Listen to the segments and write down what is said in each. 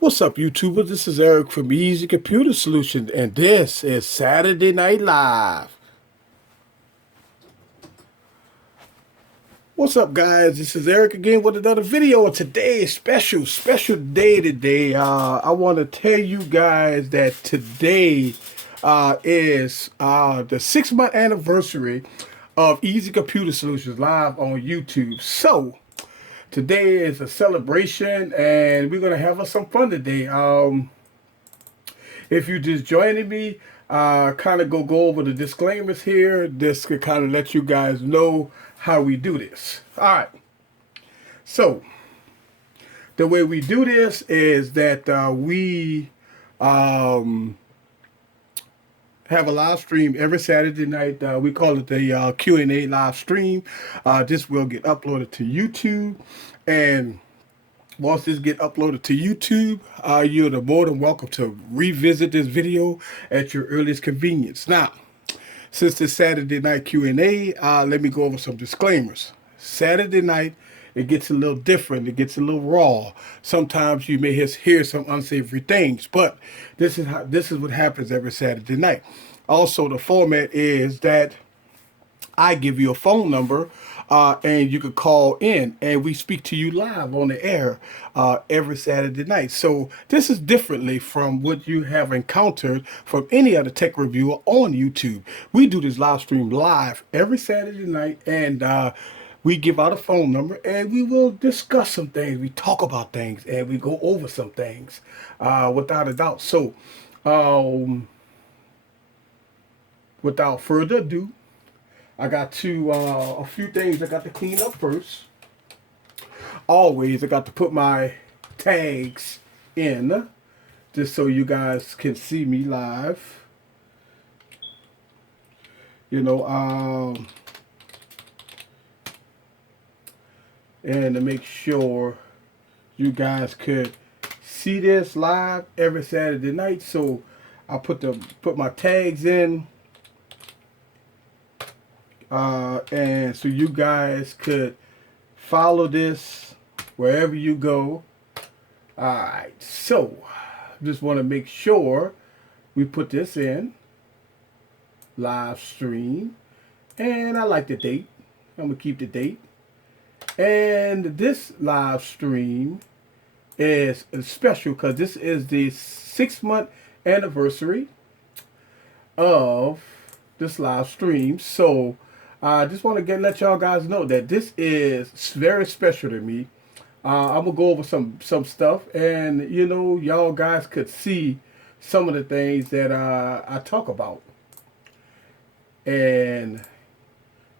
What's up, YouTubers? This is Eric from Easy Computer Solutions, and this is Saturday Night Live. What's up, guys? This is Eric again with another video. And today is special day today. I want to tell you guys that today is the 6-month anniversary of Easy Computer Solutions live on YouTube. So today is a celebration, and we're gonna have us some fun today. If you just joining me, kind of go over the disclaimers here. This could kind of let you guys know how we do this. All right. So the way we do this is that we have a live stream every Saturday night. We call it the Q&A live stream. This will get uploaded to YouTube, and once this get uploaded to YouTube, you're more than welcome to revisit this video at your earliest convenience. Now, since this Saturday night Q&A, let me go over some disclaimers. Saturday night, it gets a little different. It gets a little raw. Sometimes you may hear some unsavory things, but this is what happens every Saturday night. Also, the format is that I give you a phone number, and you could call in, and we speak to you live on the air every Saturday night. So this is differently from what you have encountered from any other tech reviewer on YouTube. We do this live stream live every Saturday night, and we give out a phone number, and we will discuss some things. We talk about things, and we go over some things, without a doubt. So, without further ado, I got to a few things I got to clean up first. Always, I got to put my tags in just so you guys can see me live. You know, and to make sure you guys could see this live every Saturday night. So I put my tags in. And so you guys could follow this wherever you go. Alright, so just want to make sure we put this in live stream, and I like the date. I'm gonna keep the date. And this live stream is special because this is the 6-month anniversary of this live stream. So I just want to let y'all guys know that this is very special to me. I'm gonna go over some stuff, and you know, y'all guys could see some of the things that I talk about, and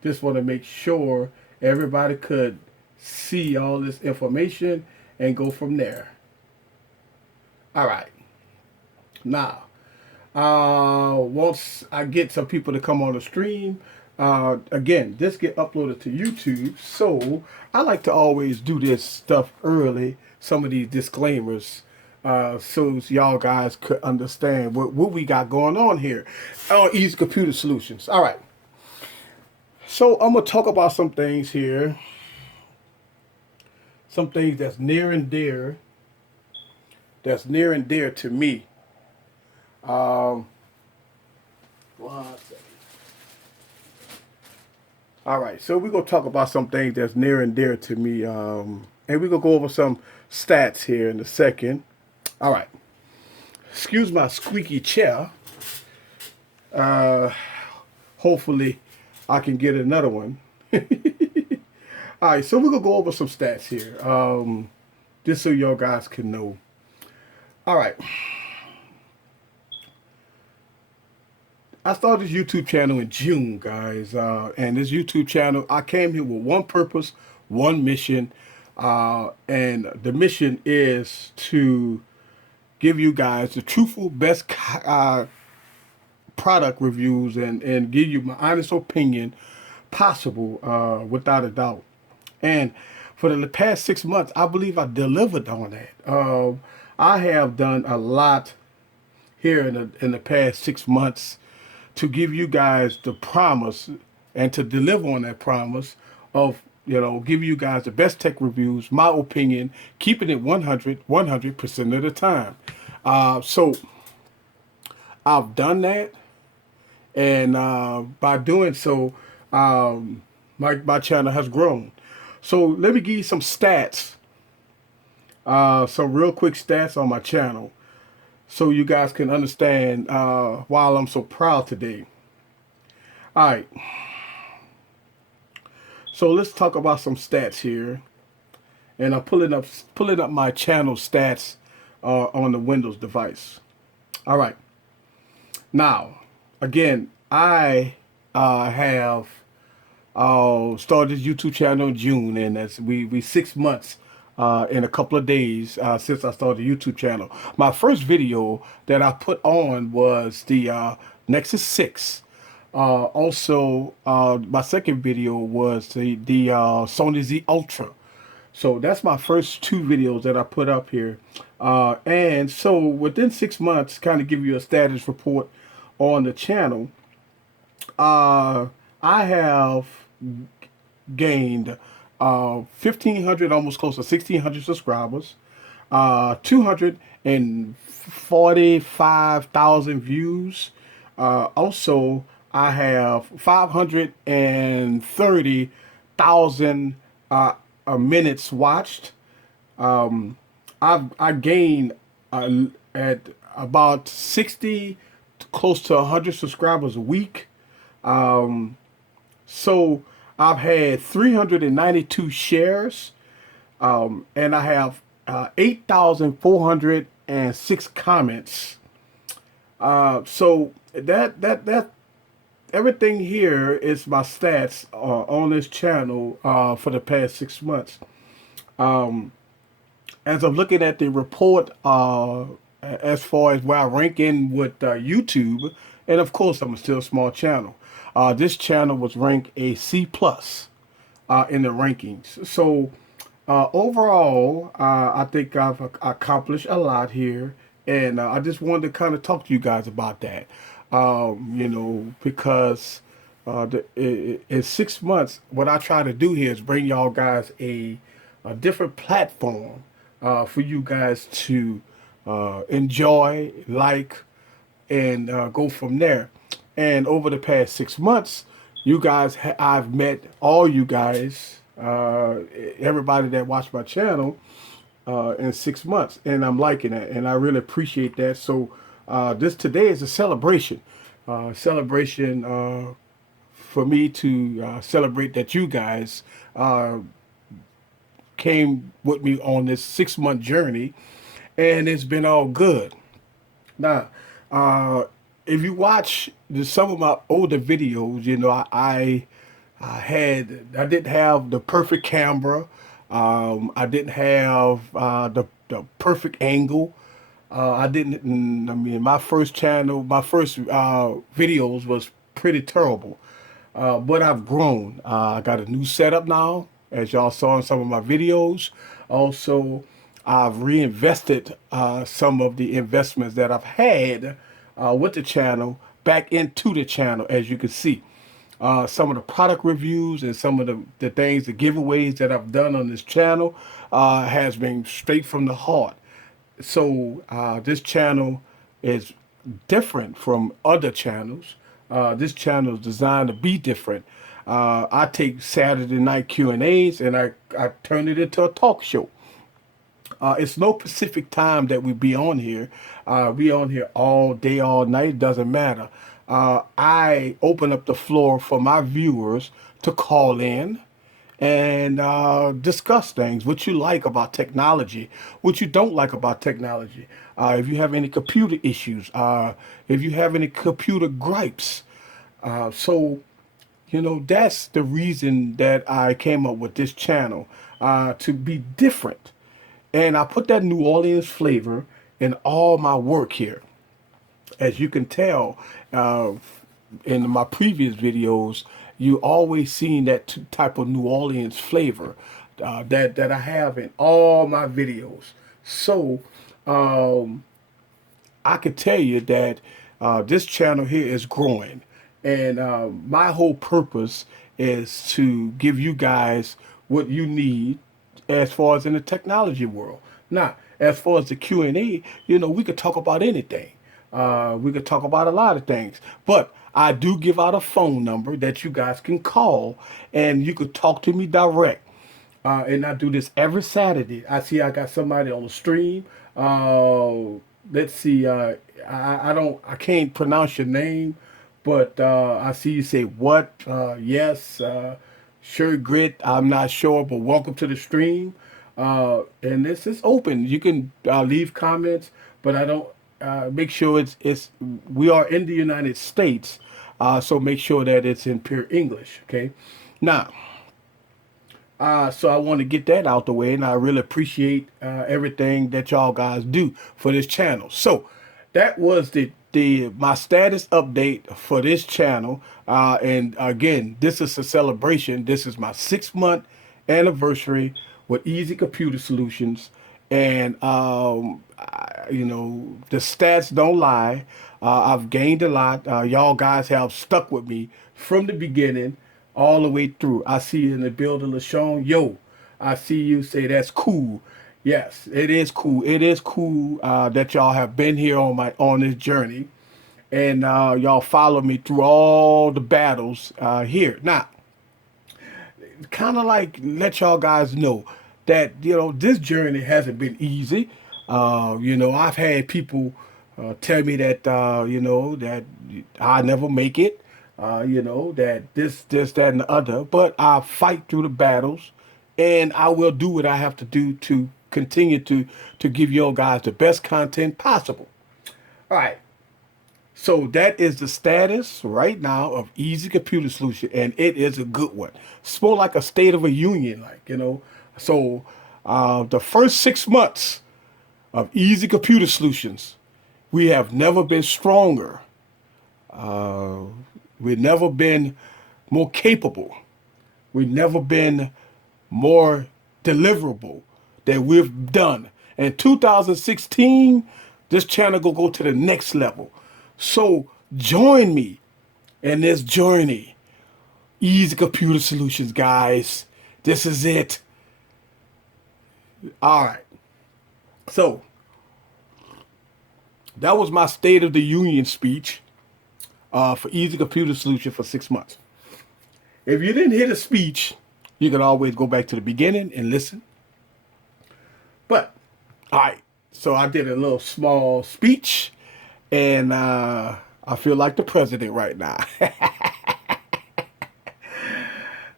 just want to make sure everybody could see all this information and go from there. All right. Now, once I get some people to come on the stream, again, this get uploaded to YouTube, so I like to always do this stuff early, some of these disclaimers, so y'all guys could understand what we got going on here on Easy Computer Solutions. All right, so I'm gonna talk about some things here, some things that's near and dear to me. One second. All right, so we're going to talk about some things that's near and dear to me, and we're going to go over some stats here in a second. All right, excuse my squeaky chair. Hopefully, I can get another one. All right, so we're going to go over some stats here, just so y'all guys can know. All right. I started this YouTube channel in June, guys, and this YouTube channel, I came here with one purpose, one mission, and the mission is to give you guys the truthful, best product reviews, and give you my honest opinion possible, without a doubt. And for the past 6 months, I believe I delivered on that. I have done a lot here in the past 6 months to give you guys the promise and to deliver on that promise of give you guys the best tech reviews, my opinion, keeping it 100% of the time. So I've done that, and by doing so, my channel has grown. So let me give you some stats, some real quick stats on my channel, so you guys can understand why I'm so proud today. All right, so let's talk about some stats here, and I'm pulling up my channel stats on the Windows device. All right, now again, I have started this YouTube channel in June, and that's we 6 months in a couple of days since I started the YouTube channel. My first video that I put on was the Nexus 6. Also, my second video was the Sony Z Ultra. So that's my first two videos that I put up here. And so within 6 months, kind of give you a status report on the channel. I have gained 1,500, almost close to 1,600 subscribers, 245,000 views. Also, I have 530,000 minutes watched. I gained at about 60, close to 100 subscribers a week. So I've had 392 shares, and I have 8,406 comments. So that everything here is my stats on this channel for the past 6 months. As I'm looking at the report, as far as where I rank in with YouTube, and of course I'm still a small channel. This channel was ranked a C plus in the rankings. So overall, I think I've accomplished a lot here, and I just wanted to kind of talk to you guys about that. Because in 6 months, what I try to do here is bring y'all guys a different platform for you guys to enjoy, like, and go from there. And over the past 6 months, you guys, I've met all you guys, everybody that watched my channel in 6 months, and I'm liking it, and I really appreciate that. So this today is a celebration, for me to celebrate that you guys came with me on this 6 month journey, and it's been all good. Now, if you watch some of my older videos, I didn't have the perfect camera. I didn't have the perfect angle. I mean, my first videos was pretty terrible. But I've grown. I got a new setup now, as y'all saw in some of my videos. Also, I've reinvested some of the investments that I've had with the channel back into the channel, as you can see. Some of the product reviews and some of the things, the giveaways that I've done on this channel has been straight from the heart. So this channel is different from other channels. This channel is designed to be different. I take Saturday night Q&As and I turn it into a talk show. It's no Pacific time that we be on here. We on here all day, all night. It doesn't matter. I open up the floor for my viewers to call in and discuss things, what you like about technology, what you don't like about technology. If you have any computer issues, if you have any computer gripes. So, that's the reason that I came up with this channel, to be different. And I put that New Orleans flavor in all my work here. As you can tell, in my previous videos, you always seen that type of New Orleans flavor that I have in all my videos. So I could tell you that this channel here is growing, and my whole purpose is to give you guys what you need as far as in the technology world. Now, as far as the Q&A, we could talk about anything. We could talk about a lot of things. But I do give out a phone number that you guys can call and you could talk to me direct. And I do this every Saturday. I see I got somebody on the stream. Let's see. I can't pronounce your name, but I see you say what? Yes. Sure, grit. I'm not sure, but welcome to the stream. And this is open. You can leave comments, but I don't. Make sure it's. We are in the United States, so make sure that it's in pure English. Okay. Now. So I want to get that out the way, and I really appreciate everything that y'all guys do for this channel. So that was the my status update for this channel. And again, this is a celebration. This is my 6-month anniversary with Easy Computer Solutions, and the stats don't lie. I've gained a lot. Y'all guys have stuck with me from the beginning all the way through. I see you in the building, LaShawn. Yo, I see you say that's cool. Yes, it is cool. It is cool that y'all have been here on this journey, and y'all follow me through all the battles here. Now, kind of like let y'all guys know that this journey hasn't been easy. I've had people tell me that that I never make it. That this, that, and the other. But I fight through the battles, and I will do what I have to do to continue to give you guys the best content possible. All right. So that is the status right now of Easy Computer Solution, and it is a good one. It's more like a state of a union, So the first 6 months of Easy Computer Solutions, we have never been stronger. We've never been more capable. We've never been more deliverable than we've done. In 2016, this channel will go to the next level. So join me in this journey. Easy Computer Solutions, guys. This is it. All right. So that was my State of the Union speech for Easy Computer Solution for 6 months. If you didn't hear the speech, you can always go back to the beginning and listen. But, all right. So I did a little small speech, and I feel like the president right now.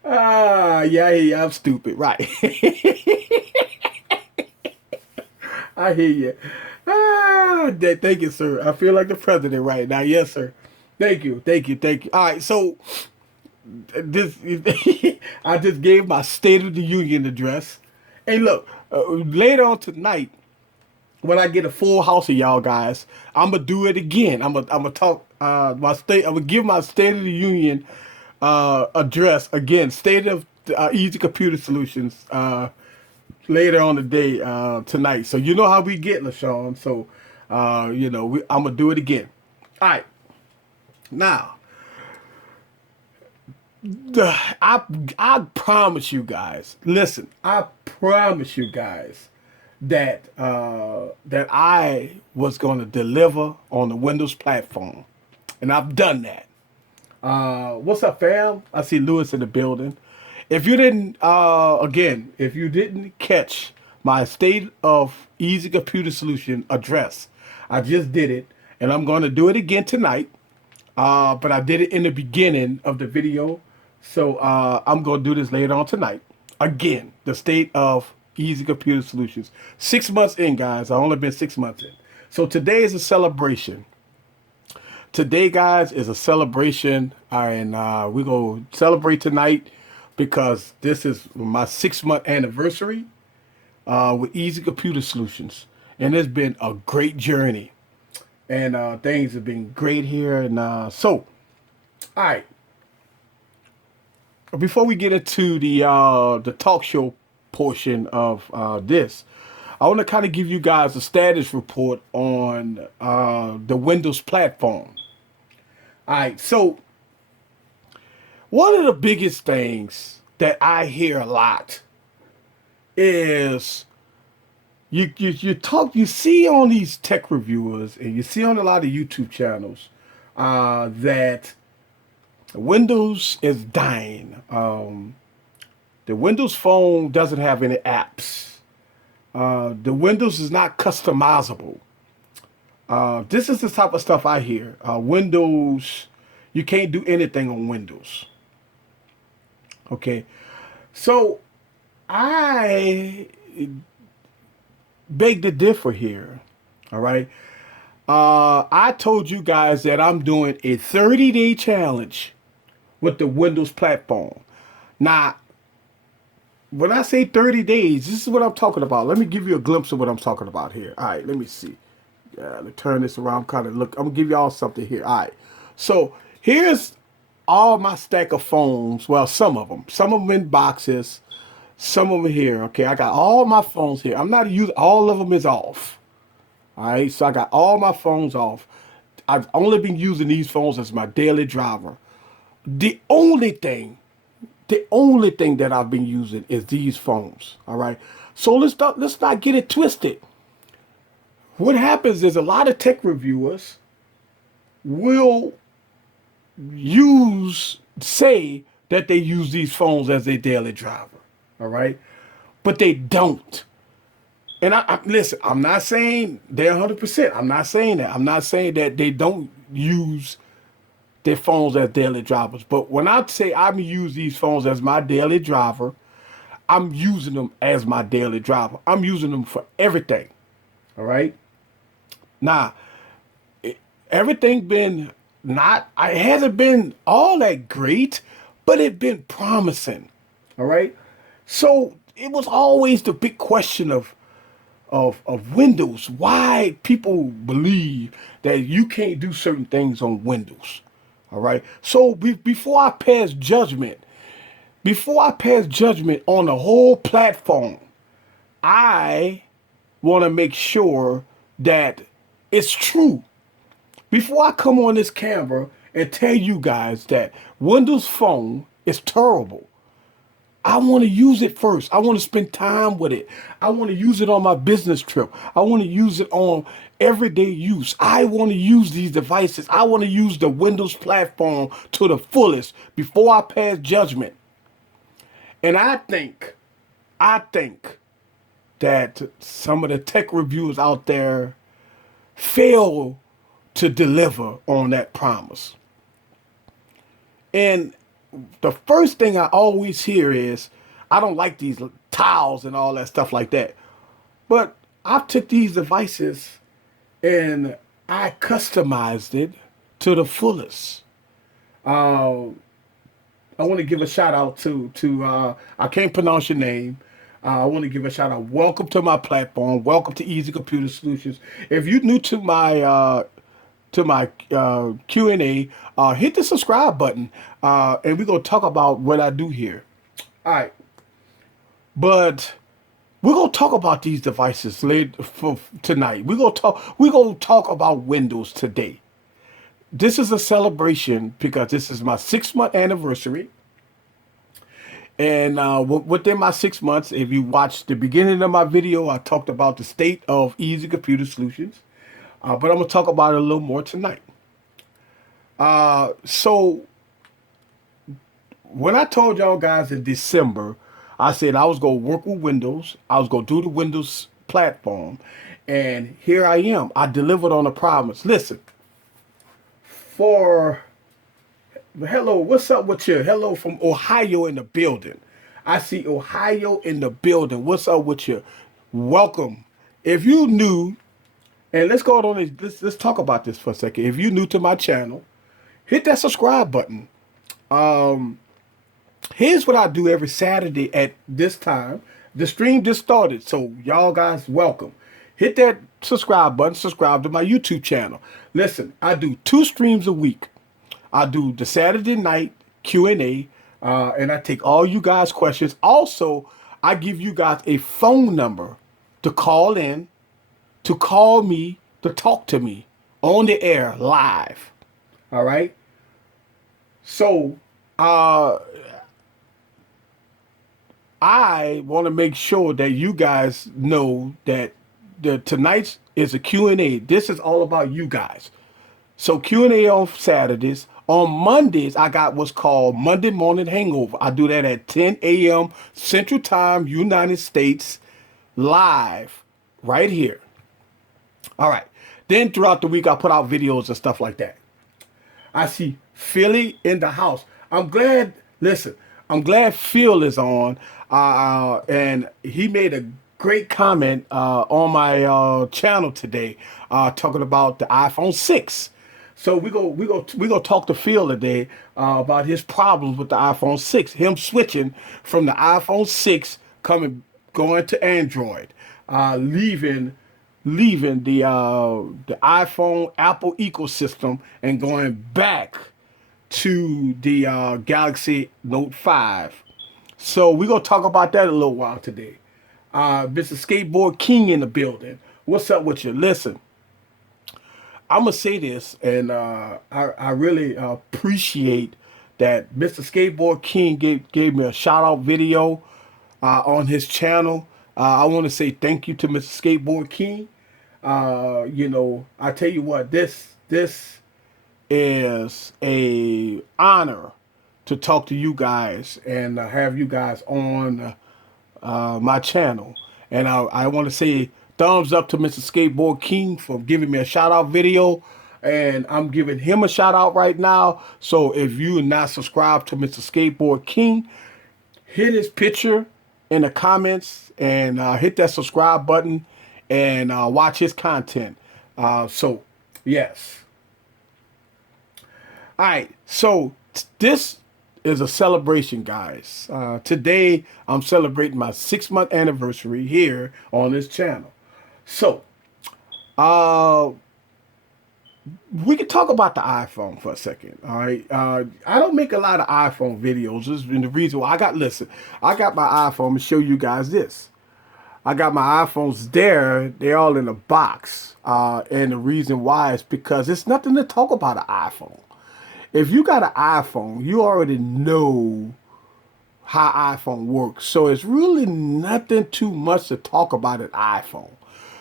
Yeah, I'm stupid, right? I hear you. Thank you, sir. I feel like the president right now. Yes, sir. Thank you. All right, so this I just gave my State of the Union address. Hey, look, later on tonight, when I get a full house of y'all guys, I'm gonna do it again. I'm gonna talk my state. I'm gonna give my State of the Union address again. State of Easy Computer Solutions later on the day tonight. So you know how we get, LaShawn. So I'm gonna do it again. All right. Now, I promise you guys. Listen, I promise you guys that that I was going to deliver on the Windows platform, and I've done that. What's up, fam? I see Lewis in the building. If you didn't, if you didn't catch my State of Easy Computer Solution address, I just did it, and I'm going to do it again tonight. But I did it in the beginning of the video, so I'm going to do this later on tonight. Again, the State of Easy Computer Solutions. 6 months in, guys. I've only been 6 months in. So today is a celebration. Today, guys, is a celebration, and we're going to celebrate tonight because this is my 6-month anniversary with Easy Computer Solutions. And it's been a great journey. And things have been great here. And all right. Before we get into the talk show portion of this, I want to kind of give you guys a status report on the Windows platform. All right. So one of the biggest things that I hear a lot is you see on these tech reviewers and you see on a lot of YouTube channels that Windows is dying. The Windows Phone doesn't have any apps. The Windows is not customizable. This is the type of stuff I hear. Windows, you can't do anything on Windows. Okay, so I beg to differ here. All right. I told you guys that I'm doing a 30-day challenge with the Windows platform. Now, when I say 30 days, this is what I'm talking about. Let me give you a glimpse of what I'm talking about here. All right, let me see. Let me turn this around, kind of look. I'm gonna give y'all something here. All right. So here's all my stack of phones. Well, some of them. Some of them in boxes. Some of them here. Okay, I got all my phones here. I'm not using all of them is off. All right, so I got all my phones off. I've only been using these phones as my daily driver. The only thing, the only thing that I've been using is these phones. All right, so let's not get it twisted. What happens is a lot of tech reviewers will say that they use these phones as their daily driver. All right, but they don't. And listen, I'm not saying they're 100%. I'm not saying that. I'm not saying that they don't use their phones as daily drivers. But when I say I'm use these phones as my daily driver, I'm using them as my daily driver. I'm using them for everything. All right. Now, everything been it hasn't been all that great, but it been promising. All right. So it was always the big question of Windows. Why people believe that you can't do certain things on Windows. All right. So before I pass judgment on the whole platform, I want to make sure that it's true. Before I come on this camera and tell you guys that Windows Phone is terrible, I want to use it first. I want to spend time with it. I want to use it on my business trip. I want to use it on everyday use. I want to use these devices. I want to use the Windows platform to the fullest before I pass judgment. And I think that some of the tech reviewers out there fail to deliver on that promise. And the first thing I always hear is, I don't like these tiles and all that stuff like that. But I took these devices and I customized it to the fullest. I want to give a shout out to I can't pronounce your name. I want to give a shout out. Welcome to my platform. Welcome to Easy Computer Solutions. If you're new to my Q&A, hit the subscribe button, and we're going to talk about what I do here. All right. But we're going to talk about these devices later for tonight. We're going to talk about Windows today. This is a celebration because this is my 6-month anniversary. And within my 6 months, if you watched the beginning of my video, I talked about the state of Easy Computer Solutions. But I'm going to talk about it a little more tonight. So when I told y'all guys in December, I said I was going to work with Windows. I was going to do the Windows platform. And here I am. I delivered on the promise. Listen, hello, what's up with you? Hello from Ohio in the building. I see Ohio in the building. What's up with you? Welcome. If you new, and let's go on. Let's talk about this for a second. If you're new to my channel, hit that subscribe button. Here's what I do every Saturday at this time. The stream just started, so y'all guys, welcome. Hit that subscribe button. Subscribe to my YouTube channel. Listen, I do 2 streams a week. I do the Saturday night Q&A, and I take all you guys' questions. Also, I give you guys a phone number to call in, to call me, to talk to me on the air live. All right. So, I want to make sure that you guys know that tonight's is a Q&A. This is all about you guys. So Q&A on Saturdays. On Mondays, I got what's called Monday Morning Hangover. I do that at 10 a.m. Central Time, United States, live right here. All right. Then throughout the week, I put out videos and stuff like that. I see Philly in the house. I'm glad. Listen, I'm glad Phil is on, and he made a great comment on my channel today, talking about the iPhone 6. So we go talk to Phil today about his problems with the iPhone 6. Him switching from the iPhone 6 going to Android, leaving the iPhone Apple ecosystem and going back to the Galaxy Note 5. So we're going to talk about that a little while today. Mr. Skateboard King in the building. What's up with you? Listen, I'm going to say this, and I really appreciate that Mr. Skateboard King gave me a shout out video on his channel. I want to say thank you to Mr. Skateboard King. I tell you what, this is a honor to talk to you guys and have you guys on my channel. And I want to say thumbs up to Mr. Skateboard King for giving me a shout out video. And I'm giving him a shout out right now. So if you are not subscribed to Mr. Skateboard King, hit his picture in the comments and hit that subscribe button and watch his content. So, yes. All right. So, this is a celebration, guys. Today, I'm celebrating my 6-month anniversary here on this channel. So, we can talk about the iPhone for a second. All right. I don't make a lot of iPhone videos. This is the reason why I got my iPhone to show you guys this. I got my iPhones there. They're all in a box. And the reason why is because it's nothing to talk about an iPhone. If you got an iPhone, you already know how iPhone works. So it's really nothing too much to talk about an iPhone.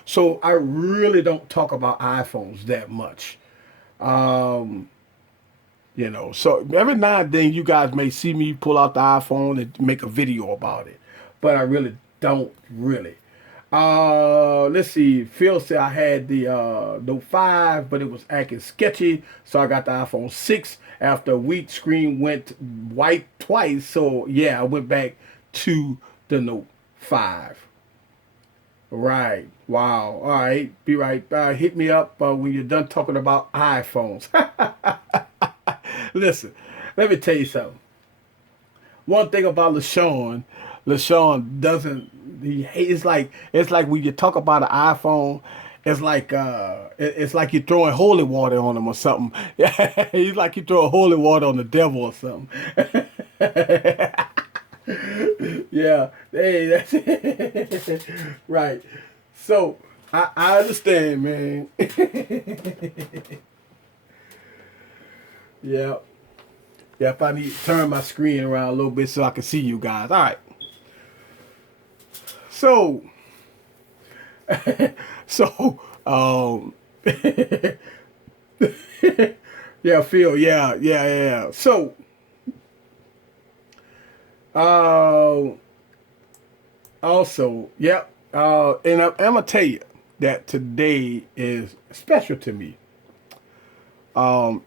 So I really don't talk about iPhones that much. So every now and then you guys may see me pull out the iPhone and make a video about it. But I really don't really. Let's see. Phil said I had the Note 5, but it was acting sketchy. So I got the iPhone 6 after a week. Screen went white twice. So yeah, I went back to the Note 5. Right. Wow. All right. Be right. Hit me up when you're done talking about iPhones. Listen, let me tell you something. One thing about LaShawn doesn't. It's like when you talk about an iPhone, it's like you're throwing holy water on him or something. He's like you throw holy water on the devil or something. Yeah, hey, that's it. Right. So I understand, man. Yeah. If I need to turn my screen around a little bit so I can see you guys. All right. So, yeah, Phil, yeah. So, also, yeah, and I'm gonna tell you that today is special to me. I've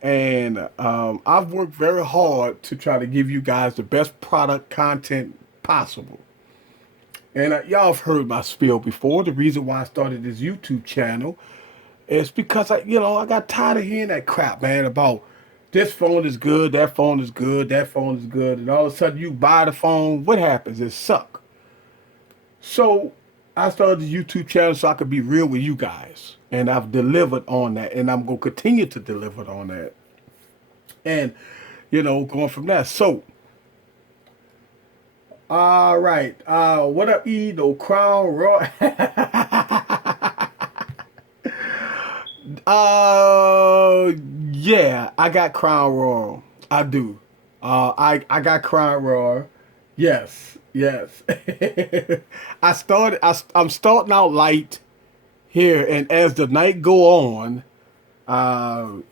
worked very hard to try to give you guys the best product content possible. And y'all have heard my spiel before. The reason why I started this YouTube channel is because I got tired of hearing that crap, man, about this phone is good, that phone is good, that phone is good, and all of a sudden you buy the phone. What happens? It sucks. So I started the YouTube channel so I could be real with you guys. And I've delivered on that. And I'm going to continue to deliver on that. And, going from there. So, all right. What up, E? No Crown Royal. Yeah, I got Crown Royal. I do. I got Crown Royal. Yes. Yes. I'm starting out light here, and as the night go on,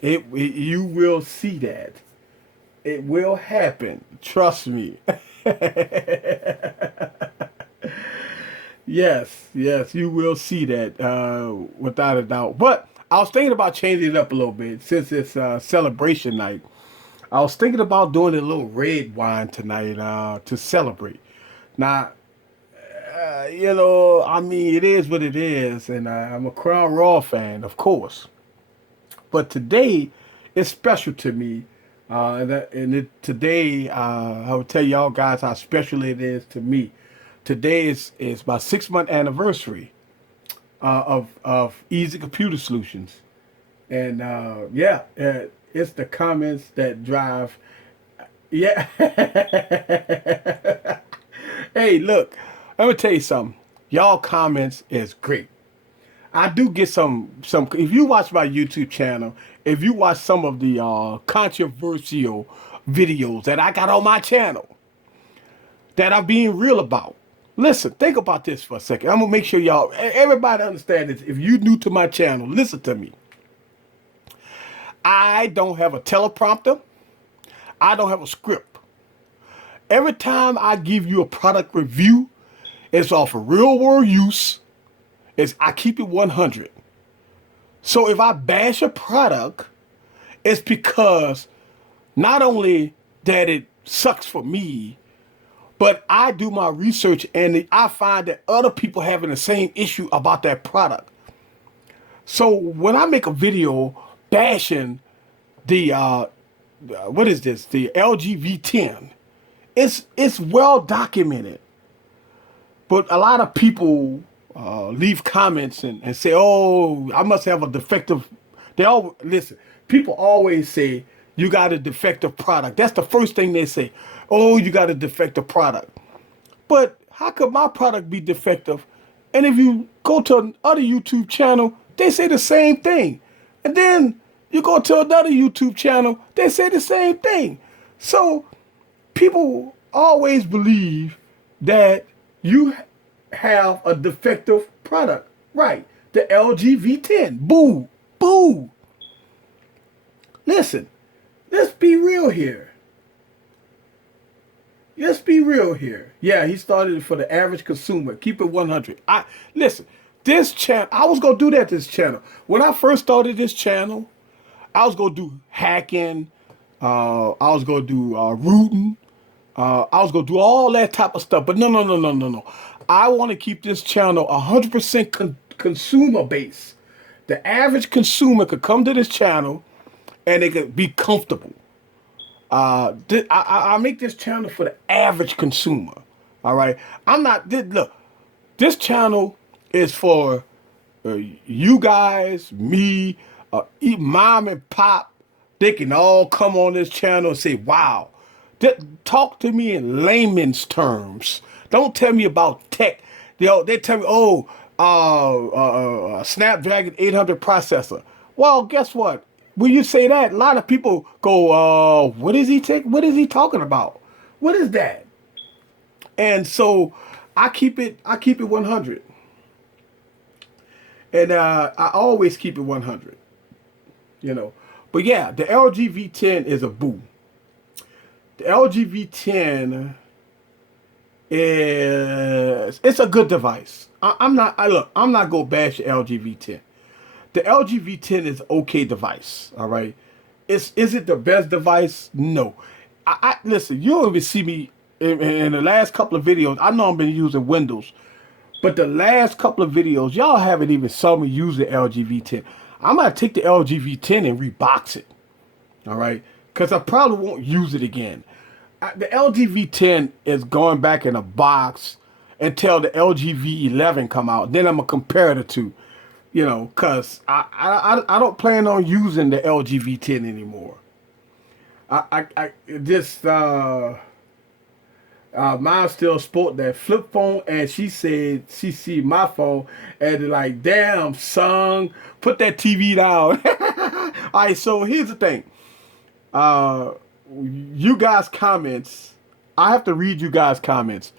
you will see that. It will happen. Trust me. Yes, yes, you will see that without a doubt. But I was thinking about changing it up a little bit since it's celebration night. I was thinking about doing a little red wine tonight to celebrate. Now, I mean, it is what it is, and I'm a Crown Raw fan, of course. But today is special to me. Today, I will tell y'all guys how special it is to me. Today is my 6 month anniversary of Easy Computer Solutions, and yeah, it's the comments that drive. Yeah. Hey, look, let me tell you something. Y'all comments is great. I do get some. If you watch my YouTube channel, if you watch some of the controversial videos that I got on my channel that I'm being real about. Listen, think about this for a second. I'm gonna make sure everybody understand this. If you new to my channel, listen to me. I don't have a teleprompter. I don't have a script. Every time I give you a product review, it's off of real world use. I keep it 100. So if I bash a product, it's because not only that it sucks for me, but I do my research and I find that other people having the same issue about that product. So when I make a video bashing the what is this? The LG V10, it's well documented. But a lot of people leave comments and say, "Oh, I must have a defective." They all listen. People always say you got a defective product. That's the first thing they say. Oh, you got a defective product. But how could my product be defective? And if you go to another YouTube channel, they say the same thing. And then you go to another YouTube channel, they say the same thing. So people always believe that you have a defective product. Right. The LG V10. Boo. Boo. Listen, let's be real here. Let's be real here. Yeah, he started it for the average consumer. Keep it 100. Listen, this channel, I was going to do that this channel. When I first started this channel, I was going to do hacking. I was going to do rooting. I was going to do all that type of stuff. But no. I want to keep this channel 100% consumer based. The average consumer could come to this channel and they could be comfortable. I make this channel for the average consumer. All right. Look, this channel is for you guys, me, mom and pop. They can all come on this channel and say, wow. Talk to me in layman's terms. Don't tell me about tech. They tell me, Snapdragon 800 processor. Well, guess what? When you say that, a lot of people go, what is he talking about? What is that? And so I keep it 100. And I always keep it 100. But yeah, the LG V10 is a boo. The LG V10 it's a good device. I'm not gonna bash the LG V10. The LG V10 is an okay device. All right. Is it the best device? No. I listen. You don't even see me in the last couple of videos. I know I've been using Windows, but the last couple of videos, y'all haven't even saw me use the LG V10. I'm gonna take the LG V10 and rebox it. All right, because I probably won't use it again. The LG V10 is going back in a box until the LG V11 come out. Then I'm gonna compare the two. Cause I don't plan on using the LG V10 anymore. Mine still sport that flip phone, and she said she see my phone and like, damn son, put that TV down. All right, so here's the thing. You guys comments, I have to read you guys comments,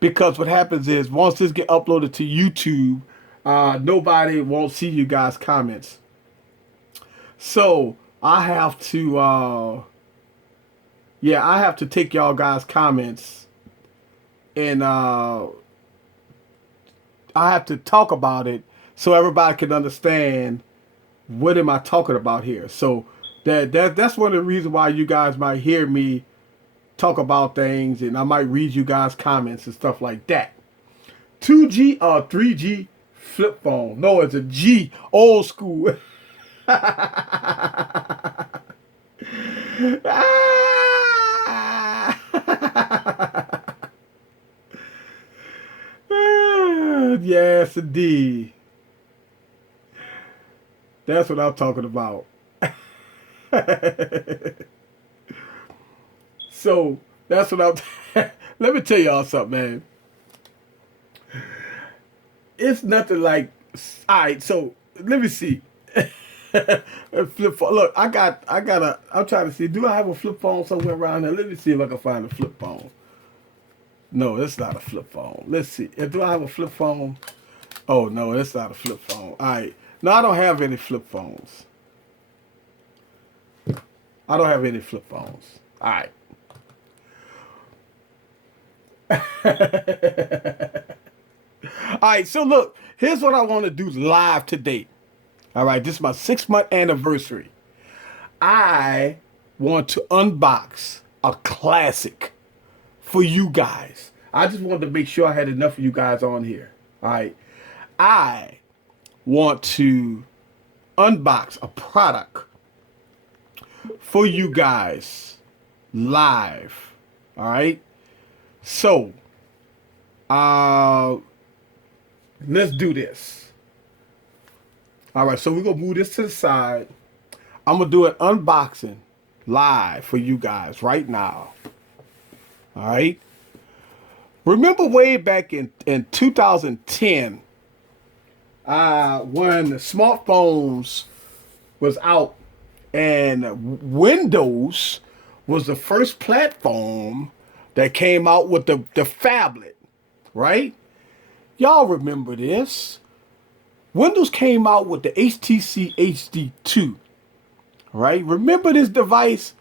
because what happens is once this get uploaded to YouTube, nobody won't see you guys' comments. So I have to, yeah, I have to take y'all guys' comments and I have to talk about it so everybody can understand what am I talking about here. So that's one of the reasons why you guys might hear me talk about things, and I might read you guys comments and stuff like that. 2G or 3G flip phone. No, it's a G, old school. Yes, indeed. That's what I'm talking about. So that's what I'm. Let me tell y'all something, man. It's nothing like. All right, so let me see. Flip phone. Look, I got a. I'm trying to see. Do I have a flip phone somewhere around here? Let me see if I can find a flip phone. No, it's not a flip phone. Let's see. Do I have a flip phone? Oh no, it's not a flip phone. All right. No, I don't have any flip phones. I don't have any flip phones. All right. All right, so look, here's what I want to do live today. All right, this is my 6-month anniversary. I want to unbox a classic for you guys. I just wanted to make sure I had enough of you guys on here. All right. I want to unbox a product for you guys live. All right. So, let's do this. All right, so we're going to move this to the side. I'm going to do an unboxing live for you guys right now. All right. Remember way back in 2010, when smartphones was out and Windows was the first platform that came out with the phablet, right? Y'all remember this. Windows came out with the HTC HD2, right? Remember this device?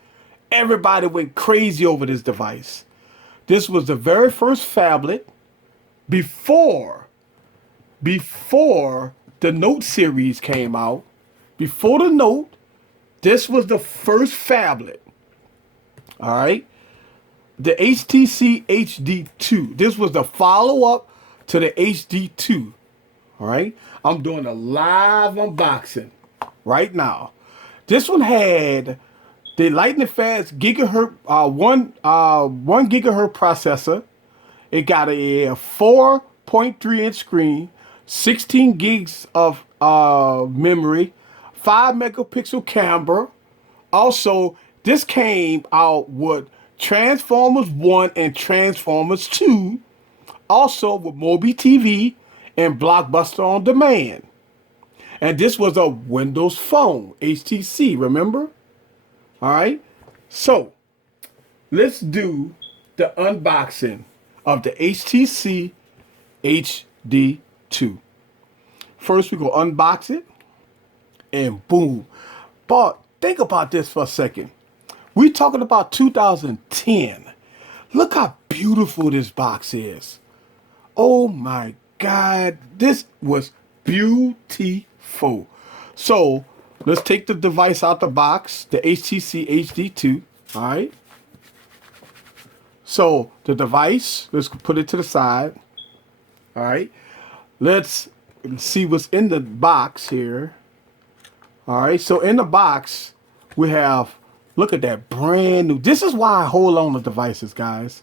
Everybody went crazy over this device. This was the very first phablet before the Note series came out. Before the Note, this was the first phablet. All right. The HTC HD2. This was the follow-up to the HD2. All right. I'm doing a live unboxing right now. This one had the lightning fast gigahertz, one gigahertz processor. It got a 4.3 inch screen, 16 gigs of memory, 5 megapixel camera. Also, this came out with Transformers 1 and Transformers 2. Also with Mobi TV and Blockbuster on Demand. And this was a Windows Phone, HTC, remember? All right. So, let's do the unboxing of the HTC HD2. First, we're going to unbox it. And boom. But think about this for a second. We're talking about 2010. Look how beautiful this box is. Oh my God. This was beautiful. So, let's take the device out the box, the HTC HD2. All right. So, the device, let's put it to the side. All right. Let's see what's in the box here. All right. So, in the box, we have, look at that, brand new. This is why I hold on to devices, guys.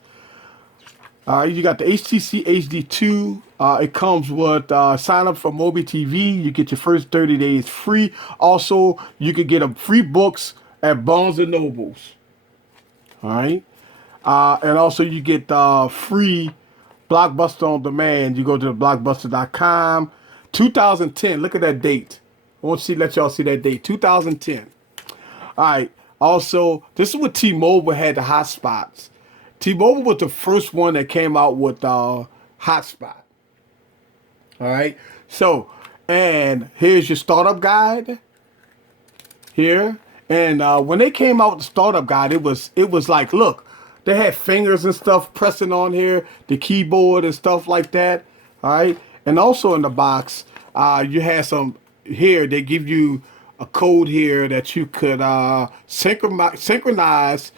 You got the HTC HD2. It comes with sign up for Mobi TV. You get your first 30 days free. Also, you can get a free books at Barnes and Nobles. All right. And also you get free Blockbuster on Demand. You go to the blockbuster.com. 2010. Look at that date. I want to let y'all see that date. 2010. All right. Also, this is what T-Mobile had the hotspots. T-Mobile was the first one that came out with hotspot. All right. So, and here's your startup guide here. And when they came out with the startup guide, it was like, look, they had fingers and stuff pressing on here, the keyboard and stuff like that. All right. And also in the box, you had some here. They give you a code here that you could synchronize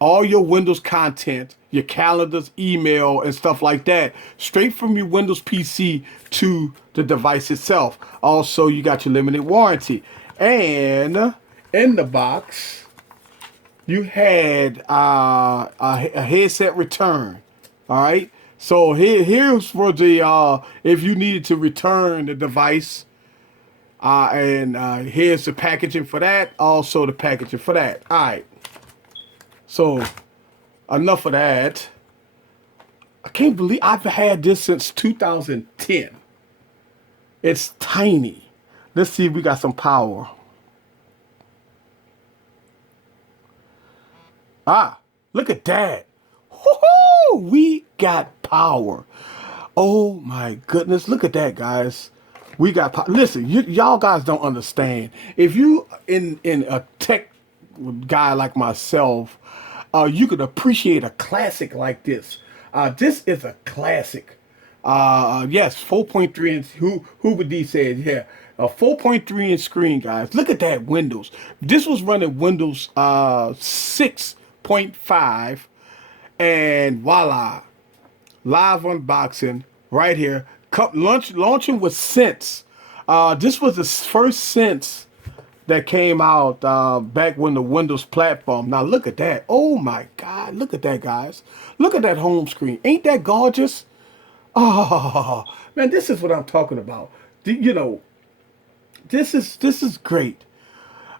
all your Windows content, your calendars, email, and stuff like that, straight from your Windows PC to the device itself. Also, you got your limited warranty. And in the box, you had a headset return. All right. So here's for the if you needed to return the device, and here's the packaging for that. Also the packaging for that. All right. So enough of that. I can't believe I've had this since 2010. It's tiny. Let's see if we got some power. Look at that. Woo-hoo! We got power. Oh my goodness. Look at that, guys. We got power. Listen, y'all guys don't understand. If you in a tech guy like myself, you could appreciate a classic like this. This is a classic. Yes, 4.3 inch. Hoover D said, yeah, a 4.3 inch screen, guys. Look at that Windows. This was running Windows 6.5, and voila, live unboxing right here. Launching with Sense. This was the first Sense that came out back when the Windows platform. Now look at that. Oh my God, look at that, guys. Look at that home screen. Ain't that gorgeous? Oh man, this is what I'm talking about. You know, this is great.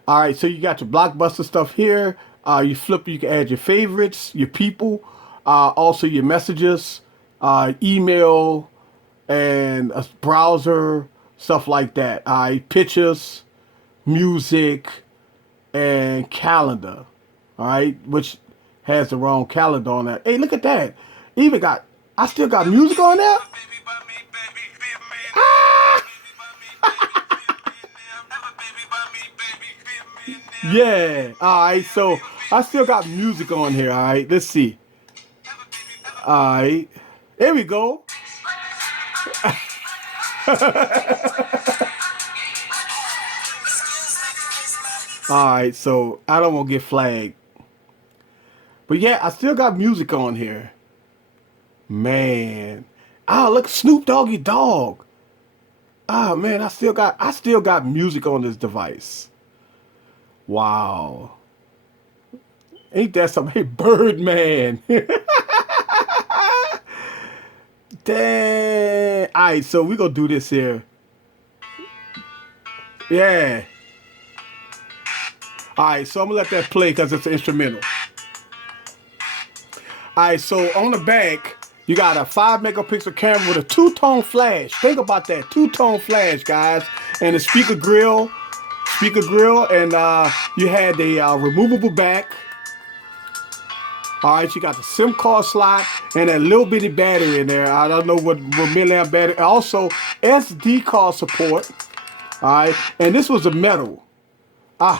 All right, so you got your Blockbuster stuff here. You can add your favorites, your people, also your messages, email, and a browser, stuff like that. Pictures, music, and calendar. All right, which has the wrong calendar on that. Hey, look at that. I still got music on there. Yeah. All right. So I still got music on here. All right. Let's see. All right. There we go. All right. So I don't want to get flagged. But yeah, I still got music on here. Man. Look, Snoop Doggy Dogg. Man, I still got music on this device. Wow. Ain't that something? Hey, Birdman. Dang. All right, so we're going to do this here. Yeah. All right, so I'm going to let that play because it's an instrumental. All right, so on the back, you got a 5 megapixel camera with a 2-tone flash. Think about that, 2-tone flash, guys. And a speaker grill, and you had the removable back. All right, you got the SIM card slot and a little bitty battery in there. I don't know what milliamp battery. Also, SD card support. All right, and this was a metal. Now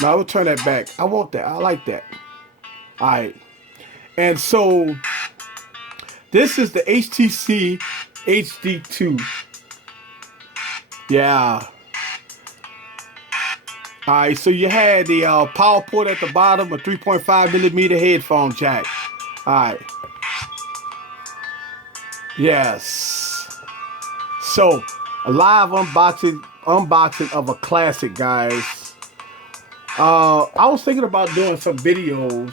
we'll turn that back. I want that. I like that. All right, and so this is the HTC HD2. Yeah. All right, so you had the power port at the bottom, a 3.5 millimeter headphone jack. All right. Yes. So, a live unboxing of a classic, guys. I was thinking about doing some videos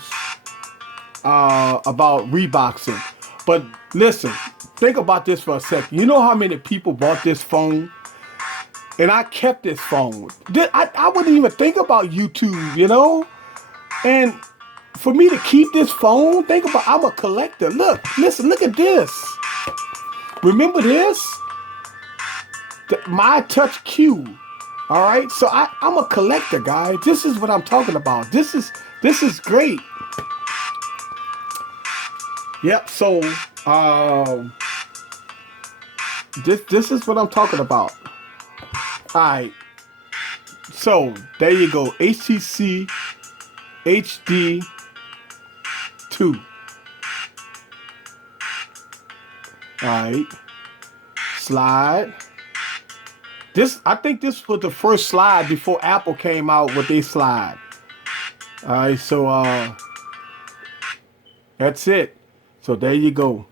about reboxing. But listen, think about this for a second. You know how many people bought this phone? And I kept this phone. I wouldn't even think about YouTube, you know? And for me to keep this phone, I'm a collector. Look at this. Remember this? My Touch Q. All right, so I'm a collector, guys. This is what I'm talking about. This is great. Yep. So this is what I'm talking about. All right. So there you go. HTC HD2. All right. Slide. This I think this was the first slide before Apple came out with their slide. All right. So that's it. So there you go.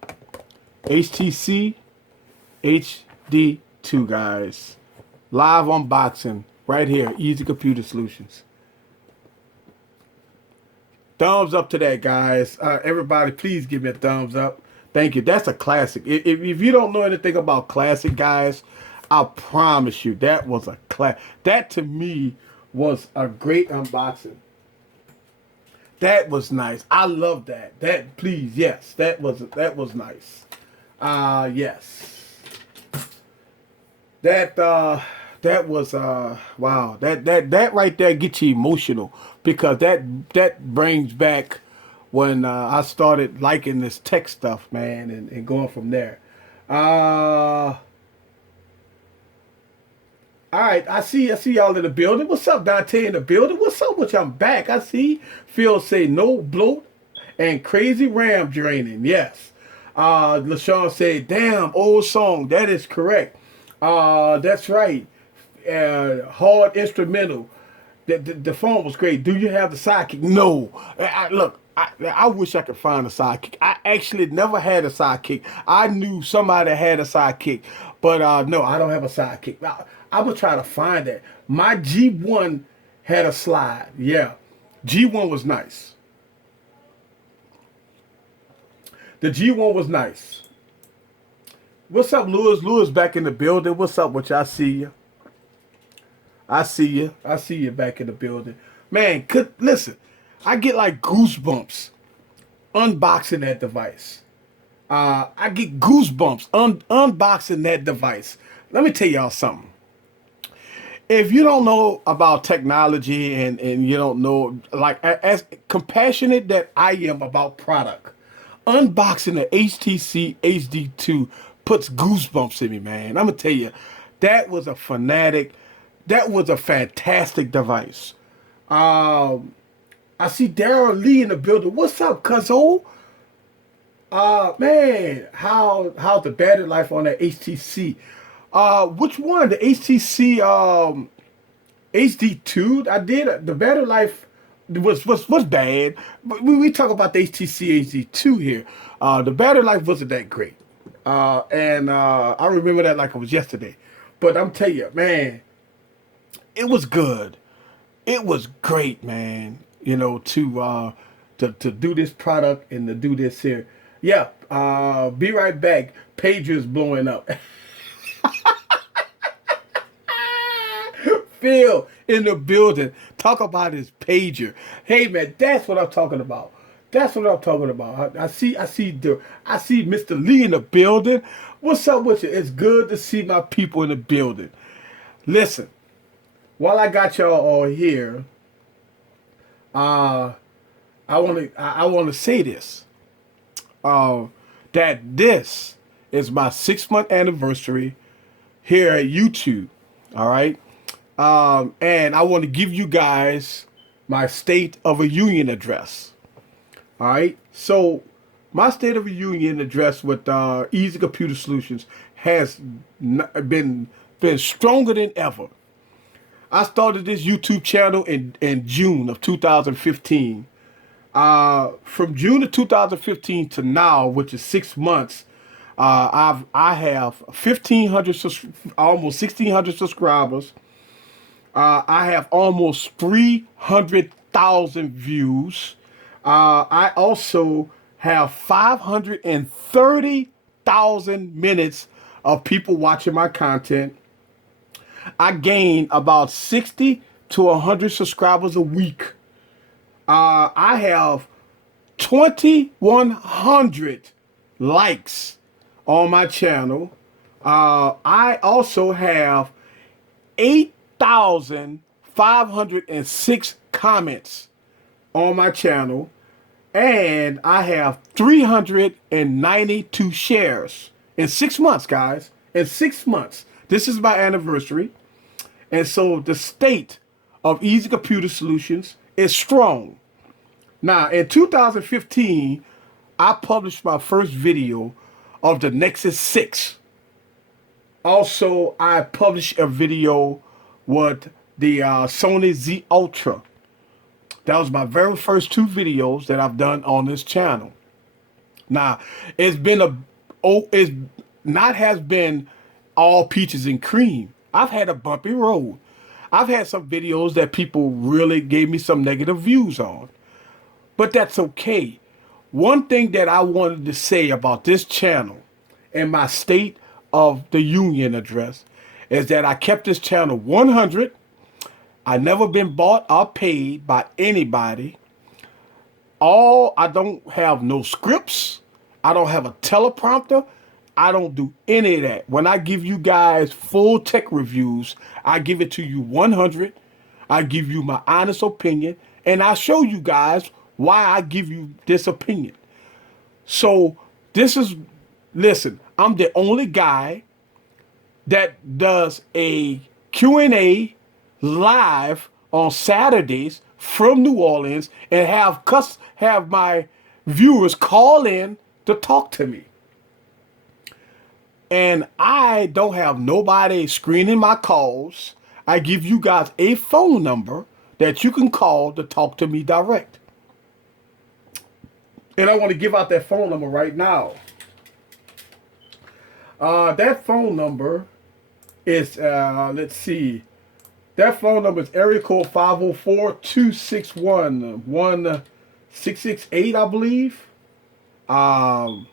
HTC HD2, guys. Live unboxing right here. Easy Computer Solutions. Thumbs up to that, guys. Everybody, please give me a thumbs up. Thank you. That's a classic. If you don't know anything about classic, guys, I promise you that was a class. That to me was a great unboxing. That was nice. I love that. That please, yes, that was nice. Yes. That that was wow. That right there gets you emotional because that brings back when I started liking this tech stuff, man, and going from there. All right, I see y'all in the building. What's up, Dante in the building? What's up with you? I'm back. I see Phil say no bloat and crazy ram draining. Yes. LaShawn said, damn, old song. That is correct. That's right. Hard instrumental. The phone was great. Do you have the sidekick? No. Look, I wish I could find a sidekick. I actually never had a sidekick. I knew somebody had a sidekick, but no, I don't have a sidekick. I'm gonna try to find that. My G1 had a slide. Yeah, G1 was nice. The G1 was nice. What's up, Lewis? Lewis back in the building. What's up with you? I see you. I see you. I see you back in the building. Man, listen, I get like goosebumps unboxing that device. I get goosebumps unboxing that device. Let me tell y'all something. If you don't know about technology and you don't know, like, as compassionate that I am about product, unboxing the HTC HD2 puts goosebumps in me, man. I'm gonna tell you, that was a fanatic. That was a fantastic device. Um, I see Daryl Lee in the building. What's up, cuzzo? Man, how's the battery life on that HTC? Which one? The HTC HD2? I did the battery life was bad, but we talk about the HTC HD2 here. The battery life wasn't that great, and I remember that like it was yesterday. But I'm telling you, man, it was good. It was great, man. You know, to do this product and to do this here. Yeah, be right back. Pager's blowing up. Phil in the building. Talk about his pager. Hey man, that's what I'm talking about. That's what I'm talking about. I see Mr. Lee in the building. What's up with you? It's good to see my people in the building. Listen, while I got y'all all here, uh, I want to say this. Uh, that this is my 6 month anniversary here at YouTube. All right. And I want to give you guys my State of a Union address. All right. So my State of a Union address with Easy Computer Solutions has been stronger than ever. I started this YouTube channel in June of 2015. From June of 2015 to now, which is 6 months, I have 1,500 almost 1,600 subscribers. I have almost 300,000 views. I also have 530,000 minutes of people watching my content. I gain about 60 to 100 subscribers a week. I have 2,100 likes on my channel. I also have 8,506 comments on my channel. And I have 392 shares in 6 months, guys. In 6 months. This is my anniversary. And so the state of Easy Computer Solutions is strong. Now, in 2015, I published my first video of the Nexus 6. Also, I published a video with the Sony Z Ultra. That was my very first 2 videos that I've done on this channel. Now, it's not has been all peaches and cream. I've had a bumpy road. I've had some videos that people really gave me some negative views on. But that's okay. One thing that I wanted to say about this channel and my State of the Union address is that I kept this channel 100. I never been bought or paid by anybody. I don't have no scripts. I don't have a teleprompter. I don't do any of that. When I give you guys full tech reviews, I give it to you 100. I give you my honest opinion, and I show you guys why I give you this opinion. So listen, I'm the only guy that does a Q&A live on Saturdays from New Orleans and have my viewers call in to talk to me. And I don't have nobody screening my calls. I give you guys a phone number that you can call to talk to me direct. And I want to give out that phone number right now. That phone number is, let's see. That phone number is area code 504-261-1668, I believe. And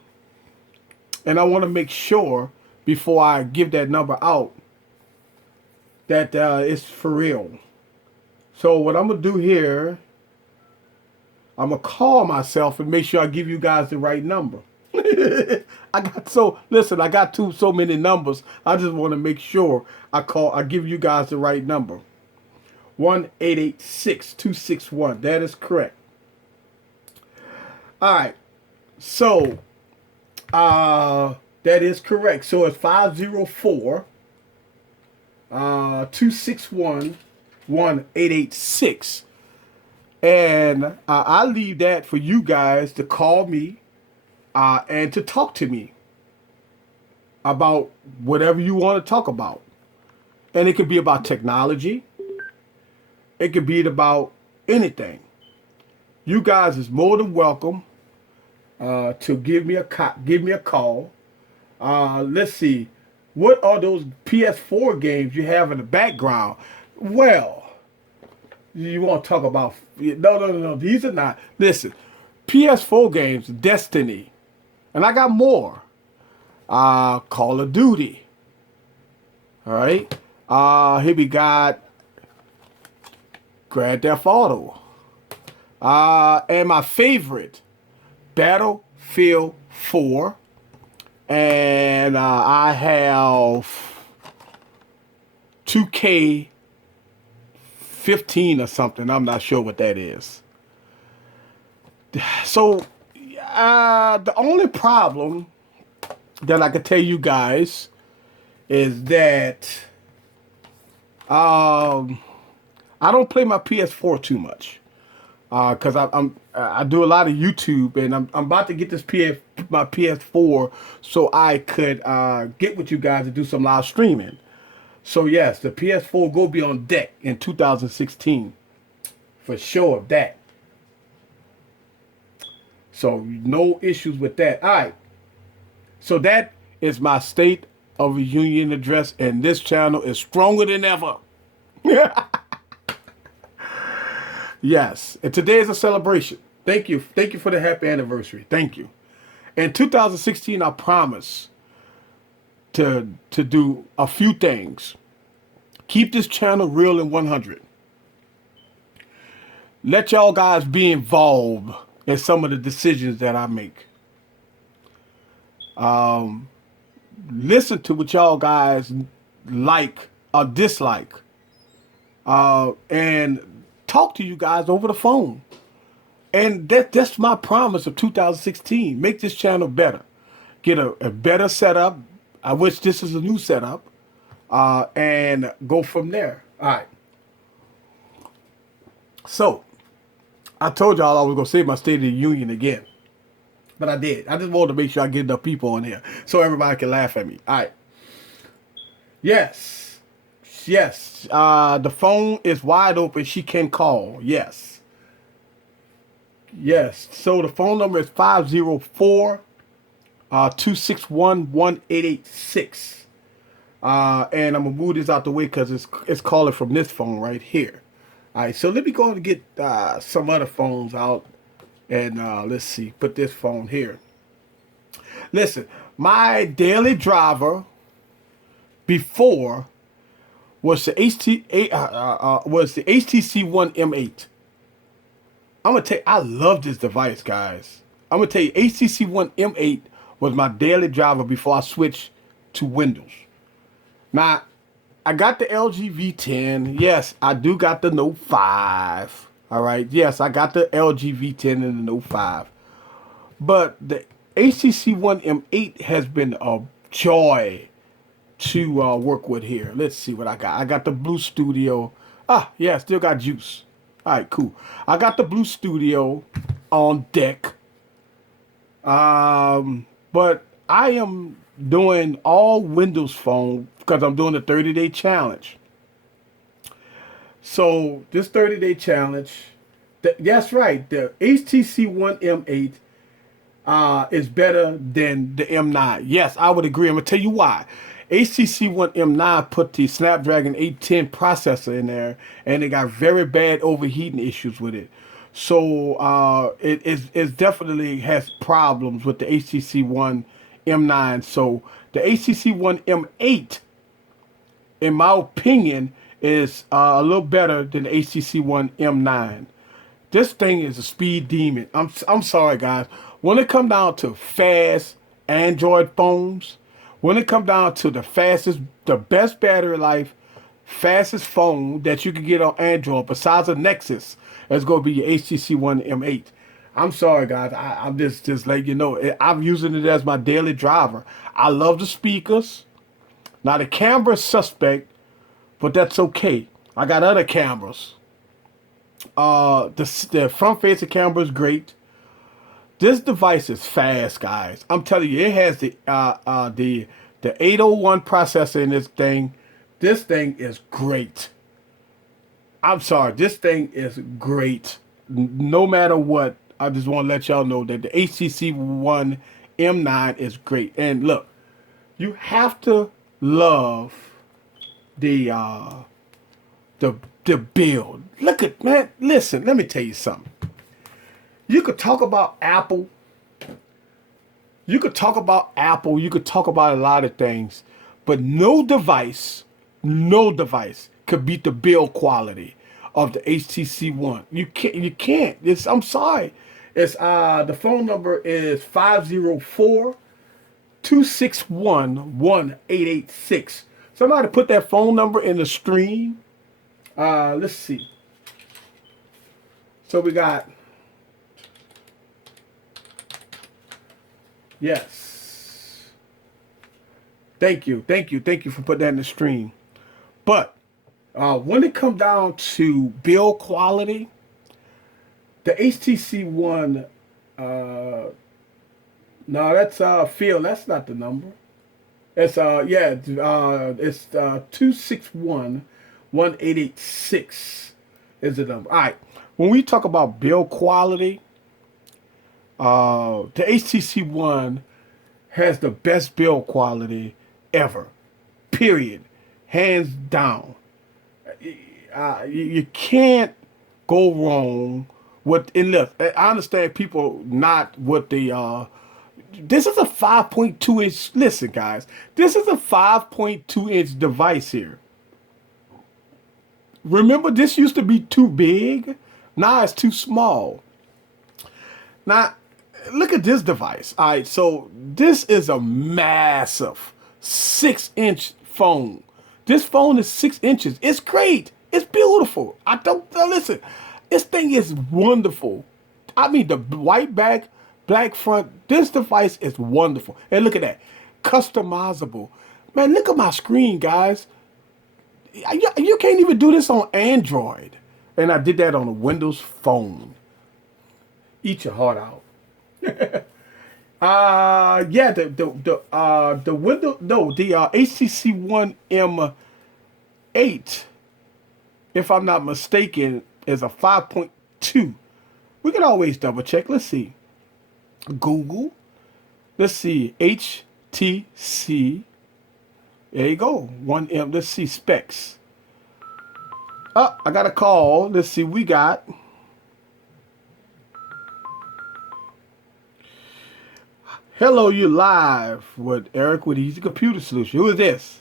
I want to make sure before I give that number out that it's for real. So what I'm going to do here, I'm going to call myself and make sure I give you guys the right number. I got so many numbers. I just want to make sure I give you guys the right number. 1-886-261. That is correct. All right. So that is correct. So it's 504-261-1886. And I leave that for you guys to call me and to talk to me about whatever you want to talk about. And it could be about technology. It could be about anything. You guys is more than welcome to give me a call. Let's see. What are those PS4 games you have in the background? Well, you want to talk about... No. These are not... Listen, PS4 games, Destiny. And I got more. Call of Duty. All right. Here we got Grand Theft Auto. And my favorite, Battlefield 4. And I have 2K 15 or something. I'm not sure what that is. So the only problem that I could tell you guys is that I don't play my PS4 too much because I do a lot of YouTube, and I'm about to get my PS4 so I could get with you guys to do some live streaming. So yes, the PS4 will be on deck in 2016 for sure of that. So no issues with that. All right. So that is my State of the Union address, and this channel is stronger than ever. Yes. And today is a celebration. Thank you. Thank you for the happy anniversary. Thank you. In 2016, I promise to do a few things. Keep this channel real and 100. Let y'all guys be involved in some of the decisions that I make. Listen to what y'all guys like or dislike. And talk to you guys over the phone. And that's my promise of 2016. Make this channel better. Get a better setup. I wish this is a new setup. And go from there. All right. So, I told y'all I was going to say my State of the Union again. But I did. I just wanted to make sure I get enough people on here so everybody can laugh at me. All right. Yes. Yes. The phone is wide open. She can call. Yes. Yes. So the phone number is 504 261 1886. And I'm going to move this out the way because it's calling from this phone right here. All right. So let me go and get some other phones out. And let's see. Put this phone here. Listen. My daily driver before was the HTC One M8. I'm gonna tell you, I love this device, guys. I'm gonna tell you, HTC One M8 was my daily driver before I switched to Windows. Now, I got the LG V10. Yes, I do got the Note 5. All right. Yes, I got the LG V10 and the Note 5. But the HTC One M8 has been a joy to work with here. Let's see what I got. I got the Blue Studio. Yeah, still got juice. All right, cool. I got the Blue Studio on deck. But I am doing all Windows Phone because I'm doing the 30-day challenge. So this 30-day challenge, that's right. The HTC One M8 is better than the M9. Yes, I would agree. I'm gonna tell you why. HTC One M9 put the Snapdragon 810 processor in there, and it got very bad overheating issues with it. So it definitely has problems with the HTC One M9. So the HTC One M8, in my opinion, is a little better than the HTC One M9. This thing is a speed demon. I'm sorry, guys. When it comes down to fast Android phones, when it comes down to the best battery life, fastest phone that you can get on Android besides a Nexus, it's going to be your HTC One M8. I'm sorry, guys. I'm just letting you know. I'm using it as my daily driver. I love the speakers. Now, the camera is suspect, but that's okay. I got other cameras. The front-facing camera is great. This device is fast, guys. I'm telling you, it has the 801 processor in this thing. This thing is great. I'm sorry, this thing is great. No matter what, I just want to let y'all know that the HTC One M9 is great. And look, you have to love the build. Look at, man, listen, let me tell you something. You could talk about Apple. You could talk about Apple. You could talk about a lot of things. But no device could beat the build quality of the HTC One. You can't. I'm sorry. It's the phone number is 504 261 1886. Somebody put that phone number in the stream. Let's see. So we got, yes. Thank you for putting that in the stream. But when it comes down to build quality, the HTC One, no, that's Phil. That's not the number. It's it's 261 1886 is the number. All right. When we talk about build quality, the HTC One has the best build quality ever. Period. Hands down. You can't go wrong with, and look, I understand people not with the this is a 5.2 inch, listen guys, this is a 5.2 inch device here. Remember, this used to be too big. Now it's too small. Now, look at this device. All right, so this is a massive 6-inch phone. This phone is 6 inches. It's great. It's beautiful. Listen, this thing is wonderful. I mean, the white back, black front. This device is wonderful. And look at that, customizable. Man, look at my screen, guys. You can't even do this on Android. And I did that on a Windows phone. Eat your heart out. Yeah, the window no the HTC One M8, if I'm not mistaken, is a 5.2. We can always double check. Let's see. Google. Let's see. HTC. There you go. 1M. Let's see specs. Oh, I got a call. Let's see. We got. Hello, you live with Eric with Easy Computer Solution. Who is this?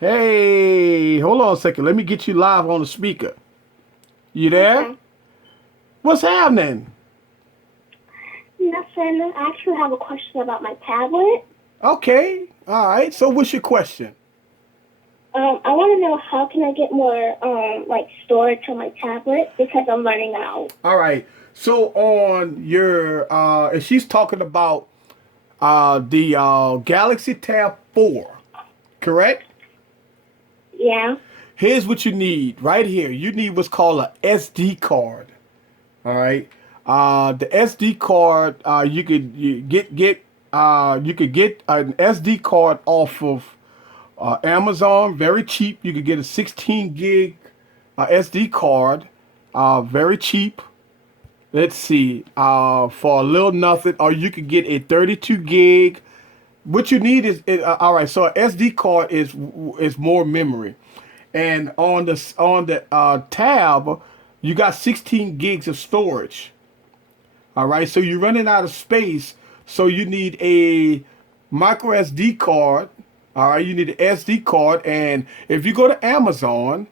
Hey, hold on a second. Let me get you live on the speaker. You there? Okay. What's happening? Nothing. I actually have a question about my tablet. Okay. All right. So what's your question? I want to know how can I get more like storage on my tablet because I'm running out. All right. So on your and she's talking about the Galaxy Tab 4, correct? Yeah. Here's what you need right here. You need what's called a SD card. All right. The SD card, you could you could get an SD card off of Amazon, very cheap. You could get a 16 gig SD card, very cheap. Let's see, for a little nothing, or you could get a 32 gig. What you need is all right. So a SD card is more memory, and on the tab, you got 16 gigs of storage. All right, so you're running out of space, so you need a micro SD card. All right, you need an SD card, and if you go to Amazon,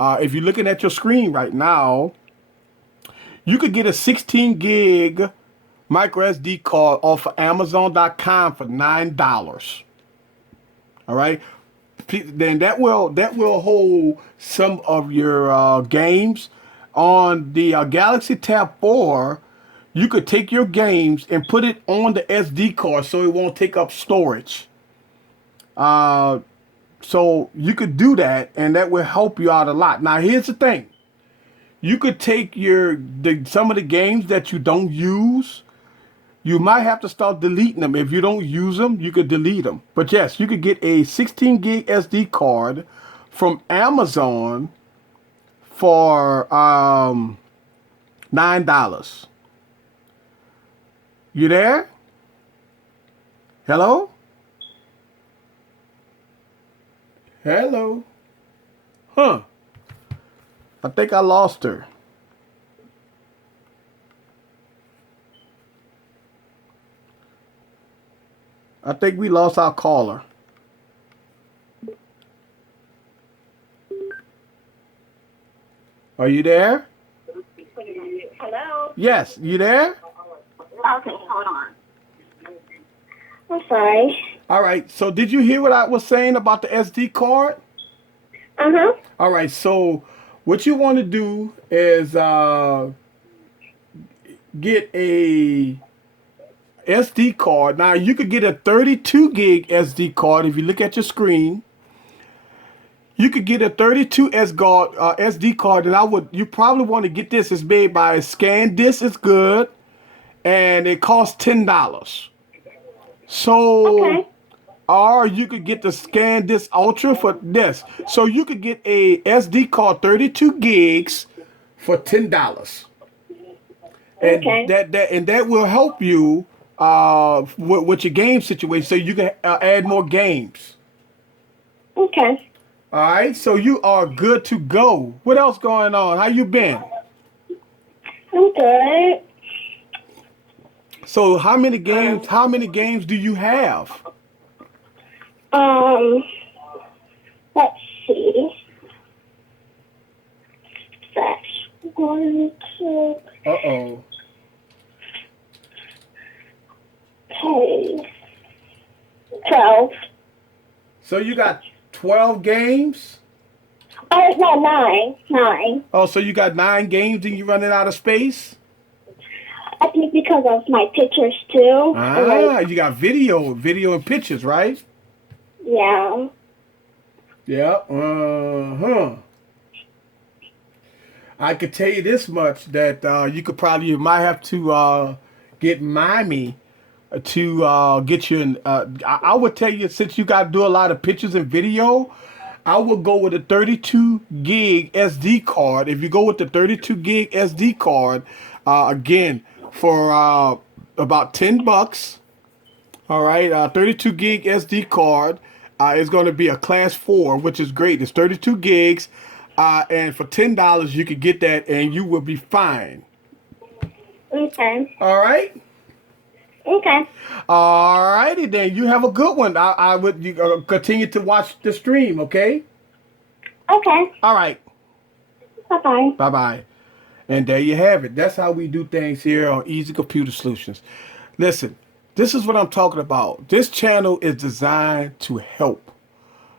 if you're looking at your screen right now, you could get a 16 gig micro SD card off of Amazon.com for $9. All right, then that will hold some of your games. On the Galaxy Tab 4, you could take your games and put it on the SD card so it won't take up storage. So you could do that, and that will help you out a lot. Now, here's the thing: you could take some of the games that you don't use. You might have to start deleting them. If you don't use them, you could delete them. But yes, you could get a 16 gig SD card from Amazon for $9. You there? Hello? Hello? Huh. I think I lost her. I think we lost our caller. Are you there? Hello. Yes, you there? Okay, hold on. I'm sorry. All right. So did you hear what I was saying about the SD card? Uh-huh. All right. So what you want to do is get a SD card. Now you could get a 32 gig SD card if you look at your screen. You could get a 32 SD card, and you probably want to get this. It's made by SanDisk. It's good, and it costs $10. So, Okay. or you could get the SanDisk Ultra for this. So you could get a SD card 32 gigs for $10, and Okay. that will help you with your game situation, so you can add more games. Okay. All right, so you are good to go. What else going on? How you been? I'm good. So how many games? How many games do you have? Let's see. That's 1, 2, Uh-oh. okay. 12. So you got 12 games? Oh no, nine. Oh, so you got 9 games and you running out of space? I think because of my pictures too, and like, Ah, you got video and pictures, right? yeah. Yeah. Uh-huh. I could tell you this much that you might have to get Mimey to get you. I would tell you since you got to do a lot of pictures and video, I would go with a 32 gig SD card. If you go with the 32 gig SD card, again for about $10. All right, 32 gig SD card is going to be a class 4, which is great. It's 32 gigs, and for $10 you could get that, and you will be fine. Okay. All right. Okay. All righty then. You have a good one. I would continue to watch the stream. Okay. Okay. All right. Bye bye. Bye bye. And there you have it. That's how we do things here on Easy Computer Solutions. Listen, this is what I'm talking about. This channel is designed to help.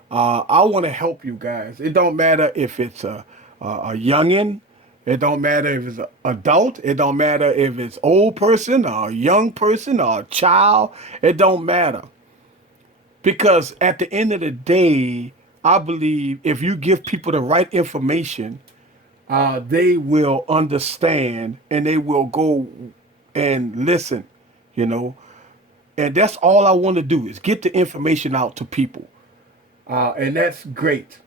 I want to help you guys. It don't matter if it's a youngin. It don't matter if it's an adult. It don't matter if it's old person or a young person or a child. It don't matter. Because at the end of the day, I believe if you give people the right information, they will understand and they will go and listen, you know. And that's all I want to do is get the information out to people. And that's great.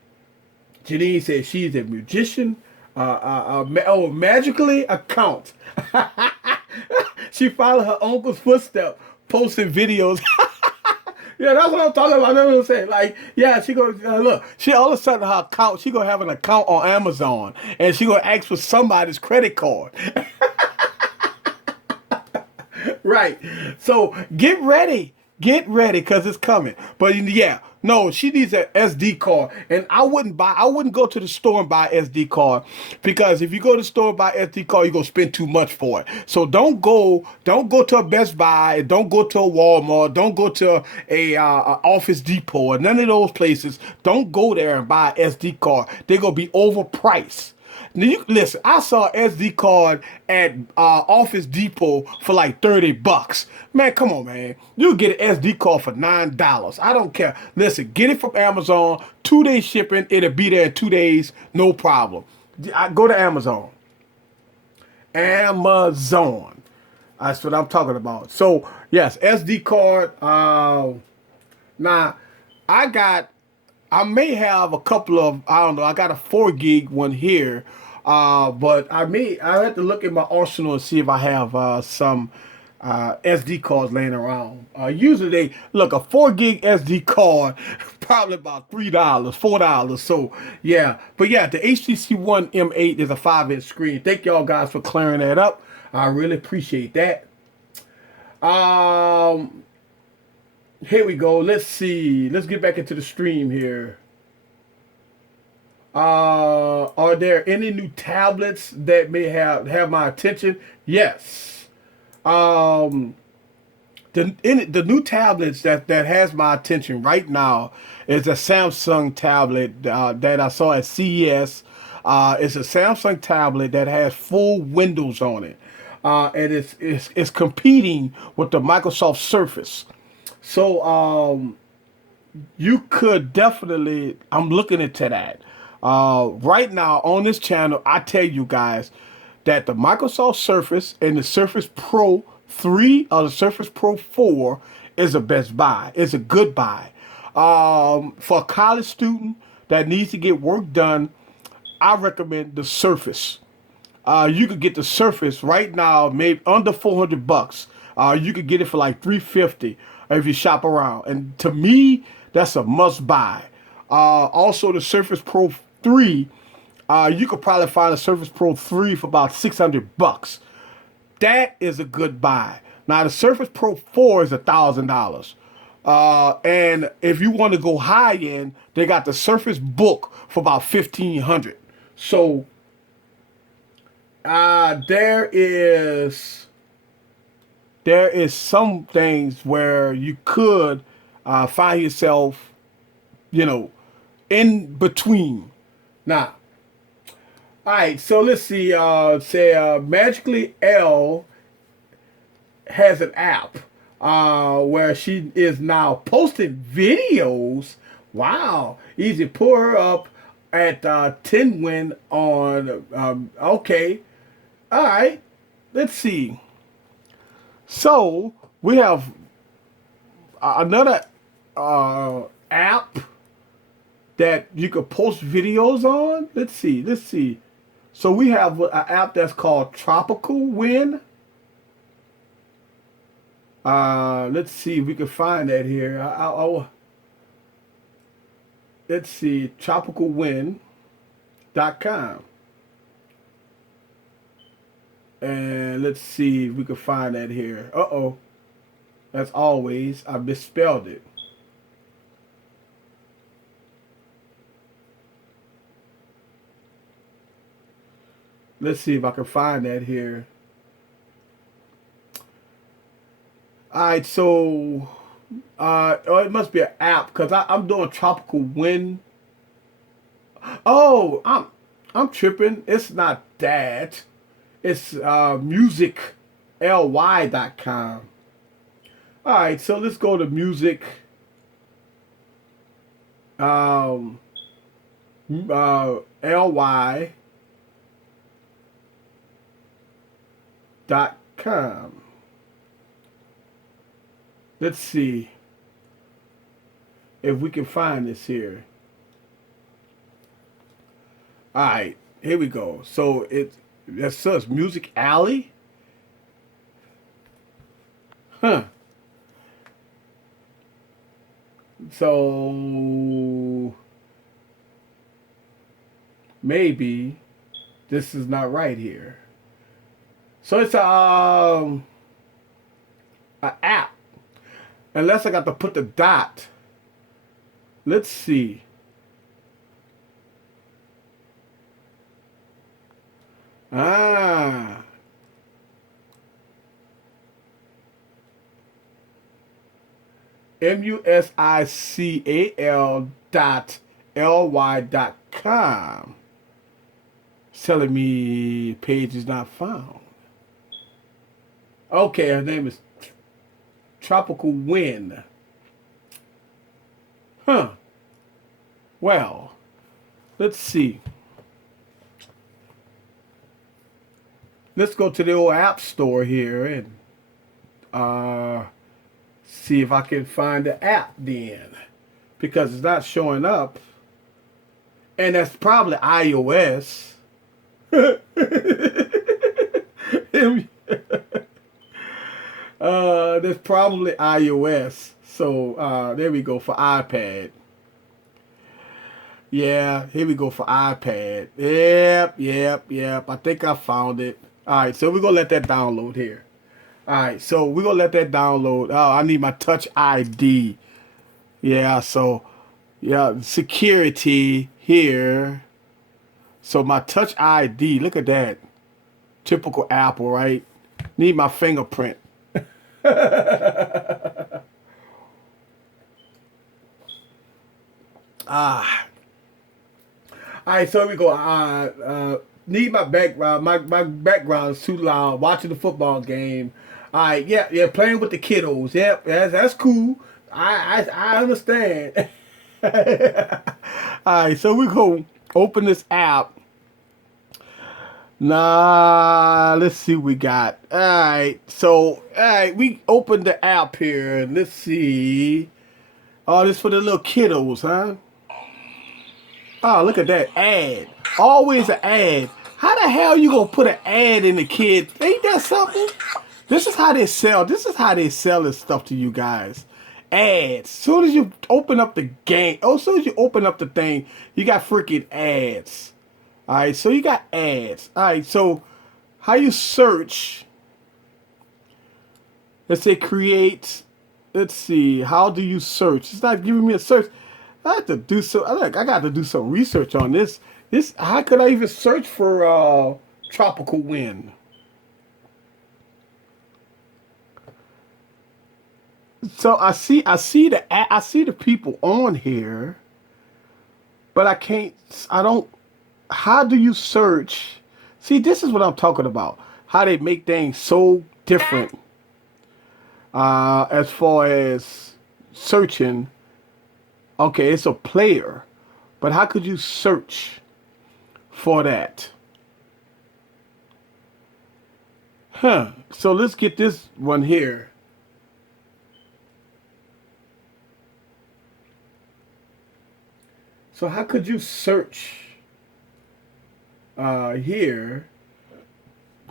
Janine says she's a musician. Magically account. She followed her uncle's footsteps, posting videos. Yeah, that's what I'm talking about. That's what I'm saying. Like, yeah, she goes, look, she all of a sudden her account, she gonna have an account on Amazon, and she gonna ask for somebody's credit card. Right. So get ready, cause it's coming. But yeah, no, she needs an SD card, and I wouldn't go to the store and buy SD card because if you go to the store and buy SD card, you're gonna spend too much for it. So don't go to a Best Buy, don't go to a Walmart, don't go to a Office Depot or none of those places. Don't go there and buy an SD card. They're gonna be overpriced. Now listen, I saw SD card at Office Depot for like $30. Man, come on, man. You get an SD card for $9. I don't care. Listen, get it from Amazon. 2-day shipping. It'll be there in 2 days. No problem. I go to Amazon. Amazon. That's what I'm talking about. So yes, SD card. Now I may have a couple of, I don't know, I got a 4 gig one here. But I have to look at my arsenal and see if I have some SD cards laying around. Usually a 4 gig SD card, probably about $3, $4. So yeah, but yeah, the HTC One M8 is a 5-inch screen. Thank y'all guys for clearing that up. I really appreciate that. Here we go. Let's see. Let's get back into the stream here. Are there any new tablets that may have my attention? Yes. The new tablets that has my attention right now is a Samsung tablet that I saw at CES. It's a Samsung tablet that has full Windows on it, and it's competing with the Microsoft Surface. So you could definitely. I'm looking into that. Right now on this channel, I tell you guys that the Microsoft Surface and the Surface Pro 3 or the Surface Pro 4 is a best buy. It's a good buy. For a college student that needs to get work done, I recommend the Surface. You could get the Surface right now, maybe under $400. You could get it for like $350 if you shop around. And to me, that's a must buy. Also, the Surface Pro 3, you could probably find a Surface Pro 3 for about $600. That is a good buy. Now, the Surface Pro 4 is $1,000. And if you want to go high end, they got the Surface Book for about $1,500. So there is some things where you could find yourself, in between. Nah. All right, so let's see. Say Magically L has an app where she is now posting videos. Wow, easy. Pull her up at 10 win on. Okay, all right. Let's see. So we have another app that you could post videos on. Let's see. Let's see. So we have an app that's called Tropical Wind. Let's see if we can find that here. Let's see, tropicalwind.com. And let's see if we can find that here. Uh-oh. As always, I misspelled it. Let's see if I can find that here. All right, so oh, it must be an app because I'm doing Tropical Wind. Oh, I'm tripping. It's not that. It's musicly.com. All right, so let's go to music. ly.com. Let's see if we can find this here. All right, here we go. So that says Music Alley. Huh. So maybe this is not right here. So it's a app. Unless I got to put the dot. Let's see. Ah. musical.ly.com. Telling me page is not found. Okay, her name is Tropical Wind. Huh. Well, let's see. Let's go to the old app store here and see if I can find the app then. Because it's not showing up. And that's probably iOS. That's probably iOS. So there we go for iPad. Yeah, here we go for iPad. Yep. I think I found it. All right, so we're going to let that download here. All right, so we're going to let that download. Oh, I need my Touch ID. Yeah, so, yeah, security here. So my Touch ID, look at that. Typical Apple, right? Need my fingerprint. Ah. All right, so here we go. Need my background. My background is too loud. Watching the football game. All right, yeah, playing with the kiddos. Yep, that's cool. I understand. All right, so we go open this app. Nah, let's see what we got. All right, so we opened the app here, and let's see. Oh, this for the little kiddos, huh? Oh, look at that ad. Always an ad. How the hell you gonna put an ad in the kids? Ain't that something? This is how they sell. This is how they sell this stuff to you guys. Ads. Soon as you open up the game, soon as you open up the thing, you got freaking ads. All right, so you got ads. All right, so how you search? Let's say create. Let's see. How do you search? It's not giving me a search. I have to do so. I got to do some research on this. How could I even search for Tropical Wind? So I see the people on here, but I can't. I don't. how do you search? See, this is what I'm talking about. How they make things so different as far as searching. Okay, it's a player, but how could you search for that? Huh. So let's get this one here. So how could you search here?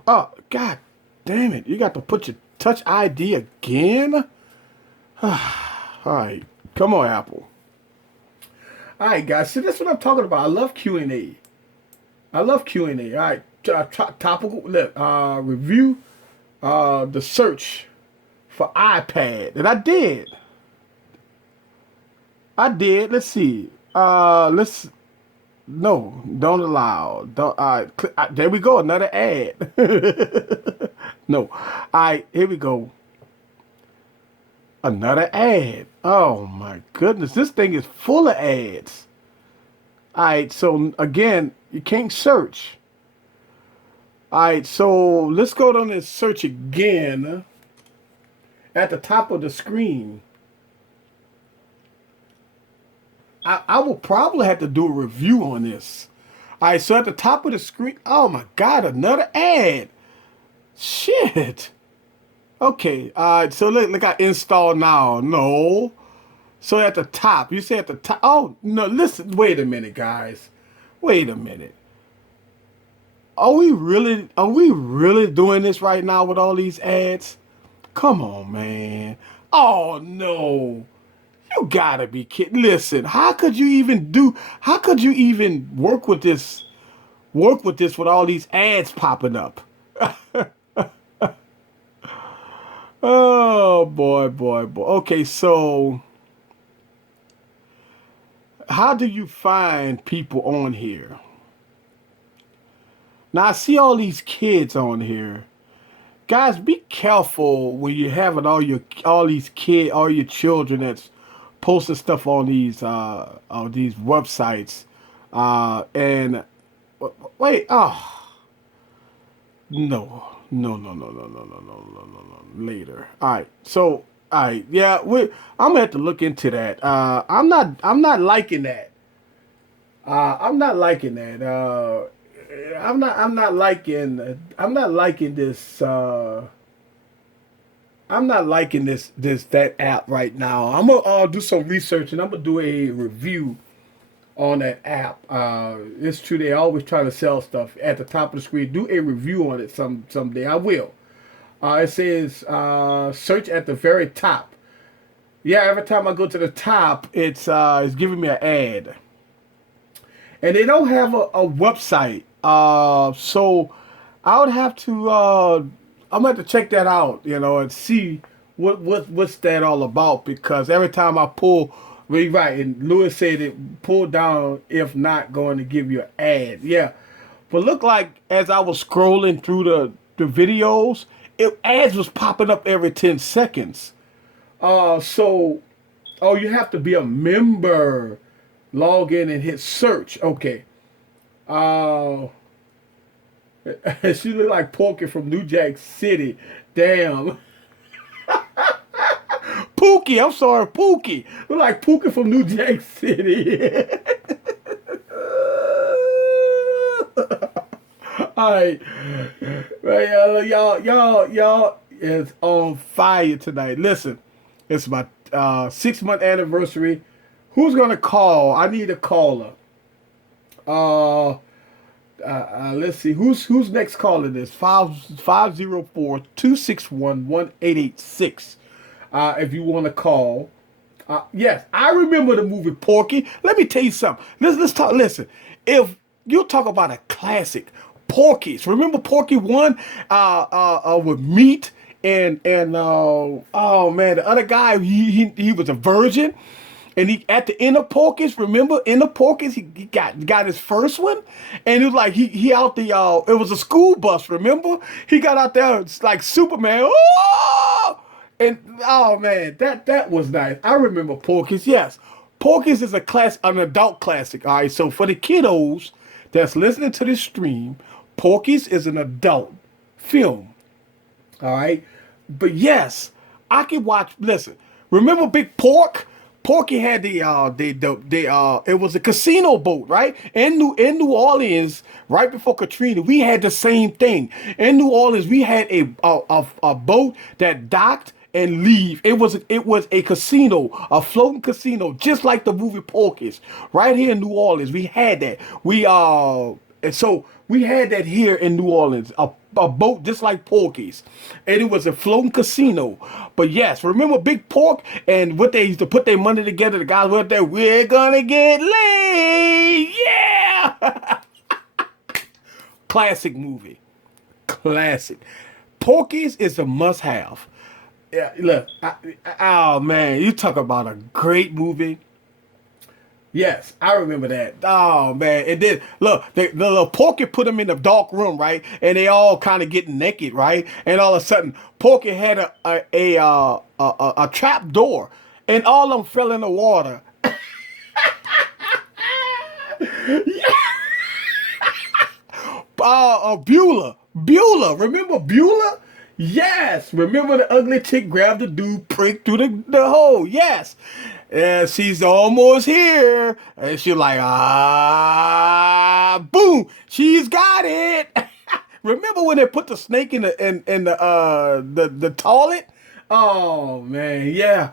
Oh, God damn it. You got to put your touch ID again? All right. Come on, Apple. All right, guys. See, that's what I'm talking about. I love Q&A. I love Q&A. All right. Topical look, review the search for iPad. And I did. Let's see. Let's no, don't allow. Don't. There we go. Another ad. No. All right. Here we go. Another ad. Oh my goodness. This thing is full of ads. All right. So again, you can't search. All right. So let's go down and search again at the top of the screen. I will probably have to do a review on this. All right, so at the top of the screen, oh my God, another ad. Shit. Okay, so look, I install now. No. So at the top, you say at the top. Oh, no, listen, wait a minute, guys. Wait a minute. Are we really doing this right now with all these ads? Come on, man. Oh, no. You gotta be kidding. Listen, how could you even work with this with all these ads popping up? Oh boy, boy, boy. Okay, so how do you find people on here? Now I see all these kids on here. Guys, be careful when you're having all your children that's posting stuff on these websites. And wait, oh no, no, no, no, no, no, no, no, no, no, no. Later. All right. So, all right, yeah, I'm gonna have to look into that. I'm not liking that. I'm not liking that. I'm not liking this. I'm not liking that app right now. I'm gonna do some research and I'm gonna do a review on that app. It's true they always try to sell stuff at the top of the screen. Do a review on it someday. I will. It says search at the very top. Yeah, every time I go to the top, it's giving me an ad, and they don't have a website. So I would have to. I'm gonna have to check that out, and see what's that all about. Because every time I pull, well, right, and Lewis said it pull down if not going to give you an ad. Yeah, but look like as I was scrolling through the videos, ads was popping up every 10 seconds. So you have to be a member. Log in and hit search. Okay. She look like Porky from New Jack City. Damn. Pookie, I'm sorry, Pookie. Look like Pookie from New Jack City. All right. Right, y'all is on fire tonight. Listen, it's my 6-month anniversary. Who's gonna call? I need a caller. Let's see. Who's next caller this? 504-261-1886. If you want to call. Yes, I remember the movie Porky. Let me tell you something. Let's talk. Listen, if you talk about a classic, Porky's. Remember Porky 1 with meat and oh man, the other guy he was a virgin. And he at the end of Porky's, remember in the Porky's, he got his first one, and it was like he out the it was a school bus. Remember, he got out there it's like Superman. Oh! And oh man, that was nice. I remember Porky's. Yes, Porky's is an adult classic. All right, so for the kiddos, that's listening to this stream, Porky's is an adult film. All right. But yes, I can watch. Listen, remember Big Pork? Porky had it was a casino boat, right? In New Orleans, right before Katrina, we had the same thing. In New Orleans, we had a boat that docked and leave. It was a casino, a floating casino, just like the movie Porky's. Right here in New Orleans, we had that. And so we had that here in New Orleans, a boat just like Porky's, and it was a floating casino. But yes, remember Big Pork and what they used to put their money together. The guys were there. We're gonna get laid, yeah. Classic movie, classic. Porky's is a must-have. Yeah, look, oh man, you talk about a great movie. Yes, I remember that. Oh man, and then look, the little Porky put him in the dark room, right? And they all kind of getting naked, right? And all of a sudden, Porky had a trap door, and all of them fell in the water. Beulah, remember Beulah? Yes, remember the ugly chick grabbed the dude, pricked through the hole. Yes, and she's almost here, and she's like, boom, she's got it. Remember when they put the snake in the toilet? Oh man, yeah.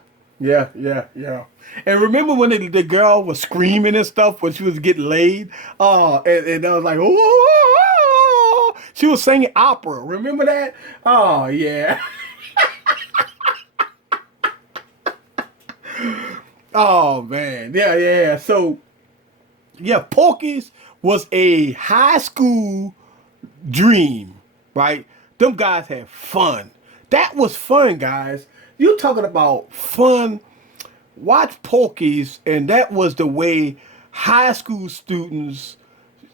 And remember when the girl was screaming and stuff when she was getting laid? Oh, and I was like, oh, she was singing opera. Remember that? Oh yeah. Oh man, yeah. So yeah, Porky's was a high school dream, right? Them guys had fun. That was fun, guys. You talking about fun? Watch Porky's, and that was the way high school students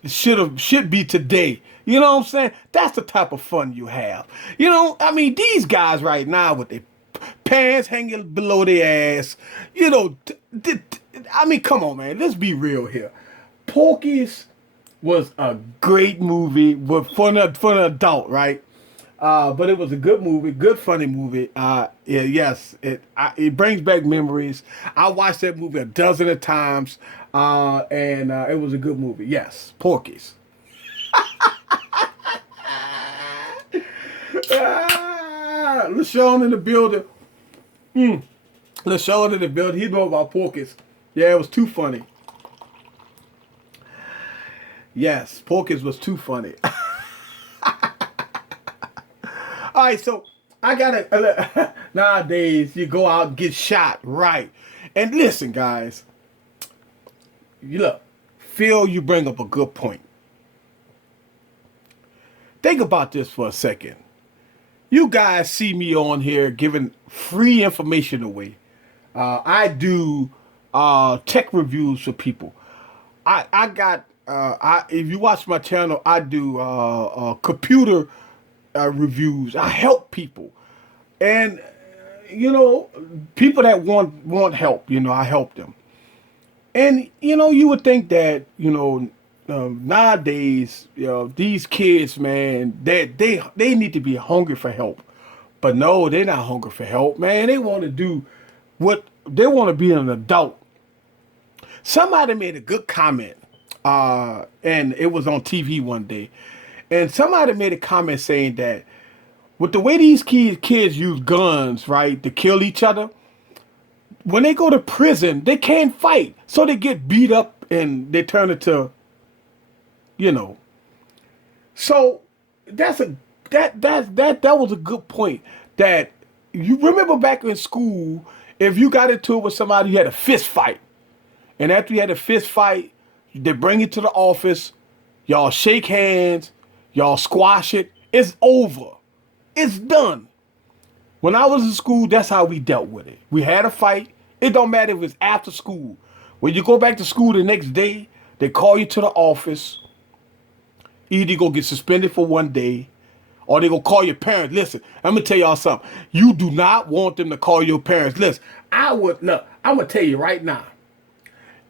should be today. You know what I'm saying? That's the type of fun you have. You know, I mean, these guys right now with their pants hanging below their ass. You know, I mean, come on, man. Let's be real here. Porky's was a great movie for an adult, right? But it was a good movie, good funny movie. Yes, it brings back memories. I watched that movie a dozen of times, and it was a good movie. Yes, Porky's. LaShawn in the building. LaShawn in the building. He know about Porky's. Yeah, it was too funny. Yes, Porky's was too funny. All right, so I gotta nowadays you go out and get shot, right? And listen, guys, Phil, you bring up a good point. Think about this for a second. You guys see me on here giving free information away. I do tech reviews for people. If you watch my channel, I do computer reviews. I help people, and people that want help. I help them. And you would think that nowadays, these kids, man, they need to be hungry for help, but no, they're not hungry for help, man. They want to do what they want to be an adult. Somebody made a good comment, and it was on TV one day. And somebody made a comment saying that with the way these kids use guns, right, to kill each other, when they go to prison, they can't fight. So they get beat up and they turn into, So that was a good point. That you remember back in school, if you got into it with somebody, you had a fist fight. And after you had a fist fight, they bring you to the office, y'all shake hands, y'all squash it. It's over. It's done. When I was in school, that's how we dealt with it. We had a fight. It don't matter if it's after school. When you go back to school the next day, they call you to the office. Either you go get suspended for one day, or they go call your parents. Listen, I'm going to tell y'all something. You do not want them to call your parents. Listen, I'm going to tell you right now.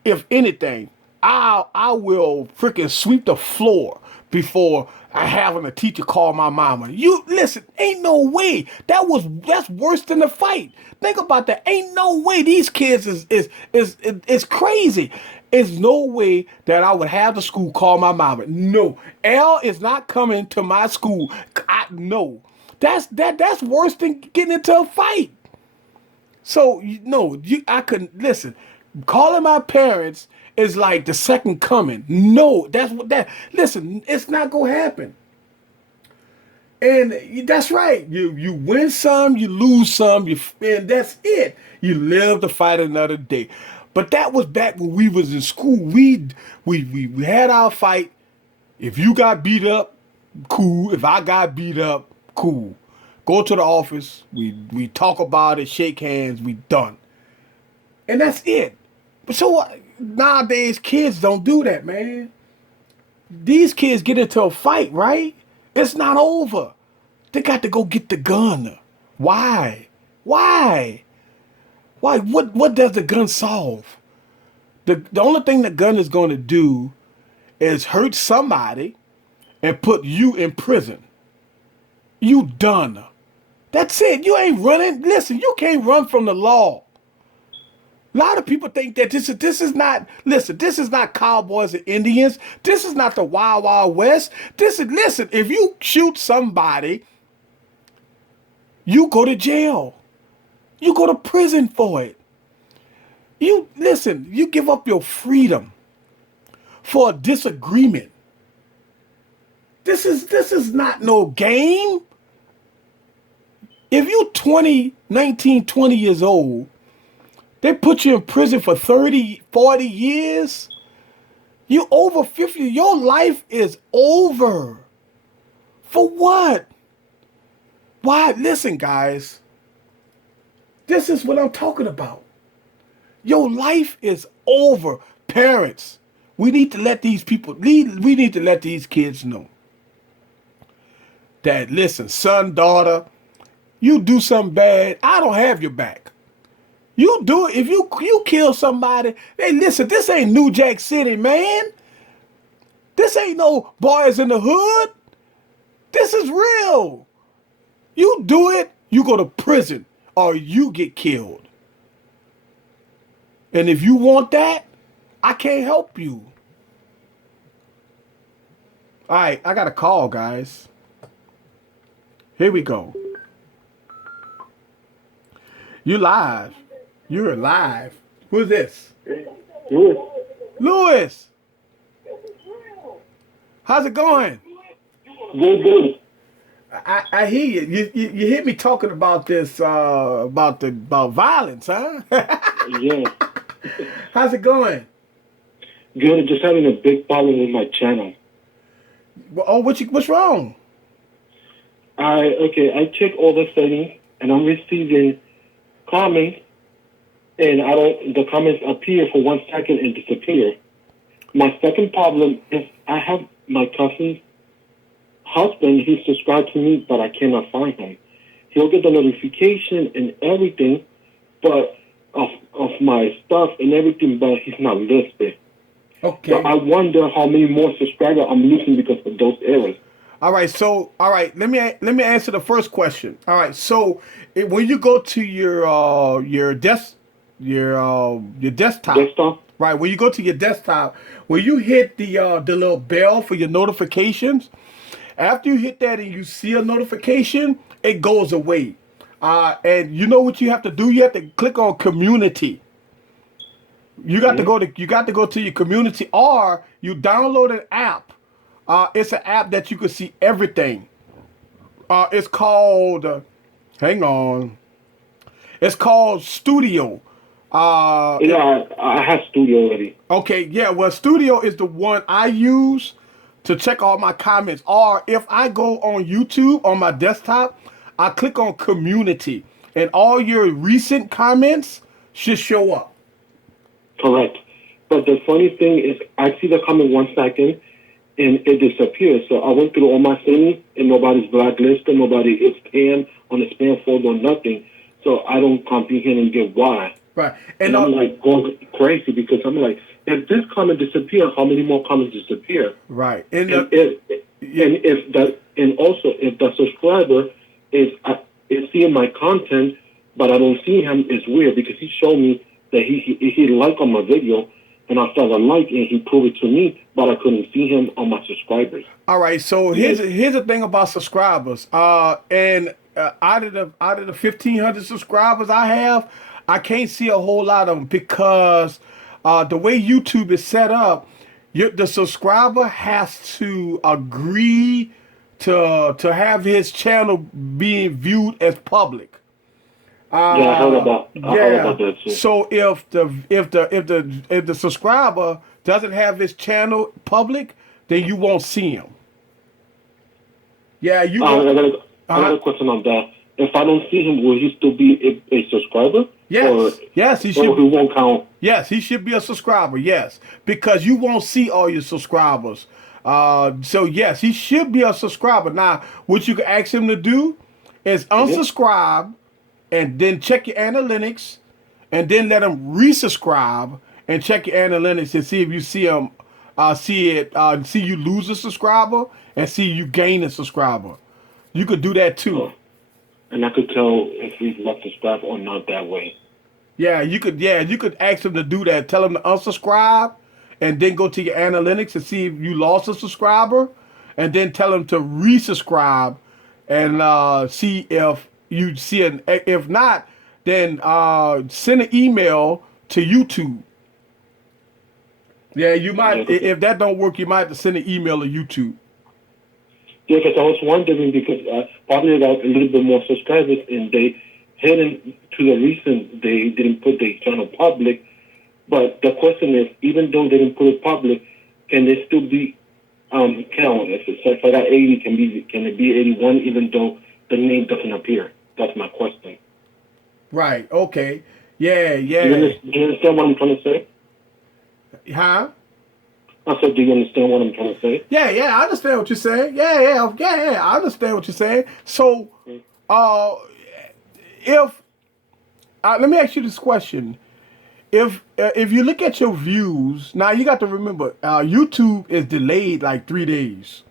If anything, I will freaking sweep the floor before I having a teacher call my mama. You listen, ain't no way. That's worse than the fight. Think about that. Ain't no way these kids is crazy. It's no way that I would have the school call my mama. No, L is not coming to my school. No, that's worse than getting into a fight. So no, I couldn't listen. Calling my parents is like the second coming. No, that's what that. Listen, it's not gonna happen. And that's right. You win some, you lose some, and that's it. You live to fight another day. But that was back when we was in school. We had our fight. If you got beat up, cool. If I got beat up, cool. Go to the office. We talk about it, shake hands. We done, and that's it. But so nowadays, kids don't do that, man. These kids get into a fight, right? It's not over. They got to go get the gun. Why? Why? Why? What does the gun solve? The only thing the gun is going to do is hurt somebody and put you in prison. You done. That's it. You ain't running. Listen, you can't run from the law. A lot of people think that this is not, listen, this is not cowboys and Indians. This is not the Wild Wild West. Listen, if you shoot somebody, you go to jail. You go to prison for it. You give up your freedom for a disagreement. This is not no game. If you 19, 20 years old, they put you in prison for 30, 40 years. You over 50. Your life is over. For what? Why? Listen, guys. This is what I'm talking about. Your life is over. Parents, we need to let these kids know that, listen, son, daughter, you do something bad, I don't have your back. You do it. If you kill somebody, hey, listen, this ain't New Jack City, man. This ain't no Boys in the Hood. This is real. You do it, you go to prison or you get killed. And if you want that, I can't help you. All right, I got a call, guys. Here we go. You live. You're live. Who's this? Louis. Louis. How's it going? Good. I hear you. You hear me talking about this about violence, huh? Yeah. How's it going? Good. Just having a big problem with my channel. Oh, what's wrong? I check all the settings and I'm receiving comments and the comments appear for 1 second and disappear. My second problem is I have my cousin's husband. He's subscribed to me, but I cannot find him. He'll get the notification and everything, but of my stuff and everything, but he's not listed. Okay. So I wonder how many more subscribers I'm losing because of those errors. All right. Let me answer the first question. All right. So when you go to your desktop, right? When you go to your desktop, when you hit the little bell for your notifications, after you hit that and you see a notification, it goes away. And you know what you have to do? You have to click on community. You got to go to your community, or you download an app. It's an app that you can see everything. It's called hang on. It's called Studio. Yeah, I have Studio already. Okay, yeah. Well, Studio is the one I use to check all my comments. Or if I go on YouTube on my desktop, I click on community and all your recent comments should show up. Correct. But the funny thing is I see the comment 1 second and it disappears. So I went through all my settings and nobody's blacklisted, nobody is spam on the spam folder or nothing. So I don't comprehend and get why. Right. And I'm like going crazy because I'm like, if this comment disappear, how many more comments disappear? Right. And also if the subscriber is seeing my content, but I don't see him, it's weird because he showed me that he liked on my video, and I saw the like, and he proved it to me, but I couldn't see him on my subscribers. All right. So here's the thing about subscribers. And out of the 1,500 subscribers I have, I can't see a whole lot of them because the way YouTube is set up, the subscriber has to agree to have his channel being viewed as public. I heard about that too. So if the subscriber doesn't have his channel public, then you won't see him. Yeah, you. I got a question on that. If I don't see him, will he still be a subscriber? Yes, yes, he should. Or he won't count. Yes, he should be a subscriber. Yes, because you won't see all your subscribers. So yes, he should be a subscriber. Now, what you can ask him to do is unsubscribe, and then check your analytics, and then let him resubscribe and check your analytics and see if you see him, see you lose a subscriber and see you gain a subscriber. You could do that too. And I could tell if he's left subscribe or not that way. Yeah, you could ask him to do that. Tell him to unsubscribe and then go to your analytics and see if you lost a subscriber, and then tell him to resubscribe and see if you see an. If not, then send an email to YouTube. Yeah, you might. If that don't work, you might have to send an email to YouTube. Yeah, because I was wondering because probably about a little bit more subscribers, and they heading to the reason they didn't put their channel public. But the question is, even though they didn't put it public, can they still be count? If it's like that 80, can it be 81 even though the name doesn't appear? That's my question. Right. Okay. Yeah. Do you understand what I'm trying to say? Huh? I said, do you understand what I'm trying to say? Yeah, I understand what you're saying. Yeah, I understand what you're saying. So, if let me ask you this question: if you look at your views now, you got to remember YouTube is delayed like 3 days.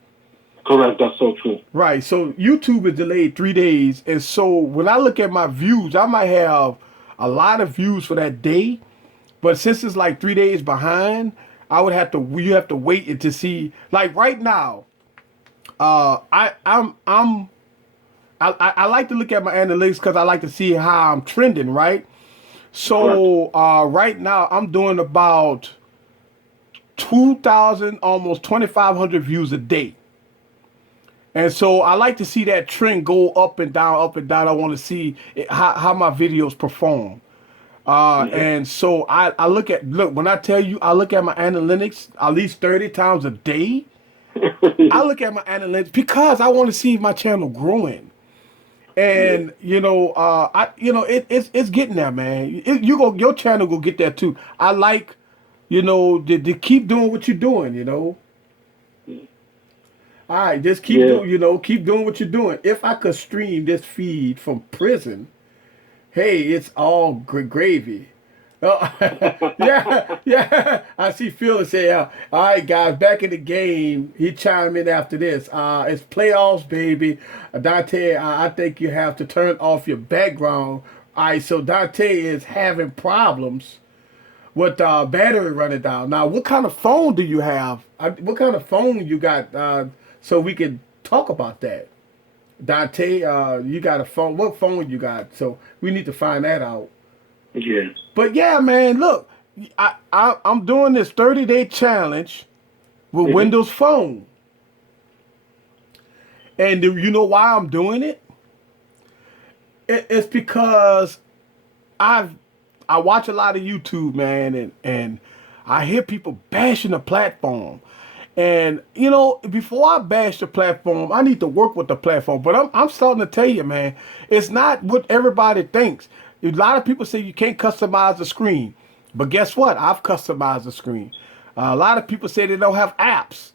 Correct. That's so true. Right. So YouTube is delayed 3 days, and so when I look at my views, I might have a lot of views for that day, but since it's like 3 days behind, you have to wait and to see. Like right now, I like to look at my analytics because I like to see how I'm trending, right? So right now I'm doing about 2,000, almost 2,500 views a day. And so I like to see that trend go up and down, up and down. I want to see how my videos perform. And so I look when I tell you I look at my analytics at least 30 times a day. I look at my analytics because I want to see my channel growing. And it's getting there, man. Your channel will get there too. I like, to keep doing what you're doing, All right, just keep doing what you're doing. If I could stream this feed from prison, hey, it's all gravy. Oh, yeah. I see Phil say, all right, guys, back in the game. He chimed in after this. It's playoffs, baby. Dante, I think you have to turn off your background. All right, so Dante is having problems with battery running down. Now, what kind of phone do you have? What kind of phone you got so we can talk about that? Dante, you got a phone. What phone you got? So we need to find that out. Yeah. But yeah, man, look, I'm doing this 30-day challenge with Windows Phone. And you know why I'm doing it? It's because I watch a lot of YouTube, man, and I hear people bashing the platform. And, before I bash the platform, I need to work with the platform. But I'm starting to tell you, man, it's not what everybody thinks. A lot of people say you can't customize the screen. But guess what? I've customized the screen. A lot of people say they don't have apps.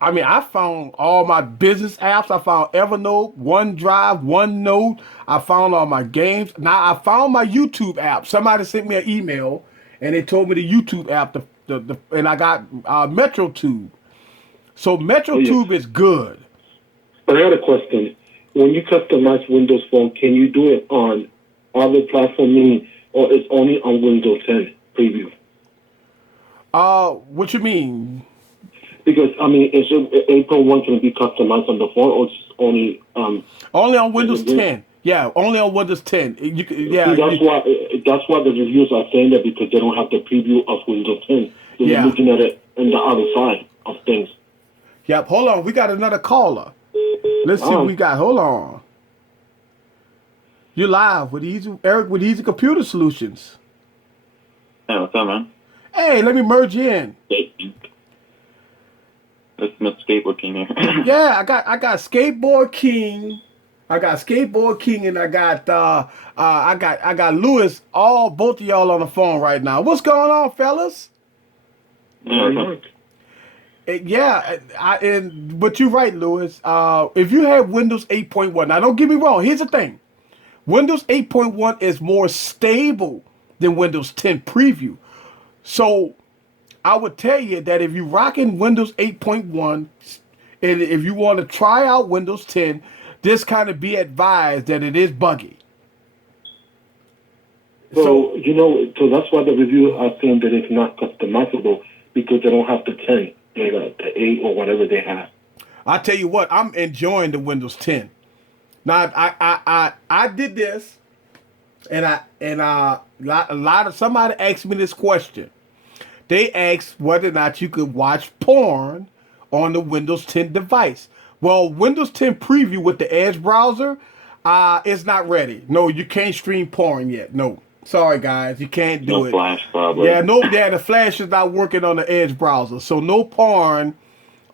I mean, I found all my business apps. I found Evernote, OneDrive, OneNote. I found all my games. Now, I found my YouTube app. Somebody sent me an email, and they told me the YouTube app and I got Metro Tube. So Metro yeah. Tube is good. I had a question. When you customize Windows Phone, can you do it on other platforms, or it's only on Windows 10 preview? What you mean? Because I mean, is 8.1 can be customized on the phone, or just only Only on Windows is it- 10. Yeah, only on Windows 10. You can, yeah, See, that's why the reviews are saying that, because they don't have the preview of Windows 10. They're Yeah. looking at it on the other side of things. yep. Hold on, we got another caller. Let's see what we got. Hold on. You're live with Eric with Easy Computer Solutions. Hey, what's up, man? Hey, let me merge you in. That's Mr. Skateboard King here. Yeah, I got Skateboard King. I got Skateboard King, and I got Lewis. Both of y'all on the phone right now. What's going on, fellas? But you're right, Lewis. If you have Windows 8.1, now don't get me wrong. Here's the thing: Windows 8.1 is more stable than Windows 10 Preview. So I would tell you that if you're rocking Windows 8.1, and if you want to try out Windows 10, just kind of be advised that it is buggy. So that's why the review are saying that it's not customizable, because they don't have the 10, the 8 or whatever they have. I tell you what, I'm enjoying the Windows 10. Now I did this, and somebody asked me this question. They asked whether or not you could watch porn on the Windows 10 device. Well, Windows 10 Preview with the Edge browser is not ready. No, you can't stream porn yet. No, sorry guys, you can't do it. No Flash, probably. Yeah, the Flash is not working on the Edge browser, so no porn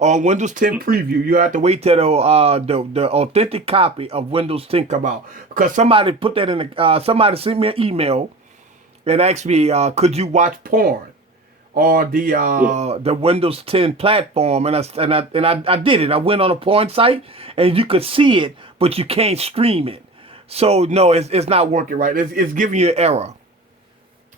on Windows 10 Preview. You have to wait till the authentic copy of Windows 10 come out, because somebody put that in somebody sent me an email and asked me, could you watch porn on the Windows 10 platform, and I did it. I went on a porn site and you could see it, but you can't stream it. So no, it's not working right. It's giving you an error.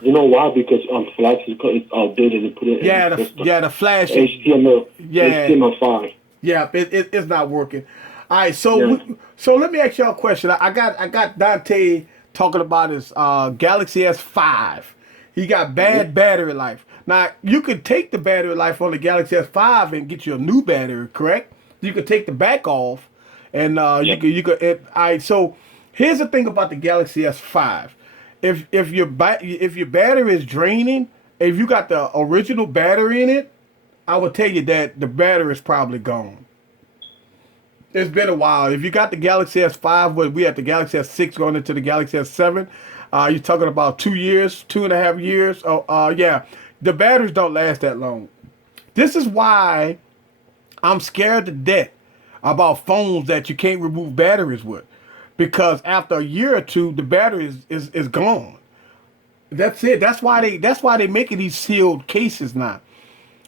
You know why? Because Flash is outdated and put it in the system. The Flash. HTML5. Yeah, it's not working. All right, so let me ask y'all a question. I got Dante talking about his Galaxy S5. He got bad battery life. Now, you could take the battery life on the Galaxy S5 and get you a new battery, correct? You could take the back off, and you could. All right, so here's the thing about the Galaxy S5. If your battery is draining, if you got the original battery in it, I would tell you that the battery is probably gone. It's been a while. If you got the Galaxy S5, we at the Galaxy S6 going into the Galaxy S7, you're talking about 2 years, 2.5 years. Yeah. The batteries don't last that long. This is why I'm scared to death about phones that you can't remove batteries with, because after a year or two, the battery is gone. That's it. That's why they making these sealed cases now,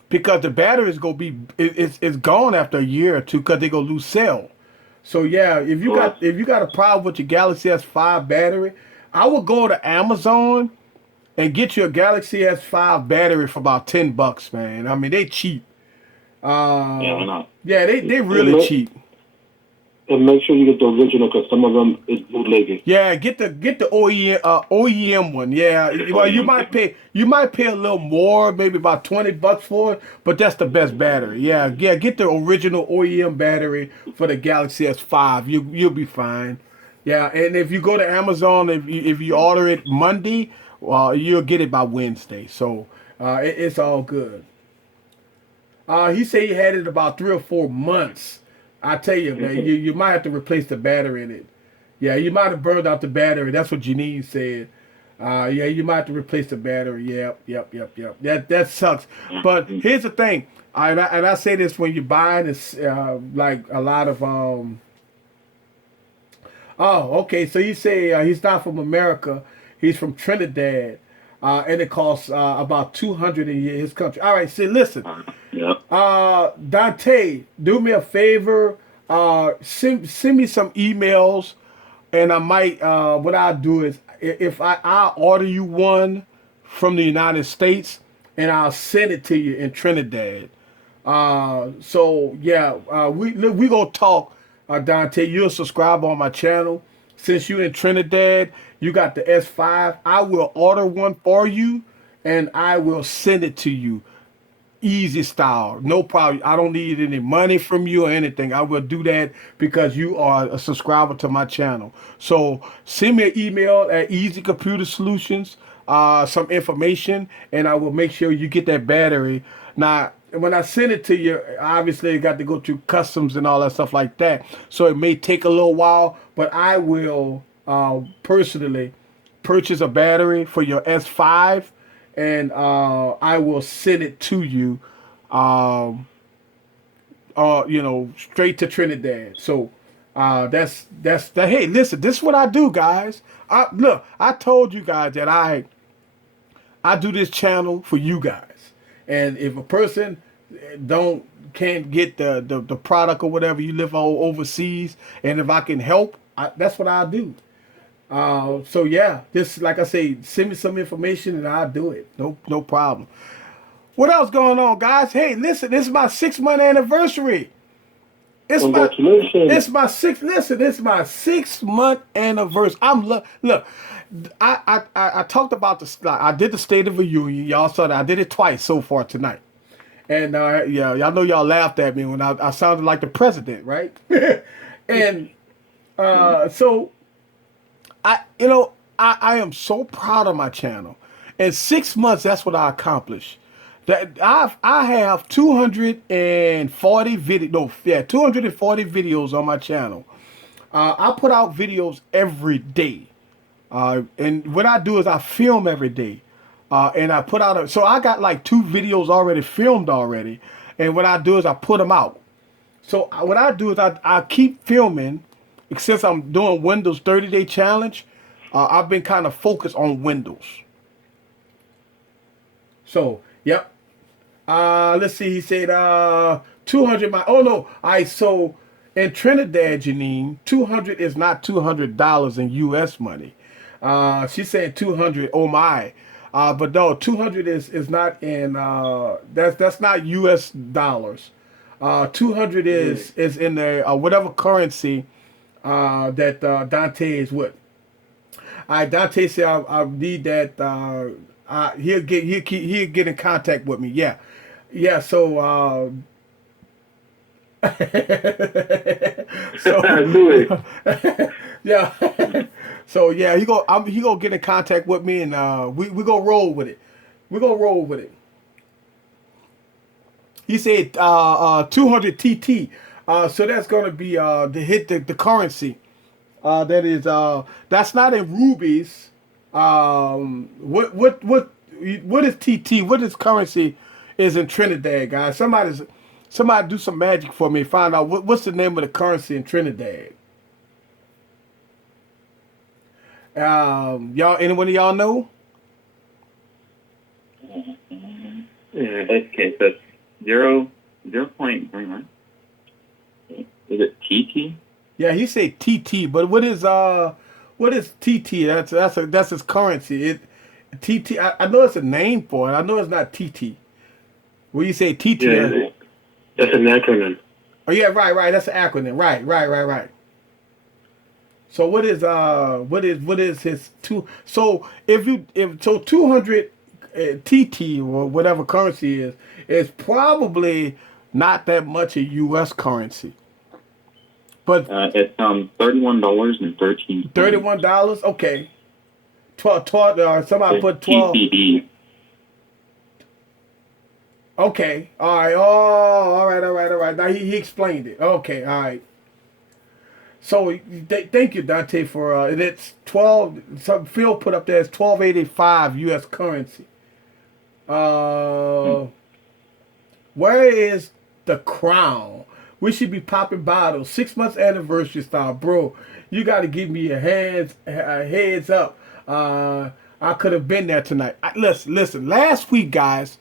because the battery is gonna be it's gone after a year or two, because they gonna lose cell. So yeah, if you got a problem with your Galaxy S5 battery, I would go to Amazon and get you a Galaxy S5 battery for about $10, man. I mean, they cheap. Yeah, why not? Yeah, they really cheap. And make sure you get the original, because some of them is bootlegging. Yeah, get the OEM one. Yeah, well, you might pay a little more, maybe about $20 for it, but that's the best battery. Yeah, get the original OEM battery for the Galaxy S5. You'll be fine. Yeah, and if you go to Amazon, if you order it Monday, you'll get it by Wednesday. So it's all good. He said he had it about 3 or 4 months. I tell you, man, you might have to replace the battery in it. Yeah, you might have burned out the battery. That's what Janine said. Yeah, you might have to replace the battery. Yep. That sucks. But here's the thing. And I say this when you're buying this, like a lot of Oh, okay. So you say he's not from America. He's from Trinidad. And it costs about $200 in his country. All right, see, listen. Yeah. Dante, do me a favor. Send me some emails, and I might. What I'll do is, if I'll order you one from the United States, and I'll send it to you in Trinidad. So yeah, we gonna talk, Dante. You'll subscribe on my channel. Since you in Trinidad, you got the S5. I will order one for you, and I will send it to you. Easy style, no problem. I don't need any money from you or anything. I will do that because you are a subscriber to my channel. So send me an email at Easy Computer Solutions, some information, and I will make sure you get that battery. Now, when I send it to you, obviously it got to go through customs and all that stuff like that. So it may take a little while, but I will personally purchase a battery for your S5, and I will send it to you, straight to Trinidad. So that's that. Hey, listen, this is what I do, guys. Look, I told you guys that I do this channel for you guys, and if a person can't get the product or whatever, you live overseas, and if I can help, that's what I do. So yeah, just like I say, send me some information and I'll do it. No problem. What else going on, guys? Hey, listen, this is my 6-month anniversary. Congratulations. It's my 6-month anniversary. Look, I talked about I did the State of the Union. Y'all saw that. I did it twice so far tonight. And yeah, y'all know y'all laughed at me when I sounded like the president, right? And so I am so proud of my channel. In 6 months, that's what I accomplished. That I have 240 videos on my channel. I put out videos every day, and what I do is I film every day, and I put out. So I got like 2 videos already filmed already, and what I do is I put them out. So what I do is I keep filming. Since I'm doing Windows 30-day challenge, I've been kind of focused on Windows. So, yep. Let's see. He said 200. Oh no. So in Trinidad, Janine, 200 is not $200 in U.S. money. She said 200. Oh my. But no, 200 is not in. That's not U.S. dollars. 200 is in the whatever currency that Dante is with. All right, Dante said I need that. He'll get in contact with me. Yeah. So so I knew it. yeah. So yeah, he gonna get in contact with me, and we gonna roll with it. He said 200 TT. So that's gonna be to hit the currency. That is that's not in rubies. What is TT? What is currency is in Trinidad, guys? Somebody do some magic for me. Find out what's the name of the currency in Trinidad. Anyone of y'all know? Okay, so it's 0.1. Is it TT? Yeah, he said TT, but what is TT? That's his currency. TT. I know it's a name for it. I know it's not TT. When you say TT, Yeah, that's an acronym. oh yeah, right. That's an acronym. Right. So what is his two? So if 200 TT or whatever currency is probably not that much a U.S. currency. But it's $31.13. $31. Okay. 12. Somebody put 12. TTD. Okay. All right. Oh, all right. Now he explained it. Okay. All right. So thank you, Dante, for and it's 12. Some Phil put up there. It's 1285 U.S. currency. Where is the crown? We should be popping bottles. 6 months anniversary style, bro. You got to give me a heads up. I could have been there tonight. Listen. Last week, guys,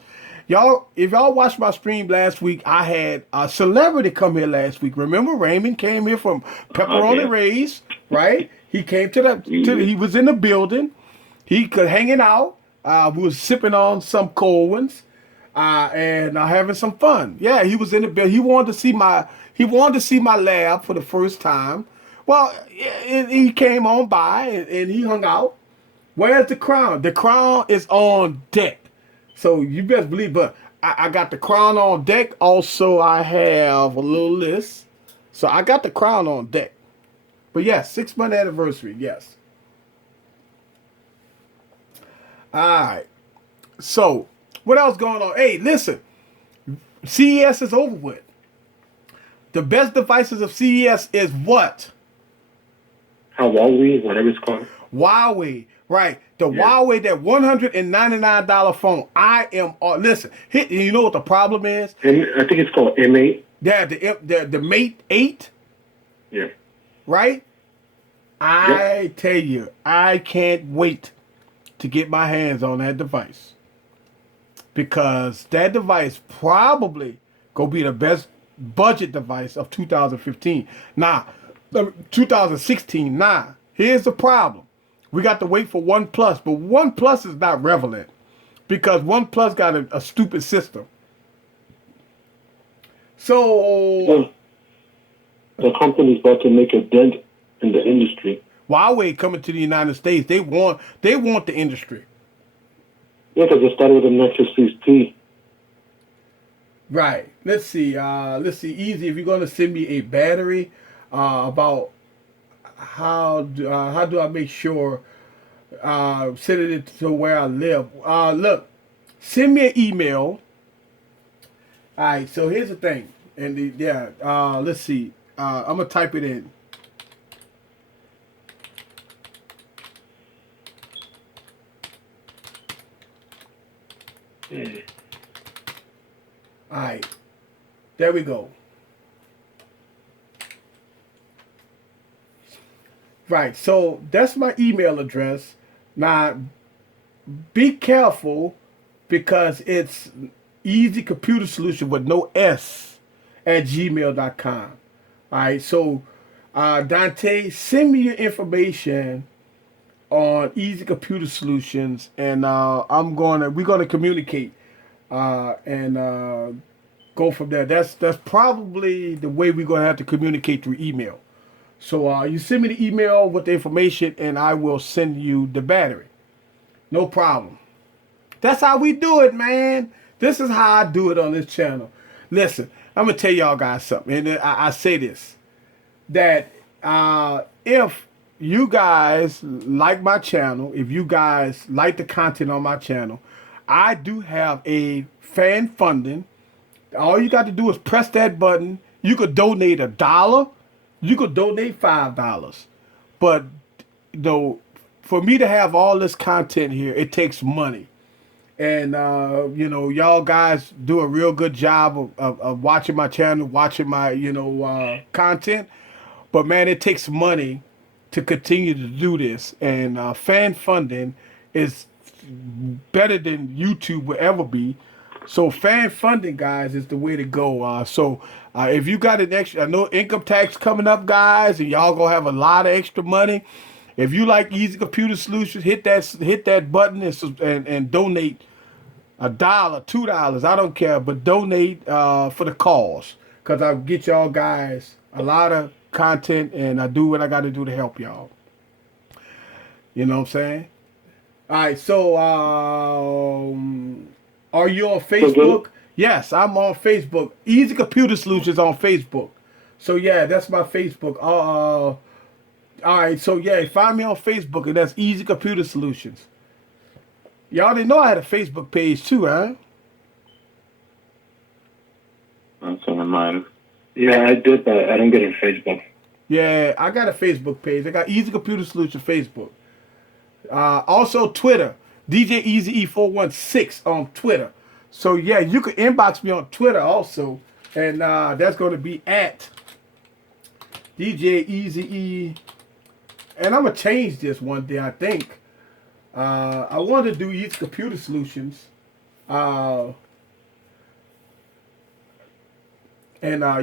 if y'all watched my stream last week, I had a celebrity come here last week. Remember, Raymond came here from Pepperoni Rays, right? He came he was in the building. He could hanging out. We was sipping on some cold ones. and having some fun. Yeah, he was in the bed. He wanted to see my lab for the first time. Well, he came on by and he hung out. Where's the crown? The crown is on deck. So you best believe, but I got the crown on deck. Also, I have a little list. So I got the crown on deck. But yes, 6-month anniversary, yes. All right. So, what else going on? Hey, listen. CES is over with. The best devices of CES is what? Huawei, whatever it's called. Huawei. Right. The Yeah. Huawei, that $199 phone. I am listen, you know what the problem is? And I think it's called M8. Yeah, the Mate 8, Yeah. right? I tell you, I can't wait to get my hands on that device. Because that device probably gonna be the best budget device of 2015. Now, 2016. Now, here's the problem. We got to wait for OnePlus, but OnePlus is not relevant because OnePlus got a stupid system. So Well, the company's about to make a dent in the industry. Huawei coming to the United States, they want the industry. Yeah, because it started with the Nexus 6T. Right. Let's see. Easy. If you're gonna send me a battery, about how do I make sure send it to where I live? Look, send me an email. All right. So here's the thing, and let's see. I'm gonna type it in. All right. There we go. Right. So that's my email address. Now, be careful because it's Easy Computer Solution with no S at gmail.com. All right. So, Dante, send me your information on Easy Computer Solutions, and we're gonna communicate and go from there. That's probably the way we're gonna have to communicate through email. So you send me the email with the information, and I will send you the battery. No problem. That's how we do it, man. This is how I do it on this channel. Listen, I'm gonna tell y'all guys something, and I say this, that if you guys like my channel, if you guys like the content on my channel, I do have a fan funding. All you got to do is press that button. You could donate $1. You could donate $5. But though, for me to have all this content here, it takes money. And y'all guys do a real good job of watching my channel, watching my content. But man, it takes money to continue to do this. And fan funding is better than YouTube will ever be. So fan funding, guys, is the way to go. So if you got an extra, I know income tax coming up, guys, and y'all gonna have a lot of extra money. If you like Easy Computer Solutions, hit that button and donate $1, $2. I don't care, but donate for the cause, cause I get y'all guys a lot of content, and I do what I got to do to help y'all. You know what I'm saying? All right. So are you on Facebook? Yes, I'm on Facebook. Easy Computer Solutions on Facebook. So yeah, that's my Facebook. All right. So yeah, find me on Facebook, and that's Easy Computer Solutions. Y'all didn't know I had a Facebook page too, huh? I think I might have. Yeah, I did, but I don't get on Facebook. Yeah, I got a Facebook page. I got Easy Computer Solution Facebook. Also Twitter, DJ Easy E416 on Twitter. So yeah, you can inbox me on Twitter also, and that's going to be at DJ Easy E. And I'm gonna change this one day, I think. I want to do Easy Computer Solutions. And I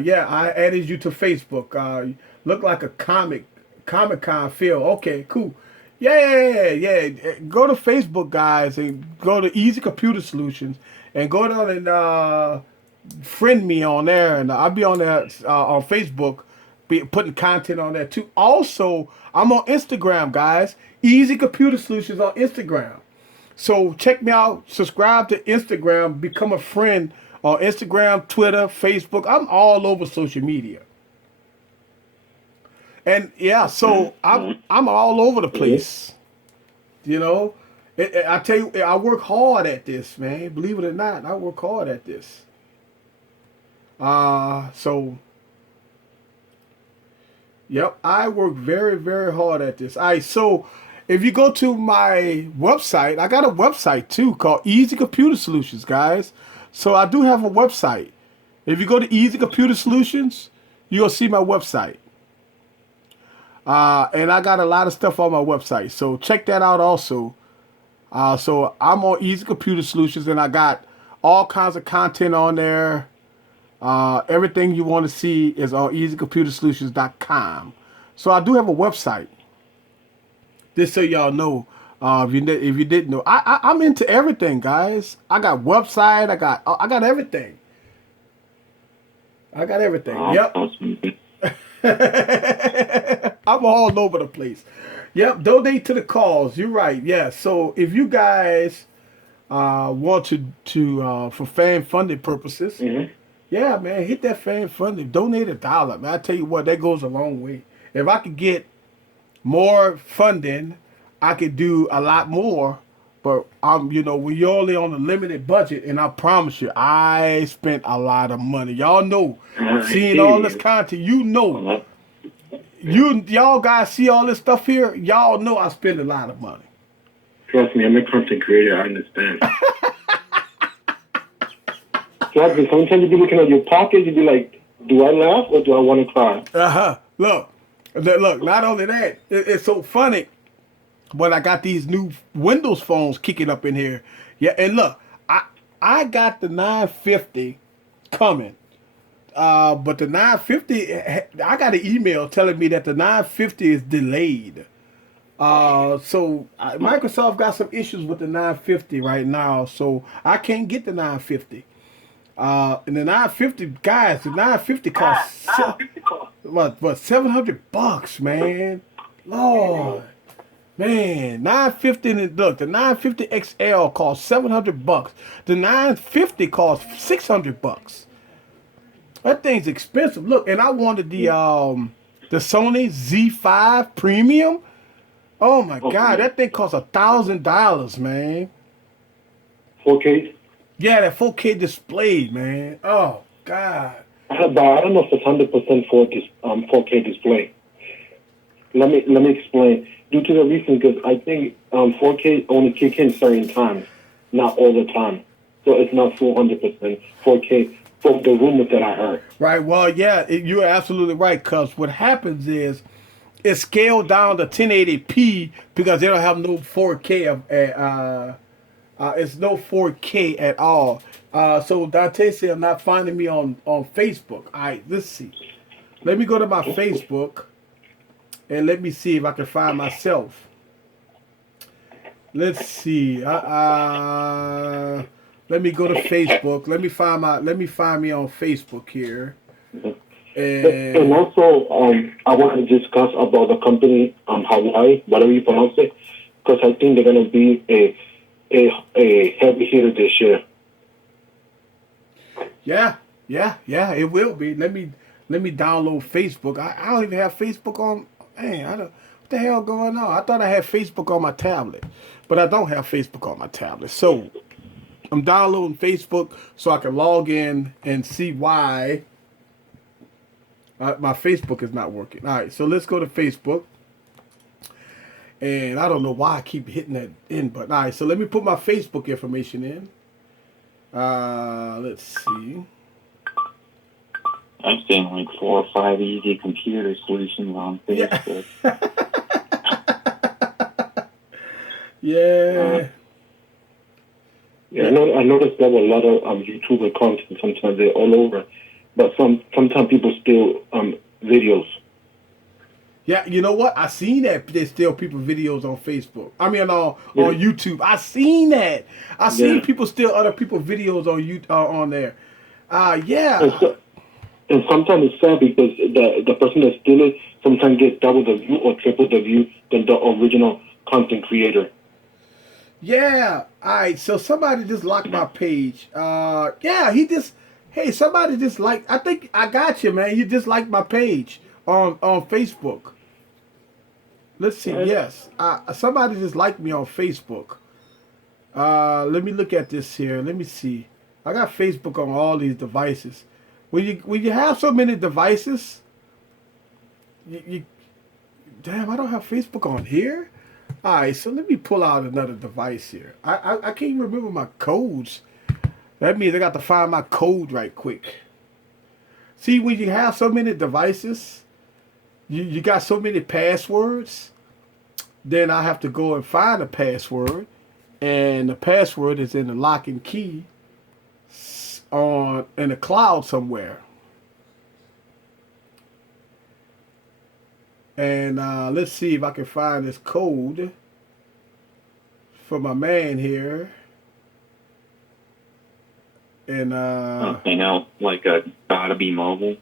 added you to Facebook. Look like a Comic-Con feel. Okay, cool. Yeah. Go to Facebook, guys, and go to Easy Computer Solutions, and go down and friend me on there, and I'll be on there on Facebook, be putting content on there too. Also, I'm on Instagram, guys. Easy Computer Solutions on Instagram. So check me out. Subscribe to Instagram. Become a friend on Instagram, Twitter, Facebook. I'm all over social media. And yeah, so I'm all over the place. You know, I tell you, I work hard at this, man. Believe it or not, I work hard at this. So yep, I work very, very hard at this. All right, so if you go to my website, I got a website too called Easy Computer Solutions, guys. So I do have a website. If you go to Easy Computer Solutions, you'll see my website. And I got a lot of stuff on my website. So check that out also. So I'm on Easy Computer Solutions, and I got all kinds of content on there. Everything you want to see is on easycomputersolutions.com. So I do have a website. Just so y'all know, if you didn't know, I'm into everything, guys. I got website. I got everything. I got everything. Yep. I'm all over the place. Yep. Donate to the cause. You're right. Yeah. So if you guys want to for fan funded purposes. Mm-hmm. Yeah, man, hit that fan funding. Donate $1, man. I tell you what, that goes a long way. If I could get more funding, I could do a lot more. But when you're only on a limited budget, and I promise you, I spent a lot of money. Y'all know, seeing all this content, y'all guys see all this stuff here. Y'all know I spend a lot of money. Trust me, I'm a content creator. I understand. Sometimes you be looking at your pocket, you be like, do I laugh or do I want to cry? Look. Not only that, it's so funny. But I got these new Windows phones kicking up in here. Yeah, and look, I got the 950 coming. But the 950, I got an email telling me that the 950 is delayed. So Microsoft got some issues with the 950 right now, so I can't get the 950. And the 950, guys, the 950 costs what $700, man. Lord, man, 950. Look, the 950 XL costs $700. The 950 costs $600. That thing's expensive. Look, and I wanted the Sony Z5 Premium. Oh my God, that thing costs $1,000, man. 4K. Yeah, that 4K display, man. Oh God. I don't know if it's 100% 4K display. Let me explain. Due to the reason, because I think 4K only kick in certain times, not all the time. So it's not 400% 4K from the rumors that I heard. Right. Well, yeah, you're absolutely right. Cause what happens is it's scaled down to 1080p because they don't have no 4K. It's no 4K at all. So Dante said, I'm not finding me on Facebook. All right, let's see. Let me go to my Facebook and let me see if I can find myself. Let's see. Let me go to Facebook. Let me find me on Facebook here. And also, I want to discuss about the company Hawaii, whatever you pronounce it, because I think they're going to be a heavy hitter this year. Yeah, it will be. Let me download Facebook. I don't even have Facebook on. Man, what the hell going on? I thought I had Facebook on my tablet, but I don't have Facebook on my tablet. So I'm downloading Facebook so I can log in and see why my Facebook is not working. All right, so let's go to Facebook. And I don't know why I keep hitting that in button. All right, so let me put my Facebook information in. Let's see. I'm seeing like 4 or 5 easy computer solutions on Facebook. Yeah. Yeah, I noticed there were a lot of YouTuber content. Sometimes they're all over, but sometimes people steal videos. Yeah, you know what? I seen that there's still people videos on Facebook. I mean, Yeah. on YouTube. I seen that. I seen Yeah. people steal other people's videos on you on there. And Yeah. so, and sometimes it's sad because the person that steal it sometimes gets double the view or triple the view than the original content creator. Yeah. All right. So somebody just locked my page. Yeah. He just. Hey, somebody just like. I think I got you, man. You just liked my page on Facebook. Let's see. Right? Yes. Somebody just liked me on Facebook. Let me look at this here. Let me see. I got Facebook on all these devices. When you have so many devices, you damn, I don't have Facebook on here. All right, so let me pull out another device here. I can't even remember my codes. That means I got to find my code right quick. See, when you have so many devices, you got so many passwords. Then I have to go and find a password, and the password is in the lock and key on in the cloud somewhere. And let's see if I can find this code for my man here. And You know, like Gotta Be Mobile.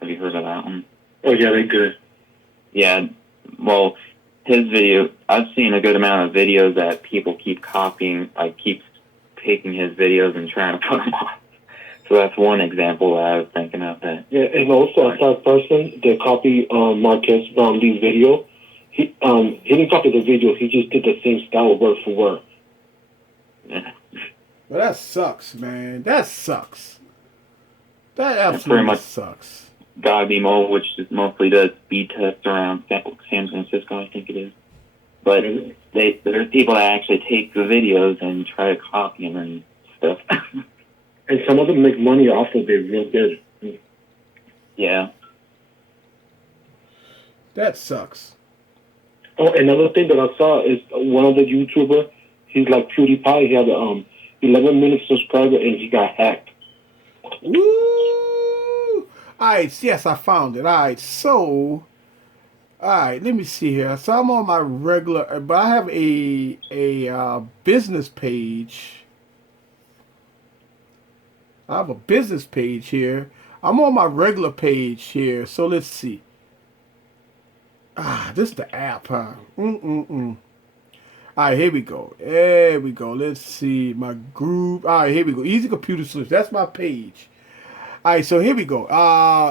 Have you heard of that one? Oh yeah, they're good. Yeah. Well, his video, I've seen a good amount of videos that people keep copying, like keep taking his videos and trying to put them on. So that's one example that I was thinking of. That. Yeah, and also I saw a person that copied Marquez Brownlee's video. He didn't copy the video. He just did the same style word for word. Yeah. well, that sucks, man. That sucks. That pretty absolutely much- sucks. Gotta Be Mobile, which mostly does speed tests around San Francisco, I think it is. But there's people that actually take the videos and try to copy them and stuff. And some of them make money off of it real good. Yeah. That sucks. Oh, another thing that I saw is one of the YouTuber. He's like PewDiePie. He had 11 million subscriber and he got hacked. Woo! Alright, yes, I found it. Alright, so alright, let me see here. So I'm on my regular, but I have a business page. I have a business page here. I'm on my regular page here. So let's see. This is the app, huh? All right, here we go. There we go. Let's see my group. All right, here we go. Easy Computer Solutions. That's my page. All right, so here we go.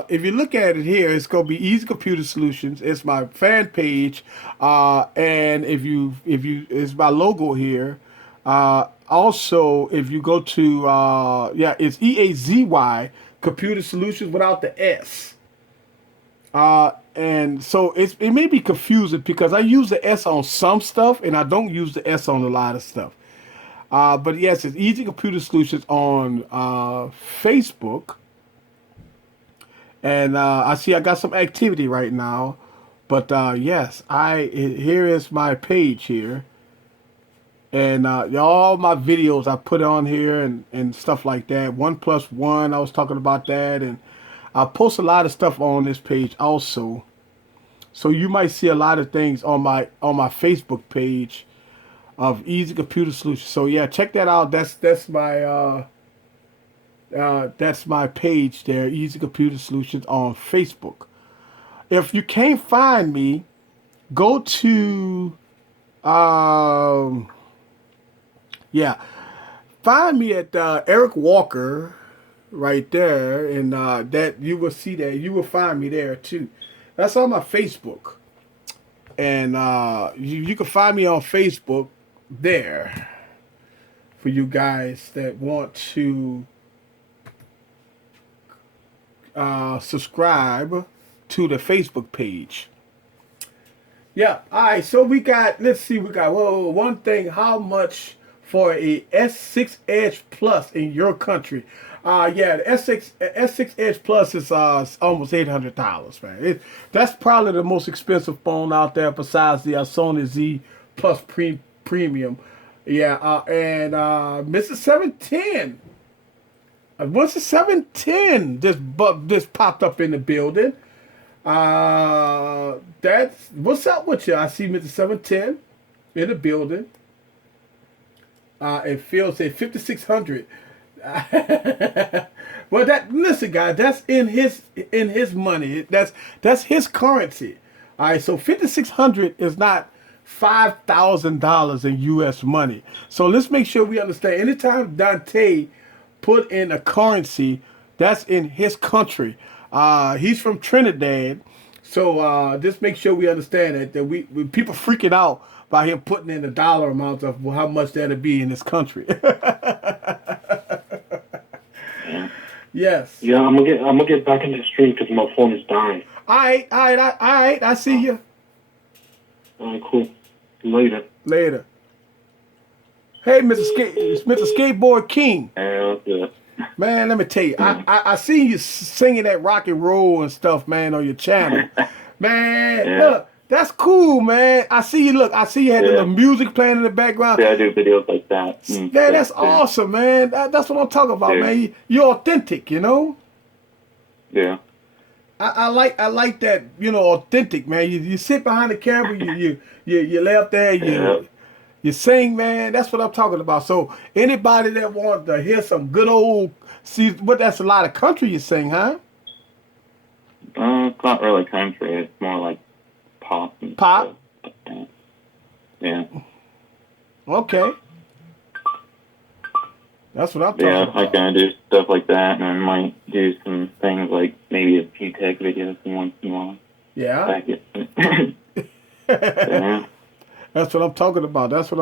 If you look at it here, it's gonna be Easy Computer Solutions. It's my fan page, and if you, it's my logo here. Also, if you go to it's EAZY Computer Solutions without the S. And so it may be confusing because I use the S on some stuff and I don't use the S on a lot of stuff. But yes, it's Easy Computer Solutions on Facebook. And I see I got some activity right now. But yes, here is my page here. And all my videos I put on here and stuff like that. 1+1, I was talking about that. And I post a lot of stuff on this page also. So you might see a lot of things on my Facebook page of Easy Computer Solutions. So yeah, check that out. That's my page there, Easy Computer Solutions on Facebook. If you can't find me, go to find me at Eric Walker right there, and that you will see that you will find me there too. That's on my Facebook, and you can find me on Facebook there for you guys that want to subscribe to the Facebook page. Yeah, all right. So we got. Let's see. We got. Whoa, one thing. How much for a S6 Edge Plus in your country? Yeah, the S6 Edge Plus is almost $800, man. That's probably the most expensive phone out there besides the Sony Z Plus Premium. Yeah, and Mr. 710. What's the 710 just popped up in the building? That's what's up with you. I see Mr. 710 in the building. And Phil said 5,600. Well, that listen, guys, that's in his money. That's his currency. All right, so 5,600 is not $5,000 in U.S. money. So let's make sure we understand. Anytime Dante put in a currency, that's in his country. He's from Trinidad, so just make sure we understand that we people freaking out by him putting in the dollar amount of how much that'll be in this country. Yes. Yeah, I'm gonna get back in the stream because my phone is dying. All right. I see you All right, cool. Later. Hey, Mr. Skateboard King. What's good? Man, let me tell you, I see you singing that rock and roll and stuff, man, on your channel. Man, Yeah. look, that's cool, man. I see you had the Yeah. little music playing in the background. Yeah, I do videos like that. Man, that's awesome, man. That's what I'm talking about, Yeah. man. You're authentic, you know? Yeah. I like that, authentic, man. You sit behind the camera, you lay up there, Yeah. you sing, man. That's what I'm talking about. So anybody that wants to hear some good old, that's a lot of country you sing, huh? It's not really country. It's more like pop. And Pop? stuff like that. Yeah. Okay. That's what I'm talking Yeah, about. I kind of do stuff like that, and I might do some things like maybe a few tech videos once in a while. Yeah. Like it. Yeah. That's what I'm talking about. I see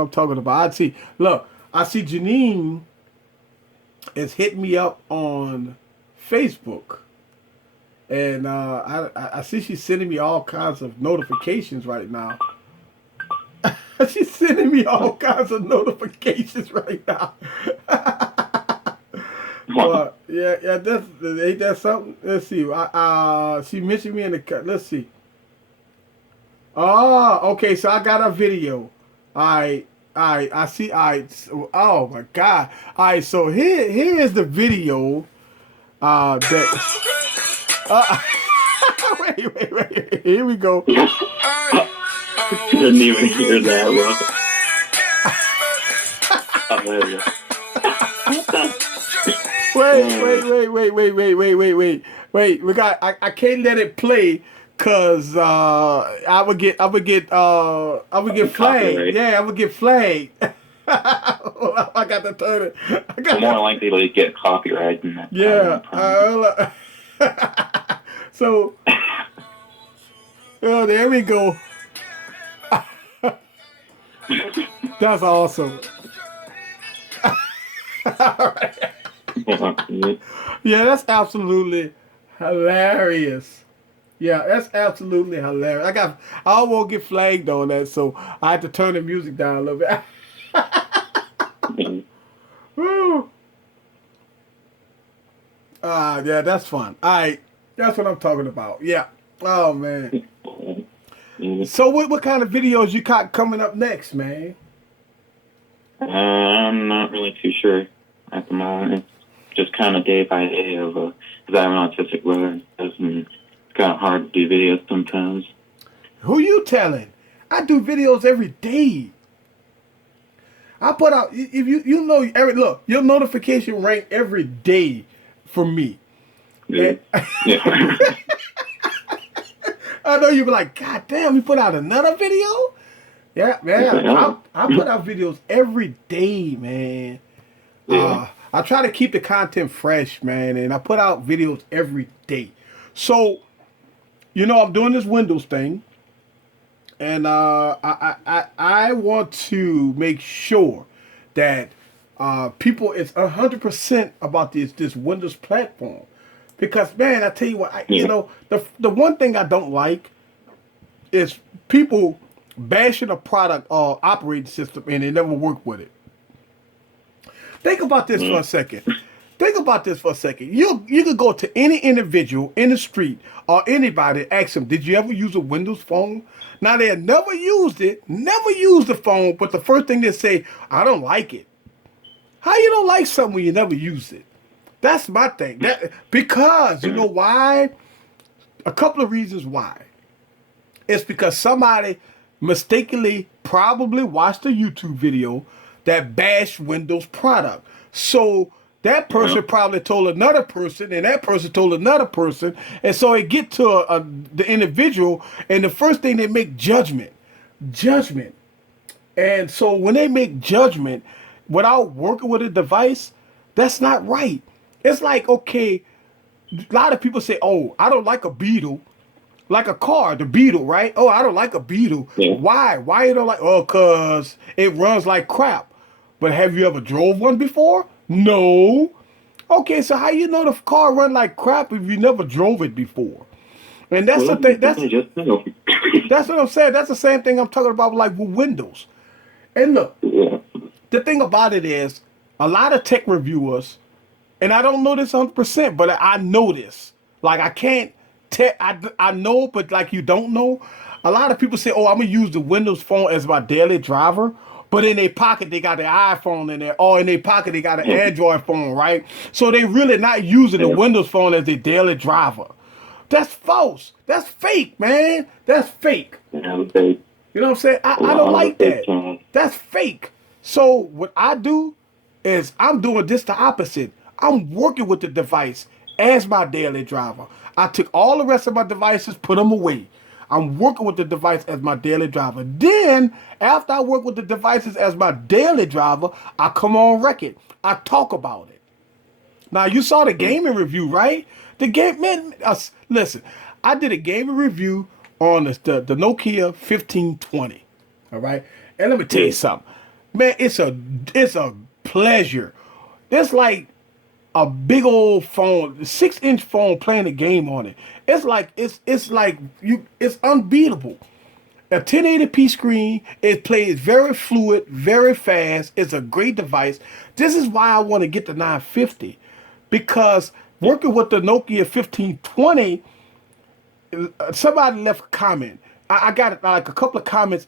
Janine is hitting me up on Facebook. And I see she's sending me all kinds of notifications right now. She's sending me all kinds of notifications right now. But yeah, ain't that something? Let's see. She mentioned me in the. Let's see. Oh, okay. So I got a video. I see. Oh my God. All right. So here is the video. That. Wait. Here we go. Didn't even hear that, bro. Oh, there you go. Wait. I can't let it play because I would get flagged. Copyright. Yeah, I would get flagged. I got to turn it. More likely to get copyright than that. Yeah. So, oh, there we go. That's awesome. Yeah, that's absolutely hilarious. Yeah, that's absolutely hilarious. I won't get flagged on that, so I had to turn the music down a little bit. Woo. Yeah, that's fun. All right, that's what I'm talking about. Yeah. Oh man. So what kind of videos you got coming up next, man? I'm not really too sure at the moment. It's just kind of day by day of because I have an autistic brother, and it's kind of hard to do videos sometimes. Who you telling? I do videos every day. I put out if you know look, your notification rank every day for me. Yeah. Yeah. I know you be like, God damn, we put out another video? Yeah. I put out videos every day, man. Yeah. I try to keep the content fresh, man, and I put out videos every day. So, I'm doing this Windows thing, and I want to make sure that people is 100% about this Windows platform. Because, man, I tell you what, the one thing I don't like is people bashing a product or operating system and they never work with it. Think about this for a second. You could go to any individual in the street or anybody, ask them, did you ever use a Windows phone? Now, they have never used the phone, but the first thing they say, I don't like it. How you don't like something when you never use it? That's my thing. Because you know why? A couple of reasons why. It's because somebody mistakenly probably watched a YouTube video that bashed Windows product. So that person probably told another person, and that person told another person, and so it get to the individual, and the first thing they make judgment. And so when they make judgment without working with a device, that's not right. It's like, okay, a lot of people say, oh, I don't like a Beetle. Like a car, the Beetle, right? Oh, I don't like a Beetle. Yeah. Why? Why you don't like? Oh, cause it runs like crap. But have you ever drove one before? No. Okay, so how you know the car run like crap if you never drove it before? And that's the thing. I just know. That's what I'm saying. That's the same thing I'm talking about, like with Windows. And look, Yeah. the thing about it is, a lot of tech reviewers, and I don't know this 100%, but I know this. Like I can't. I know, but like you don't know. A lot of people say, "Oh, I'm gonna use the Windows Phone as my daily driver," but in their pocket they got the iPhone in there, or in their pocket they got an Android phone, right? So they really not using the Windows Phone as their daily driver. That's false. That's fake, man. That's fake. Yeah, they, You know what I'm saying? I don't like that. That's fake. So what I do is I'm doing this the opposite. I'm working with the device as my daily driver. I took all the rest of my devices, put them away. I'm working with the device as my daily driver. Then, after I work with the devices as my daily driver, I come on record. I talk about it. Now, you saw the gaming review, right? The game, man, listen, I did a gaming review on the Nokia 1520. All right? And let me tell you something. Man, it's a pleasure. It's like a big old phone, 6-inch phone playing a game on it. It's like it's unbeatable. A 1080p screen, it plays very fluid, very fast. It's a great device. This is why I want to get the 950, because working with the Nokia 1520, somebody left a comment. I got like a couple of comments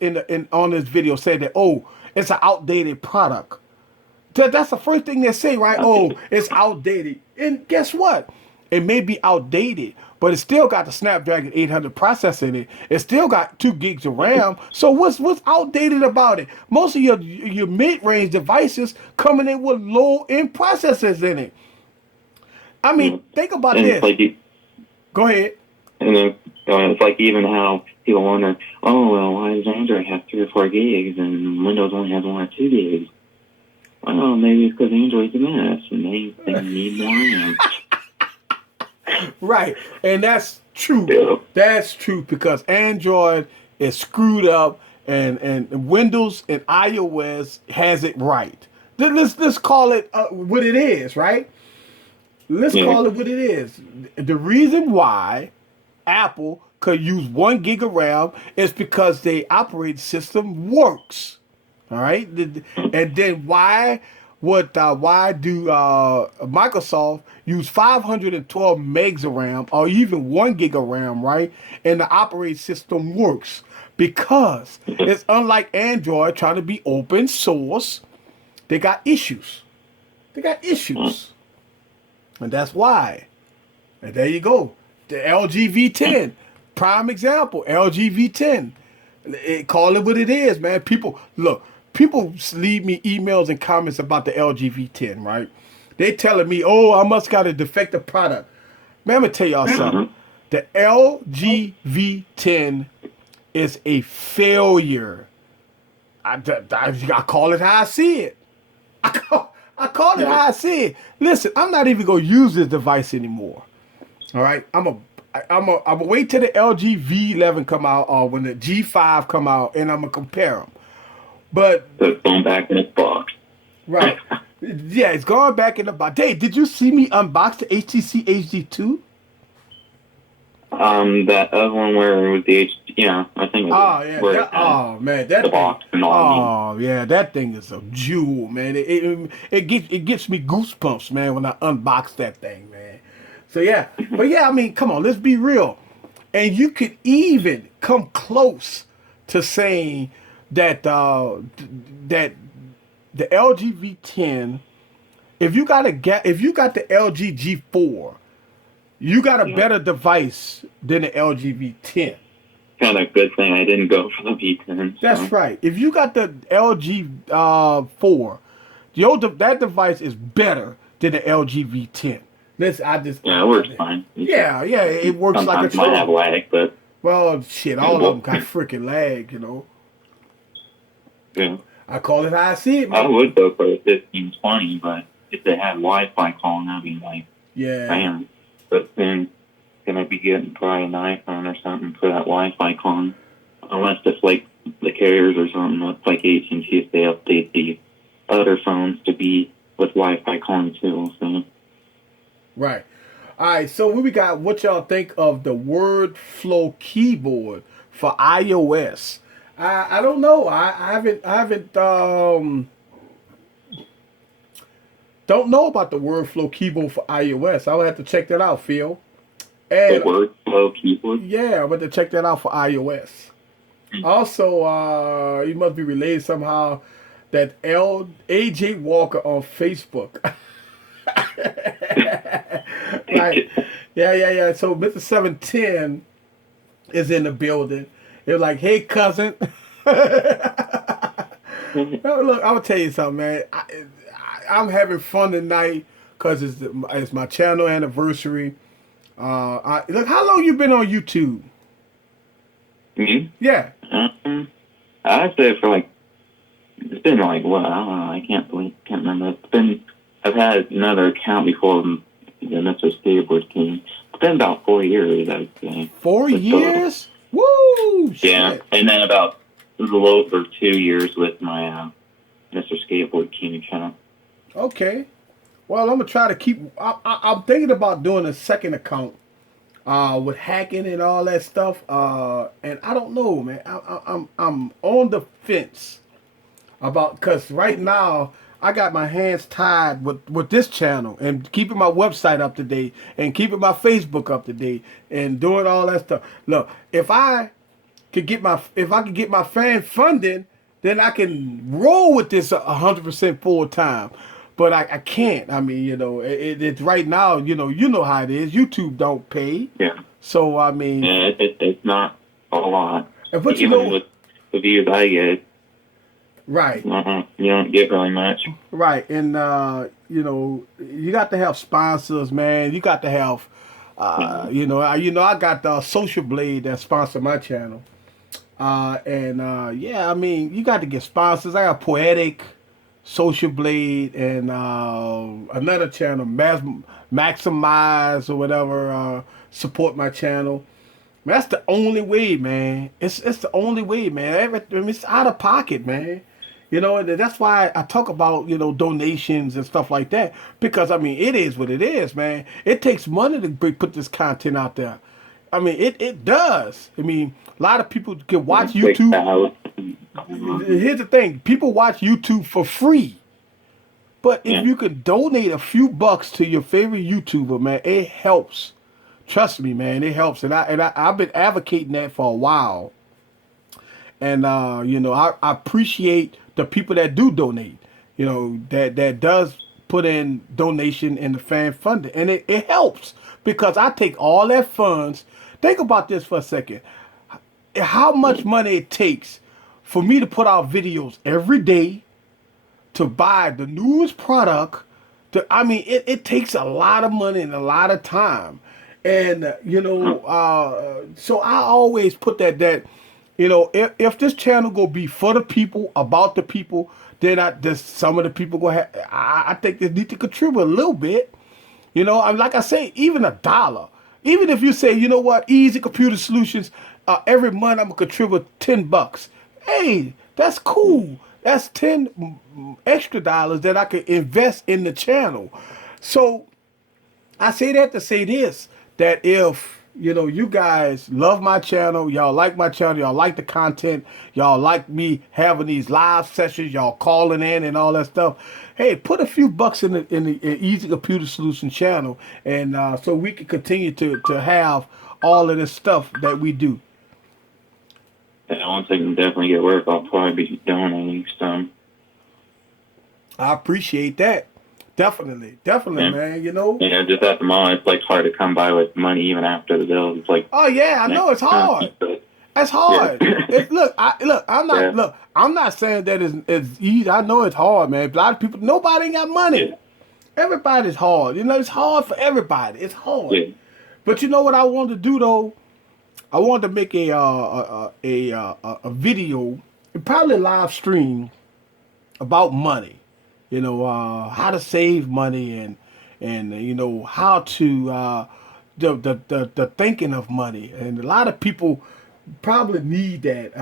on this video saying that, oh, it's an outdated product. That's the first thing they say, right? Oh, it's outdated. And guess what? It may be outdated, but it still got the Snapdragon 800 processor in it. It still got 2 gigs of RAM. So what's outdated about it? Most of your mid-range devices coming in with low-end processors in it. I mean, think about and this. it's like, Go ahead. and then it's like even how people wonder, oh well, why does Android have 3 or 4 gigs and Windows only has 1 or 2 gigs? Well, maybe it's because Android's a mess and they need more RAM. Right. And that's true. Yeah. That's true, because Android is screwed up and Windows and iOS has it right. Let's call it what it is, right? Let's call it what it is. The reason why Apple could use 1 gig of RAM is because the operating system works. All right, and then why do Microsoft use 512 megs of RAM or even 1 gig of RAM, right? And the operating system works because it's unlike Android trying to be open source. They got issues. And that's why. And there you go. The LG V10, prime example. LG V10. Call it what it is, man. People leave me emails and comments about the LG V10, right? They telling me, oh, I must got a defective product. Man, I'm gonna tell y'all something. The LG V10 is a failure. I call it how I see it. I call it how I see it. Listen, I'm not even gonna use this device anymore. All right, I'm gonna wait till the LG V11 come out or when the G5 come out, and I'm gonna compare them. But So it's going back in its box. right, yeah, it's going back in the box. Dave, did you see me unbox the HTC HD2? That other one where it was the I think it was Oh yeah, where that, oh man, that the thing, box and all. oh yeah, that thing is a jewel, man. It gets me goosebumps, man, when I unbox that thing, man. So yeah, but yeah, I mean, come on, let's be real. And you could even come close to saying that that the LG V10, if you got the LG G4, You got a Yeah. better device than the LG V10. Kind of good thing I didn't go for the V10. That's So. right. If you got the LG 4, that device is better than the LG V10. Yeah, it works fine. Yeah, it works like a Sometimes might have charm. lag, but Well, shit, all of them got freaking lag, yeah. I call it how I see it, I man. would go for a 1520, but if they had Wi-Fi calling, I'd be like, Yeah. bam. But then gonna be getting probably an iPhone or something for that Wi-Fi calling, unless it's like the carriers or something, like AT&T, if they update the other phones to be with Wi-Fi calling too. So Right. All right, so we got what y'all think of the WordFlow keyboard for iOS. I don't know. I haven't don't know about the WordFlow keyboard for iOS. I would have to check that out, Phil. the And WordFlow keyboard. yeah, I'm going to check that out for iOS. Also, you must be related somehow that AJ Walker on Facebook. Right. Yeah. So Mr. 710 is in the building. They're like, hey, cousin. Look, I'm going to tell you something, man. I'm having fun tonight because it's my channel anniversary. Look, how long you been on YouTube? Me? Yeah. I'd say for like, it's been like, what, I don't know, can't remember. I've had another account before the Mr. Skateboard King. It's been about 4 years, I would say. 4 With years? Woo! Yeah, Shit. and then about a little over 2 years with my Mr. Skateboard King account. Okay. Well, I'm gonna try to keep. I'm thinking about doing a second account, with hacking and all that stuff. And I don't know, man. I'm on the fence about, because right now I got my hands tied with this channel and keeping my website up to date and keeping my Facebook up to date and doing all that stuff. Look, if I could get my fan funding, then I can roll with this 100% full time. But I can't. I mean, it's right now. You know how it is. YouTube don't pay. Yeah. So I mean, Yeah, it's not a lot. but Even with the views I get, right, you don't get really much. right, and you got to have sponsors, man. You got to have, I got the Social Blade that sponsor my channel, yeah, I mean, you got to get sponsors. I got Poetic, Social Blade, and another channel, Maximize or whatever, support my channel. That's the only way, man. It's the only way, man. It's out of pocket, man. And that's why I talk about, donations and stuff like that. Because, I mean, it is what it is, man. It takes money to put this content out there. I mean, it does. I mean, a lot of people can watch YouTube. Here's the thing. People watch YouTube for free. But if you could donate a few bucks to your favorite YouTuber, man, it helps. Trust me, man, it helps. And I've been advocating that for a while. And, I appreciate the people that do donate, that does put in donation in the fan funding. And it helps because I take all that funds. Think about this for a second. How much money it takes for me to put out videos every day, to buy the newest product. It takes a lot of money and a lot of time. And, so I always put that if this channel go be for the people, about the people, then some of the people I think they need to contribute a little bit. Like I say, even $1. Even if you say, you know what, Easy Computer Solutions, every month I'm gonna contribute $10. Hey, that's cool. That's 10 extra dollars that I could invest in the channel. So I say that to say this, that if you guys love my channel, y'all like my channel, y'all like the content, y'all like me having these live sessions, y'all calling in and all that stuff, hey, put a few bucks in the Easy Computer Solution channel, and so we can continue to have all of this stuff that we do. And once I can definitely get work, I'll probably be donating some. I appreciate that. Definitely, Yeah. man. You know. You know, just at the mall, it's like hard to come by with money even after the bills. It's like Oh yeah, I know next it's hard. It's yeah. hard. Yeah. I'm not saying that it's easy. I know it's hard, man. A lot of people, nobody ain't got money. Yeah. Everybody's hard. You know, it's hard for everybody. It's hard. Yeah. But you know what I wanted to do though? I wanted to make a video, probably a live stream about money. You know, how to save money and you know how to the thinking of money. And a lot of people probably need that.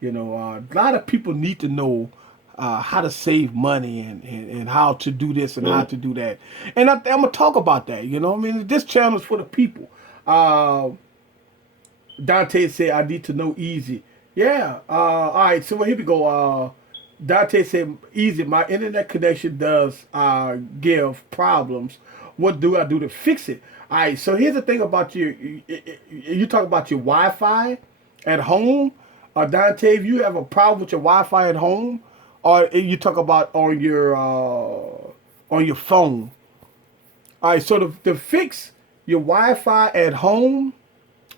You know, a lot of people need to know how to save money and how to do this and how to do that. And I'm gonna talk about that. You know, I mean, this channel is for the people. Dante said, "I need to know easy." Yeah. All right. So here we go. Dante said, "Easy. My internet connection does give problems. What do I do to fix it?" All right. So here's the thing about you talk about your Wi-Fi at home. Dante, if you have a problem with your Wi-Fi at home, or you talk about on your phone. All right. So to fix your Wi-Fi at home.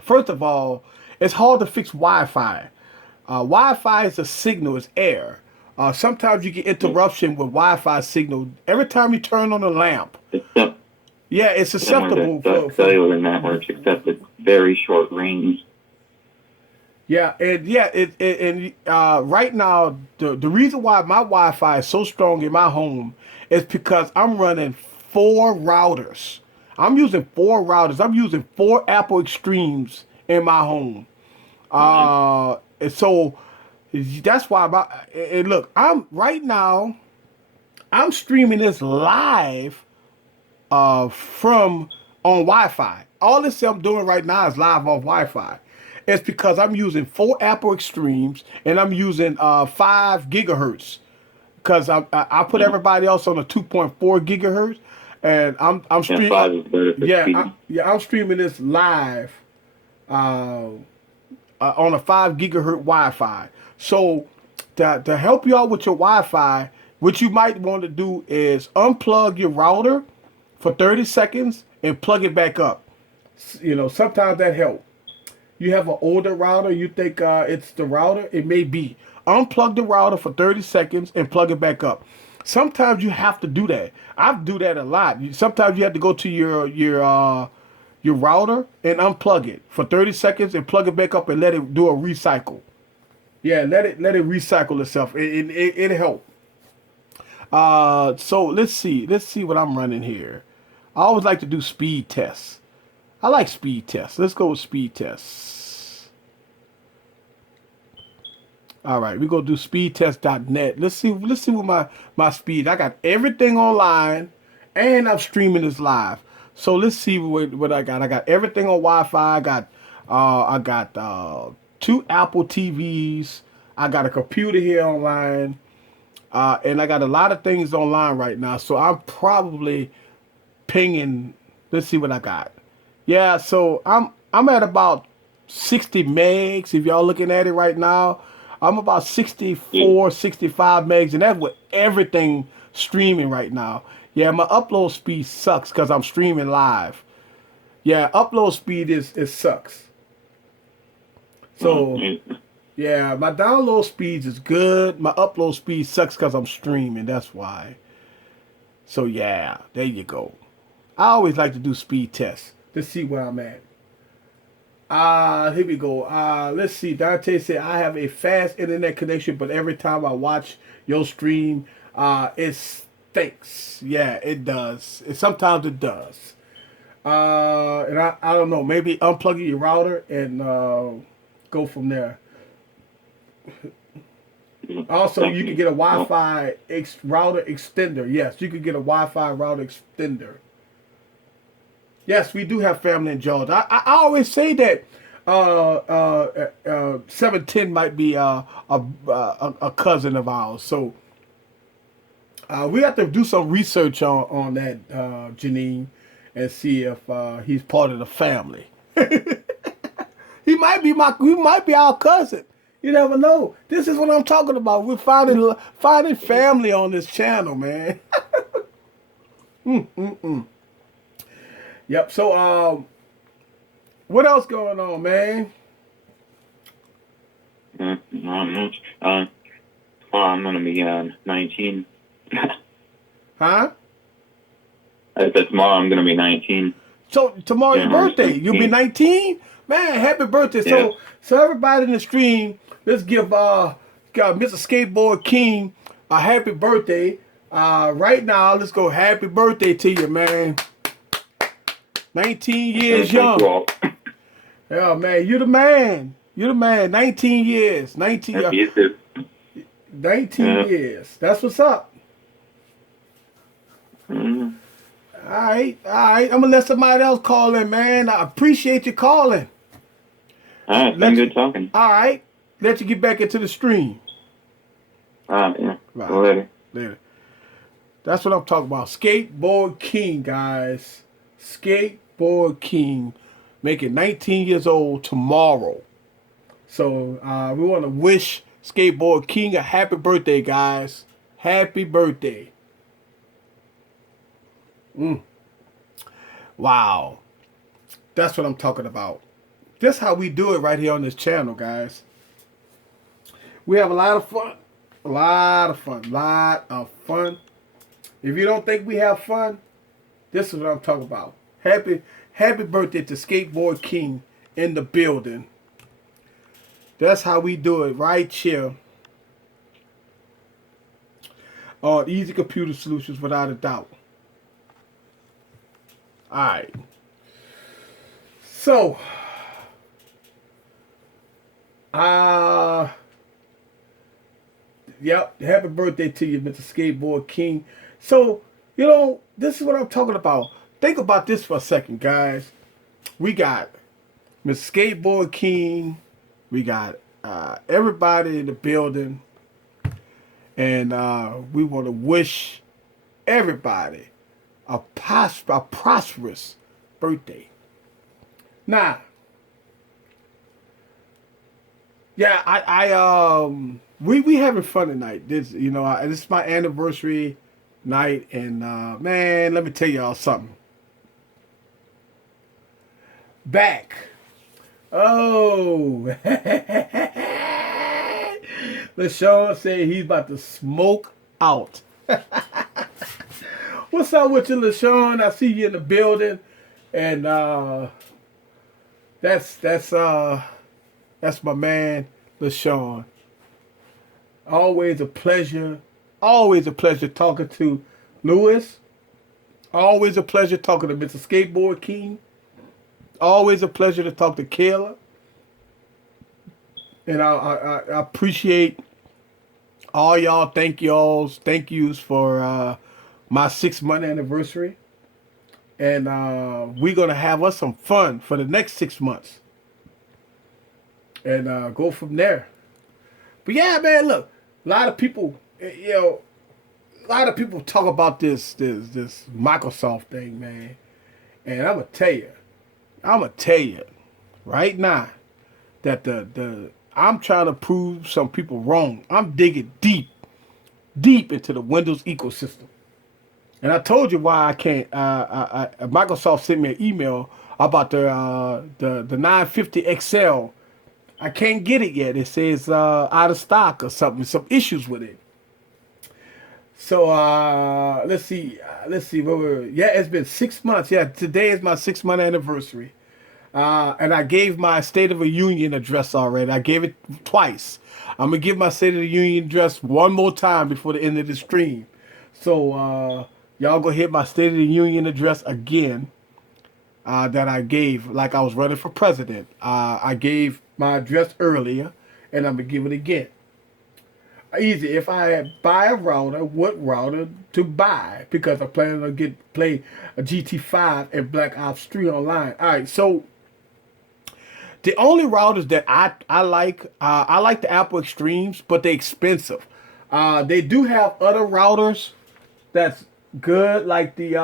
First of all, it's hard to fix Wi-Fi. Wi-Fi is a signal, it's air. Sometimes you get interruption with Wi-Fi signal. Every time you turn on a lamp, It's yeah, it's susceptible the for cellular networks, except it's very short range. yeah, and right now the reason why my Wi-Fi is so strong in my home is because I'm running 4 routers. I'm using 4 routers. I'm using 4 Apple Extremes in my home. And so that's why and look, I'm right now. I'm streaming this live from on Wi-Fi. All this I'm doing right now is live off Wi-Fi. It's because I'm using 4 Apple Extremes and I'm using 5 gigahertz because I put everybody else on a 2.4 gigahertz and I'm Yeah, streaming. 5 is better for speed. I'm streaming this live uh, on a 5 gigahertz Wi-Fi. So to help you out with your Wi-Fi, what you might want to do is unplug your router for 30 seconds and plug it back up. You know, sometimes that helps. You have an older router, you think it's the router, it may be. Unplug the router for 30 seconds and plug it back up. Sometimes you have to do that. I do that a lot. Sometimes you have to go to your router and unplug it for 30 seconds and plug it back up and let it do a recycle. Yeah, let it recycle itself. It help. So let's see what I'm running here. I always like to do speed tests. I like speed tests. Let's go with speed tests. All right, we're gonna do speedtest.net. Let's see what my speed. I got everything online and I'm streaming this live. So let's see what I got. I got everything on Wi-Fi. I got 2 Apple TVs. I got a computer here online. And I got a lot of things online right now. So I'm probably pinging. Let's see what I got. Yeah, so I'm at about 60 megs. If y'all looking at it right now, I'm about 64, 65 megs, and that's with everything streaming right now. Yeah, my upload speed sucks because I'm streaming live. Yeah, upload speed it sucks. So yeah, my download speeds is good. My upload speed sucks because I'm streaming. That's why. So yeah, there you go. I always like to do speed tests to see where I'm at. Here we go. Let's see. Dante said I have a fast internet connection, but every time I watch your stream, it stinks. Yeah, it does. Sometimes it does. And I don't know. Maybe unplug your router and go from there. Also, you can get a Wi-Fi router extender. Yes, you can get a Wi-Fi router extender. Yes, we do have family in Georgia. I always say that 710 might be a cousin of ours. So we have to do some research on that, Janine, and see if he's part of the family. He might be our cousin. You never know. This is what I'm talking about. We're finding family on this channel, man. Yep. So, what else going on, man? Not much. Well, I'm gonna be 19. Huh? I said tomorrow I'm gonna be 19. So tomorrow's your January birthday. You'll be 17th. 19? Man, happy birthday. Yeah. So everybody in the stream, let's give Mr. Skateboard King a happy birthday. Right now, let's go happy birthday to you, man. 19 years Thank you young. all. Yeah, man, you the man. You the man. 19 years. 19, You too. 19 Yeah. years. That's what's up. Mhm. All right. I'm going to let somebody else call in, man. I appreciate you calling. All right, been good talking. All right. Let you get back into the stream. Yeah. Right. Later. Later. That's what I'm talking about. Skateboard King, guys. Skateboard King. Making 19 years old tomorrow. So we want to wish Skateboard King a happy birthday, guys. Happy birthday. Wow. That's what I'm talking about. That's how we do it right here on this channel, guys. We have a lot of fun. A lot of fun. Lot of fun. If you don't think we have fun, this is what I'm talking about. Happy birthday to Skateboard King in the building. That's how we do it right here on Easy Computer Solutions, without a doubt. All right. So, yep, happy birthday to you, Mr. Skateboard King. So, this is what I'm talking about. Think about this for a second, guys. We got Mr. Skateboard King. We got everybody in the building. And we want to wish everybody a prosperous birthday. Now, yeah, we having fun tonight. This is my anniversary night, and man, let me tell y'all something. Back. Oh, LaShawn said he's about to smoke out. What's up with you, LaShawn? I see you in the building, and that's my man, LaShawn. Always a pleasure. Always a pleasure talking to Lewis. Always a pleasure talking to Mr. Skateboard King. Always a pleasure to talk to Kayla. And I appreciate all y'all. Thank yous for my 6-month anniversary. And we're going to have us some fun for the next 6 months. And go from there. But yeah, man, look, a lot of people talk about this Microsoft thing, man. And I'm gonna tell you right now that I'm trying to prove some people wrong. I'm digging deep into the Windows ecosystem. And I told you why I can't. Microsoft sent me an email about the 950 XL. I can't get it yet. It says out of stock or something. Some issues with it. So let's see. It's been 6 months. Yeah, today is my 6-month anniversary. And I gave my State of the Union address already. I gave it twice. I'm gonna give my State of the Union address one more time before the end of the stream. So y'all go hit my State of the Union address again. That I gave like I was running for president. I gave my address earlier, and I'm gonna give it again. Easy. If I buy a router, what router to buy? Because I'm planning to play a GT5 and Black Ops 3 online. All right, so the only routers that I like the Apple Extremes, but they're expensive. They do have other routers that's good, like the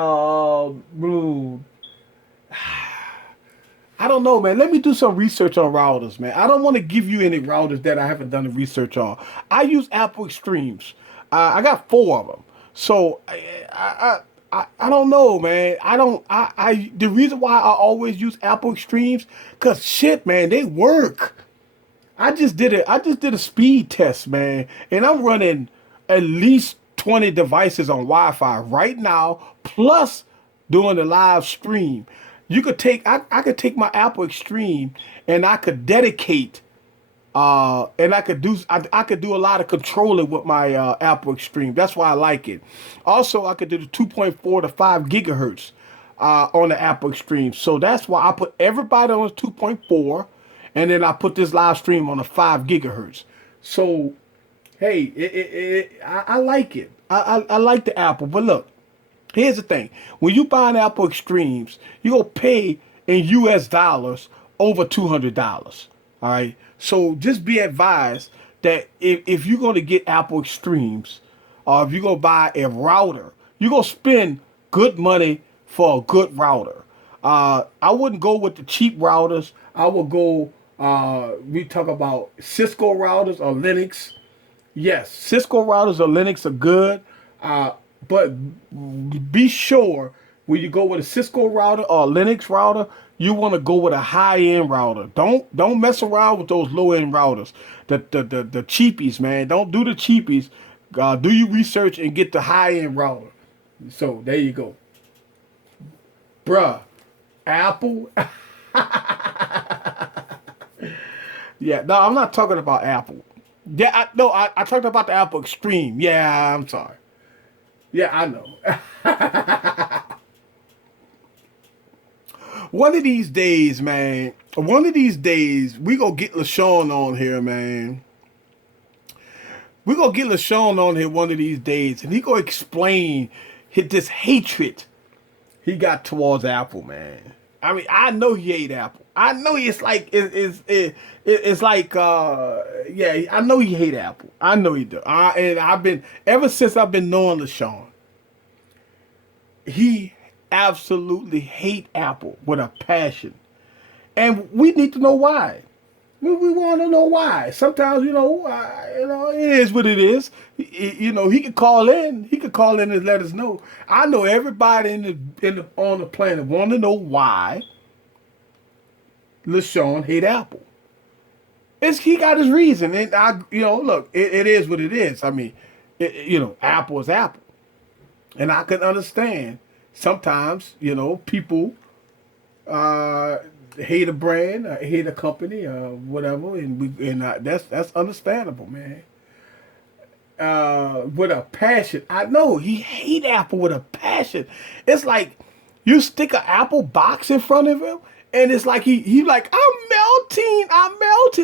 I I don't know, man. Let me do some research on routers, man. I don't want to give you any routers that I haven't done the research on. I use Apple Extremes. I got 4 of them. So I don't know, man. I the reason why I always use Apple Extremes, cause shit, man, they work. I just did a speed test, man, and I'm running at least 20 devices on Wi-Fi right now, plus doing the live stream. I could take my Apple Extreme and I could dedicate and I could do a lot of controlling with my Apple Extreme. That's why I like it. Also, I could do the 2.4 to 5 gigahertz on the Apple Extreme. So that's why I put everybody on the 2.4, and then I put this live stream on the 5 gigahertz. So, hey, I like it. I like the Apple. But look, here's the thing. When you buy an Apple Extremes, you're going to pay in US dollars over $200. All right. So just be advised that if you're going to get Apple Extremes, or if you're going to buy a router, you're going to spend good money for a good router. I wouldn't go with the cheap routers. I would go, we talk about Cisco routers or Linux. Yes, Cisco routers or Linux are good. But be sure when you go with a Cisco router or a Linux router, you want to go with a high-end router. Don't mess around with those low-end routers. The cheapies, man. Don't do the cheapies. Do your research and get the high-end router. So there you go. Bruh. Apple. Yeah, no, I'm not talking about Apple. Yeah, I talked about the Apple Extreme. Yeah, I'm sorry. Yeah, I know. One of these days, man. One of these days, we gonna get LaShawn on here, man. We gonna get LaShawn on here one of these days, and he gonna explain this hatred he got towards Apple, man. I mean, I know he hate Apple. I know it's like it's like yeah. I know he hate Apple. I know he do. And I've been ever since I've been knowing LaShawn. He absolutely hate Apple with a passion, and we need to know why. We want to know why. Sometimes, it is what it is. He could call in. He could call in and let us know. I know everybody on the planet want to know why LaShawn hate Apple. He got his reason, and look, it is what it is. I mean, Apple is Apple, and I can understand. Sometimes, people hate a brand, hate a company, whatever, and that's understandable, man. With a passion, I know he hate Apple with a passion. It's like you stick an Apple box in front of him, and it's like he like I'm melting,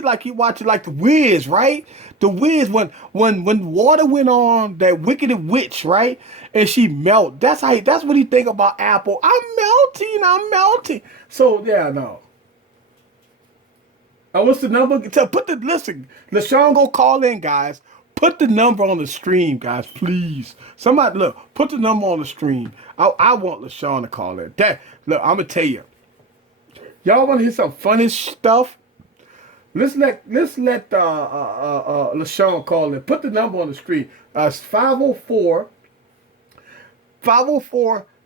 like he watching like the Wiz, right? The Wiz when water went on that Wicked Witch, right? And she melt. That's what he think about Apple. I'm melting. So yeah, no. What's the number? Listen, LaShawn go call in, guys. Put the number on the stream, guys, please. Somebody look, put the number on the stream. I want LaShawn to call in. Look, I'm gonna tell you. Y'all want to hear some funny stuff? Let's let LaShawn call in. Put the number on the screen. It's 504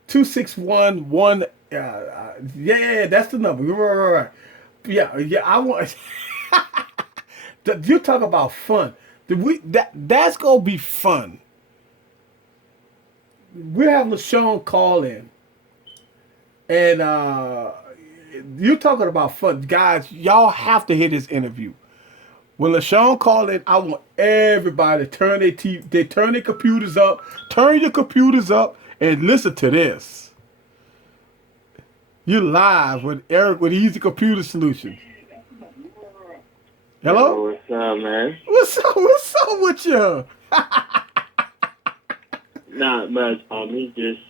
261 yeah, that's the number. Right. Yeah, I want you talk about fun. That's gonna be fun. We have LaShawn call in. And you're talking about fun. Guys, y'all have to hear this interview. When LaShawn called in, I want everybody to turn their computers up. Turn your computers up and listen to this. You're live with Eric with Easy Computer Solutions. Hello? Yo, what's up, man? What's up with you? Not much, homie. Just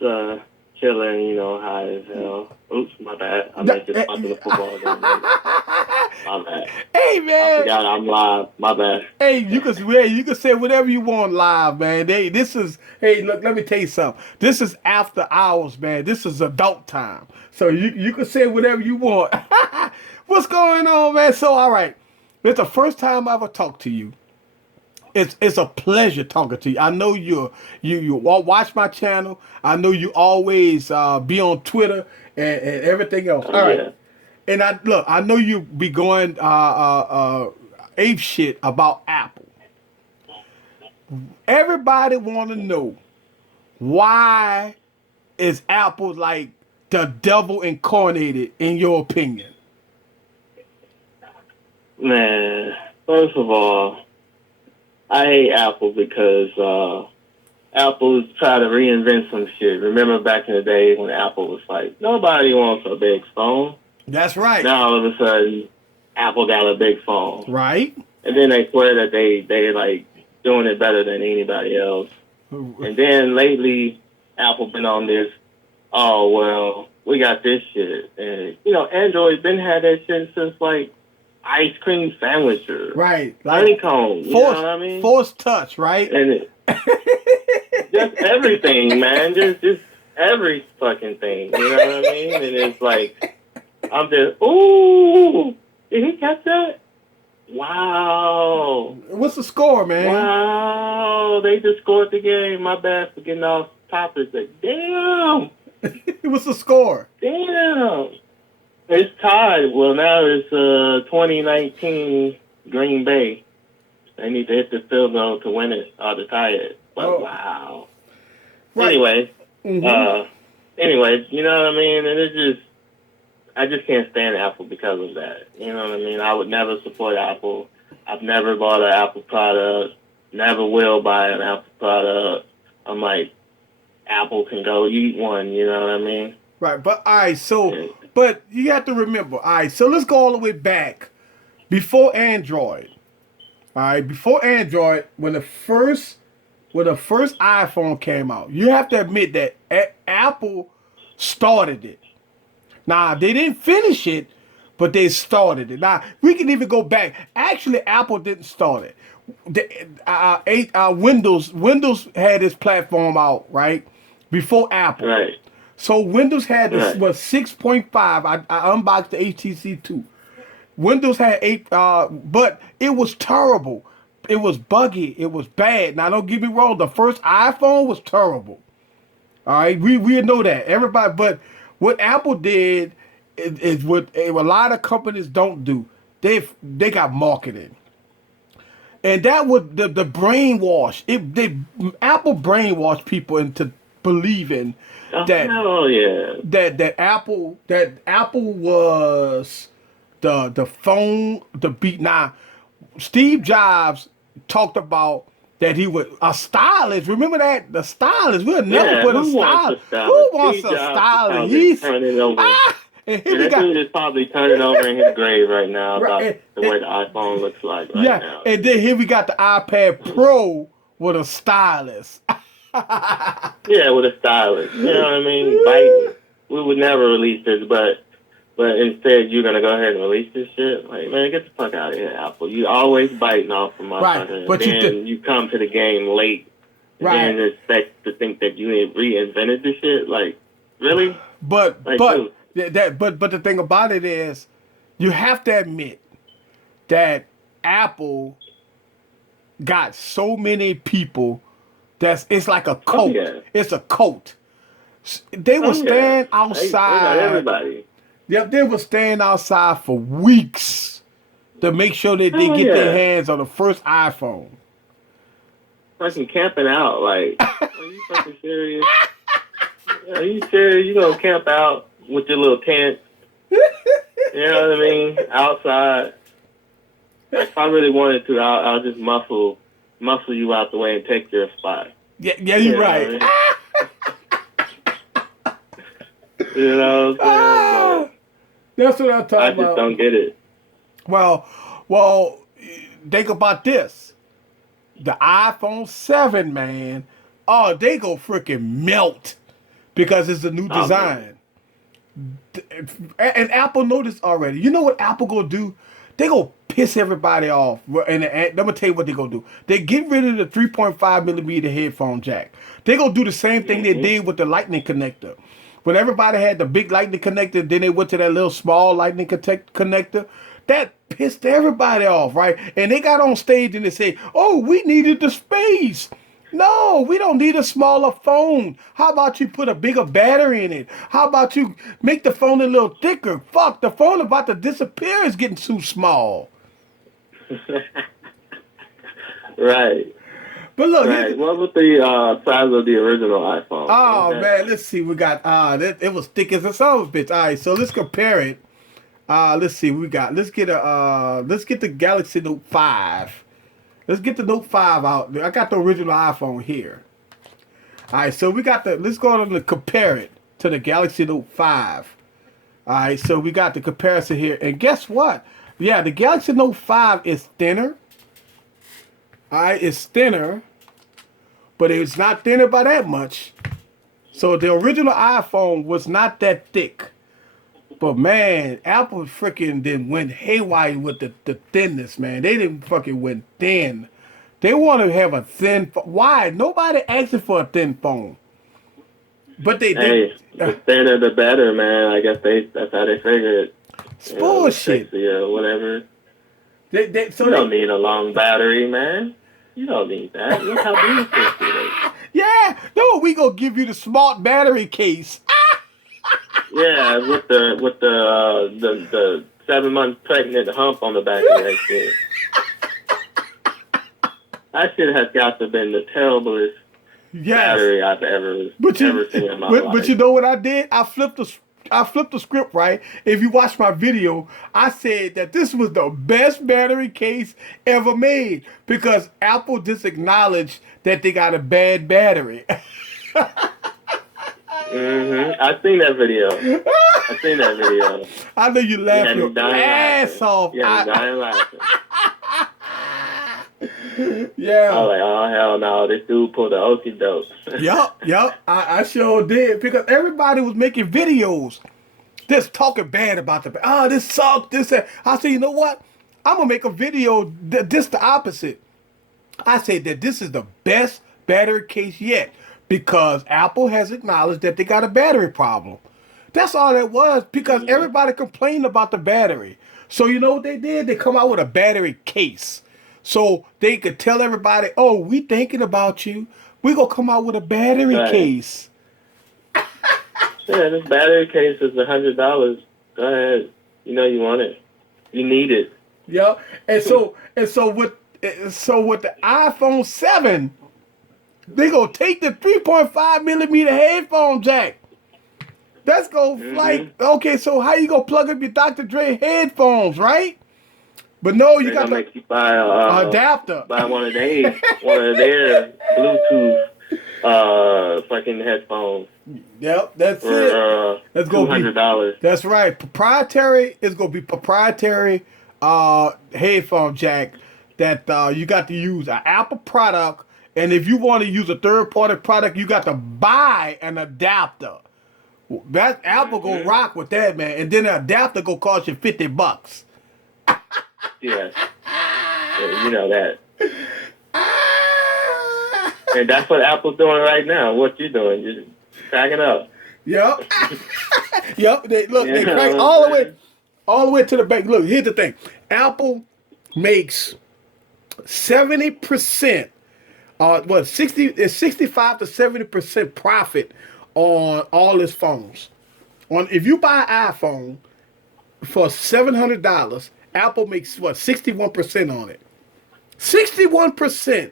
chilling, high as hell. Oops, my bad. I meant just watching the football game. My bad. Hey, I man. forgot I'm live. My bad. Hey, you can say whatever you want live, man. Look, let me tell you something. This is after hours, man. This is adult time. So you can say whatever you want. What's going on, man? So, all right. It's the first time I ever talked to you. It's a pleasure talking to you. I know you watch my channel. I know you always be on Twitter and everything else. All right. Yeah. And I know you be going ape shit about Apple. Everybody want to know, why is Apple like the devil incarnated in your opinion? Man, first of all, I hate Apple because Apple's trying to reinvent some shit. Remember back in the day when Apple was like, nobody wants a big phone. That's right. Now all of a sudden, Apple got a big phone. Right? And then they swear that they like doing it better than anybody else. And then lately, Apple been on this, oh, well, we got this shit. And, Android been had that shit since, like, ice cream sandwiches. Right. Honeycomb. You know what I mean? Forced touch, right? And just everything, man. Just every fucking thing. You know what I mean? And it's like, I'm just, ooh, did he catch that? Wow. What's the score, man? Wow, they just scored the game. My bad for getting off topic. Like, damn. What's the score? Damn. It's tied. Well, now it's 2019 Green Bay. They need to hit the field goal to win it or to tie it. But wow. Right. Anyway, Mm-hmm. you know what I mean? And it's just, I just can't stand Apple because of that. You know what I mean? I would never support Apple. I've never bought an Apple product. Never will buy an Apple product. I'm like, Apple can go eat one. You know what I mean? Right. But all right. So, but you have to remember. All right. So let's go all the way back before Android. All right. Before Android, when the first iPhone came out, you have to admit that Apple started it. Now, they didn't finish it, but they started it. Now, we can even go back. Actually, Apple didn't start it. Windows had its platform out, right? Before Apple. Right. So Windows had this, Right. was 6.5. I unboxed the HTC 2. Windows had 8, but it was terrible. It was buggy. It was bad. Now, don't get me wrong. The first iPhone was terrible. All right? We know that. Everybody, but what Apple did is what a lot of companies don't do. They got marketing, and that was the brainwash. Apple brainwashed people into believing that Oh yeah. that Apple was the phone to beat. Now, Steve Jobs talked about that he was a stylist. Remember that? The stylist. We'll never put a stylist. Who wants a stylist? He's turning over. And And that dude is probably turning over in his grave right now about Right, the way the iPhone looks like right now. and then here we got the iPad Pro with a stylist. Yeah, with a stylist. You know what I mean? Like, we would never release this, but instead you're gonna go ahead and release this shit. Like, man, get the fuck out of here, Apple. You always biting off of my Right, fucking. but then you come to the game late, and then expect to think that you reinvented the shit. Like, really? But Like, but the thing about it is, you have to admit that Apple got so many people it's like a cult. yeah. It's a cult. They will stand They got outside. everybody. Yep, they will stand outside for weeks to make sure that they get their hands on the first iPhone. Fucking camping out. Like, are you fucking serious? Are you serious? You gonna camp out with your little tent? You know what I mean? Outside. Like, if I really wanted to, I'll just muscle you out the way and take your spot. Yeah, you're You know right. what I mean? You know what I'm saying? That's what I'm But talking I just about. don't get it. Well, think about this. The iPhone 7, man. Oh, they go freaking melt because it's a new design. And Apple noticed already. You know what Apple gonna do? They gonna piss everybody off. And let me tell you what they gonna do. They get rid of the 3.5 millimeter headphone jack. They gonna do the same thing they did with the Lightning connector. when everybody had the big lightning connector, then they went to that little small lightning connector. That pissed everybody off, right? And they got on stage and they say, "Oh, we needed the space." No, we don't need a smaller phone. How about you put a bigger battery in it? How about you make the phone a little thicker? Fuck, the phone about to disappear. It's getting too small. Right. But look, Right. What was the size of the original iPhone? oh Okay. man, let's see. We got it was thick as a son of a bitch. All right, so let's compare it. Let's see. Let's get the Galaxy Note 5. Let's get the Note 5 out. I got the original iPhone here. All right, so let's go on and compare it to the Galaxy Note 5. All right, so we got the comparison here. And guess what? Yeah, the Galaxy Note 5 is thinner. All right, it's thinner, but it's not thinner by that much. So the original iPhone was not that thick. But man, Apple freaking then went haywire with the thinness, man. They didn't fucking went thin. They want to have a thin phone. Why? Nobody asking for a thin phone. But they Hey, the thinner the better, man. I guess that's how they figure it. It's bullshit. Or whatever. So You don't need a long battery, man. You don't need that. Look how beautiful it is. yeah, no, we gonna give you the smart battery case. Yeah, with the 7 months pregnant hump on the back of that shit. That shit has got to have been the terriblest Yes. battery I've ever seen in my life. But you know what I did? I flipped the script, right? If you watch my video, I said that this was the best battery case ever made because Apple just acknowledged that they got a bad battery. I seen that video. I know you laughed your ass off. Yeah, dying laughing. Yeah. I was like, oh hell no, this dude pulled the okie doke. Yup. I sure did because everybody was making videos just talking bad about this sucked, this that. I said, you know what? I'm gonna make a video just the opposite. I said that this is the best battery case yet because Apple has acknowledged that they got a battery problem. That's all it was because everybody complained about the battery. So you know what they did? They come out with a battery case. So they could tell everybody, oh, we thinking about you. We gonna come out with a battery case. Yeah, this battery case is $100. Go ahead. You know you want it. You need it. Yeah. And so with the iPhone 7, they gonna take the 3.5 millimeter headphone jack. That's like, okay, so how you gonna plug up your Dr. Dre headphones, right? But no, you got to make you buy a adapter. Buy one of their Bluetooth fucking headphones. Yep, that's for, it. That's $200. That's right. Proprietary is gonna be proprietary headphone jack that you got to use an Apple product, and if you want to use a third party product, you got to buy an adapter. That Apple gonna rock with that, man, and then the adapter gonna cost you $50. Yes. Yeah, you know that. And that's what Apple's doing right now. What you doing? You're cracking up. Yep. Yep. They crack all the way to the bank. Look, here's the thing. Apple makes 70%, 65 to 70% profit on all its phones. If you buy an iPhone for $700, Apple makes 61% on it. 61%.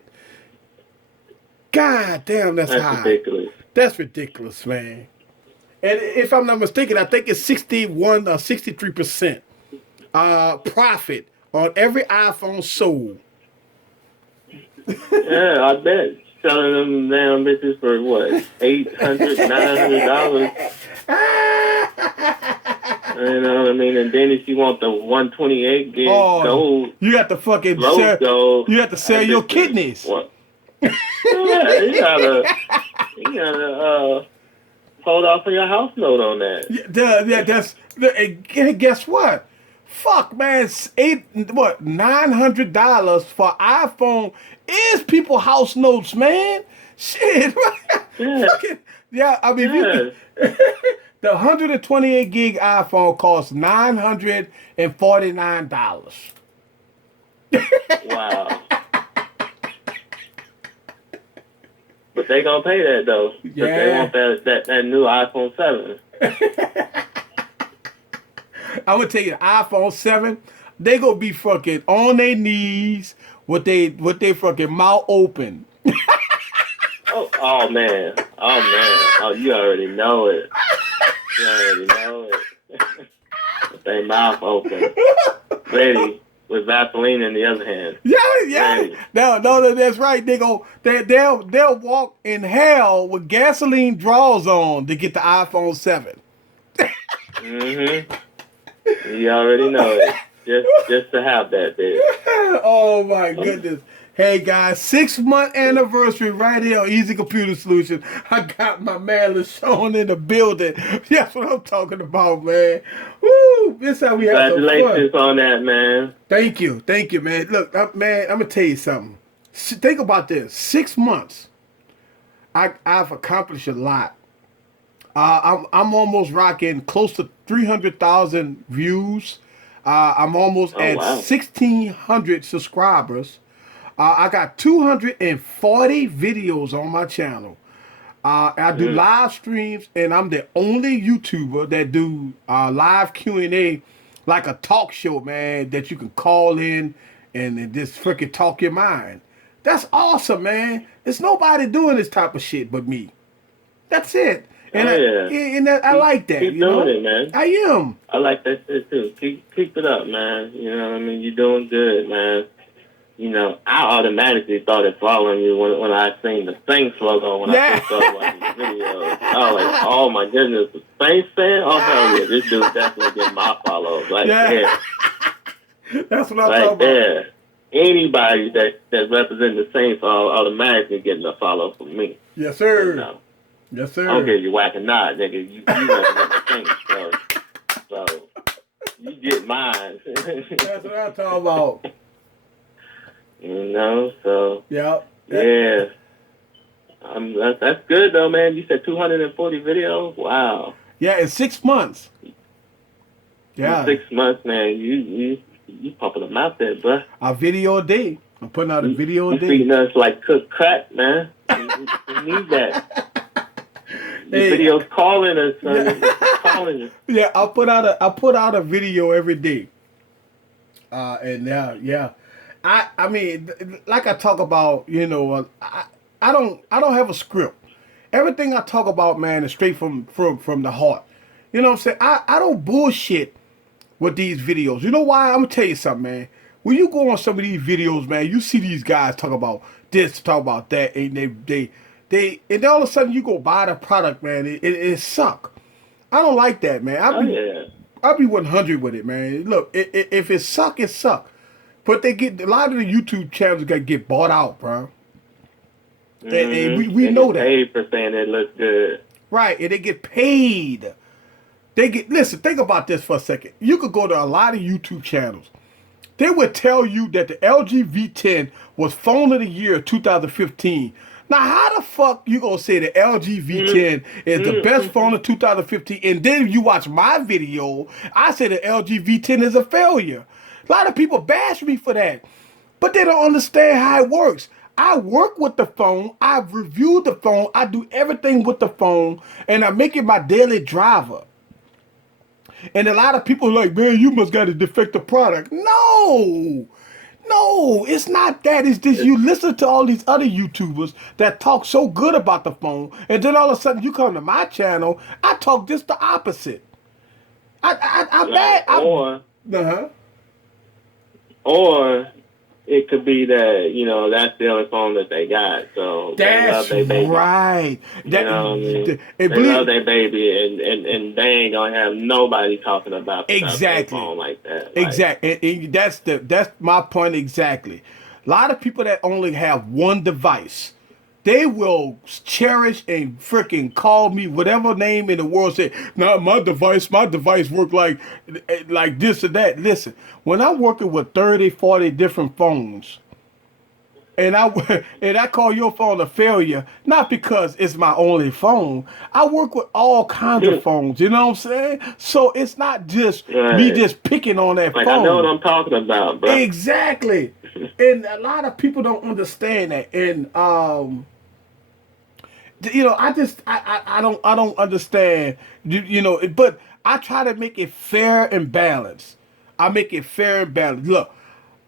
God damn, that's high. Ridiculous. That's ridiculous, man. And if I'm not mistaken, I think it's 61 or 63% profit on every iPhone sold. Yeah, I bet. Selling them damn bitches for what? $800, $900. You know what I mean? And then if you want the 128 gig gold, you got to fucking gold, you have to sell your kidneys. What? Yeah, you gotta hold off on your house note on that. Guess what? Fuck, man, $900 for iPhone is people house notes, man. Shit, Yeah. yeah. I mean, The 128 gig iPhone costs $949. Wow. But they gonna pay that though. 'Cause they Yeah. want that new iPhone 7. I'm gonna tell you, the iPhone 7, they gonna be fucking on their knees with they fucking mouth open. Oh man. Oh, you already know it. You already know it. With their mouth open, ready, with Vaseline in the other hand. Yeah. Right. No, that's right. They'll walk in hell with gasoline draws on to get the iPhone 7. Mm-hmm. You already know it. Just to have that there. Oh my goodness. Hey guys, 6-month anniversary right here on Easy Computer Solution. I got my man LaShawn in the building. That's what I'm talking about, man. Woo! This how we have some fun. Congratulations on that, man. Thank you, man. Look, man, I'm gonna tell you something. Think about this: 6 months, I've accomplished a lot. I'm almost rocking close to 300,000 views. I'm almost at wow. 1,600 subscribers. I got 240 videos on my channel. I do live streams, and I'm the only YouTuber that do live Q&A, like a talk show, man, that you can call in and just freaking talk your mind. That's awesome, man. There's nobody doing this type of shit but me. That's it. And I like that. Keep doing it, man. I am. I like that shit too. Keep it up, man. You know what I mean? You're doing good, man. You know, I automatically started following you when I seen the Saints logo when I first started watching the videos. I was like, oh my goodness, the Saints fan? Oh hell yeah, this dude definitely get my follows right there. That's what I'm Right talking there. about. Anybody that represents the Saints are automatically getting a follow from me. Yes, sir. You know? Yes, sir. I don't care if you whack or not, nigga. You represent the Saints, so you get mine. That's what I'm talking about. You know, so Yep. yeah. That's good though, man. You said 240 videos. Wow. Yeah, in 6 months. Yeah. In 6 months, man. You pumping them out there, bro. A video a day. I'm putting out a video a You day. feeding us like cooked crack, man. We need that. The Hey. video's calling us, son. It's calling us. Yeah, I put out a video every day. And yeah. I mean, like I talk about, you know, I don't have a script. Everything I talk about, man, is straight from the heart. You know what I'm saying? I don't bullshit with these videos. You know why? I'm gonna tell you something, man. When you go on some of these videos, man, you see these guys talk about this, talk about that, and they and all of a sudden you go buy the product, man. It suck. I don't like that, man. I'll be 100 with it, man. Look, if it suck, it suck. But they get a lot of the YouTube channels got get bought out, bro. And we know that. Paid for saying it looks good. Right, and they get paid. Listen, think about this for a second. You could go to a lot of YouTube channels. They would tell you that the LG V10 was phone of the year 2015. Now, how the fuck you gonna say the LG V10 is the best phone of 2015, and then you watch my video, I say the LG V10 is a failure. A lot of people bash me for that, but they don't understand how it works. I work with the phone, I review the phone, I do everything with the phone, and I make it my daily driver. And a lot of people are like, man, you must got a defective product. No, it's not that. It's just you listen to all these other YouTubers that talk so good about the phone, and then all of a sudden you come to my channel, I talk just the opposite. Or it could be that, you know, that's the only phone that they got. So that's they love their baby. Right. You know what I mean? They love their baby, and they ain't gonna have nobody talking about their phone like that. Exactly. And that's my point exactly. A lot of people that only have one device, they will cherish and freaking call me whatever name in the world. Say, "No, my device work like this or that." Listen, when I'm working with 30, 40 different phones, and I and I call your phone a failure, not because it's my only phone. I work with all kinds of phones, you know what I'm saying? So it's not just me Right. just picking on that Like, I know what phone. I'm talking about, bro. Exactly. And a lot of people don't understand that. And I don't understand. But I try to make it fair and balanced. I make it fair and balanced. Look,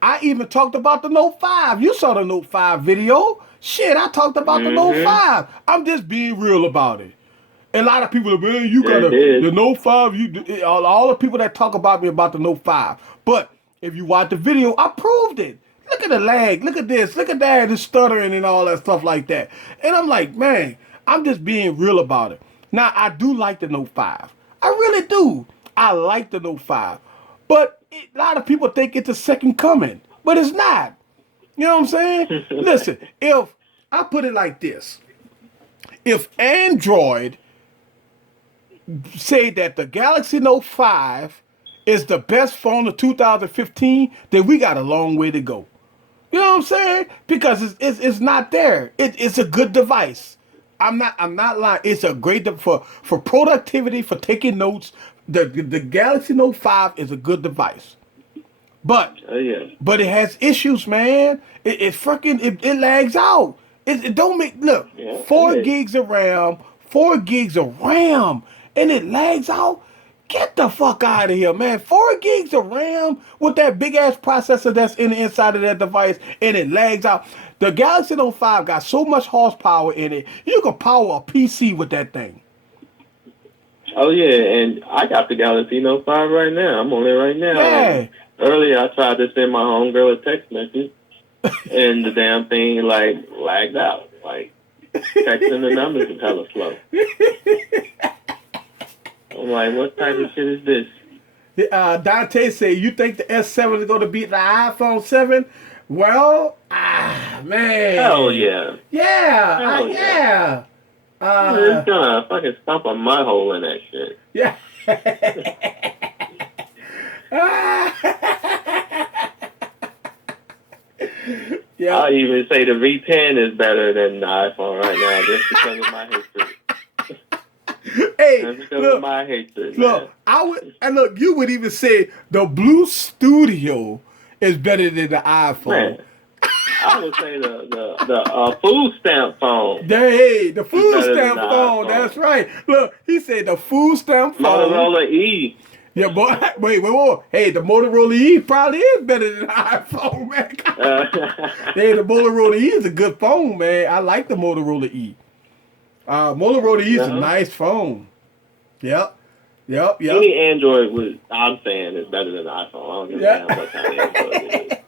I even talked about the Note 5. You saw the Note 5 video. Shit, I talked about the Note Mm-hmm. 5. I'm just being real about it. And a lot of people are, man, you Yeah, got it is. the Note 5, all the people that talk about me about the Note 5. But if you watch the video, I proved it. Look at the lag, look at this, look at that, the stuttering and all that stuff like that. And I'm like, man, I'm just being real about it. Now, I do like the Note 5. I really do. I like the Note 5. But a lot of people think it's a second coming, but it's not. You know what I'm saying? Listen, if I put it like this, if Android say that the Galaxy Note 5 is the best phone of 2015, then we got a long way to go. You know what I'm saying? Because it's not there. It's a good device. I'm not lying. It's a great for productivity, for taking notes. The Galaxy Note 5 is a good device. But Oh, yeah. but it has issues, man. It lags out. It don't make look Yeah. 4 gigs of RAM, 4 gigs of RAM, and it lags out. Get the fuck out of here, man. 4 gigs of RAM with that big ass processor that's in the inside of that device, and it lags out. The Galaxy Note 5 got so much horsepower in it, you can power a PC with that thing. Oh, yeah, and I got the Galaxy Note 5 right now. I'm on it right now. Yeah. And earlier, I tried to send my homegirl a text message, and the damn thing, like, lagged out. Like, texting the numbers is hella slow. I'm like, what type of shit is this? Dante say, you think the S7 is going to beat the iPhone 7? Well, man. Hell yeah. Yeah, Hell yeah. It's gonna fucking stomp a mud hole in that shit. Yeah. Yeah. I'll even say the V10 is better than the iPhone right now just because of my hatred. Hey, Just because look, of my hatred, look, you would even say the Blue Studio is better than the iPhone. Man, I would say the food stamp phone. Hey, the food better than stamp the phone. iPhone. That's right. Look, he said the food stamp phone. Motorola E. Yeah, boy. Wait. Hey, the Motorola E probably is better than the iPhone, man. Hey, the Motorola E is a good phone, man. I like the Motorola E. Motorola E is a nice phone. Yep. Any Android I'm saying is better than the iPhone. I don't give a damn what kind of Android it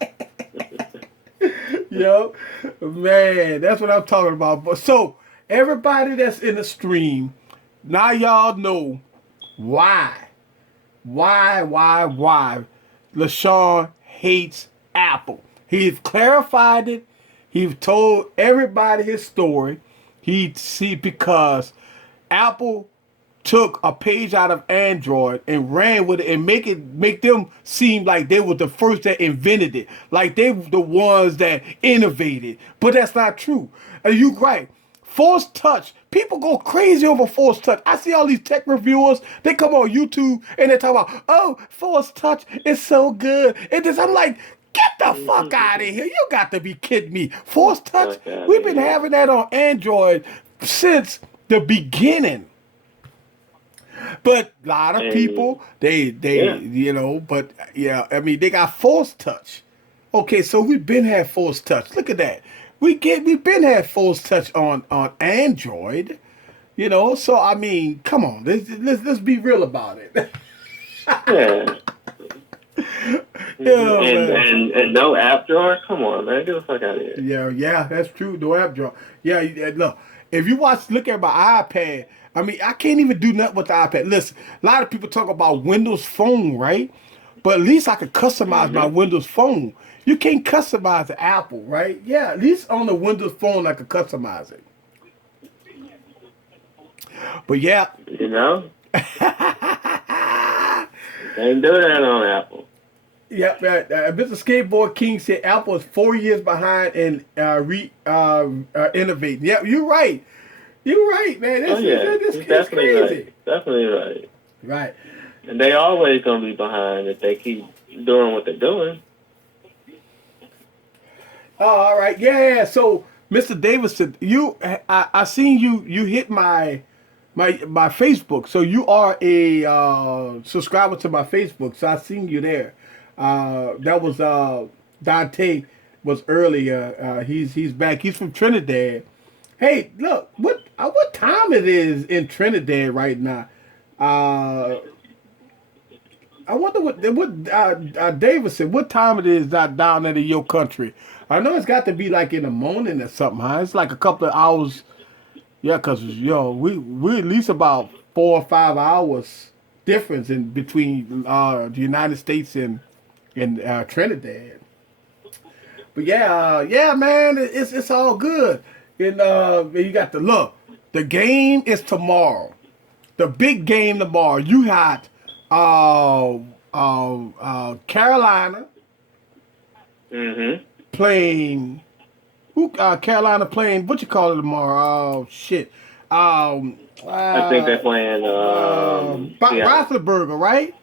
is. Yep. Man, that's what I'm talking about. But so everybody that's in the stream, now y'all know why LaShawn hates Apple. He's clarified it. He's told everybody his story. Because Apple took a page out of Android and ran with it and make them seem like they were the first that invented it, like they were the ones that innovated. But that's not true. You right. Force touch. People go crazy over force touch. I see all these tech reviewers. They come on YouTube and they talk about, oh, force touch is so good. And this, I'm like, get the fuck out of here. You got to be kidding me. Force touch? We've been having that on Android since the beginning. But a lot of people, they but yeah, I mean, they got force touch. Okay, so we've been had force touch. Look at that. We've been had force touch on Android. So I mean, come on, let's be real about it. Yeah. Yeah, and no app drawer? Come on, man. Get the fuck out of here. Yeah, that's true. No app drawer. Yeah, look, if you look at my iPad, I mean, I can't even do nothing with the iPad. Listen, a lot of people talk about Windows Phone, right? But at least I could customize my Windows Phone. You can't customize the Apple, right? Yeah, at least on the Windows Phone I could customize it. But yeah. You know? Can't do that on Apple. Yep, Mr. Skateboard King said Apple is 4 years behind in innovating. Yep, you're right. You're right, man. Oh yeah, This he's is definitely crazy. right. Definitely right. Right. And they always gonna be behind if they keep doing what they're doing. Oh, all right. Yeah. So, Mr. Davidson, I seen you hit my Facebook. So you are a subscriber to my Facebook. So I seen you there. That was Dante was earlier. He's back. He's from Trinidad. Hey, look what time it is in Trinidad right now. I wonder what Davidson, what time it is down there in your country. I know it's got to be like in the morning or something, huh? It's like a couple of hours. Yeah, cause we at least about 4 or 5 hours difference in between the United States and Trinidad. But yeah, man, it's all good. And you got the look. The game is tomorrow. The big game tomorrow. You got Carolina Mm-hmm. playing. Who Carolina playing? What you call it tomorrow? Oh shit. I think they're playing. Seattle. Roethlisberger, right?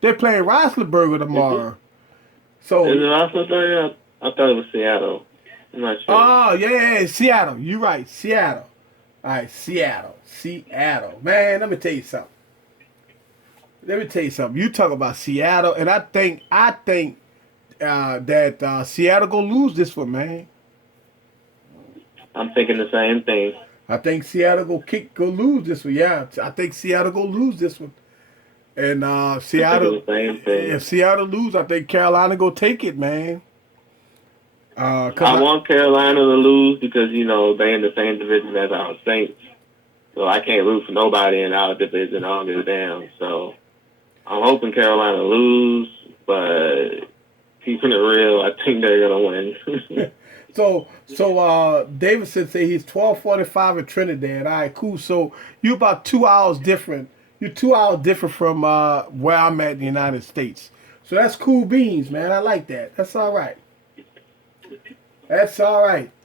They're playing Roethlisberger tomorrow. So. Is it Roethlisberger? I thought it was Seattle. I'm not sure. Oh yeah, Seattle. You're right, Seattle. All right, Seattle. Man, let me tell you something. You talk about Seattle, and I think that Seattle gonna lose this one, man. I'm thinking the same thing. I think Seattle go lose this one. Yeah, I think Seattle go lose this one. And Seattle, the same thing. if Seattle lose, I think Carolina go take it, man. I want Carolina to lose because, they in the same division as our Saints. So I can't root for nobody in our division. I don't give a damn. So I'm hoping Carolina lose, but keeping it real, I think they're going to win. So Davidson say he's 12:45 in Trinidad. All right, cool. So you about 2 hours different. You're 2 hours different from where I'm at in the United States. So that's cool beans, man. I like that. That's all right. And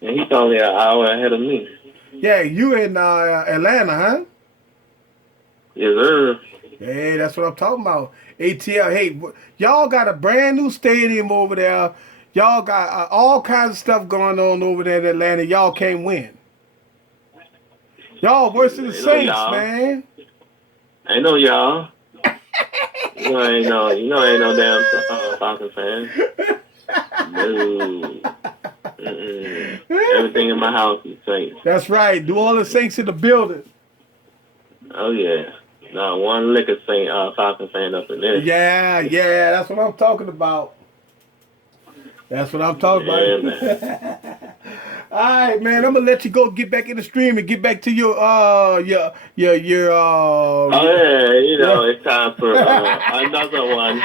he's only an hour ahead of me. Yeah, you in Atlanta, huh? Yes, sir. Hey, that's what I'm talking about. ATL. Hey, y'all got a brand new stadium over there. Y'all got all kinds of stuff going on over there in Atlanta. Y'all can't win. Y'all worse than the Saints, man. I know y'all. Ain't no damn Falcons fan. No. Everything in my house is Saints. That's right. Do all the Saints in the building. Oh yeah. Not one lick of Falcon fan up in there. Yeah. That's what I'm talking about. Yeah, man. All right, man. I'm gonna let you go get back in the stream and get back to your Oh yeah, it's time for another one.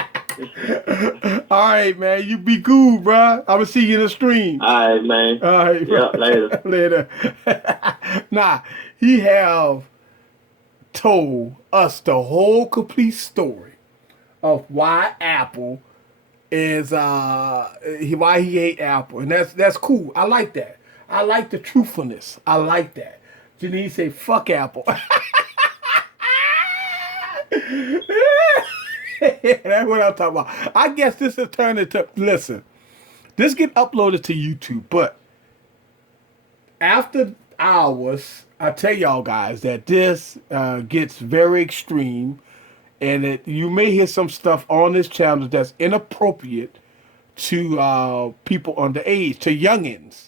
All right, man. You be cool, bruh. I'm gonna see you in the stream. All right, man. All right, Yeah, later. Later. Nah, he have told us the whole complete story of why Apple is why he hate Apple, and that's cool. I like that. I like the truthfulness. I like that. Janine say, "Fuck Apple." That's what I'm talking about. I guess this is turned into, listen, this get uploaded to YouTube, but after hours, I tell y'all guys that this gets very extreme, and that you may hear some stuff on this channel that's inappropriate to people underage, to youngins.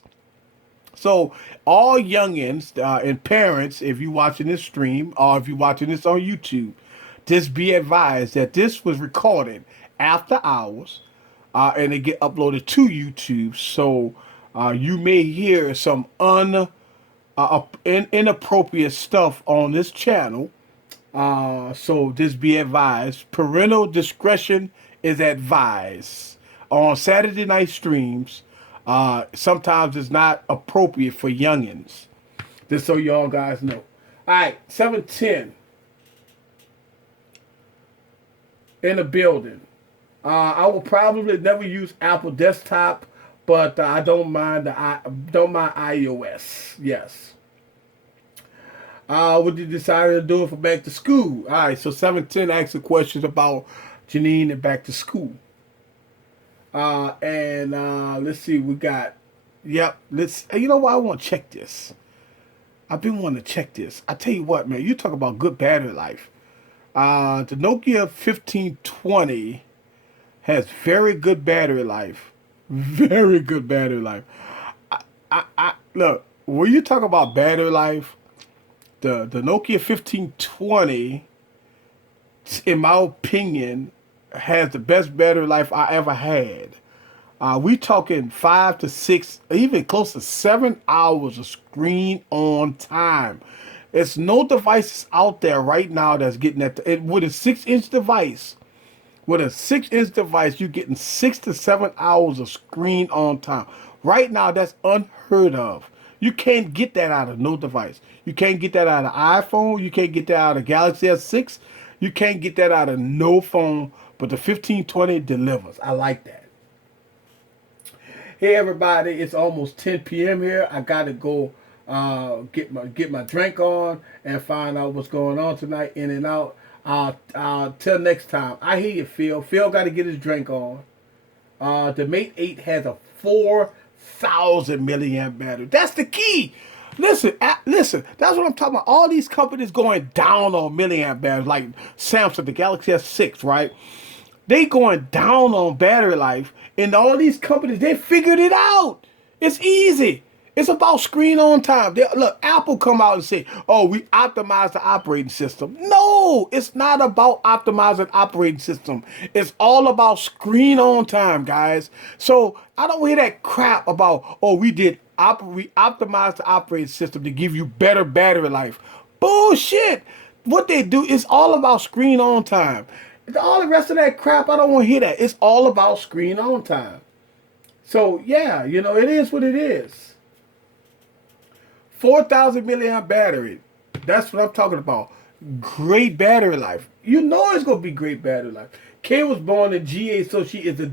So all youngins and parents, if you're watching this stream or if you're watching this on YouTube, just be advised that this was recorded after hours and it get uploaded to YouTube. So you may hear some inappropriate stuff on this channel. So just be advised. Parental discretion is advised. On Saturday night streams, sometimes it's not appropriate for youngins. Just so y'all guys know. All right, 710 in the building. I will probably never use Apple desktop, but I don't mind don't mind iOS. Yes. What did you decide to do for back to school? All right, so 710 asked the questions about Janine and back to school. And let's see, we got, yep, you know what, I want to check this. I've been wanting to check this. I tell you what, man, you talk about good battery life. The Nokia 1520 has very good battery life. Very good battery life. Look, when you talk about battery life, the Nokia 1520, in my opinion, has the best battery life I ever had. We talking 5 to 6, even close to 7 hours of screen on time. There's no devices out there right now that's getting that. With a 6-inch device, you're getting 6 to 7 hours of screen on time. Right now, that's unheard of. You can't get that out of no device. You can't get that out of iPhone. You can't get that out of Galaxy S6. You can't get that out of no phone. But the 1520 delivers. I like that. Hey everybody, it's almost 10 p.m. here. I gotta go get my drink on and find out what's going on tonight. In and out. Till next time. I hear you, Phil. Phil got to get his drink on. The Mate 8 has a 4,000 milliamp battery. That's the key. Listen. That's what I'm talking about. All these companies going down on milliamp batteries, like Samsung, the Galaxy S6, right? They going down on battery life, and all these companies, they figured it out. It's easy. It's about screen on time. Look, Apple come out and say, oh, we optimize the operating system. No, it's not about optimizing operating system. It's all about screen on time, guys. So I don't hear that crap about, oh, we optimized the operating system to give you better battery life. Bullshit. What they do is all about screen on time. All the rest of that crap, I don't want to hear that. It's all about screen on time. So, yeah, it is what it is. 4,000 milliamp battery. That's what I'm talking about. Great battery life. You know it's going to be great battery life. Kay was born in GA, so she's a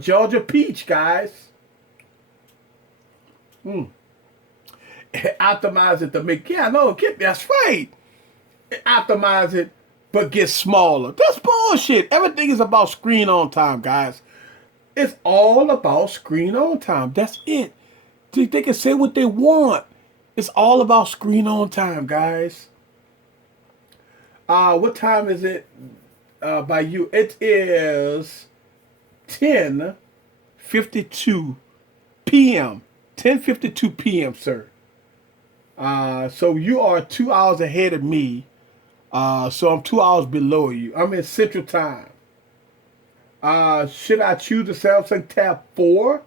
Georgia peach, guys. Optimize it to make, that's right. Optimize it, but get smaller. That's bullshit. Everything is about screen on time, guys. It's all about screen on time. That's it. They can say what they want. It's all about screen on time, guys. What time is it by you? It is 10:52 p.m. 10:52 p.m., sir. So you are 2 hours ahead of me. So I'm 2 hours below you. I'm in Central Time. Should I choose the Samsung Tab 4?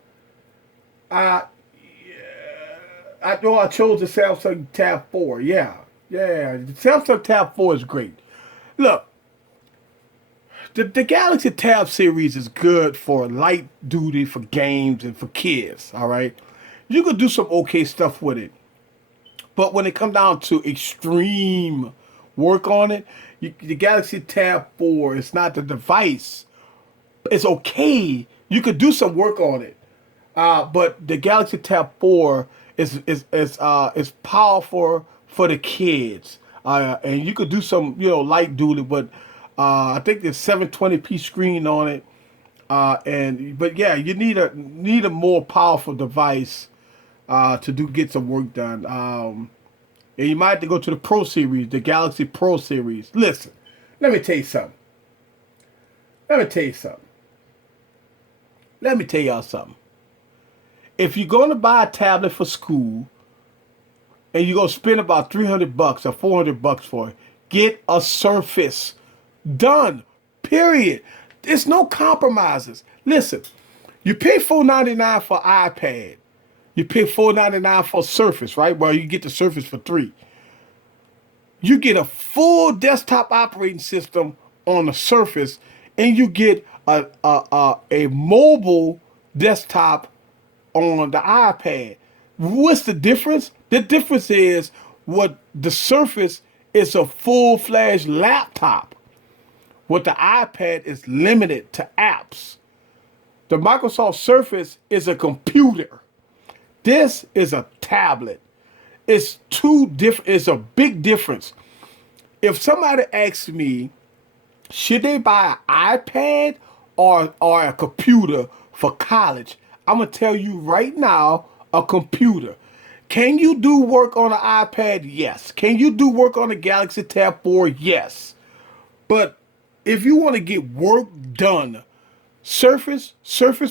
I know I chose the Samsung Tab 4. Yeah. The Samsung Tab 4 is great. Look, the Galaxy Tab series is good for light duty, for games, and for kids, all right? You could do some okay stuff with it. But when it comes down to extreme work on it, the Galaxy Tab 4 is not the device. It's okay. You could do some work on it. But the Galaxy Tab 4 is powerful for the kids. And you could do some, light duty, but I think there's 720p screen on it. But yeah, you need a more powerful device to get some work done. And you might have to go to the Pro Series, the Galaxy Pro Series. Listen, let me tell you something. Let me tell y'all something. If you're going to buy a tablet for school and you're going to spend about $300 or $400 for it, get a Surface. Done. Period. There's no compromises. Listen, you pay $499 for iPad. You pay $499 for Surface, right? Well, you get the Surface for $3. You get a full desktop operating system on the Surface, and you get a mobile desktop on the iPad. What's the difference? The difference is what the Surface is a full-fledged laptop. With the iPad, it's limited to apps. The Microsoft Surface is a computer. This is a tablet. It's two different. It's a big difference. If somebody asks me, should they buy an iPad or a computer for college? I'm gonna tell you right now, a computer. Can you do work on an iPad? Yes. Can you do work on a Galaxy Tab 4? Yes. But if you want to get work done, Surface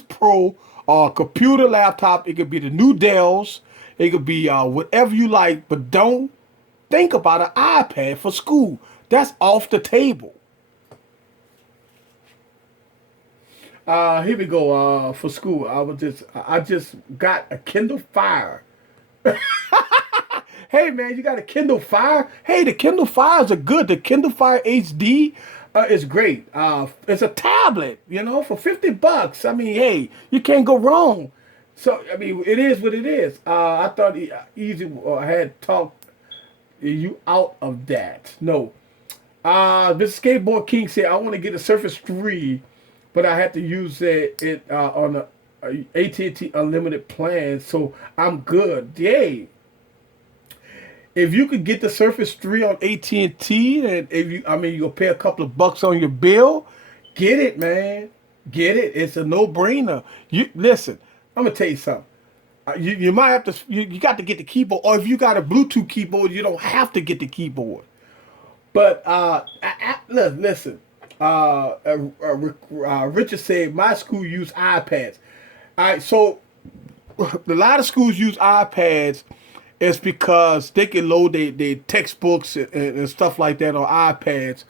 Pro, or computer laptop, it could be the new Dells, it could be whatever you like, but don't think about an iPad for school. That's off the table. Here we go. For school, I just got a Kindle Fire. Hey man, you got a Kindle Fire? Hey, the Kindle Fires are good. The Kindle Fire HD is great. It's a tablet, for $50. I mean, hey, you can't go wrong. So I mean, it is what it is. I thought Easy had talked you out of that. No. This Skateboard King said, I want to get a Surface 3, but I had to use it on the AT&T Unlimited plan, so I'm good. Yay! If you could get the Surface 3 on AT&T, and you'll pay a couple of bucks on your bill, get it, man. Get it. It's a no-brainer. You listen. I'm gonna tell you something. You might have to. You got to get the keyboard, or if you got a Bluetooth keyboard, you don't have to get the keyboard. But listen. Richard said my school used iPads. All right, so a lot of schools use iPads. It's because they can load their textbooks and stuff like that on iPads.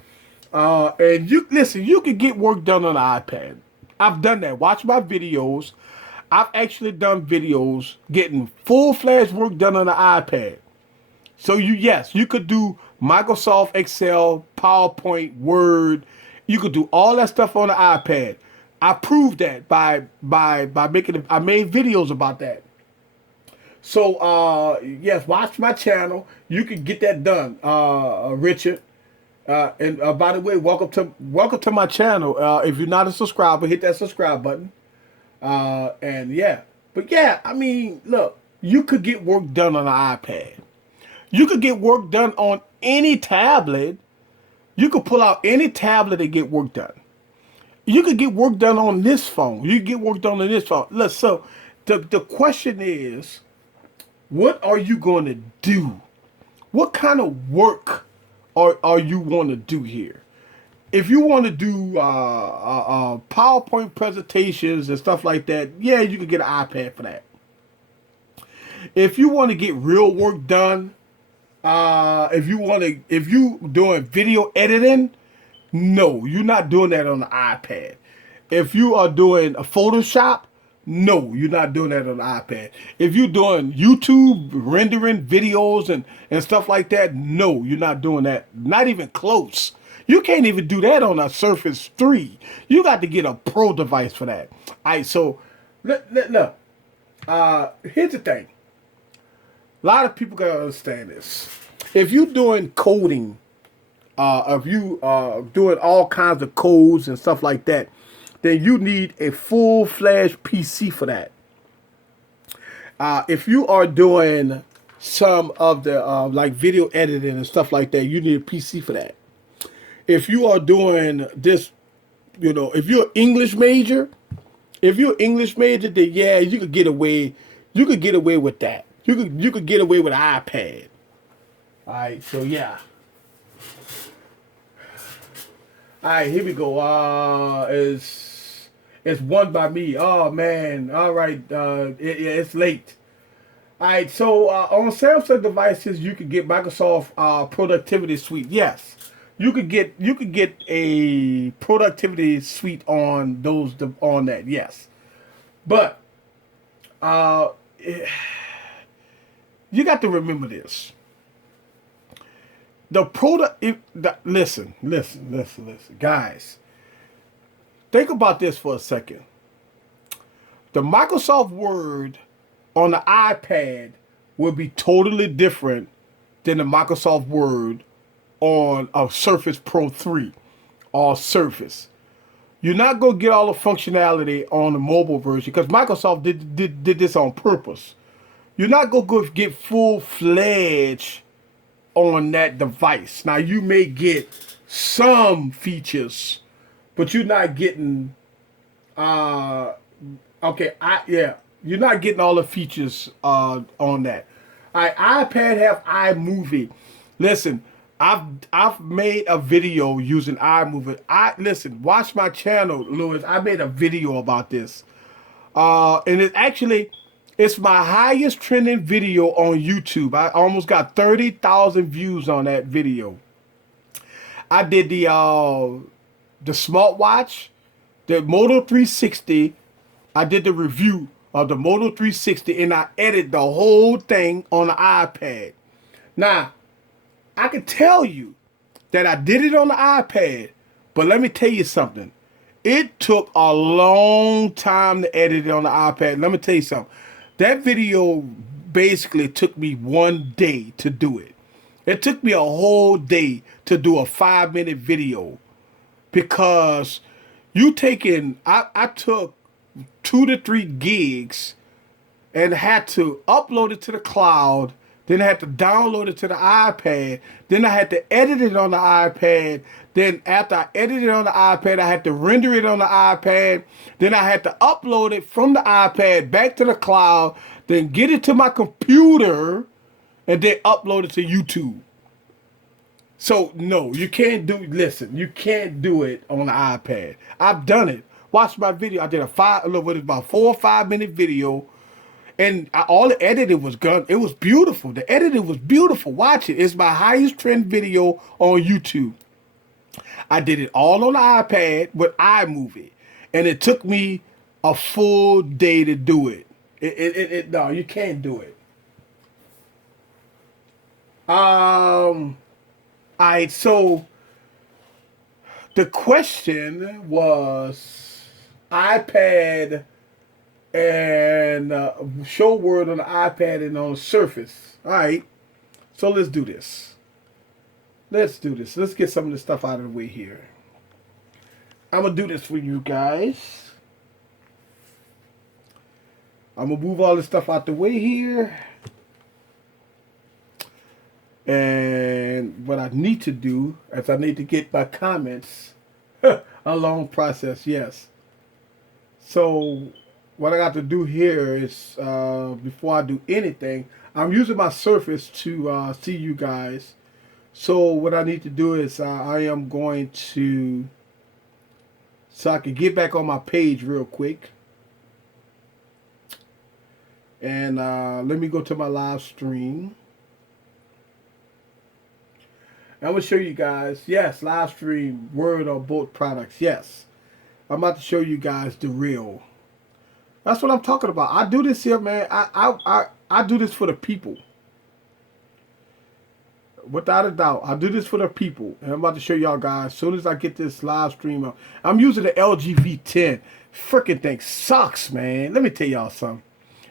And you can get work done on an iPad. I've done that. Watch my videos. I've actually done videos getting full-fledged work done on an iPad. So you could do Microsoft Excel, PowerPoint, Word. You could do all that stuff on the iPad. I proved that by making I made videos about that. So yes, watch my channel. You can get that done, Richard. And by the way, welcome to my channel. If you're not a subscriber, hit that subscribe button. And yeah, but yeah, I mean, look, you could get work done on an iPad. You could get work done on any tablet. You could pull out any tablet and get work done. You could get work done on this phone. You could get work done on this phone. Look, so the question is, what are you going to do? What kind of work are you want to do here? If you want to do PowerPoint presentations and stuff like that, yeah, you could get an iPad for that. If you want to get real work done, if you doing video editing, no, you're not doing that on the iPad. If you are doing a Photoshop, no, you're not doing that on the iPad. If you're doing YouTube rendering videos and stuff like that, no, you're not doing that. Not even close. You can't even do that on a Surface 3. You got to get a pro device for that. All right, so look. Here's the thing. A lot of people gotta understand this. If you're doing coding, if you doing all kinds of codes and stuff like that, then you need a full-fledged PC for that. If you are doing some of the like video editing and stuff like that, you need a PC for that. If you are doing this, if you're an English major, then yeah, you could get away. You could get away with that. You could get away with an iPad. All right, so yeah. All right, here we go. It's won by me. Oh man. All right. It's late. All right. So on Samsung devices, you could get Microsoft Productivity Suite. Yes. You could get a productivity suite on that, yes, but you got to remember this. Listen, guys. Think about this for a second. The Microsoft Word on the iPad will be totally different than the Microsoft Word on a Surface Pro 3 or Surface. You're not gonna get all the functionality on the mobile version because Microsoft did this on purpose. You're not gonna go get full-fledged on that device. Now you may get some features, but you're not getting you're not getting all the features on that. iPad have iMovie. Listen, I've made a video using iMovie. Watch my channel, Lewis. I made a video about this. And it's my highest trending video on YouTube. I almost got 30,000 views on that video. I did the smartwatch, the Moto 360. I did the review of the Moto 360 and I edited the whole thing on the iPad. Now, I can tell you that I did it on the iPad, but let me tell you something. It took a long time to edit it on the iPad. Let me tell you something. That video basically took me 1 day to do it. It took me a whole day to do a 5-minute video because I took 2 to 3 gigs and had to upload it to the cloud. Then I had to download it to the iPad. Then I had to edit it on the iPad. Then after I edited it on the iPad, I had to render it on the iPad. Then I had to upload it from the iPad back to the cloud. Then get it to my computer and then upload it to YouTube. So no, you can't you can't do it on the iPad. I've done it. Watch my video. I did about 4 or 5 minute video. And all the editing was good. It was beautiful. The editing was beautiful. Watch it. It's my highest trend video on YouTube. I did it all on the iPad with iMovie. And it took me a full day to do it. No, you can't do it. Alright, so the question was iPad and show Word on the iPad and on the Surface. All right, so let's do this. Let's get some of this stuff out of the way here. I'm gonna do this for you guys. I'm gonna move all this stuff out the way here. And what I need to do is I need to get my comments. A long process, yes. So what I got to do here is, before I do anything, I'm using my Surface to see you guys. So what I need to do is I am going to, so I can get back on my page real quick. And let me go to my live stream. I'm going to show you guys, yes, live stream, Word on both products, yes. I'm about to show you guys the real. That's what I'm talking about. I do this here, man. I do this for the people. Without a doubt, I do this for the people. And I'm about to show y'all guys, as soon as I get this live stream up. I'm using the LG V10. Freaking thing sucks, man. Let me tell y'all something.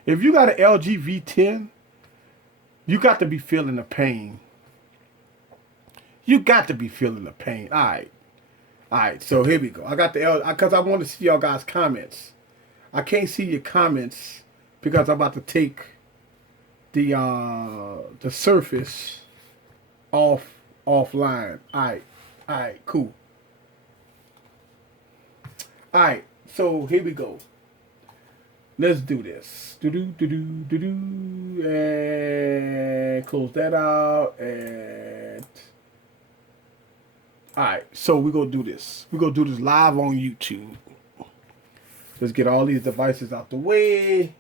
If you got an LG V10, you got to be feeling the pain. You got to be feeling the pain. All right, so here we go. I got the LG, because I want to see y'all guys' comments. I can't see your comments because I'm about to take the Surface offline. All right, cool. All right, so here we go. Let's do this. And close that out. And all right, so we're gonna do this. We're gonna do this live on YouTube. Let's get all these devices out the way.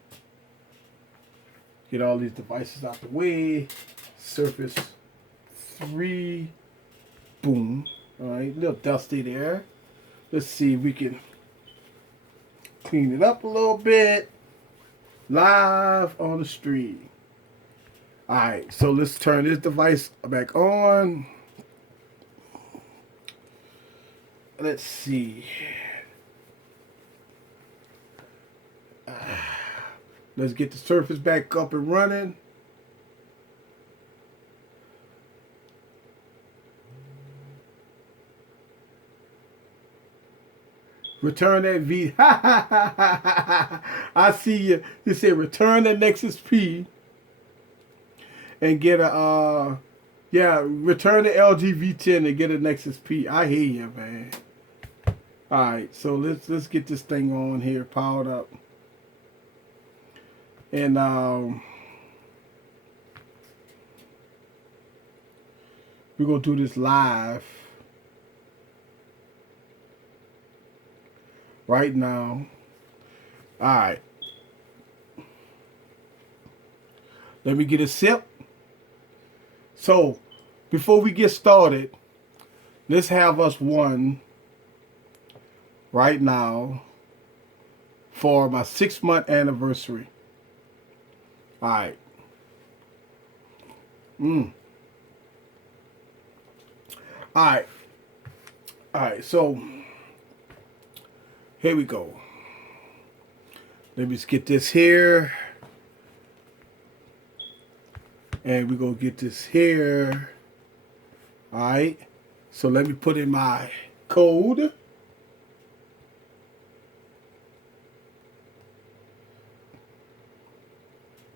Get all these devices out the way. Surface 3. Boom. All right, a little dusty there. Let's see if we can clean it up a little bit. Live on the stream. All right, so let's turn this device back on. Let's see. Let's get the Surface back up and running. Return that V. I see you. You said return that Nexus P and get a return the LG V10 and get a Nexus P. I hear you, man. All right, so let's get this thing on here, powered up, and we're gonna do this live right now. All right, let me get a sip. So, before we get started, let's have us one right now for my 6-month anniversary. All right. All right. All right. So, here we go. Let me just get this here. And we're going to get this here. All right. So let me put in my code.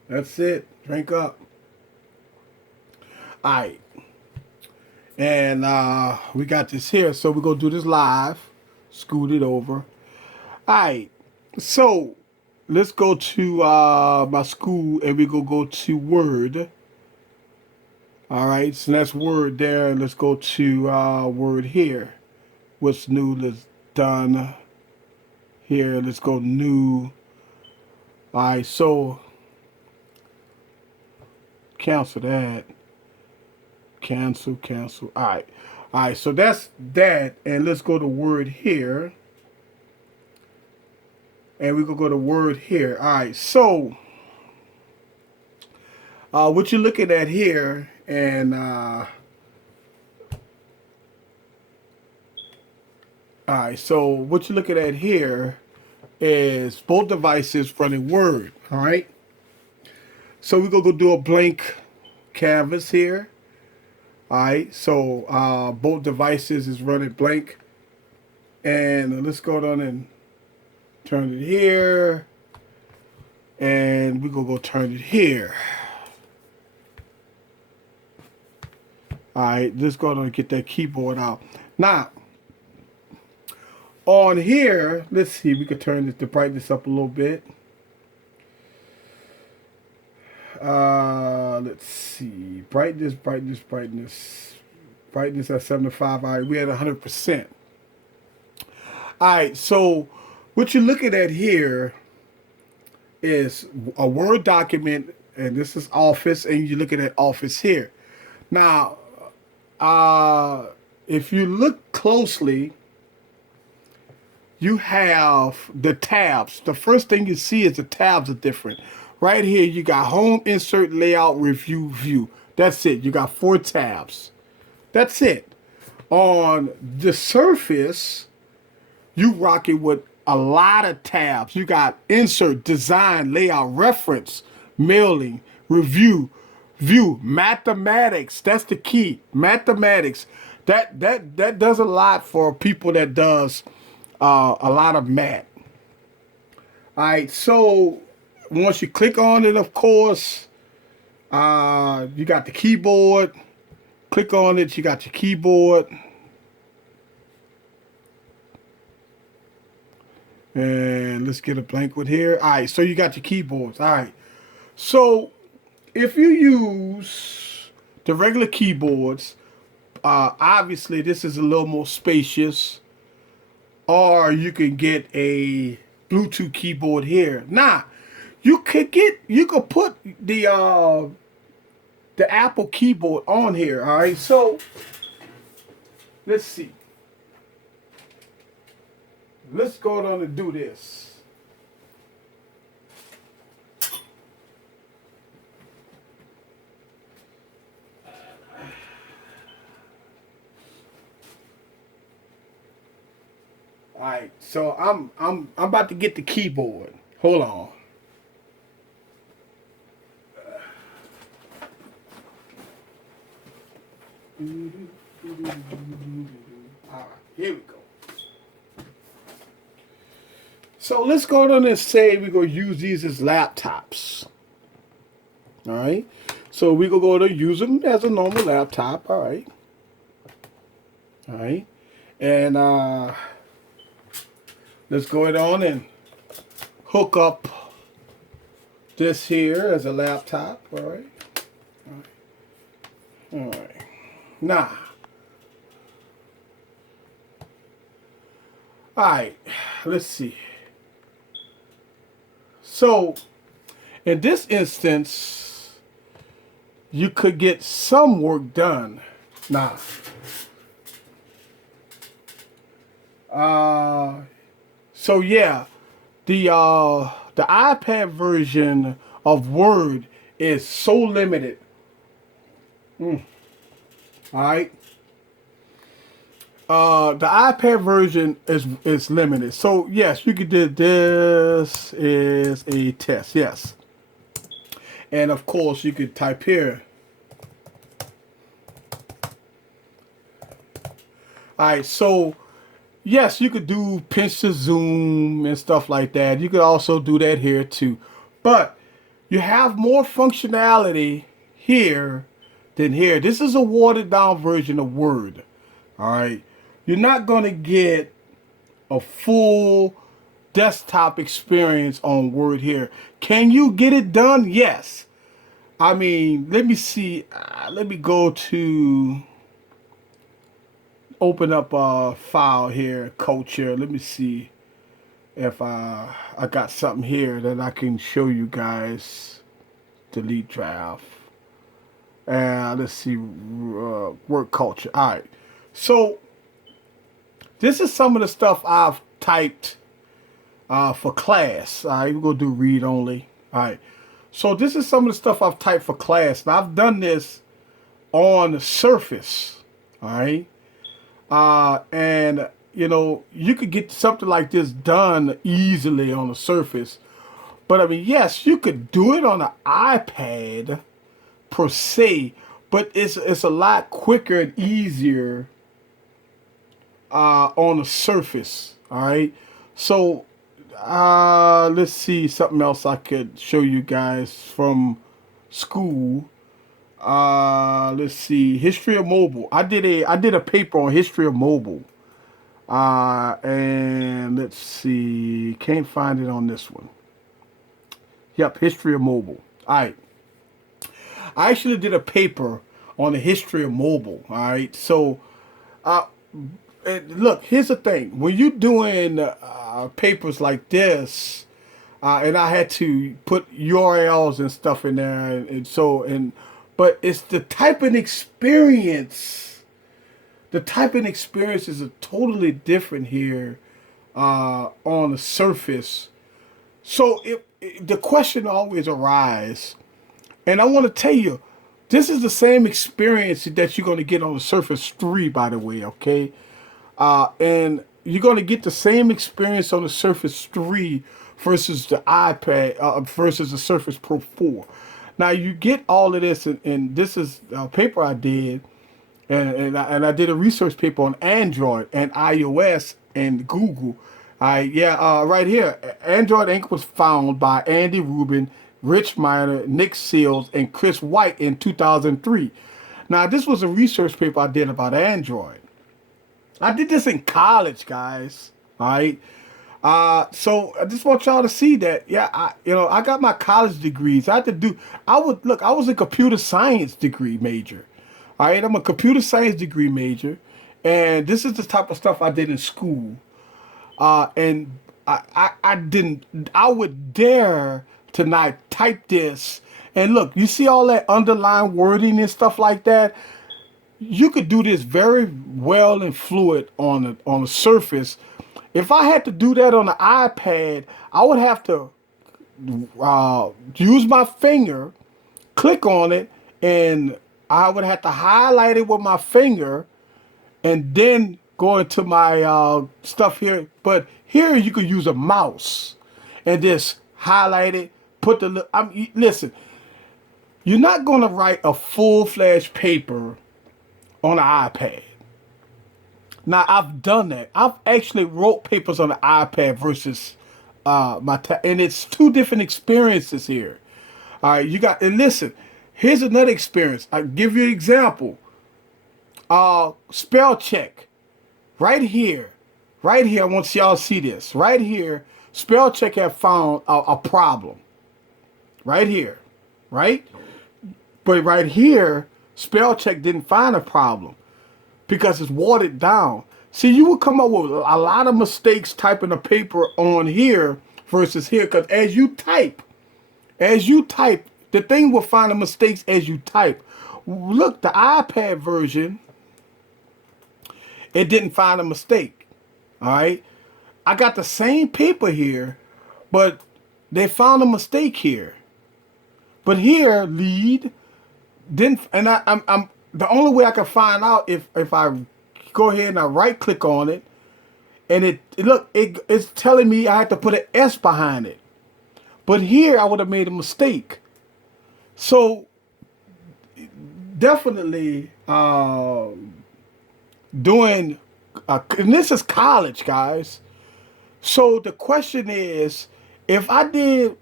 That's it. Drink up. All right. And we got this here. So we're going to do this live. Scoot it over. All right. So let's go to my school and we're going to go to Word. All right, so that's Word there. Let's go to Word here. What's new? Let's done here. Let's go new. All right, so cancel that. Cancel. All right, so that's that. And let's go to Word here. And we're going to go to Word here. All right, so what you're looking at here, and all right, so what you're looking at here is both devices running Word. All right, so we're gonna go do a blank canvas here. All right, so both devices is running blank, and let's go down and turn it here, and we're gonna go turn it here. All right, let's go ahead and get that keyboard out. Now, on here, let's see, we could turn the brightness up a little bit. Let's see, brightness at 75. All right, we at 100%. All right, so what you're looking at here is a Word document, and this is Office, and you're looking at Office here. Now, if you look closely, you have the tabs. The first thing you see is the tabs are different. Right here, you got Home, Insert, Layout, Review, View. That's it. You got 4 tabs. That's it. On the Surface, you rock it with a lot of tabs. You got Insert, Design, Layout, Reference, Mailing, Review, View, Mathematics. That's the key. Mathematics. That does a lot for people that does a lot of math. All right, so once you click on it, of course, you got the keyboard. Click on it, you got your keyboard. And let's get a blank one here. All right, so you got your keyboards. All right, so if you use the regular keyboards, obviously this is a little more spacious, or you can get a Bluetooth keyboard here. Now, you could put the Apple keyboard on here. All right, so let's see. Let's go down and do this. All right, so I'm about to get the keyboard. Hold on. All right, here we go. So let's go on and say we're going to use these as laptops. All right. So we're going to go to use them as a normal laptop. All right. All right. And let's go on and hook up this here as a laptop. All right. All right. Now. All right. Let's see. So, in this instance, you could get some work done. Now, so yeah, the iPad version of Word is so limited. All right. The iPad version is limited. So yes, you could do this is a test. Yes. And of course you could type here. Alright, so yes, you could do pinch to zoom and stuff like that. You could also do that here too. But you have more functionality here than here. This is a watered down version of Word. Alright. You're not going to get a full desktop experience on Word here. Can you get it done? Yes. I mean, let me see. Let me go to open up a file here, culture. Let me see if I got something here that I can show you guys. Delete draft. And let's see, work culture. All right. So this is some of the stuff I've typed for class. All right, we're going to do read only. All right. So this is some of the stuff I've typed for class. Now, I've done this on the Surface. All right. And, you know, you could get something like this done easily on the Surface. But, I mean, yes, you could do it on an iPad per se. But it's a lot quicker and easier on the Surface. All right. So let's see something else I could show you guys from school. Let's see, history of mobile. I did a paper on history of mobile. And let's see, can't find it on this one. Yep, history of mobile. All right. I actually did a paper on the history of mobile. All right. So look, here's the thing. When you're doing papers like this, and I had to put URLs and stuff in there, but it's the type of experience. The type of experience is totally different here on the Surface. So the question always arises, and I want to tell you, this is the same experience that you're going to get on the Surface 3, by the way, okay? And you're going to get the same experience on the Surface 3 versus the iPad, versus the Surface Pro 4. Now, you get all of this, and this is a paper I did, and I did a research paper on Android and iOS and Google. Right here, Android Inc. was founded by Andy Rubin, Rich Miner, Nick Seals, and Chris White in 2003. Now, this was a research paper I did about Android. I did this in college, guys. All right. So I just want y'all to see that. Yeah, I got my college degrees. I was a computer science degree major. All right. I'm a computer science degree major. And this is the type of stuff I did in school. And I would dare to not type this. And look, you see all that underlined wording and stuff like that? You could do this very well and fluid on the Surface. If I had to do that on the iPad, I would have to use my finger, click on it, and I would have to highlight it with my finger, and then go into my stuff here. But here you could use a mouse and just highlight it. Listen, you're not going to write a full-fledged paper on an iPad. Now, I've done that. I've actually wrote papers on the iPad versus and it's two different experiences here. All right, and listen, here's another experience. I'll give you an example. Spell check. Right here. I want y'all to see this. Right here, spell check have found a problem. Right here. Right? But right here, spell check didn't find a problem because it's watered down. See, you would come up with a lot of mistakes typing a paper on here versus here, because as you type, the thing will find the mistakes as you type. Look, the iPad version, it didn't find a mistake. All right, I got the same paper here, but they found a mistake here. But here, lead didn't, and I'm the only way I can find out if I go ahead and I right click on it, and it's telling me I have to put an S behind it. But here I would have made a mistake. So definitely doing, and this is college, guys. So the question is, if I had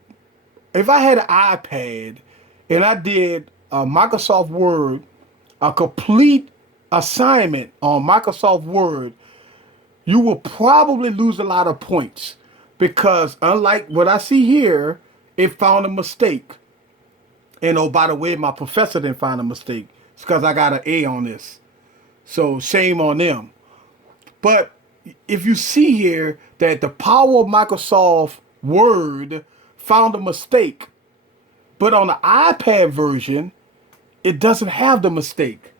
an iPad and I did Microsoft Word, a complete assignment on Microsoft Word, you will probably lose a lot of points, because unlike what I see here, it found a mistake. And oh, by the way, my professor didn't find a mistake. It's because I got an A on this. So shame on them. But if you see here that the power of Microsoft Word found a mistake, but on the iPad version, it doesn't have the mistake.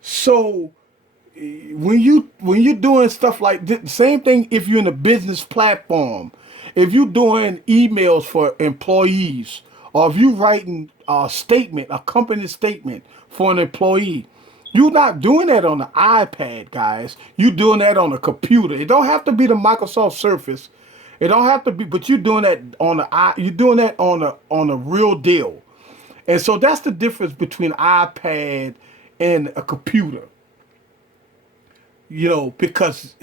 So when you're doing stuff like the same thing, if you're in a business platform, if you're doing emails for employees, or if you're writing a statement, a company statement for an employee, you're not doing that on the iPad, guys. You're doing that on a computer. It don't have to be the Microsoft Surface. It don't have to be, but you're doing that on a real deal. And so that's the difference between iPad and a computer. You know, because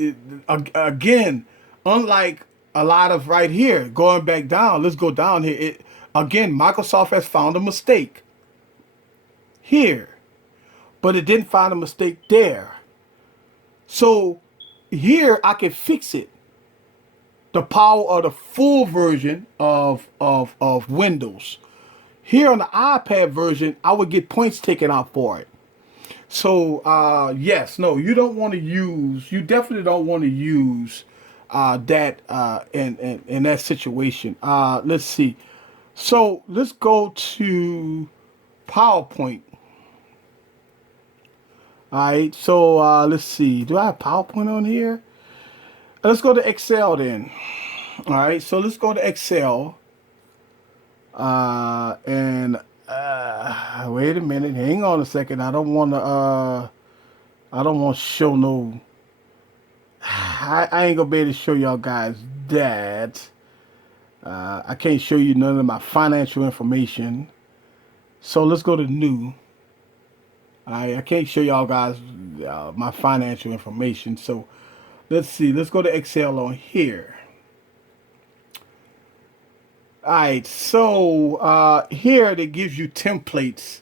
again, unlike a lot of right here, going back down, let's go down here. Again, Microsoft has found a mistake here, but it didn't find a mistake there. So here I can fix it. The power of the full version of Windows. Here on the iPad version, I would get points taken out for it. So yes, no, you definitely don't want to use that in that situation. Let's see. So let's go to PowerPoint. All right, so let's see. Do I have PowerPoint on here? Let's go to Excel then. All right, so let's go to Excel. And wait a minute. Hang on a second. I don't want to show no. I ain't gonna be able to show y'all guys that. I can't show you none of my financial information. So let's go to new. I can't show y'all guys my financial information. So let's see. Let's go to Excel on here. All right. So here it gives you templates.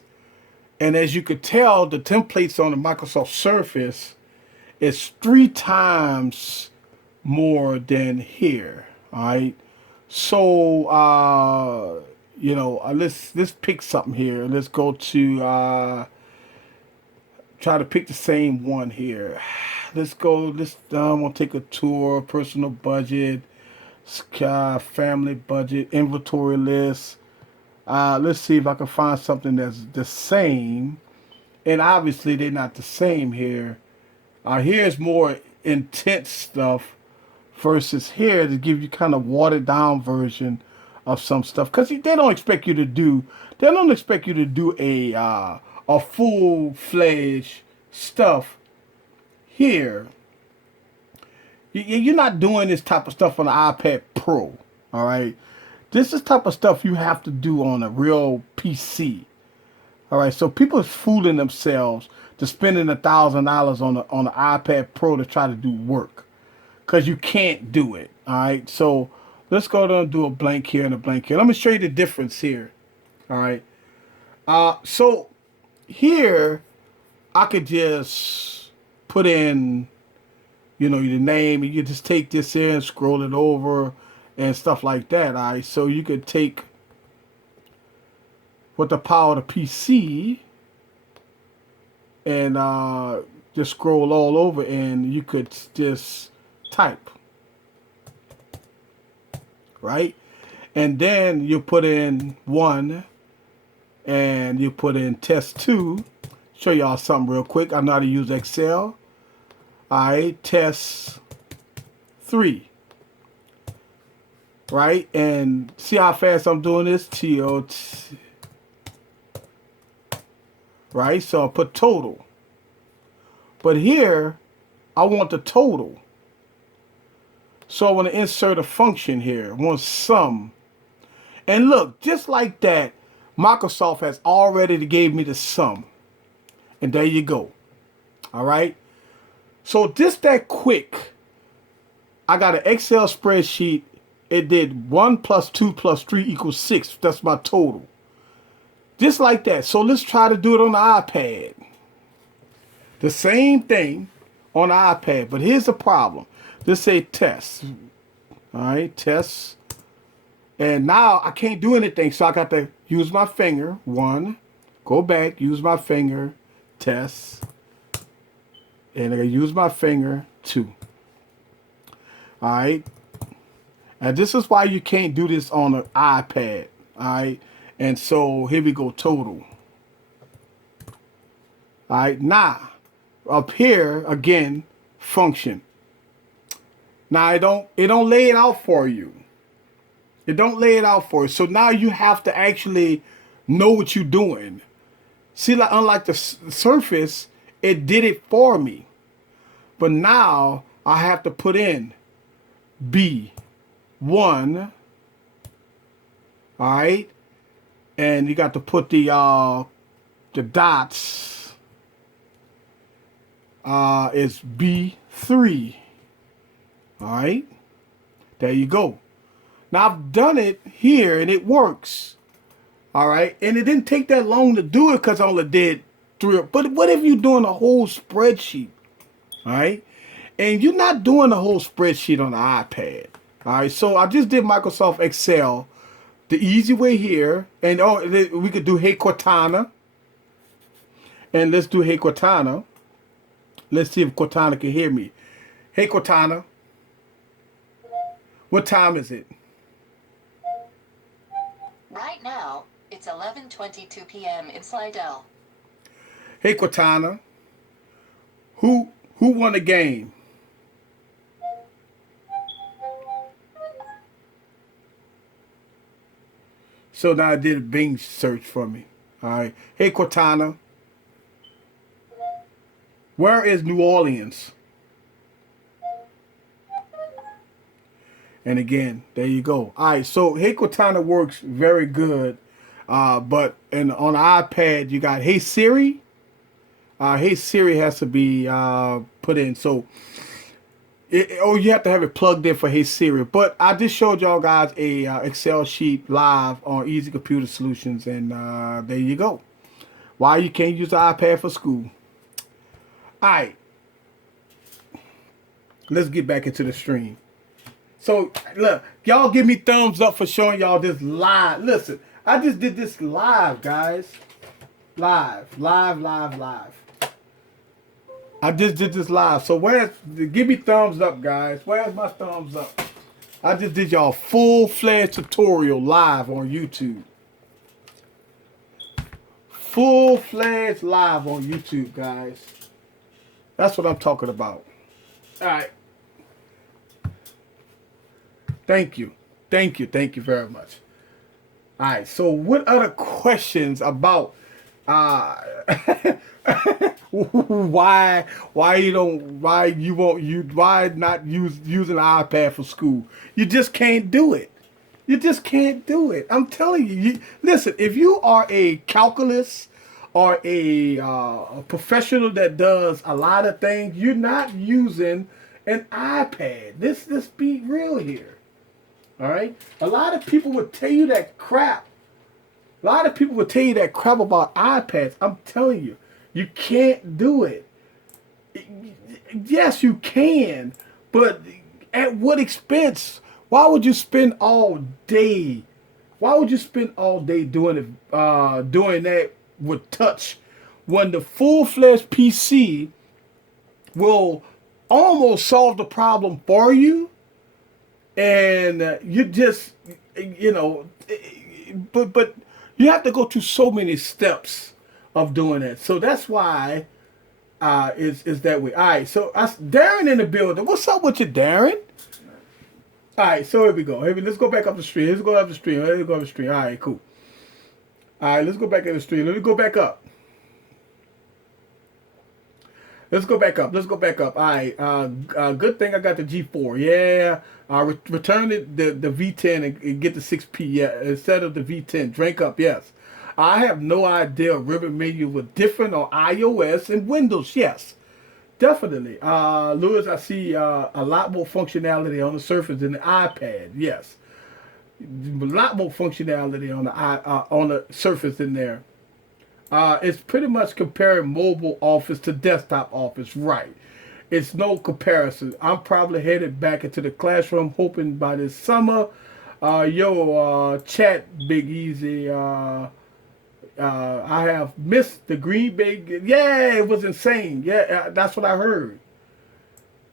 And as you could tell, the templates on the Microsoft Surface is 3 times more than here. All right. So, you know, let's pick something here. Let's go to, try to pick the same one here. I'm going to take a tour, personal budget, family budget, inventory list. Let's see if I can find something that's the same. And obviously they're not the same here. Here's more intense stuff versus here to give you kind of watered down version of some stuff. Because they don't expect you to do a full-fledged stuff here. You're not doing this type of stuff on the iPad Pro, all right? This is type of stuff you have to do on a real PC, all right? So people are fooling themselves to spending $1,000 on the iPad Pro to try to do work. because you can't do it. All right, so let's go down and do a blank here and a blank here. Let me show you the difference here. All right, so here I could just put in, you know, the name, and you just take this here and scroll it over and stuff like that. All right, so you could take with the power of the PC and just scroll all over, and you could just type, right? And then you put in 1 and you put in test 2. Show y'all something real quick. I know how to use Excel. All right, test 3. Right? And see how fast I'm doing this? TOT. Right? So I put total. But here, I want the total. So I want to insert a function here. I want sum. And look, just like that, Microsoft has already gave me the sum. And there you go. All right. So just that quick, I got an Excel spreadsheet. It did 1 + 2 + 3 = 6. That's my total. Just like that. So let's try to do it on the iPad. The same thing on the iPad. But here's the problem. Let's say test. All right, test. And now I can't do anything. So I got to use my finger. 1. Go back. Use my finger. Test. And I use my finger. 2. All right. And this is why you can't do this on an iPad. All right. And so here we go. Total. All right. Now, up here again, function. Now it don't lay it out for you. It don't lay it out for you. So now you have to actually know what you're doing. See, like unlike the Surface, it did it for me. But now I have to put in B1. All right. And you got to put the dots. It's B3. All right. There you go. Now I've done it here and it works. All right. And it didn't take that long to do it because I only did 3. But what if you're doing a whole spreadsheet? All right. And you're not doing the whole spreadsheet on the iPad. All right. So I just did Microsoft Excel the easy way here. And we could do Hey Cortana. And let's do Hey Cortana. Let's see if Cortana can hear me. Hey Cortana. What time is it? Right now, it's 11:22 p.m. in Slidell. Hey Cortana. Who won the game? So now I did a Bing search for me. All right. Hey Cortana. Where is New Orleans? And again, there you go. All right, so Hey Cortana works very good. But on the iPad, you got Hey Siri. Hey Siri has to be put in. So, you have to have it plugged in for Hey Siri. But I just showed y'all guys a Excel sheet live on Easy Computer Solutions. And there you go. Why you can't use the iPad for school. All right. Let's get back into the stream. So, look, y'all give me thumbs up for showing y'all this live. Listen, I just did this live, guys. Live. I just did this live. So, give me thumbs up, guys. Where's my thumbs up? I just did y'all full-fledged tutorial live on YouTube. Full-fledged live on YouTube, guys. That's what I'm talking about. All right. Thank you very much. All right. So, what other questions about why not using an iPad for school? You just can't do it. I'm telling you. Listen, if you are a calculus or a professional that does a lot of things, you're not using an iPad. Let's be real here. All right? A lot of people would tell you that crap. A lot of people would tell you that crap about iPads. I'm telling you, you can't do it. Yes, you can, but at what expense? Why would you spend all day? Why would you spend all day doing that with touch, when the full-fledged PC will almost solve the problem for you, and you just, but you have to go through so many steps of doing that. So that's why is that way. All right, so Darren in the building. What's up with you, Darren? All right, so here we go. Let's go back up the stream. Let's go up the stream. Let's go up the stream. All right, cool. All right, let's go back in the stream. Let me go back up. Let's go back up. Let's go back up. All right. Good thing I got the G4. Yeah. Return the V10 and get the 6P. Yeah, instead of the V10. Drink up. Yes. I have no idea ribbon menu was different on iOS and Windows. Yes, definitely. Lewis, I see a lot more functionality on the Surface than the iPad. Yes, a lot more functionality on the Surface in there. It's pretty much comparing mobile Office to desktop Office, right? It's no comparison. I'm probably headed back into the classroom, hoping by this summer. Chat Big Easy. I have missed the Green Bay. Yeah, it was insane. Yeah, that's what I heard.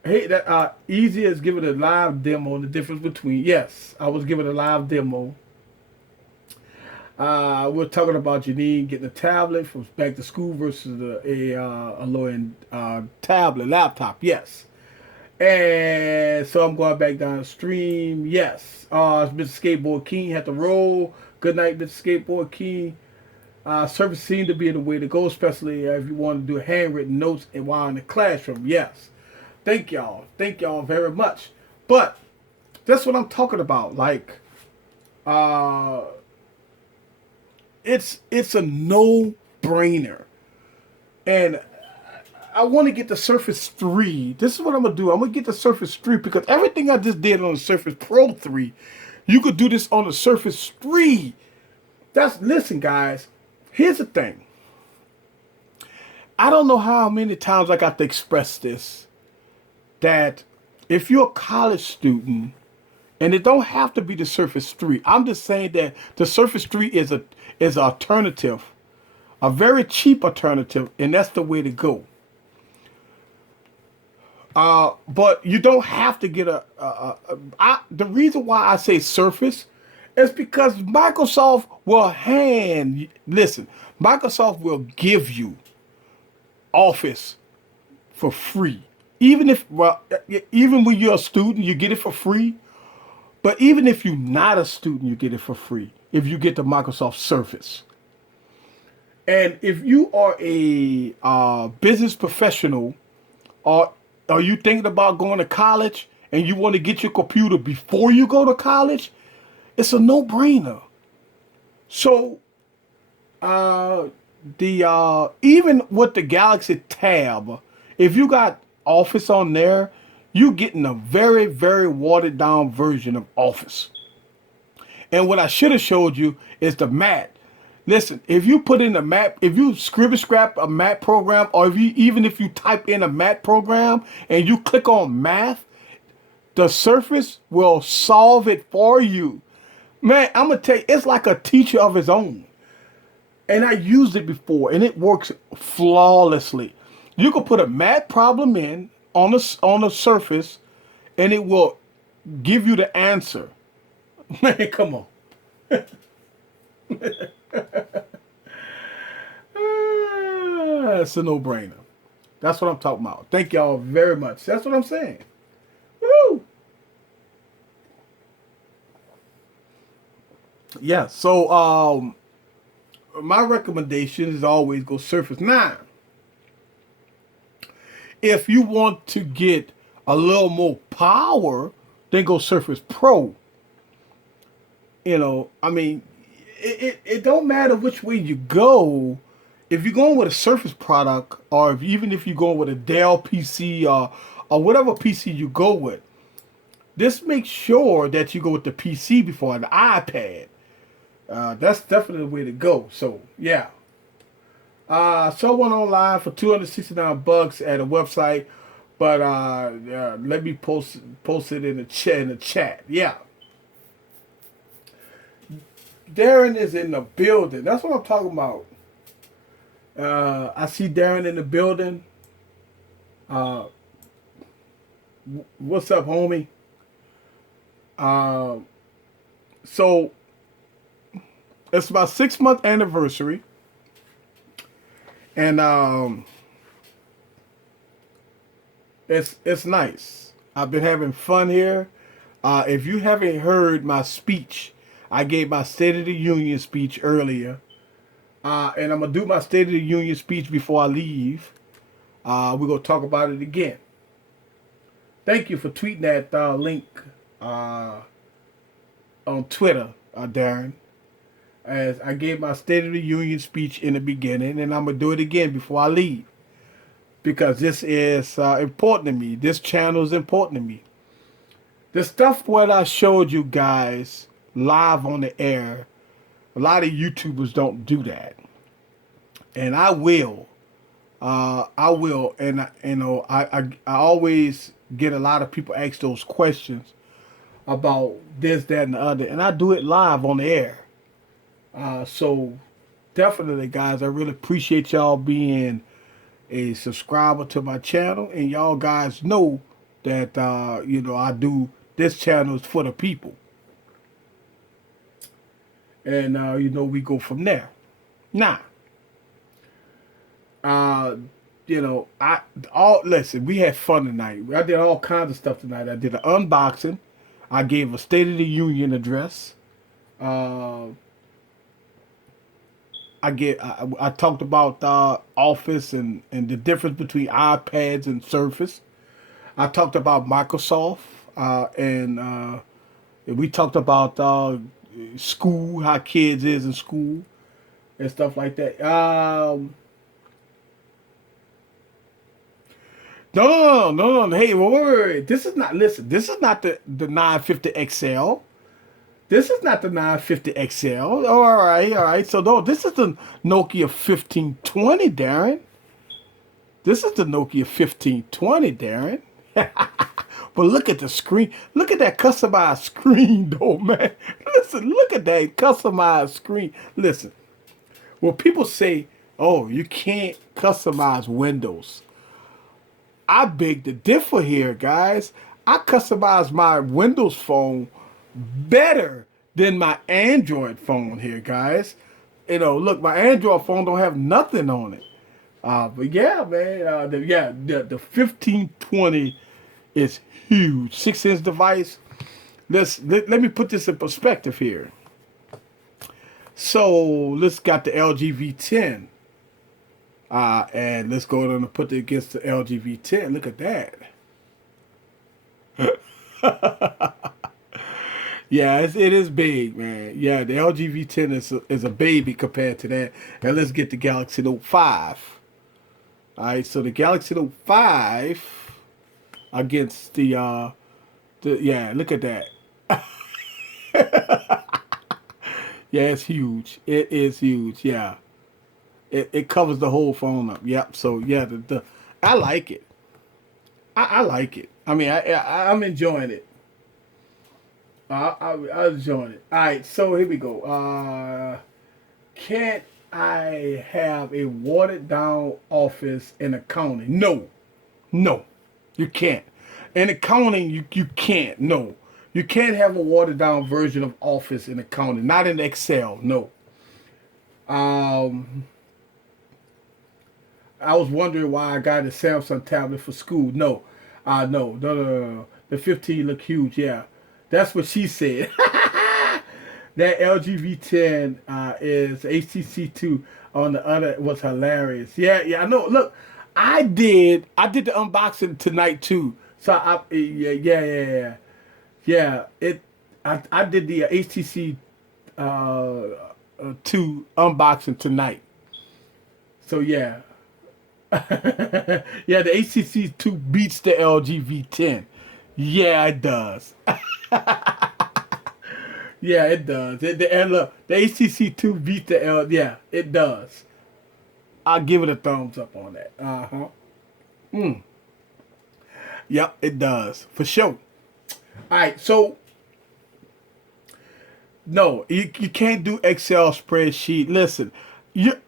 Hey, that Easy is giving a live demo. The difference between, yes, I was giving a live demo. We're talking about Janine getting a tablet from back to school versus a low-end tablet, laptop. Yes. And so I'm going back down the stream. Yes. Mr. Skateboard King had to roll. Good night, Mr. Skateboard King. Surface seemed to be the way to go, especially if you want to do handwritten notes and while in the classroom. Yes. Thank y'all. Thank y'all very much. But that's what I'm talking about. Like, it's a no-brainer. And I want to get the Surface 3. This is what I'm going to do. I'm going to get the Surface 3 because everything I just did on the Surface Pro 3, you could do this on the Surface 3. Listen, guys, here's the thing. I don't know how many times I got to express this, that if you're a college student, and it don't have to be the Surface 3. I'm just saying that the Surface 3 is an alternative, a very cheap alternative, and that's the way to go. But you don't have to get the reason why I say Surface is because Microsoft will Microsoft will give you Office for free. Even when you're a student, you get it for free. But even if you're not a student, you get it for free if you get the Microsoft Surface. And if you are a business professional, or are you thinking about going to college and you want to get your computer before you go to college, it's a no-brainer. So even with the Galaxy Tab, if you got Office on there, you're getting a very, very watered down version of Office. And what I should have showed you is the Mat. Listen, if you put in a Mat, if you scrap a Mat program, or if you type in a Mat program and you click on Math, the Surface will solve it for you. Man, I'm going to tell you, it's like a teacher of its own. And I used it before, and it works flawlessly. You can put a Mat problem in on the Surface, and it will give you the answer. Man, come on. It's a no-brainer. That's what I'm talking about. Thank y'all very much. That's what I'm saying. Woo! Yeah, so my recommendation is always go Surface 9. If you want to get a little more power, then go Surface Pro. I mean, it don't matter which way you go. If you're going with a Surface product, or even if you're going with a Dell PC or or whatever PC you go with, just make sure that you go with the PC before the iPad. That's definitely the way to go. So yeah. So I went online for $269 at a website, but let me post it in the chat. Yeah. Darren is in the building. That's what I'm talking about. I see Darren in the building. What's up, homie? So it's my 6-month anniversary, and it's nice. I've been having fun here. If you haven't heard my speech, I gave my State of the Union speech earlier, and I'm gonna do my State of the Union speech before I leave. We're gonna talk about it again. Thank you for tweeting that link on Twitter, Darren. As I gave my State of the Union speech in the beginning, and I'm gonna do it again before I leave, because this is important to me. This channel is important to me. The stuff what I showed you guys live on the air, a lot of YouTubers don't do that, and I will. And I always get a lot of people ask those questions about this, that, and the other, and I do it live on the air. So definitely, guys, I really appreciate y'all being a subscriber to my channel, and y'all guys know that I do this channel is for the people, and we go from there. Now, listen, we had fun tonight. I did all kinds of stuff tonight. I did an unboxing. I gave a State of the Union address. I talked about Office and the difference between iPads and Surface. I talked about Microsoft, and we talked about school, how kids is in school, and stuff like that. No. Hey, wait. This is not. Listen, this is not the 950 XL. This is not the 950 XL. All right. So, no, this is the Nokia 1520, Darren. This is the Nokia 1520, Darren. But look at the screen. Look at that customized screen, though, man. Listen, look at that customized screen. Listen, when people say, oh, you can't customize Windows, I beg to differ here, guys. I customize my Windows phone better than my Android phone here, guys. Look, my Android phone don't have nothing on it. But yeah, man, the 1520 is huge. 6-inch device. Let me put this in perspective here. So let's got the LG V10. And let's go on and put it against the LG V10. Look at that. Yeah, it is big, man. Yeah, the LG V10 is a baby compared to that. And let's get the Galaxy Note 5. All right, so the Galaxy Note 5 against the look at that. Yeah, it's huge. It is huge. Yeah. It covers the whole phone up. Yep. So yeah, I like it. I like it. I mean, I'm enjoying it. I'm enjoying it. All right. So here we go. Can't I have a watered down Office in accounting? No, you can't. In accounting, you can't. No, you can't have a watered down version of Office in accounting. Not in Excel. No. I was wondering why I got a Samsung tablet for school. No. The 15 look huge. Yeah, that's what she said. That LG V10 is HTC2 on the other was hilarious. Yeah, I know. Look, I did the unboxing tonight too. So I did the HTC 2 unboxing tonight. So yeah. Yeah, the ACC2 beats the LG V10. Yeah, it does. Yeah, it does. And look, the ACC2 beats the L. Yeah, it does. I'll give it a thumbs up on that. Yep, it does for sure. All right, so no, you can't do Excel spreadsheet. Listen,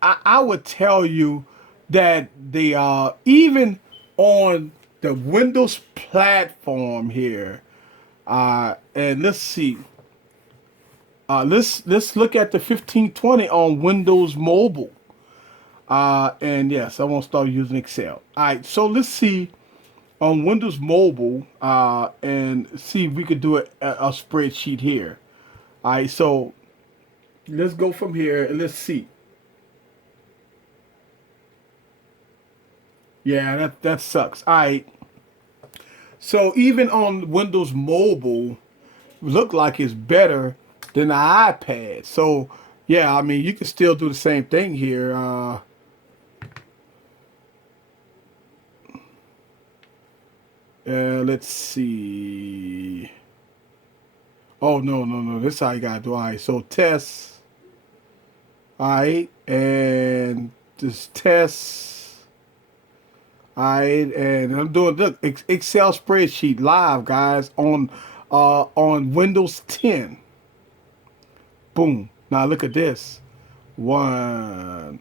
I would tell you that they are even on the Windows platform here. And let's see. Let's look at the 1520 on Windows Mobile. And yes, I won't start using Excel. All right, so let's see on Windows Mobile and see if we could do a spreadsheet here. All right, so let's go from here and let's see. Yeah, that sucks. All right. So even on Windows Mobile, look like it's better than the iPad. So yeah, I mean you can still do the same thing here. Let's see. Oh no. This is how you gotta do. All right. So test. All right, and this test. All right, and I'm doing look Excel spreadsheet live, guys, on Windows 10. Boom. Now look at this. 1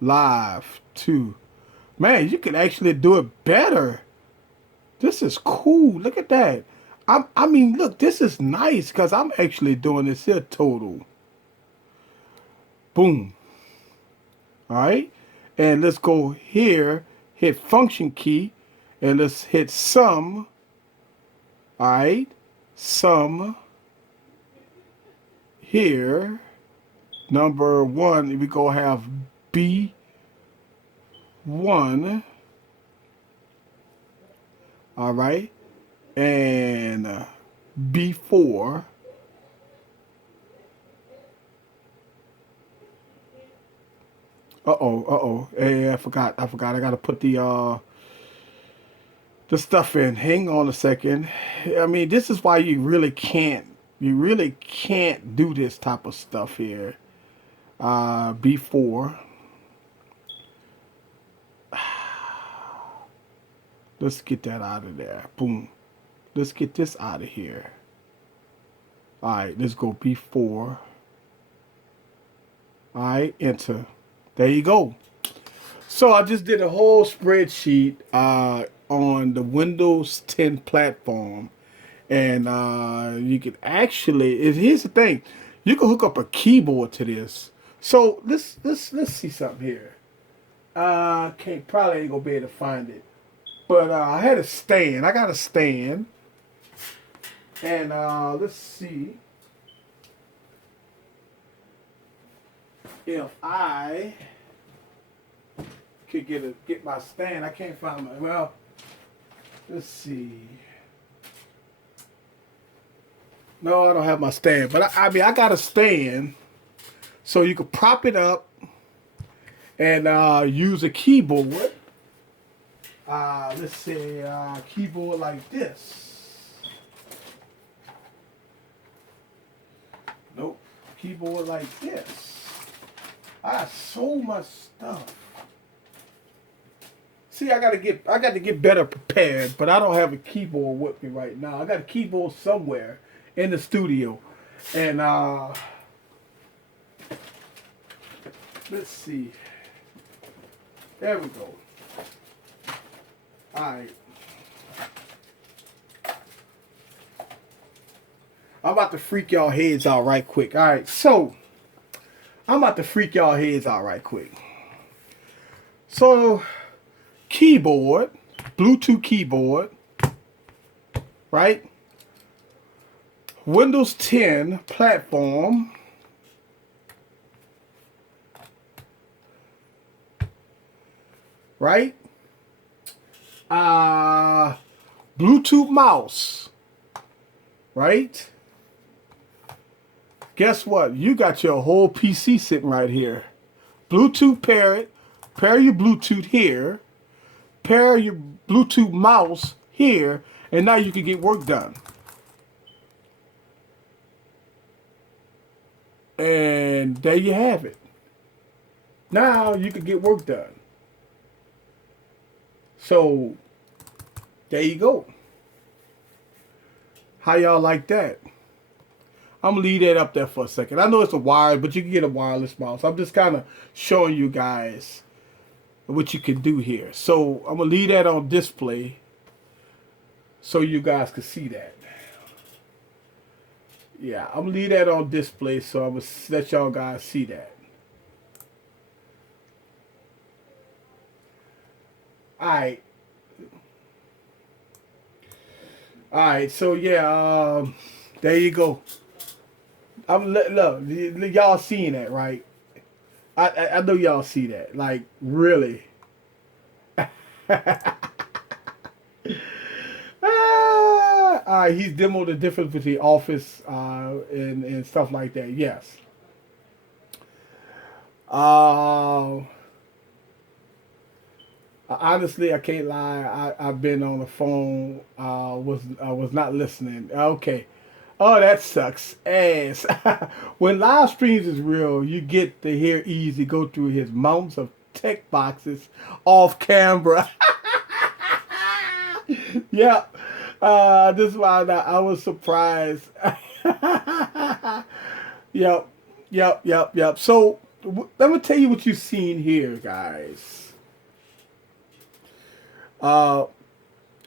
live 2. Man, you can actually do it better. This is cool. Look at that. I mean, look, this is nice because I'm actually doing this here total. Boom. All right, and let's go here. Hit function key, and let's hit sum. All right, sum here. Number 1, we go have B1. All right, and B4. Hey, I forgot. I gotta put the stuff in. Hang on a second. I mean, this is why you really can't do this type of stuff here. B4. Let's get that out of there. Boom. Let's get this out of here. All right, let's go B4. All right, enter. There you go. So I just did a whole spreadsheet on the Windows 10 platform, and you can actually. Here's the thing: you can hook up a keyboard to this. So let's see something here. Probably ain't gonna be able to find it, but I had a stand. I got a stand, and let's see if I could get my stand. I can't find my, well, let's see. No, I don't have my stand, but I mean, I got a stand, so you could prop it up and use a keyboard. Let's say keyboard like this. Nope, keyboard like this. I got so much stuff. See, I got to get better prepared, but I don't have a keyboard with me right now. I got a keyboard somewhere in the studio, and let's see. There we go. All right. I'm about to freak y'all heads out right quick. All right, so I'm about to freak y'all heads out right quick. So, keyboard, Bluetooth keyboard, right? Windows 10 platform. Right? Bluetooth mouse. Right? Guess what? You got your whole PC sitting right here. Bluetooth parrot, pair your Bluetooth here, pair your Bluetooth mouse here, and now you can get work done. And there you have it. Now you can get work done. So there you go. How y'all like that? I'm gonna leave that up there for a second. I know it's a wired, but you can get a wireless mouse. I'm just kind of showing you guys what you can do here. So I'm gonna leave that on display so you guys can see that. Yeah, I'm gonna leave that on display so I'm gonna let y'all guys see that. Alright. Alright, so yeah, there you go. Look, y'all seeing that, right? I know y'all see that. Like, really. Alright, he's demoed the difference between Office and stuff like that. Yes. Honestly, I can't lie. I've been on the phone. I was not listening. Okay. Oh, that sucks ass. When live streams is real, you get to hear Easy go through his mountains of tech boxes off camera. Yeah. This is why I was surprised. Yep. So let me tell you what you've seen here, guys.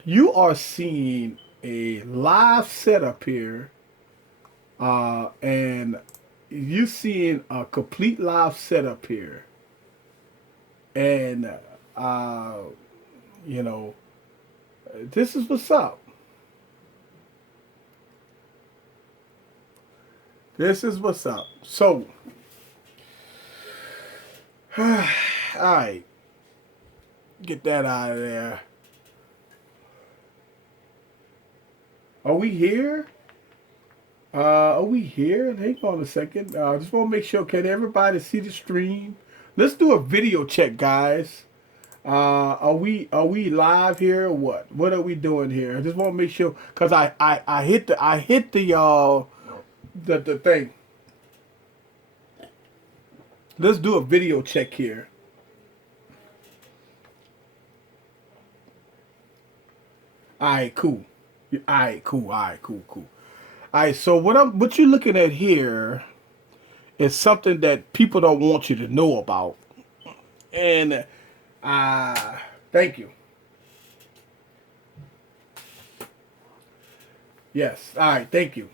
You are seeing a live setup here, and you seeing a complete live setup here, and you know, this is what's up. This is what's up. So, all right, get that out of there. Are we here? Are we here? Hang on a second. I just want to make sure, can everybody see the stream? Let's do a video check, guys. Are we live here or what? What are we doing here? I just want to make sure, cause I hit the thing. Let's do a video check here. Alright, cool. Alright, cool. Alright, so what you're looking at here is something that people don't want you to know about. And thank you. Yes, alright, thank you.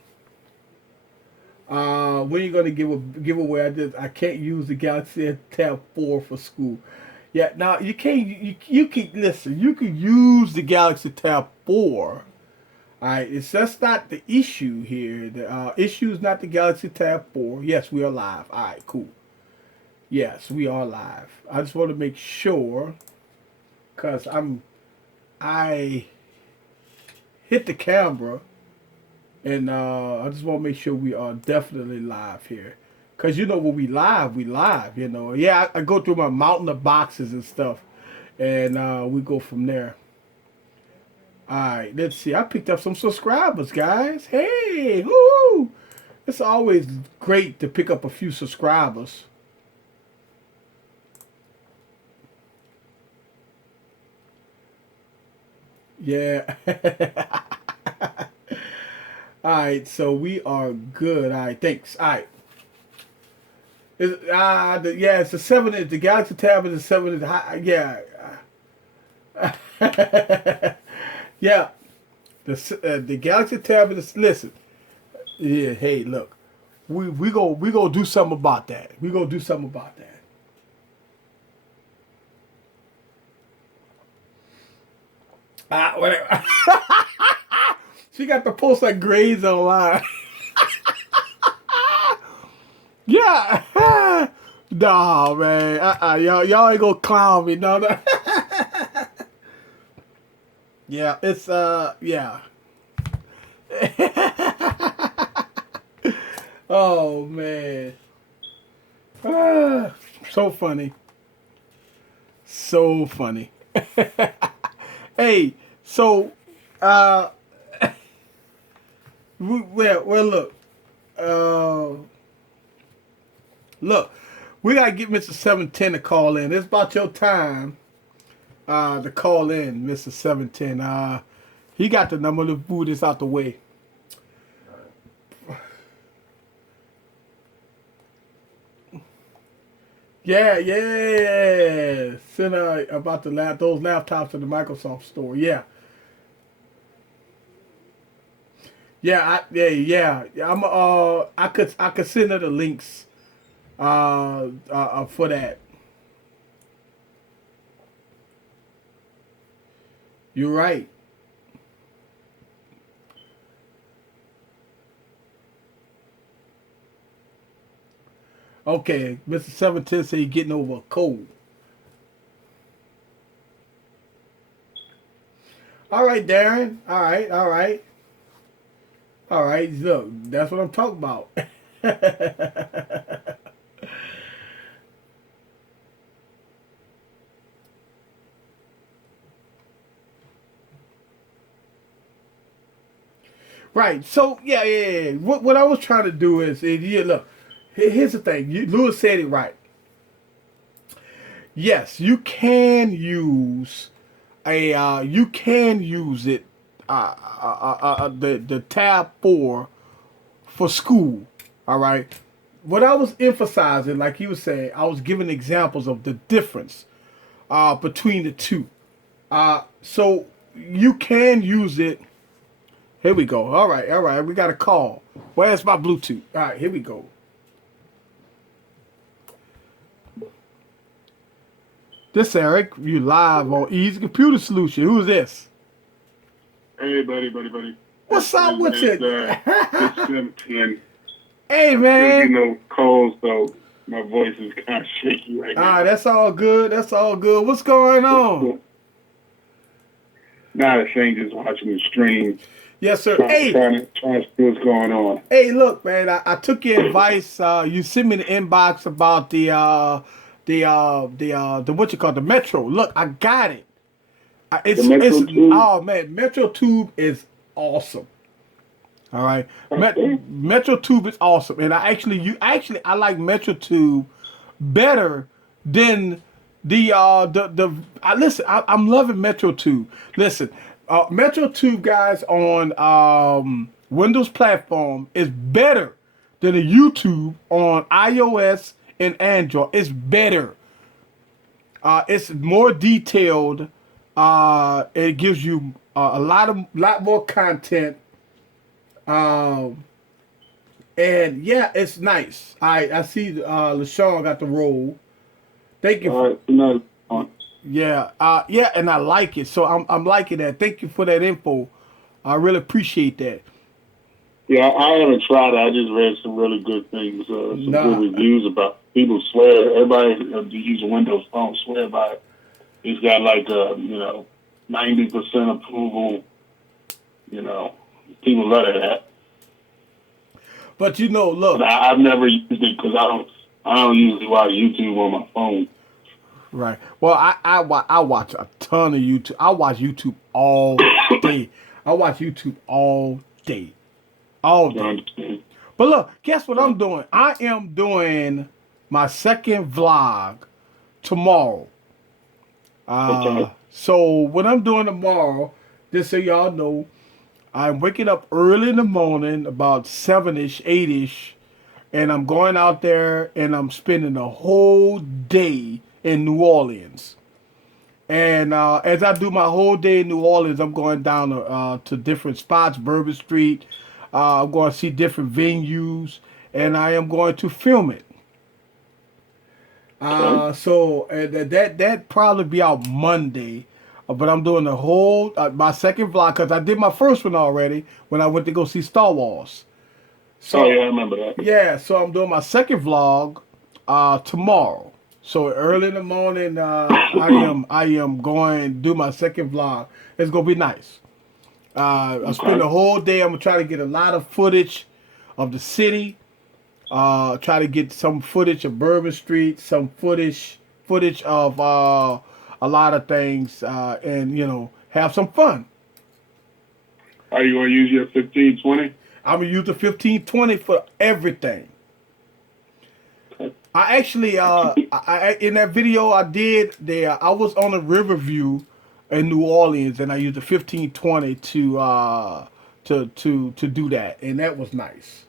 When are you gonna give away? I can't use the Galaxy Tab 4 for school. Yeah, now you can't. You can listen. You can use the Galaxy Tab 4. All right, that's not the issue here. The issue is not the Galaxy Tab 4. Yes, we are live. All right, cool. Yes, we are live. I just want to make sure, cause I hit the camera, and I just want to make sure we are definitely live here. Cause you know when we live, you know. Yeah, I go through my mountain of boxes and stuff, and we go from there. All right, let's see. I picked up some subscribers, guys. Hey, woo! It's always great to pick up a few subscribers. Yeah. All right, so we are good. All right, thanks. All right. It's the 7 inch. The Galaxy Tab is the 7 inch. Yeah. Yeah. The Galaxy Tab is, listen. Yeah, hey, look. We go do something about that. We gonna do something about that. Whatever. She got to post her grades online. Yeah. Nah, man. Y'all ain't gonna clown me. No. Yeah, it's yeah. Oh man. So funny. so funny. Hey, so look, look, we gotta get Mr. 710 to call in. It's about your time to call in, Mr. 710. He got the number to move this out the way. Yeah. Send about those laptops in the Microsoft store. Yeah. Yeah. I'm I could send her the links for that. You're right. Okay, Mr. 710 said he's getting over a cold. All right, Darren. All right. Look, that's what I'm talking about. Right. So yeah. What I was trying to do is look. Here's the thing. Lewis said it right. Yes, you can use you can use it the tab 4 for school. All right. What I was emphasizing, like he was saying, I was giving examples of the difference between the two. So you can use it. Here we go. All right. We got a call. Where's my Bluetooth? All right, here we go. This Eric, you live on Easy Computer Solution. Who's this? Hey, buddy. What's up with you? It's 710. Hey, man. You know, cold, so my voice is kind of shaky right now. That's all good. What's going on? Not a thing, just watching the stream. Yes, sir. Trying to see what's going on. Hey, look, man. I took your advice. You sent me the inbox about the what you call the Metro. Look, I got it. Oh man, Metro Tube is awesome. All right, Metro Tube is awesome, and I like Metro Tube better than I'm loving Metro Tube. Listen, Metro Tube guys on Windows platform is better than a YouTube on iOS and Android. It's better. It's more detailed. It gives you a lot more content. And yeah, it's nice. I see LaShawn got the role. Thank you. All right, Yeah, and I like it. So I'm liking that. Thank you for that info. I really appreciate that. Yeah, I haven't tried it. I just read some really good things, some good reviews about. People swear. Everybody who uses a Windows phone swear by it. It's got like 90% approval. You know, people love that. But look, I've never used it because I don't usually watch YouTube on my phone. Right. Well, I watch a ton of YouTube. I watch YouTube all day. All day. But look, guess what I'm doing? I am doing my second vlog tomorrow. So what I'm doing tomorrow, just so y'all know, I'm waking up early in the morning, about 7-ish, 8-ish, and I'm going out there and I'm spending the whole day in New Orleans. And as I do my whole day in New Orleans, I'm going down to different spots, Bourbon Street. I'm going to see different venues, and I am going to film it. So that probably be out Monday, but I'm doing the whole my second vlog because I did my first one already when I went to go see Star Wars. So yeah, I remember that. Yeah, so I'm doing my second vlog tomorrow. So early in the morning, I am going to do my second vlog. It's gonna be nice. I spend the whole day. I'm gonna try to get a lot of footage of the city. Try to get some footage of Bourbon Street, some footage of a lot of things, and have some fun. Are you going to use your 1520? I'm gonna use the 1520 for everything. I actually, I in that video I did there, I was on a Riverview in New Orleans, and I used the 1520 to do that, and that was nice.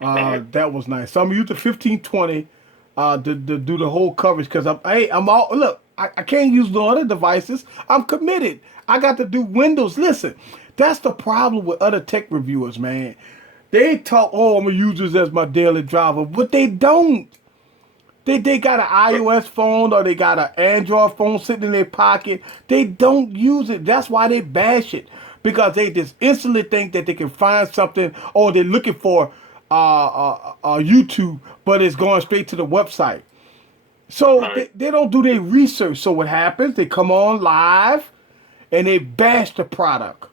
That was nice. So I'm gonna use the 1520 to do the whole coverage because I'm all look. I can't use no other devices. I'm committed. I got to do Windows. Listen, that's the problem with other tech reviewers, man. They talk, oh, I'm gonna use this as my daily driver, but they don't. They got an iOS phone or they got an Android phone sitting in their pocket. They don't use it. That's why they bash it, because they just instantly think that they can find something, or they're looking for YouTube, but it's going straight to the website. So they don't do their research. So what happens? They come on live and they bash the product.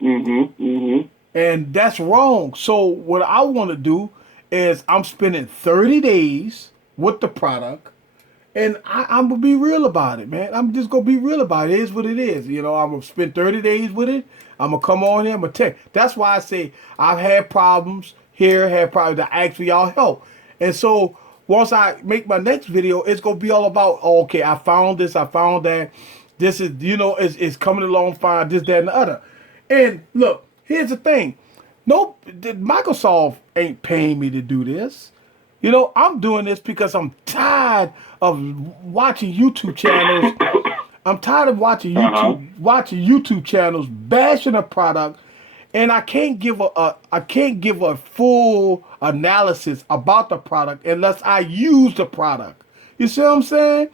And that's wrong. So what I want to do is I'm spending 30 days with the product, and I'm going to be real about it, man. I'm just going to be real about it. It is what it is. I'm going to spend 30 days with it. I'm going to come on here. I'm going to tell you. That's why I say I've had problems here, had problems to ask for y'all help. And so once I make my next video, it's going to be all about, okay, I found this, I found that. This is, it's coming along fine, this, that, and the other. And look, here's the thing. No, Microsoft ain't paying me to do this. I'm doing this because I'm tired of watching YouTube channels. I'm tired of watching YouTube channels bashing a product, and I can't give a full analysis about the product unless I use the product. You see what I'm saying?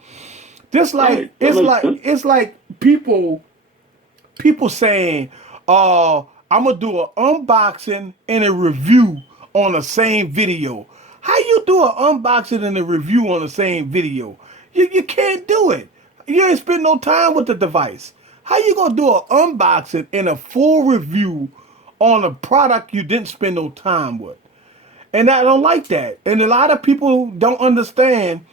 It's like people saying, I'm gonna do an unboxing and a review on the same video. How you do an unboxing and a review on the same video? You can't do it. You ain't spend no time with the device. How you gonna do an unboxing and a full review on a product you didn't spend no time with? And I don't like that. And a lot of people don't understand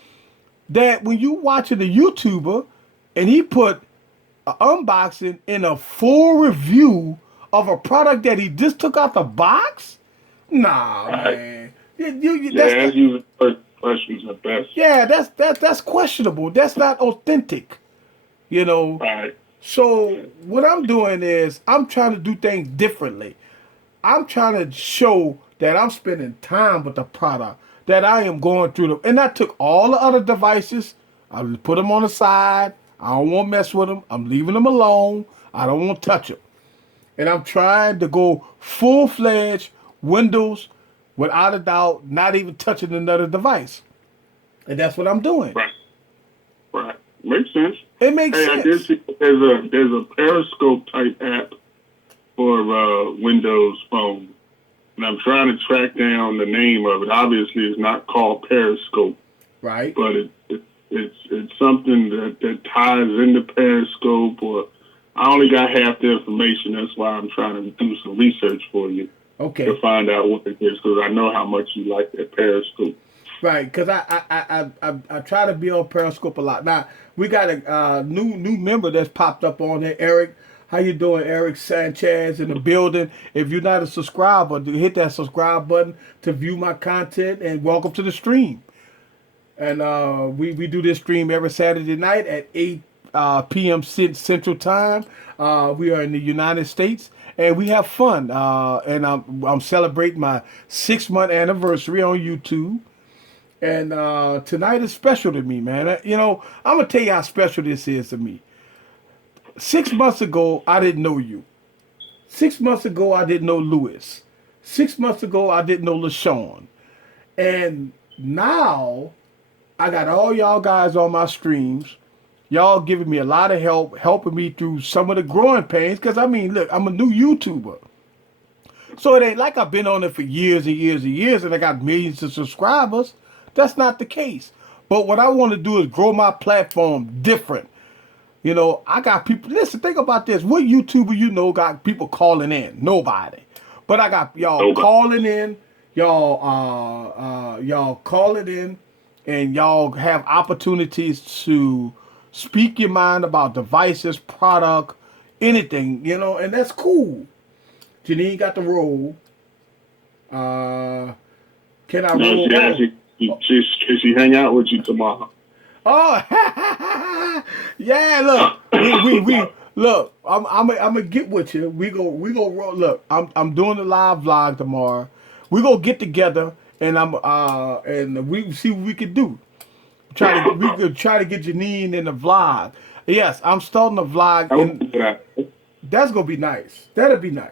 that when you watching a YouTuber and he put an unboxing and a full review of a product that he just took out the box? Nah, man. That's using first questions at best. Yeah, that's questionable. That's not authentic. Right. So what I'm doing is I'm trying to do things differently. I'm trying to show that I'm spending time with the product, that I am going through them. And I took all the other devices, I put them on the side. I don't want to mess with them. I'm leaving them alone. I don't want to touch them. And I'm trying to go full-fledged Windows without a doubt, not even touching another device. And that's what I'm doing. Right. Makes sense. It makes sense. I did see there's a Periscope type app for Windows Phone. And I'm trying to track down the name of it. Obviously, it's not called Periscope. Right. But it's something that ties into Periscope, or I only got half the information. That's why I'm trying to do some research for you. Okay. To find out what it is, because I know how much you like that Periscope. Right, because I try to be on Periscope a lot. Now, we got a new member that's popped up on there, Eric. How you doing, Eric Sanchez in the building? If you're not a subscriber, hit that subscribe button to view my content, and welcome to the stream. And we do this stream every Saturday night at 8 p.m. Central Time. We are in the United States, and we have fun. And I'm celebrating my 6-month anniversary on YouTube. And tonight is special to me, man. I'm going to tell you how special this is to me. 6 months ago, I didn't know you. 6 months ago, I didn't know Lewis. 6 months ago, I didn't know LaShawn. And now, I got all y'all guys on my streams. Y'all giving me a lot of help, helping me through some of the growing pains. Because, look, I'm a new YouTuber. So it ain't like I've been on it for years and years and years and I got millions of subscribers. That's not the case. But what I want to do is grow my platform different. I got people. Listen, think about this. What YouTuber got people calling in? Nobody. But I got y'all calling in. Y'all calling in, and y'all have opportunities to speak your mind about devices, product, anything, and that's cool. Janine got the role. Can I No, roll? she actually, she hang out with you tomorrow. Oh, yeah. Look, we look. I'm gonna get with you. We go roll. Look, I'm doing a live vlog tomorrow. We gonna get together and and we see what we can do. We could try to get Janine in the vlog. Yes, I'm starting a vlog, and that's gonna be nice. That'll be nice.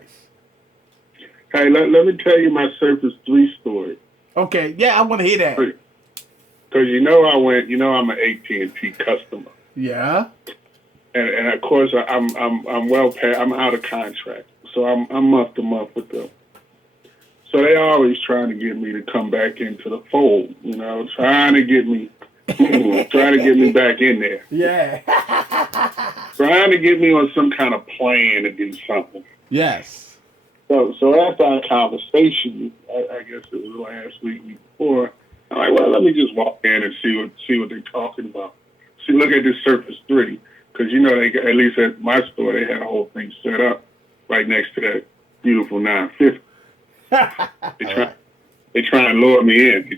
Hey, let me tell you my Surface 3 story. Okay, yeah, I want to hear that. Because I'm an AT&T customer. Yeah. And of course I'm well paid. I'm out of contract, so I'm month to month with them. So they always trying to get me to come back into the fold. Trying to get me back in there. Yeah. Trying to get me on some kind of plan to do something. Yes. So after our conversation, I guess it was last week before, I'm like, well, let me just walk in and see what they're talking about. See, look at this Surface 3, because they, at least at my store, they had a whole thing set up right next to that beautiful 950. They try and lure me in.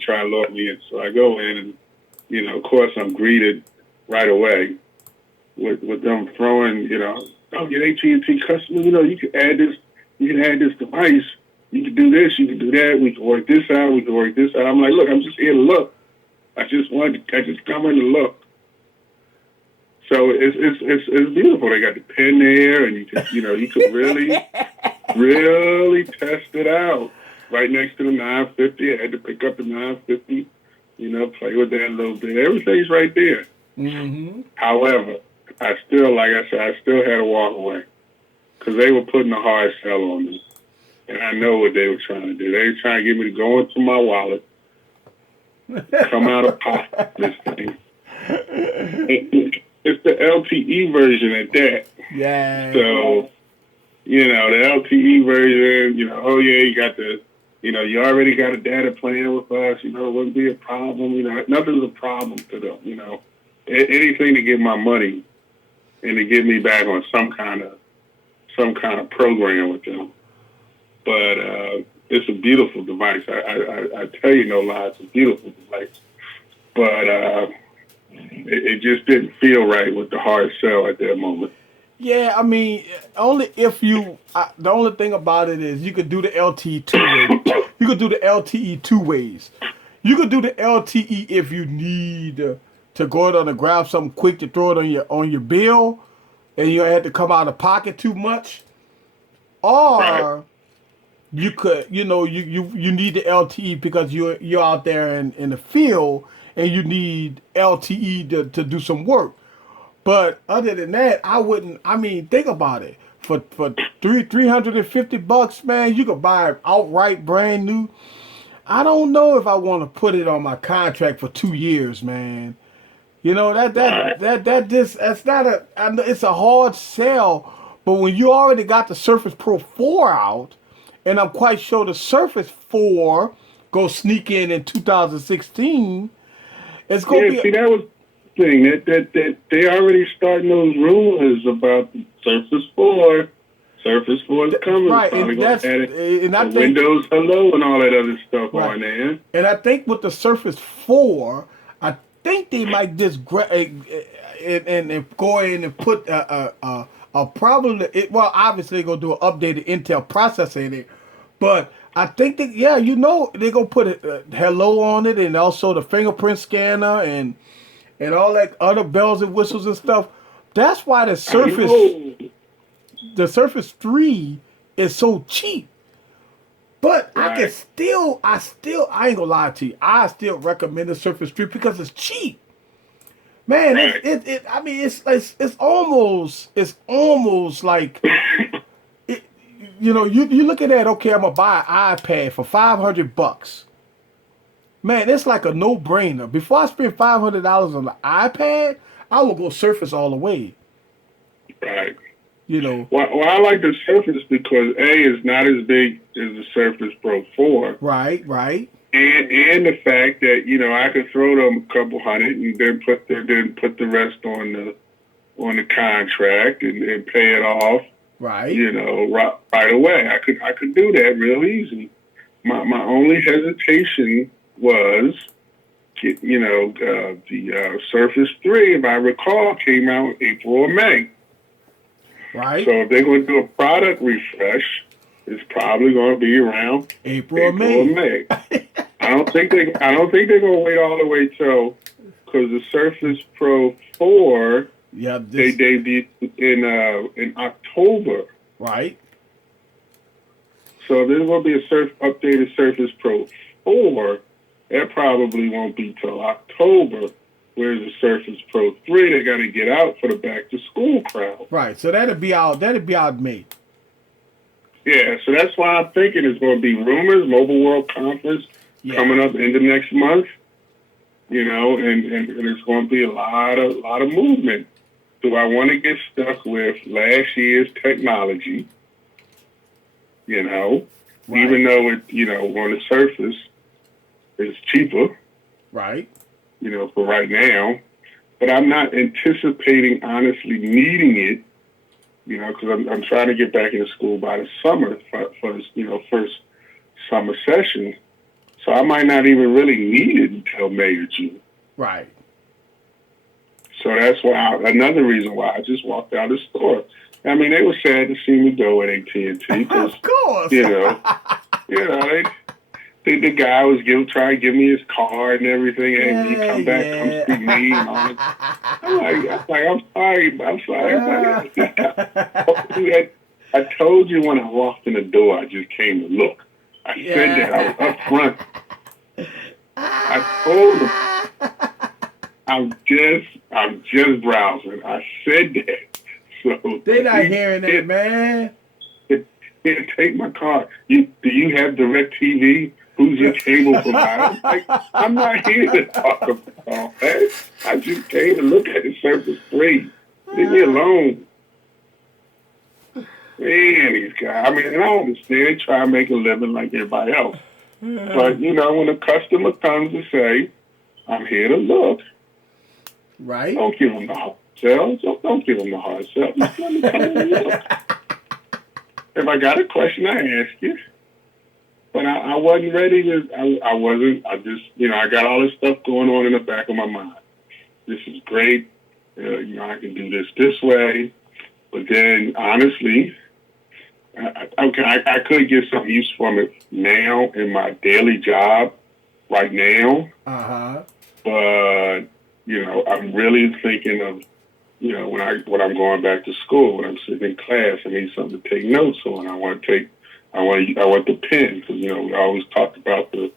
So I go in, and of course, I'm greeted right away with them throwing, oh, you're AT&T customer. You can add this. You can add this device. You can do this. You can do that. We can work this out. We can work this out. I'm like, look, I'm just here to look. I just come in to look. So it's beautiful. They got the pen there, and you could really, really test it out. Right next to the 950, I had to pick up the 950. Play with that a little bit. Everything's right there. Mm-hmm. However, I still had to walk away. Because they were putting a hard sell on me. And I know what they were trying to do. They were trying to get me to go into my wallet, come out of pocket this thing. It's the LTE version at that. Yeah. So, the LTE version, you got you already got a data plan with us, it wouldn't be a problem, nothing's a problem to them, anything to get my money and to get me back on some kind of program with them. But it's a beautiful device. I tell you no lie, it's a beautiful device. But it just didn't feel right with the hard sell at that moment. Yeah, I mean, only if the only thing about it is you could do the LTE two ways. You could do the LTE two ways. You could do the LTE if you need to go down and grab something quick to throw it on your bill, and you had to come out of pocket too much. Or Right. you could, you need the LTE because you're out there in the field and you need LTE to do some work. But other than that, I wouldn't. I mean, think about it. For $350, man, you could buy it outright brand new. I don't know if I want to put it on my contract for 2 years, man. That's not a. I know it's a hard sell, but when you already got the Surface Pro 4 out, and I'm quite sure the Surface 4 go sneak in 2016, it's gonna be. See, that was the thing that they already starting those rumors about the Surface 4. Surface 4 is coming. Right, Probably and gonna that's add it, and I the think. Windows Hello and all that other stuff Right. on there. And I think with the Surface 4, I think they might just and go in and put a problem. Well, obviously they're gonna do an updated Intel processor in it, but I think that they're gonna put a Hello on it and also the fingerprint scanner and all that other bells and whistles and stuff. That's why the Surface 3 is so cheap. But Right. I ain't gonna lie to you. I still recommend the Surface 3 because it's cheap. Man, Right. it's almost like you look at that. Okay, I'm gonna buy an iPad for $500. Man, it's like a no-brainer. Before I spend $500 on the iPad, I will go Surface all the way. Right. Well, I like the Surface because A, it's not as big as the Surface Pro 4. right. and the fact that I could throw them a couple hundred and then put the rest on the contract and pay it off. Right. Right away. I could do that real easy. My only hesitation was, the Surface 3, if I recall, came out April or May. Right. So if they're going to do a product refresh, it's probably going to be around April or May. I don't think they're going to wait all the way till, because the Surface Pro 4, they debuted in October. Right. So there's going to be a updated Surface Pro 4. That probably won't be till October. Whereas the Surface Pro 3, they got to get out for the back to school crowd. Right. So that'd be out May. Yeah. So that's why I'm thinking it's going to be rumors, Mobile World Conference coming up end of next month. And it's going to be a lot of movement. Do I want to get stuck with last year's technology? Right. Even though it, on the surface, it's cheaper. Right. For right now. But I'm not anticipating, honestly, needing it, because I'm trying to get back into school by the summer for this, first summer session. So I might not even really need it until May or June. Right. So that's why another reason why I just walked out of the store. I mean, they were sad to see me go at AT&T. Of course. The guy was trying to give me his card and everything, and he come back, come see me, and all that. I'm sorry. I told you when I walked in the door, I just came to look. I said that. I was up front. I told him, I'm just browsing. I said that. So they not hearing that, man. Here, take my card. Do you have DirecTV? Who's your cable provider? I'm not here to talk about all that. I just came to look at the Surface 3. Leave me alone. Man, these guys. I mean, and I understand they try to make a living like everybody else. But, when a customer comes to say, I'm here to look. Right. Don't give them the hard sell. Don't give them the hard sell. Just let me come and look. If I got a question, I ask you. But I wasn't ready to, I wasn't, I just, I got all this stuff going on in the back of my mind. This is great. I can do this way. But then, honestly, I could get some use from it now in my daily job right now. Uh-huh. But, I'm really thinking of, when I'm going back to school, when I'm sitting in class, I need something to take notes on. I want the pen, because, we always talked about the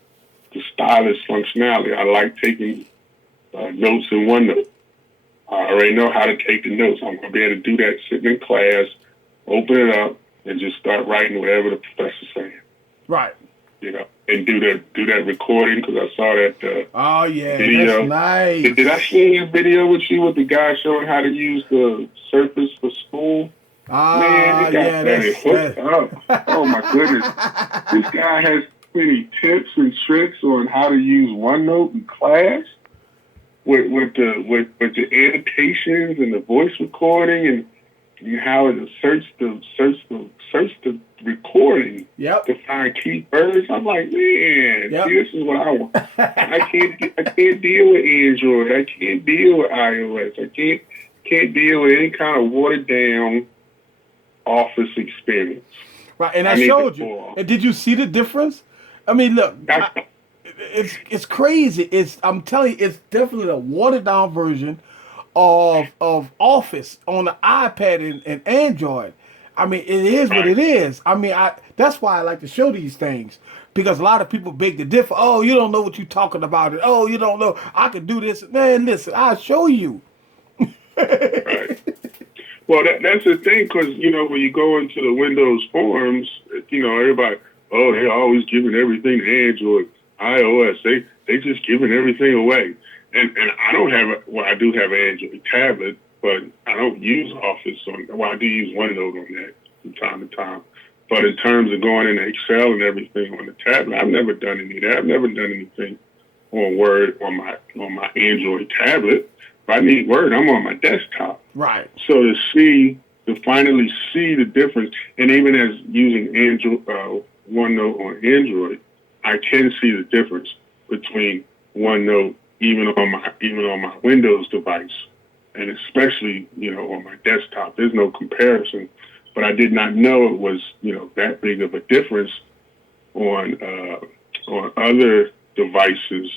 stylus functionality. I like taking notes in OneNote. I already know how to take the notes. I'm going to be able to do that sitting in class, open it up, and just start writing whatever the professor's saying. Right. And do that recording, because I saw that video. That's nice. Did I share a video with you with the guy showing how to use the Surface for school? Man, that's hooked up. Oh my goodness. This guy has many tips and tricks on how to use OneNote in class with the annotations and the voice recording and how to search the recording to find key words. I'm like, man, see, this is what I want. I can't deal with Android. I can't deal with iOS. I can't deal with any kind of watered down Office experience. Right, and I showed you. And did you see the difference? I mean, look, it's crazy. I'm telling you, it's definitely a watered down version of Office on the iPad and Android. I mean, it is what it is. I mean, that's why I like to show these things, because a lot of people beg to differ. Oh, you don't know what you're talking about. Oh, you don't know. I can do this. Man, listen, I'll show you. Right. Well, that's the thing, because, when you go into the Windows forums, everybody, they're always giving everything to Android, iOS. They just giving everything away. And I don't have I do have an Android tablet, but I don't use Office I do use OneNote on that from time to time. But in terms of going into Excel and everything on the tablet, I've never done any of that. I've never done anything on Word on my Android tablet. If I need Word, I'm on my desktop. Right. So to finally see the difference, and even as using Android, OneNote on Android, I can see the difference between OneNote even on my Windows device, and especially on my desktop. There's no comparison. But I did not know it was that big of a difference on other devices,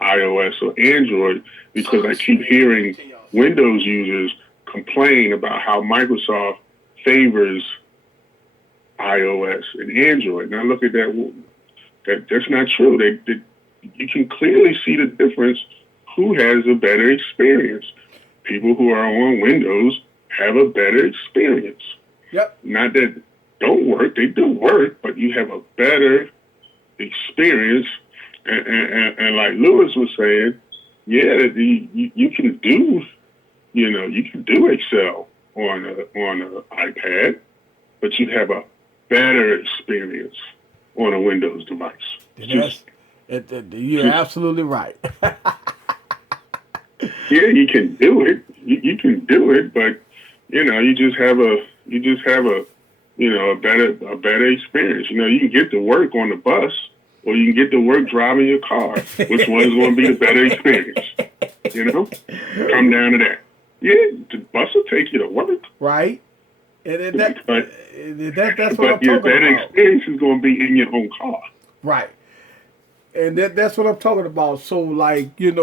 iOS or Android, because I keep hearing Windows users complain about how Microsoft favors iOS and Android. And I look at that, that's not true. You can clearly see the difference. Who has a better experience? People who are on Windows have a better experience. Yep. Not that don't work, they do work, but you have a better experience. And like Lewis was saying, yeah, you can do, you can do Excel on an iPad, but you have a better experience on a Windows device. You're absolutely right. Yeah, you can do it. You can do it, but you just have a better experience. You can get to work on the bus, or you can get to work driving your car. Which one's going to be the better experience? Come down to that. Yeah, the bus will take you to work. Right. And that's what I'm talking But your better about. experience is going to be in your own car. Right. And that's what I'm talking about. So, like, one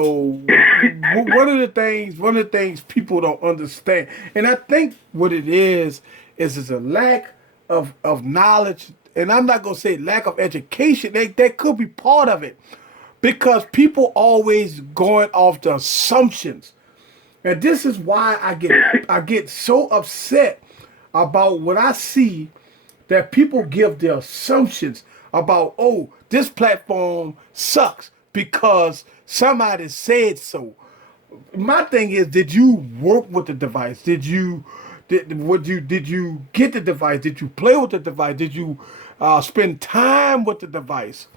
of the things people don't understand, and I think what it is a lack of knowledge, and I'm not gonna say lack of education. That could be part of it, because people always going off the assumptions, and this is why I get so upset about what I see, that people give their assumptions about, oh, this platform sucks because somebody said so. My thing is, did you work with the device? Did you get the device? Did you play with the device? Did you spend time with the device?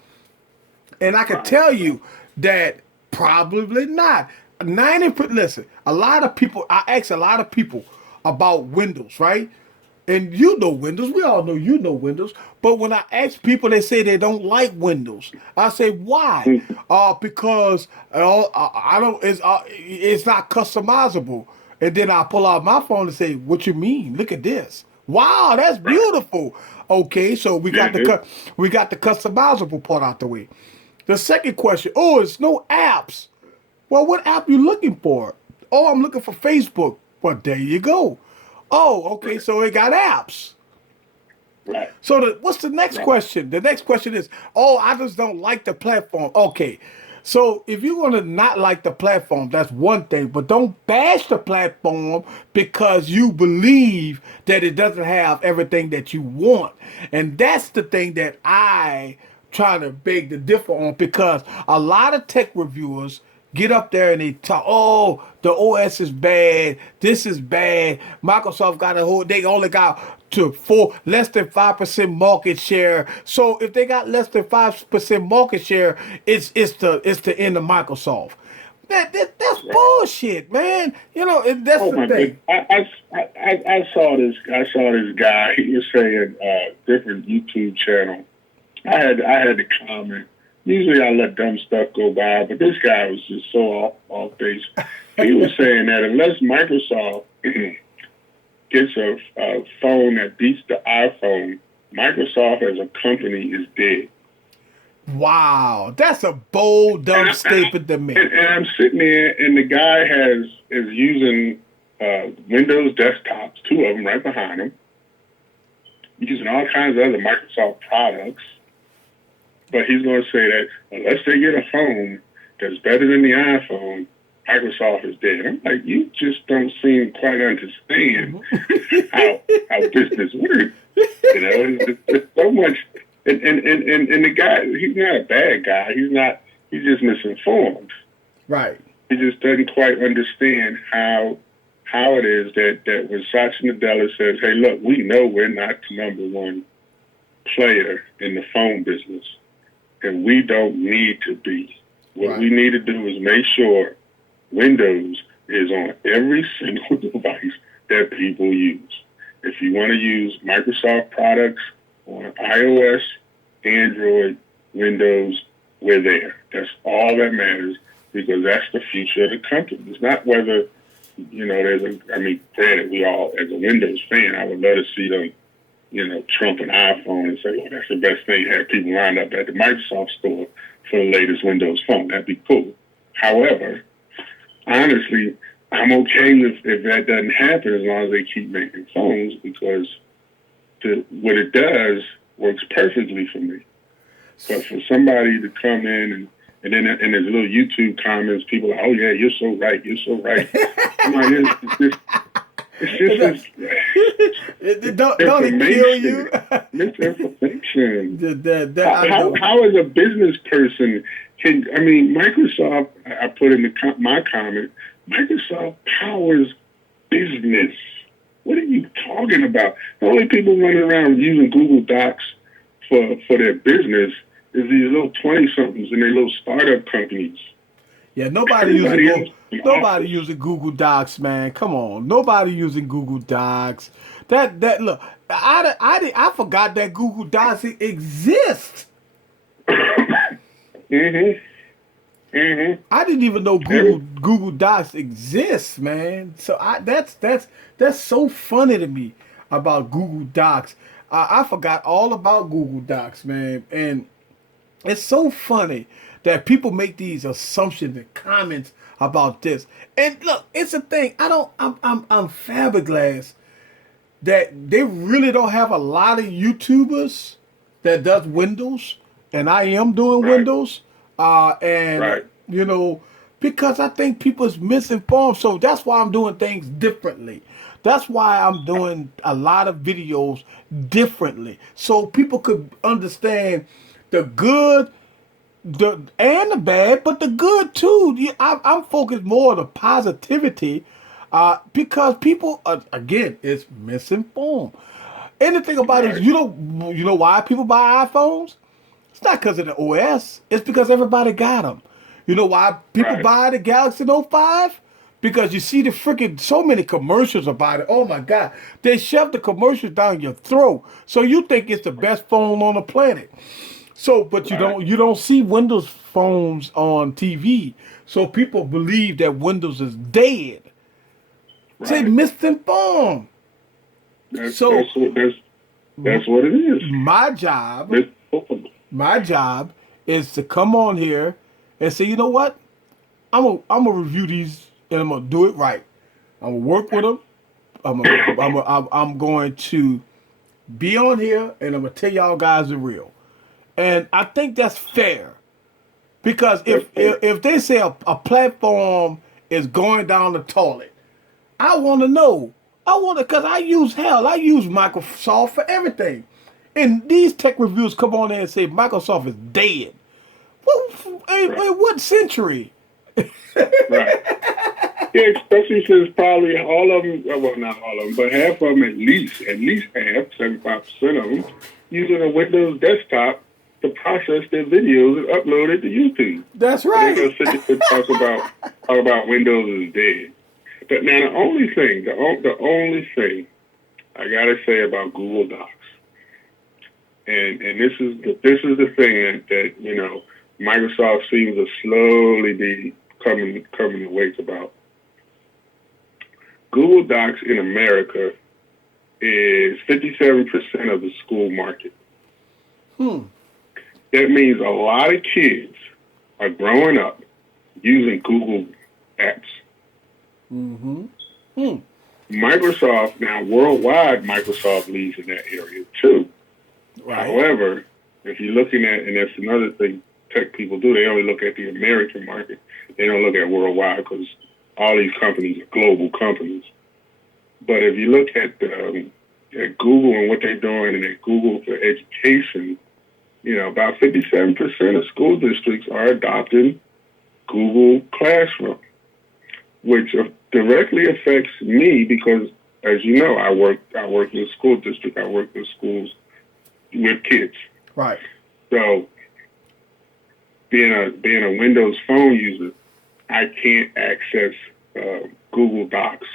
And I can tell you that probably not. Listen, a lot of people, I ask a lot of people about Windows, right? And Windows. We all know Windows. But when I ask people, they say they don't like Windows. I say, why? Because I don't. It's not customizable. And then I pull out my phone and say, what you mean? Look at this. Wow, that's beautiful. Okay, so we got the customizable part out the way. The second question, it's no apps. Well, what app you looking for? Oh, I'm looking for Facebook. Well, there you go. Oh, okay, so it got apps. Right. So what's the next question? The next question is, I just don't like the platform. Okay, so if you're going to not like the platform, that's one thing, but don't bash the platform because you believe that it doesn't have everything that you want. And that's the thing that I try to beg the differ on, because a lot of tech reviewers get up there and they talk, the OS is bad, this is bad, Microsoft they only got to less than 5% market share. So if they got less than 5% market share, it's the end of Microsoft. That's bullshit, man. That's the thing. I saw this guy. He was saying different YouTube channel. I had to comment. Usually I let dumb stuff go by, but this guy was just so off base. He was saying that unless Microsoft gets a phone that beats the iPhone, Microsoft as a company is dead. Wow, that's a bold, dumb statement to make. And I'm sitting there, and the guy is using Windows desktops, two of them right behind him, using all kinds of other Microsoft products. But he's going to say that unless they get a phone that's better than the iPhone, Microsoft is dead. I'm like, you just don't seem quite understand how business works. It's so much. And the guy, he's not a bad guy. He's just misinformed. Right. He just doesn't quite understand how it is that when Satya Nadella says, hey, look, we know we're not number one player in the phone business, and we don't need to be. What Right. we need to do is make sure Windows is on every single device that people use. If you want to use Microsoft products on iOS, Android, Windows, we're there. That's all that matters, because that's the future of the company. It's not whether, granted, we all, as a Windows fan, I would love to see them, trump an iPhone and say, well, that's the best thing, have people lined up at the Microsoft store for the latest Windows phone. That'd be cool. However, honestly, I'm okay if that doesn't happen, as long as they keep making phones, because what it does works perfectly for me. But for somebody to come in and then in his little YouTube comments, people are, oh yeah, you're so right, you're so right. I'm like, it's just don't it kill you? misinformation. How as a business person Microsoft, I put in my comment, Microsoft powers business. What are you talking about? The only people running around using Google Docs for their business is these little 20-somethings and their little startup companies. Yeah, nobody using Google Docs, man. Come on, nobody using Google Docs. That look, I forgot that Google Docs exists. Mm-hmm. Mm-hmm. I didn't even know Google Docs exists, man. So that's so funny to me about Google Docs. I forgot all about Google Docs, man, and it's so funny that people make these assumptions and comments about this. And look, it's a thing. I'm flabbergasted that they really don't have a lot of YouTubers that does Windows, and I am doing Windows. And because I think people is misinformed, so that's why I'm doing things differently. That's why I'm doing a lot of videos differently, so people could understand the good, and the bad, but the good too. I'm focused more on the positivity, because people again is misinformed. And the thing about it is, you know why people buy iPhones? It's not because of the OS. It's because everybody got them. You know why people buy the Galaxy Note 5? Because you see the freaking so many commercials about it. Oh my God. They shove the commercials down your throat. So you think it's the best phone on the planet. So, but you don't see Windows phones on TV. So people believe that Windows is dead. They misinformed. That's what it is. My job is to come on here and say, you know what? I'm gonna review these and I'm gonna do it right. I'm gonna work with them. I'm going to be on here and I'm gonna tell y'all guys the real. And I think that's fair, because if they say a platform is going down the toilet, I want to know. Because I use Microsoft for everything. And these tech reviews come on there and say Microsoft is dead. What century? Right. Yeah, especially since probably all of them, well, not all of them, but half of them at least half, 75% of them, using a Windows desktop to process their videos and upload it to YouTube. That's right. They're going to sit there and talk about Windows is dead. But now the only thing I gotta say about Google Docs, and this is the thing that Microsoft seems to slowly be coming to wake about. Google Docs in America is 57% of the school market. That means a lot of kids are growing up using Google apps. Microsoft, now worldwide, Microsoft leads in that area too. Right. However, if you're looking at, and that's another thing tech people do, they only look at the American market. They don't look at worldwide, because all these companies are global companies. But if you look at Google and what they're doing, and at Google for Education, about 57% of school districts are adopting Google Classroom, which directly affects me because, as you know, I work in a school district. I work in schools with kids. Right. So being a Windows phone user, I can't access Google Docs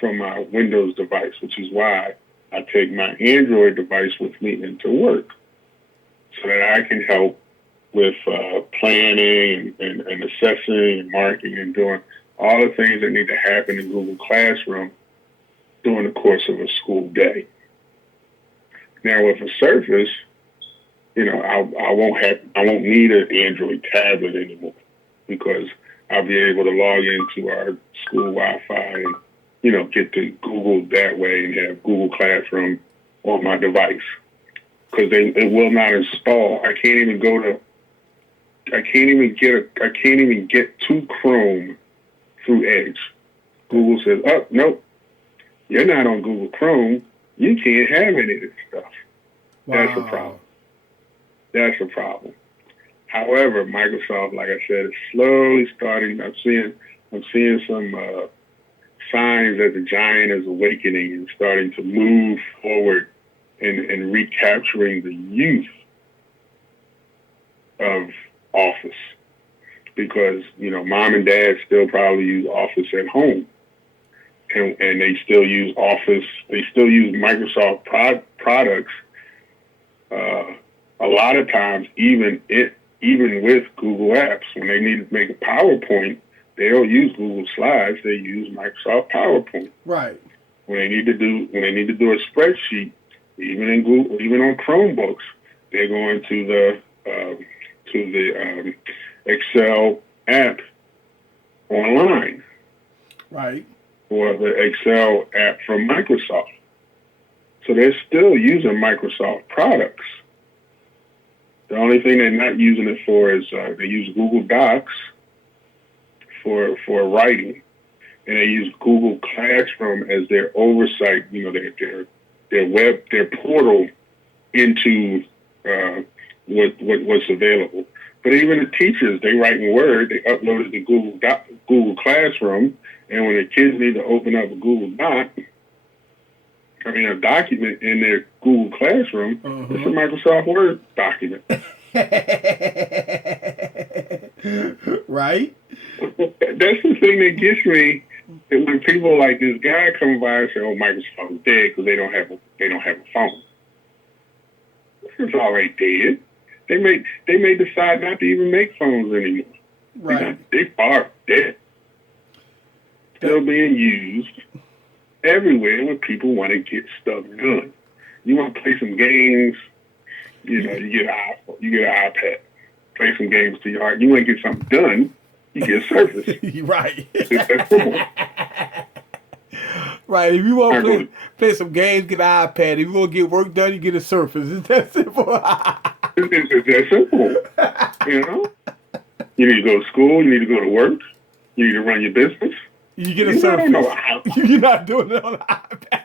from my Windows device, which is why I take my Android device with me into work so that I can help with planning and assessing and marking and doing all the things that need to happen in Google Classroom during the course of a school day. Now with a Surface, I won't need an Android tablet anymore because I'll be able to log into our school Wi-Fi and get to Google that way and have Google Classroom on my device because it will not install. I can't even get to Chrome through Edge. Google says, "Oh, nope, you're not on Google Chrome. You can't have any of this stuff." Wow. That's a problem. However, Microsoft, like I said, is slowly starting. I'm seeing some signs that the giant is awakening and starting to move forward and recapturing the youth of Office. Because, mom and dad still probably use Office at home. And they still use Office. They still use Microsoft products. A lot of times, even with Google Apps, when they need to make a PowerPoint, they don't use Google Slides. They use Microsoft PowerPoint. Right. When they need to do a spreadsheet, even on Chromebooks, they're going to the Excel app online. Right. Or the Excel app from Microsoft. So they're still using Microsoft products. The only thing they're not using it for is they use Google Docs for writing, and they use Google Classroom as their oversight. Their portal into what's available. But even the teachers, they write in Word, they upload it to Google Classroom, and when the kids need to open up a Google Doc, a document in their Google Classroom, it's a Microsoft Word document. Right? That's the thing that gets me. That when people like this guy come by and say, "Oh, Microsoft is dead because they don't have a phone," it's already dead. They may decide not to even make phones anymore. Right. They are dead. Still being used everywhere when people want to get stuff done. You want to play some games, you get an iPad. Play some games to your heart. You want to get something done, you get a Surface. Right. It's simple. Right. If you want to play some games, get an iPad. If you want to get work done, you get a Surface. It's that simple. It's that simple. You need to go to school. You need to go to work. You need to run your business. You get a Surface. You're not doing it on an iPad.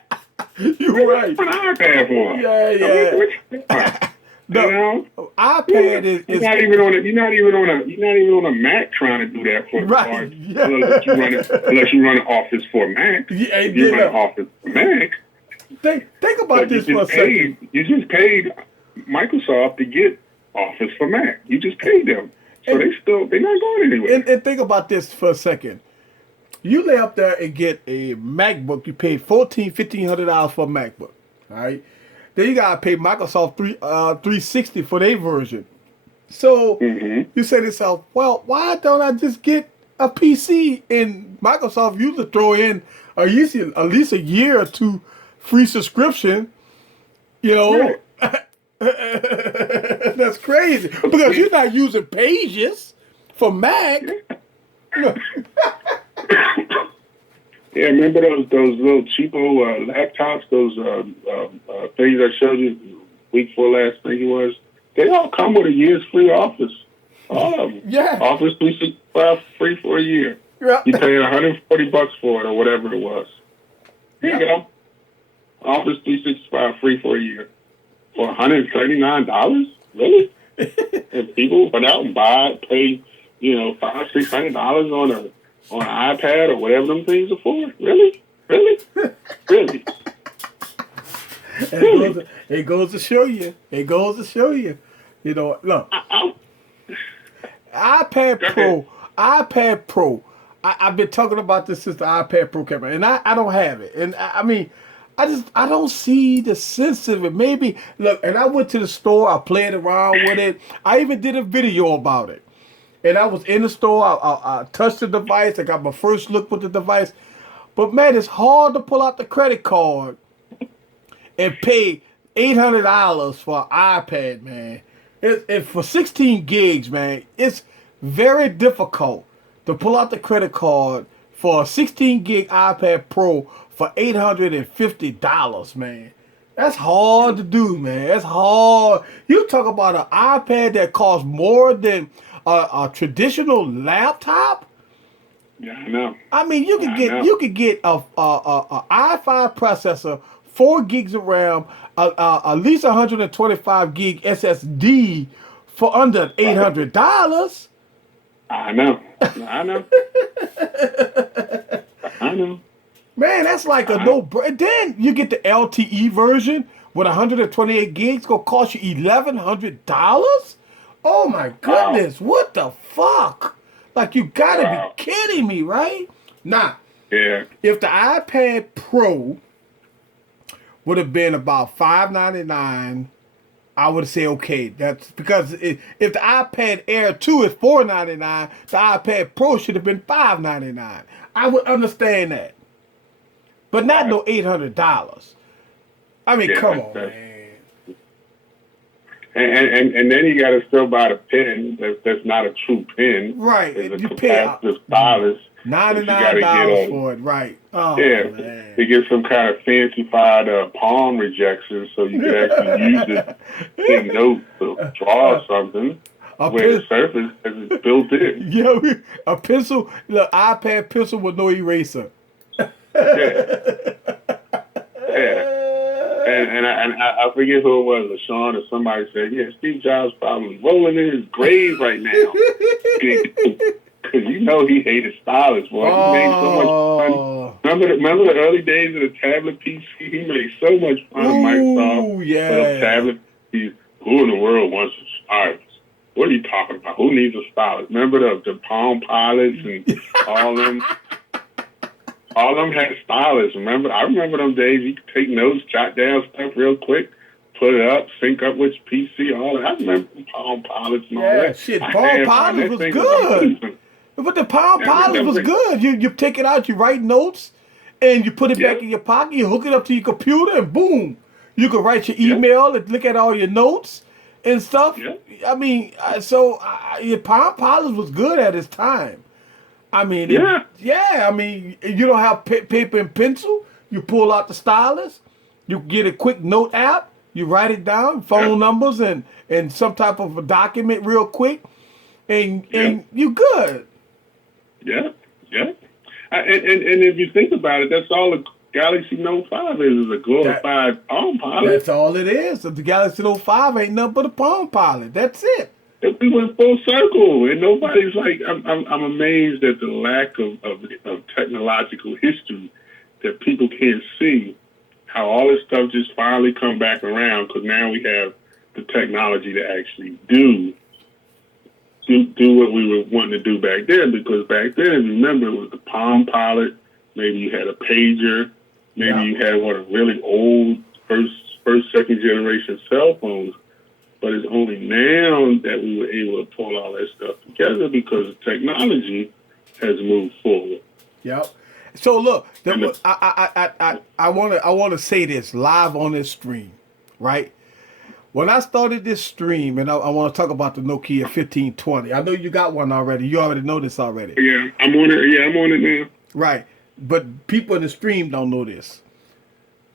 You're right. An iPad for? Yeah. No, iPad is you're not even on a Mac trying to do that for right. Yeah. Unless you run an Office for Mac. Yeah, if you run an Office for Mac. Think about this for a second. You just paid Microsoft to get Office for Mac. You just paid them, so they're not going anywhere. And think about this for a second. You lay up there and get a MacBook. You pay $1,500 for a MacBook. All right. Then you gotta pay Microsoft 360 for their version. So you say to yourself, well, why don't I just get a PC? And Microsoft usually throw in at least a year or two free subscription. Right. That's crazy because you're not using Pages for Mac. Yeah, remember those little cheapo laptops, those things I showed you week before last, I think it was? They all come with a year's free Office. All of them. Yeah. Office 365 free for a year. Yeah. You pay $140 for it or whatever it was. Here you go. Office 365 free for a year. For $139? Really? And people went out and buy it, pay, $500-$600 on an iPad or whatever them things are for? Really? It goes to show you. It goes to show you. You know, look, iPad Pro, iPad Pro. I've been talking about this since the iPad Pro came out, and I don't have it. And I mean, I don't see the sense of it. Maybe look, and I went to the store, I played around with it. I even did a video about it. And I was in the store, I touched the device, I got my first look with the device. But man, it's hard to pull out the credit card and pay $800 for an iPad, man. It for 16 gigs, man, it's very difficult to pull out the credit card for a 16 gig iPad Pro for $850, man. That's hard to do, man. That's hard. You talk about an iPad that costs more than a traditional laptop. Yeah, I know. I mean, you could get a i5 processor, 4 gigs of RAM, at least 125 gig SSD for under $800. I know. I know. I know. Man, that's like a no-brainer. Then you get the LTE version with 128 gigs, gonna cost you $1,100. Oh my goodness! Wow. What the fuck? Like you gotta be kidding me, right? Now, Yeah. if the iPad Pro would have been about $599, I would say okay. That's because if the iPad Air 2 is $499, the iPad Pro should have been $599. I would understand that, but not no $800. I mean, Yeah, come on, that's- man. And then you got to still buy the pen. That's not a true pen. Right, It's a you pay capacitive stylus. $99 for it, right? Oh Yeah, man. to get some kind of fancified palm rejection so you can actually use it in notes to draw something where the surface is built in. Yeah, a pencil, the iPad pencil with no eraser. Yeah. And I forget who it was, LaShawn or somebody said, yeah, Steve Jobs probably rolling in his grave right now. Because you know he hated stylus, boy. He made so much fun. Remember the early days of the tablet PC? He made so much fun of Microsoft. Yeah. For the tablet PC. Who in the world wants a stylus? What are you talking about? Who needs a stylus? Remember the Palm Pilots and all them? All of them had stylus. I remember them days. You could take notes, jot down stuff real quick, put it up, sync up with your PC, all that. I remember Palm Pilots and all that. Shit, Palm Pilot was good. But the Palm Pilot was good. You take it out, you write notes, and you put it back in your pocket, you hook it up to your computer, and boom, you can write your email and look at all your notes and stuff. Yeah. I mean, your Palm Pilot was good at its time. I mean, I mean, you don't have paper and pencil. You pull out the stylus. You get a quick note app. You write it down, phone numbers, and some type of a document real quick, and you good. Yeah, yeah. And if you think about it, that's all the Galaxy Note 5 is a glorified Palm Pilot. That's all it is. The Galaxy Note 5 ain't nothing but a Palm Pilot. That's it. We went full circle, and nobody's like. I'm amazed at the lack of technological history that people can't see. How all this stuff just finally come back around because now we have the technology to actually do what we were wanting to do back then. Because back then, remember, it was the Palm Pilot. Maybe you had a pager. Maybe you had one of really old first, second generation cell phones. But it's only now that we were able to pull all that stuff together because the technology has moved forward. Yep. So look, I want to say this live on this stream, right? When I started this stream, and I want to talk about the Nokia 1520. I know you got one already. You already know this already. Yeah, I'm on it. Yeah, I'm on it now. Right. But people in the stream don't know this.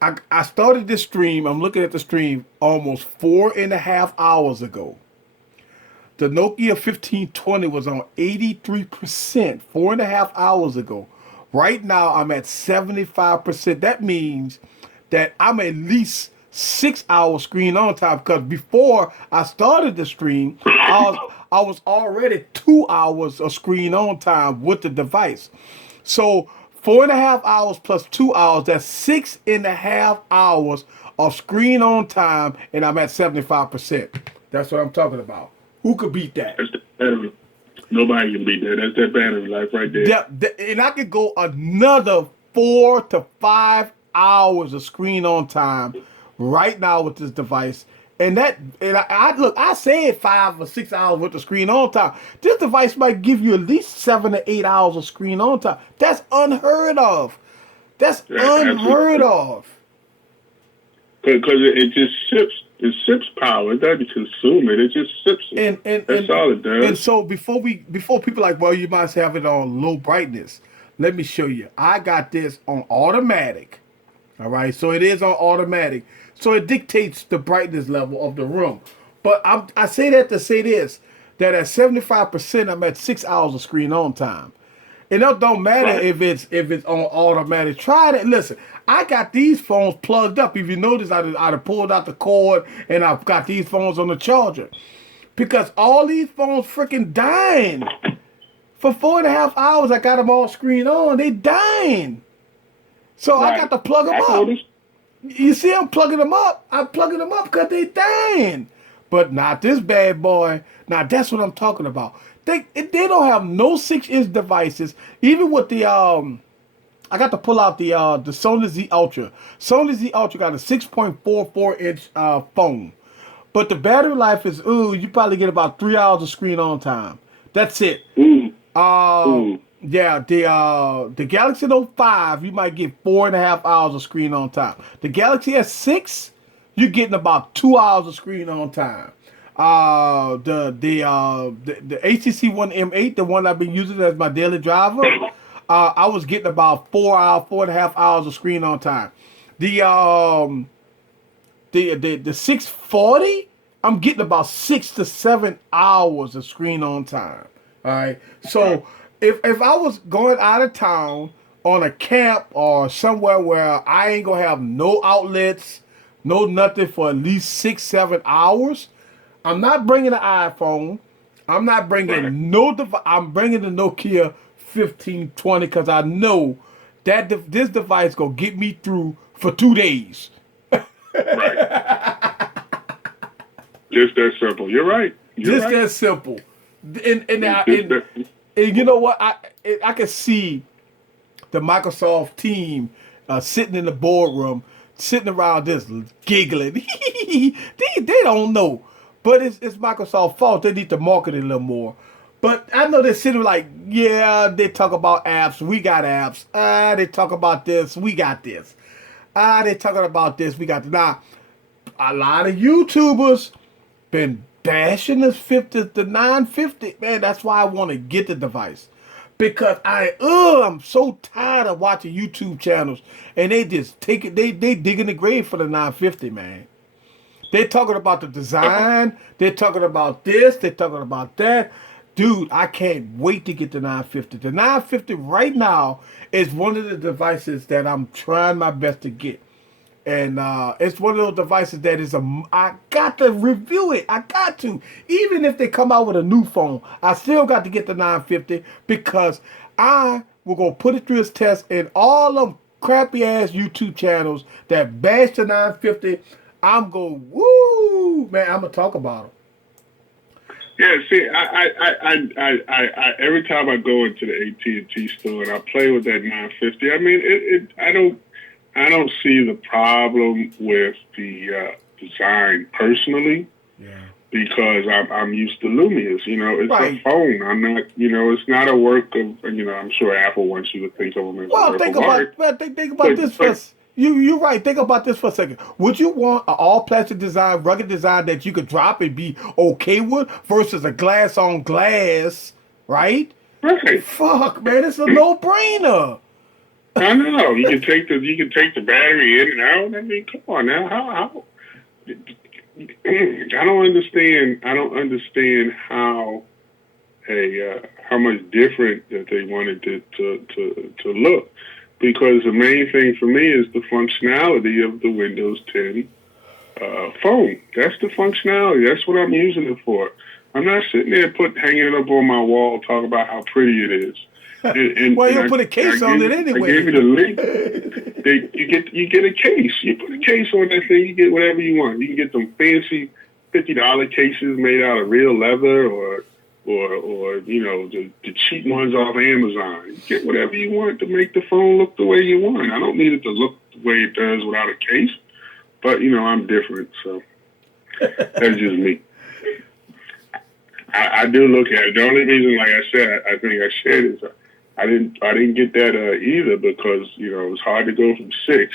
I started this stream, I'm looking at the stream almost 4.5 hours ago. The Nokia 1520 was on 83%, 4.5 hours ago. Right now, I'm at 75%. That means that I'm at least 6 hours screen on time because before I started the stream, I was already 2 hours of screen on time with the device. So 4.5 hours plus 2 hours, that's 6.5 hours of screen on time, and I'm at 75%. That's what I'm talking about. Who could beat that? That's the battery. Nobody can beat that. That's that battery life right there. And I could go another 4 to 5 hours of screen on time right now with this device. And I said 5 or 6 hours with the screen on time. This device might give you at least 7 to 8 hours of screen on time. That's unheard of. That's unheard of. Because it just sips. It sips power. It doesn't consume it. It just sips it. That's all it does. And so before people like, well, you must have it on low brightness. Let me show you. I got this on automatic. All right, so it is on automatic. So it dictates the brightness level of the room. But I say that to say this, that at 75%, I'm at 6 hours of screen on time. And it don't matter if it's on automatic. Try it. Listen, I got these phones plugged up. If you notice, I pulled out the cord and I've got these phones on the charger. Because all these phones freaking dying. For 4.5 hours, I got them all screen on. They dying. So I got to plug them up. You see, I'm plugging them up. I'm plugging them up because they dying. But not this bad boy. Now, that's what I'm talking about. They don't have no 6-inch devices. Even with the I got to pull out the Sony Z Ultra. Sony Z Ultra got a 6.44-inch phone, but the battery life is you probably get about 3 hours of screen on time. That's it. Yeah, the Galaxy Note 5 you might get 4.5 hours of screen on time. The Galaxy S6 you're getting about 2 hours of screen on time. The HTC One M8, the one I've been using as my daily driver, I was getting about 4.5 hours of screen on time. The 640, I'm getting about 6 to 7 hours of screen on time. All right. So if I was going out of town on a camp or somewhere where I ain't gonna have no outlets, no nothing for at least 6-7 hours, I'm not bringing an iPhone. I'm not bringing no device. I'm bringing the Nokia 1520 because I know that this device gonna get me through for 2 days. Right. Just that simple. You're right. That simple. And you know what? I can see the Microsoft team sitting in the boardroom, sitting around this giggling. they don't know. But it's Microsoft's fault. They need to market it a little more. But I know they're sitting like, yeah, they talk about apps. We got apps. They talk about this. We got this. They talking about this. We got this. Now, a lot of YouTubers been bashing the 950. Man, that's why I want to get the device. Because I'm so tired of watching YouTube channels. And they just take it. They dig in the grave for the 950, man. They're talking about the design. They're talking about this. They're talking about that. Dude, I can't wait to get the 950. The 950 right now is one of the devices that I'm trying my best to get. And it's one of those devices that I got to review it. I got to. Even if they come out with a new phone, I still got to get the 950 because I will go put it through its test, and all them crappy ass YouTube channels that bash the 950, I'm going, woo, man, I'm going to talk about them. Yeah, see, I every time I go into the AT&T store and I play with that 950, I mean, I don't see the problem with the design personally. Yeah. Because I'm used to Lumias, it's a phone. I'm not, it's not a work of, I'm sure Apple wants you to think of them as a work of art. Think about this first. You're right. Think about this for a second. Would you want an all-plastic design, rugged design that you could drop and be okay with versus a glass-on-glass, right? Right. Fuck, man, it's a no-brainer. I know. You can take the battery in and out. I mean, come on now. How I don't understand how how much different that they wanted it to look. Because the main thing for me is the functionality of the Windows 10 phone. That's the functionality. That's what I'm using it for. I'm not sitting there hanging it up on my wall talking about how pretty it is. Well, you put a case on it anyway. I gave you the link. You get a case. You put a case on that thing. You get whatever you want. You can get some fancy $50 cases made out of real leather, or you know, the cheap ones off Amazon. You get whatever you want to make the phone look the way you want. I don't need it to look the way it does without a case. But you know, I'm different, so that's just me. I do look at it. The only reason, like I said, I think I shared is I didn't get that either, because you know, it was hard to go from 6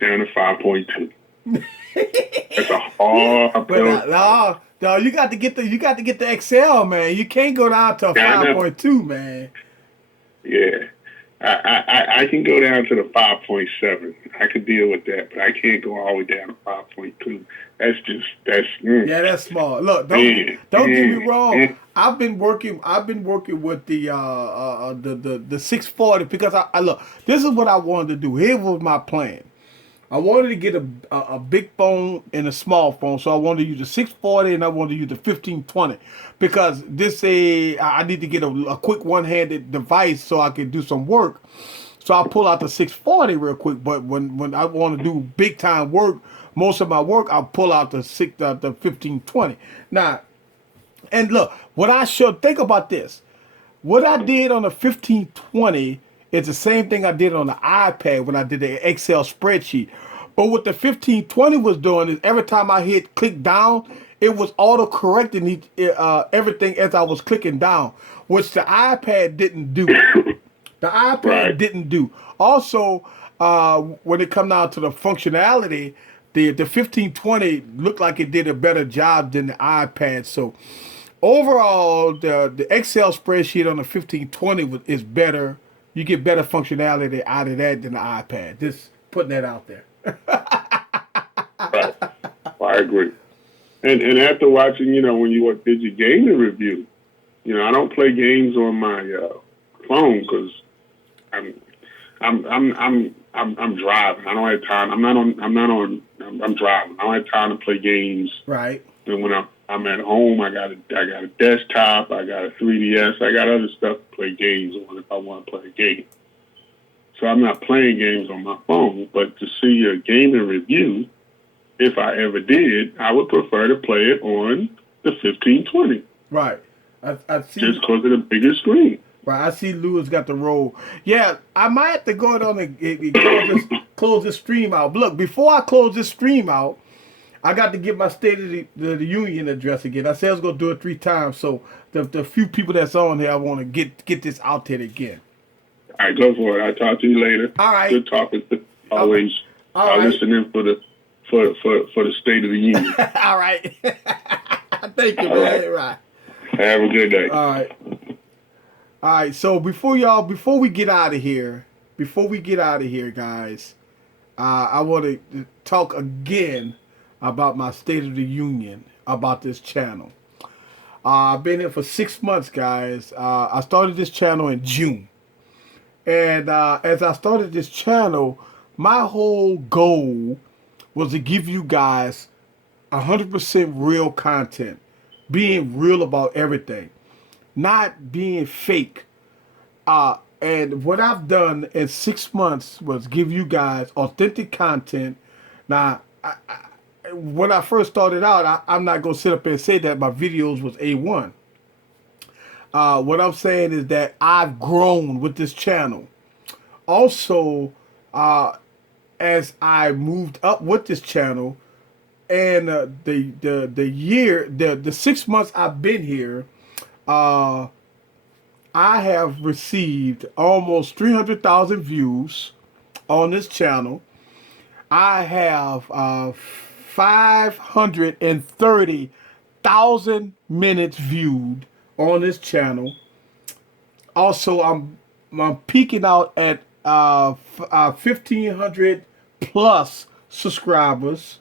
down to 5.2. That's a hard pill. No, you got to get the XL, man. You can't go down to 5.2, man. Yeah, I can go down to the 5.7. I could deal with that, but I can't go all the way down to 5.2. Yeah, that's small. Look, don't get me wrong. I've been working with the 640, because I look. This is what I wanted to do. Here was my plan. I wanted to get a big phone and a small phone, so I wanted to use the 640 and I wanted to use the 1520, because I need to get a quick one-handed device so I can do some work. So I'll pull out the 640 real quick, but when I want to do big time work, most of my work, I'll pull out the 1520. Now, and look, think about this. What I did on the 1520 is the same thing I did on the iPad when I did the Excel spreadsheet. But what the 1520 was doing is every time I hit click down, it was auto-correcting everything as I was clicking down, which the iPad didn't do. The iPad didn't do. Also, when it come down to the functionality, the 1520 looked like it did a better job than the iPad. So overall, the Excel spreadsheet on the 1520 is better. You get better functionality out of that than the iPad. Just putting that out there. Right. I agree. And after watching, you know, when you did your gaming review, you know, I don't play games on my phone because I'm driving. I don't have time. I'm driving. I don't have time to play games. Right. And when I'm at home, I got a desktop, I got a 3DS, I got other stuff to play games on if I want to play a game. So I'm not playing games on my phone, but to see a gaming review, if I ever did, I would prefer to play it on the 1520. Right. I see. Just because of the bigger screen. Right. I see Lewis got the roll. Yeah, I might have to go on and close this stream out. Look, before I close this stream out, I got to get my State of the Union address again. I said I was going to do it 3 times, so the few people that's on here, I want to get this out there again. All right, go for it. I'll talk to you later. All right. Good talking. Always. I'll listen in for the State of the Union. All right. Thank you, man. Right. Have a good day. All right. All right. So before we get out of here, guys, I want to talk again about my State of the Union, about this channel. I've been here for 6 months, guys. I started this channel in June. And as I started this channel, my whole goal was to give you guys 100% real content, being real about everything, not being fake. And what I've done in 6 months was give you guys authentic content. Now, when I first started out, I'm not going to sit up and say that my videos was A1. What I'm saying is that I've grown with this channel. Also, as I moved up with this channel, and the 6 months I've been here, I have received almost 300,000 views on this channel. I have 530,000 minutes viewed on this channel. Also, I'm peaking out at 1,500 plus subscribers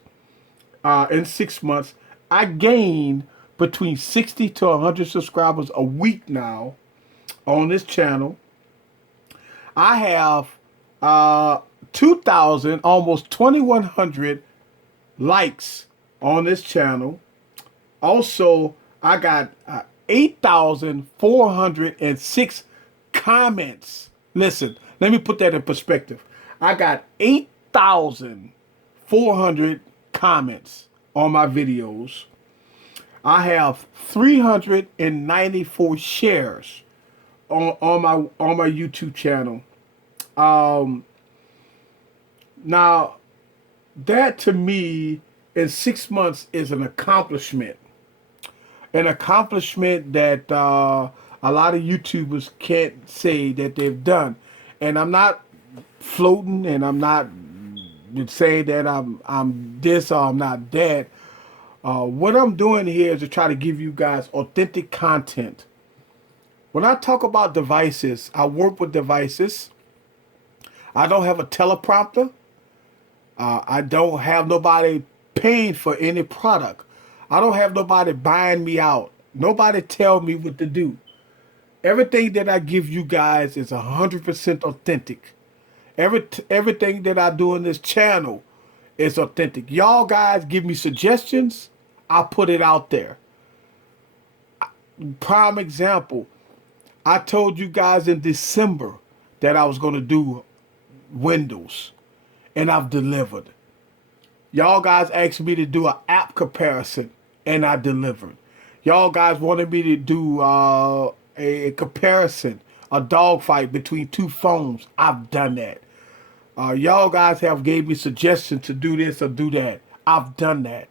in 6 months. I gained between 60 to 100 subscribers a week now on this channel. I have 2,000, almost 2,100 likes on this channel. Also, I got 8,406 comments. Listen, let me put that in perspective. I got 8,400 comments on my videos. I have 394 shares on my YouTube channel. Now, that to me in 6 months is an accomplishment. An accomplishment that a lot of YouTubers can't say that they've done. And I'm not floating, and I'm not saying that I'm this or I'm not that. What I'm doing here is to try to give you guys authentic content. When I talk about devices, I work with devices. I don't have a teleprompter. I don't have nobody paying for any product. I don't have nobody buying me out. Nobody tell me what to do. Everything that I give you guys is 100% authentic. Everything that I do in this channel is authentic. Y'all guys give me suggestions, I put it out there. Prime example, I told you guys in December that I was going to do Windows, and I've delivered. Y'all guys asked me to do an app comparison, and I delivered. Y'all guys wanted me to do a comparison, a dogfight between two phones. I've done that. Y'all guys have gave me suggestions to do this or do that. I've done that.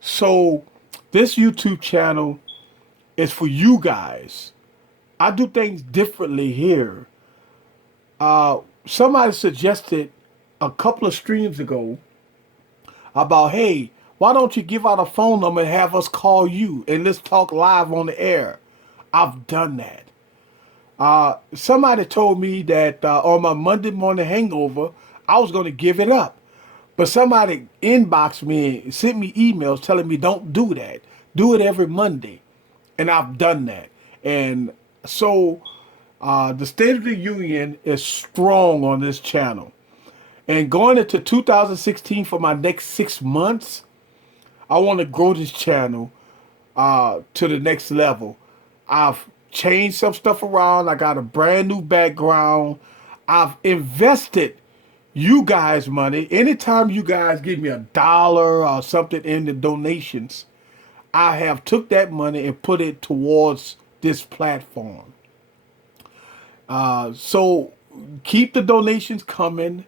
So this YouTube channel is for you guys. I do things differently here. Somebody suggested a couple of streams ago about, hey, why don't you give out a phone number and have us call you and let's talk live on the air? I've done that. Somebody told me that on my Monday morning hangover, I was going to give it up. But somebody inboxed me and sent me emails telling me don't do that. Do it every Monday. And I've done that. And so the State of the Union is strong on this channel. And going into 2016 for my next 6 months, I want to grow this channel to the next level. I've changed some stuff around. I got a brand new background. I've invested you guys money. Anytime you guys give me $1 or something in the donations, I have took that money and put it towards this platform. So keep the donations coming,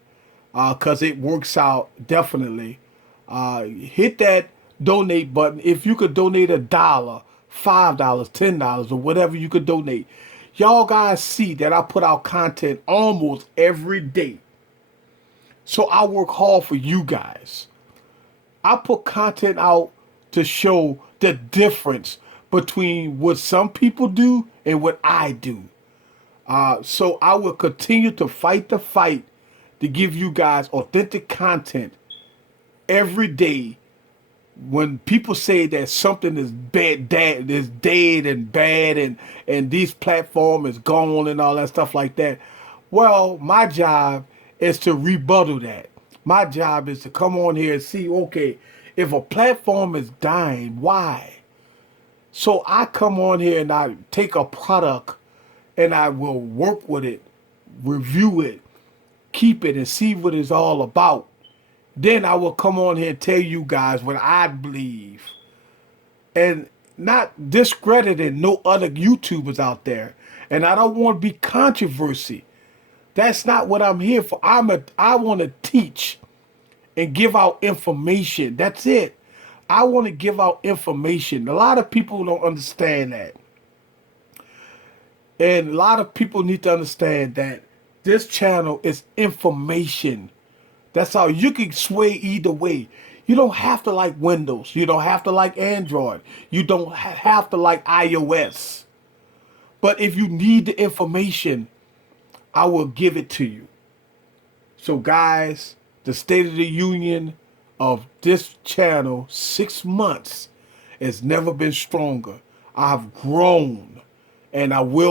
because it works out definitely. Hit that donate button. If you could donate $1, $5, $10, or whatever you could donate. Y'all guys see that I put out content almost every day. So I work hard for you guys. I put content out to show the difference between what some people do and what I do. So I will continue to fight the fight to give you guys authentic content every day. When people say that something is bad, is dead and bad, and this platform is gone and all that stuff like that, well, my job is to rebuttal that. My job is to come on here and see, okay, if a platform is dying, why? So I come on here and I take a product and I will work with it, review it, keep it, and see what it's all about. Then I will come on here and tell you guys what I believe. And not discrediting no other YouTubers out there. And I don't want to be controversy. That's not what I'm here for. I want to teach and give out information. That's it. I want to give out information. A lot of people don't understand that. And a lot of people need to understand that this channel is information. That's how you can sway either way. You don't have to like Windows. You don't have to like Android. You don't have to like iOS. But if you need the information, I will give it to you. So guys, the State of the Union of this channel, 6 months, has never been stronger. I've grown, and I will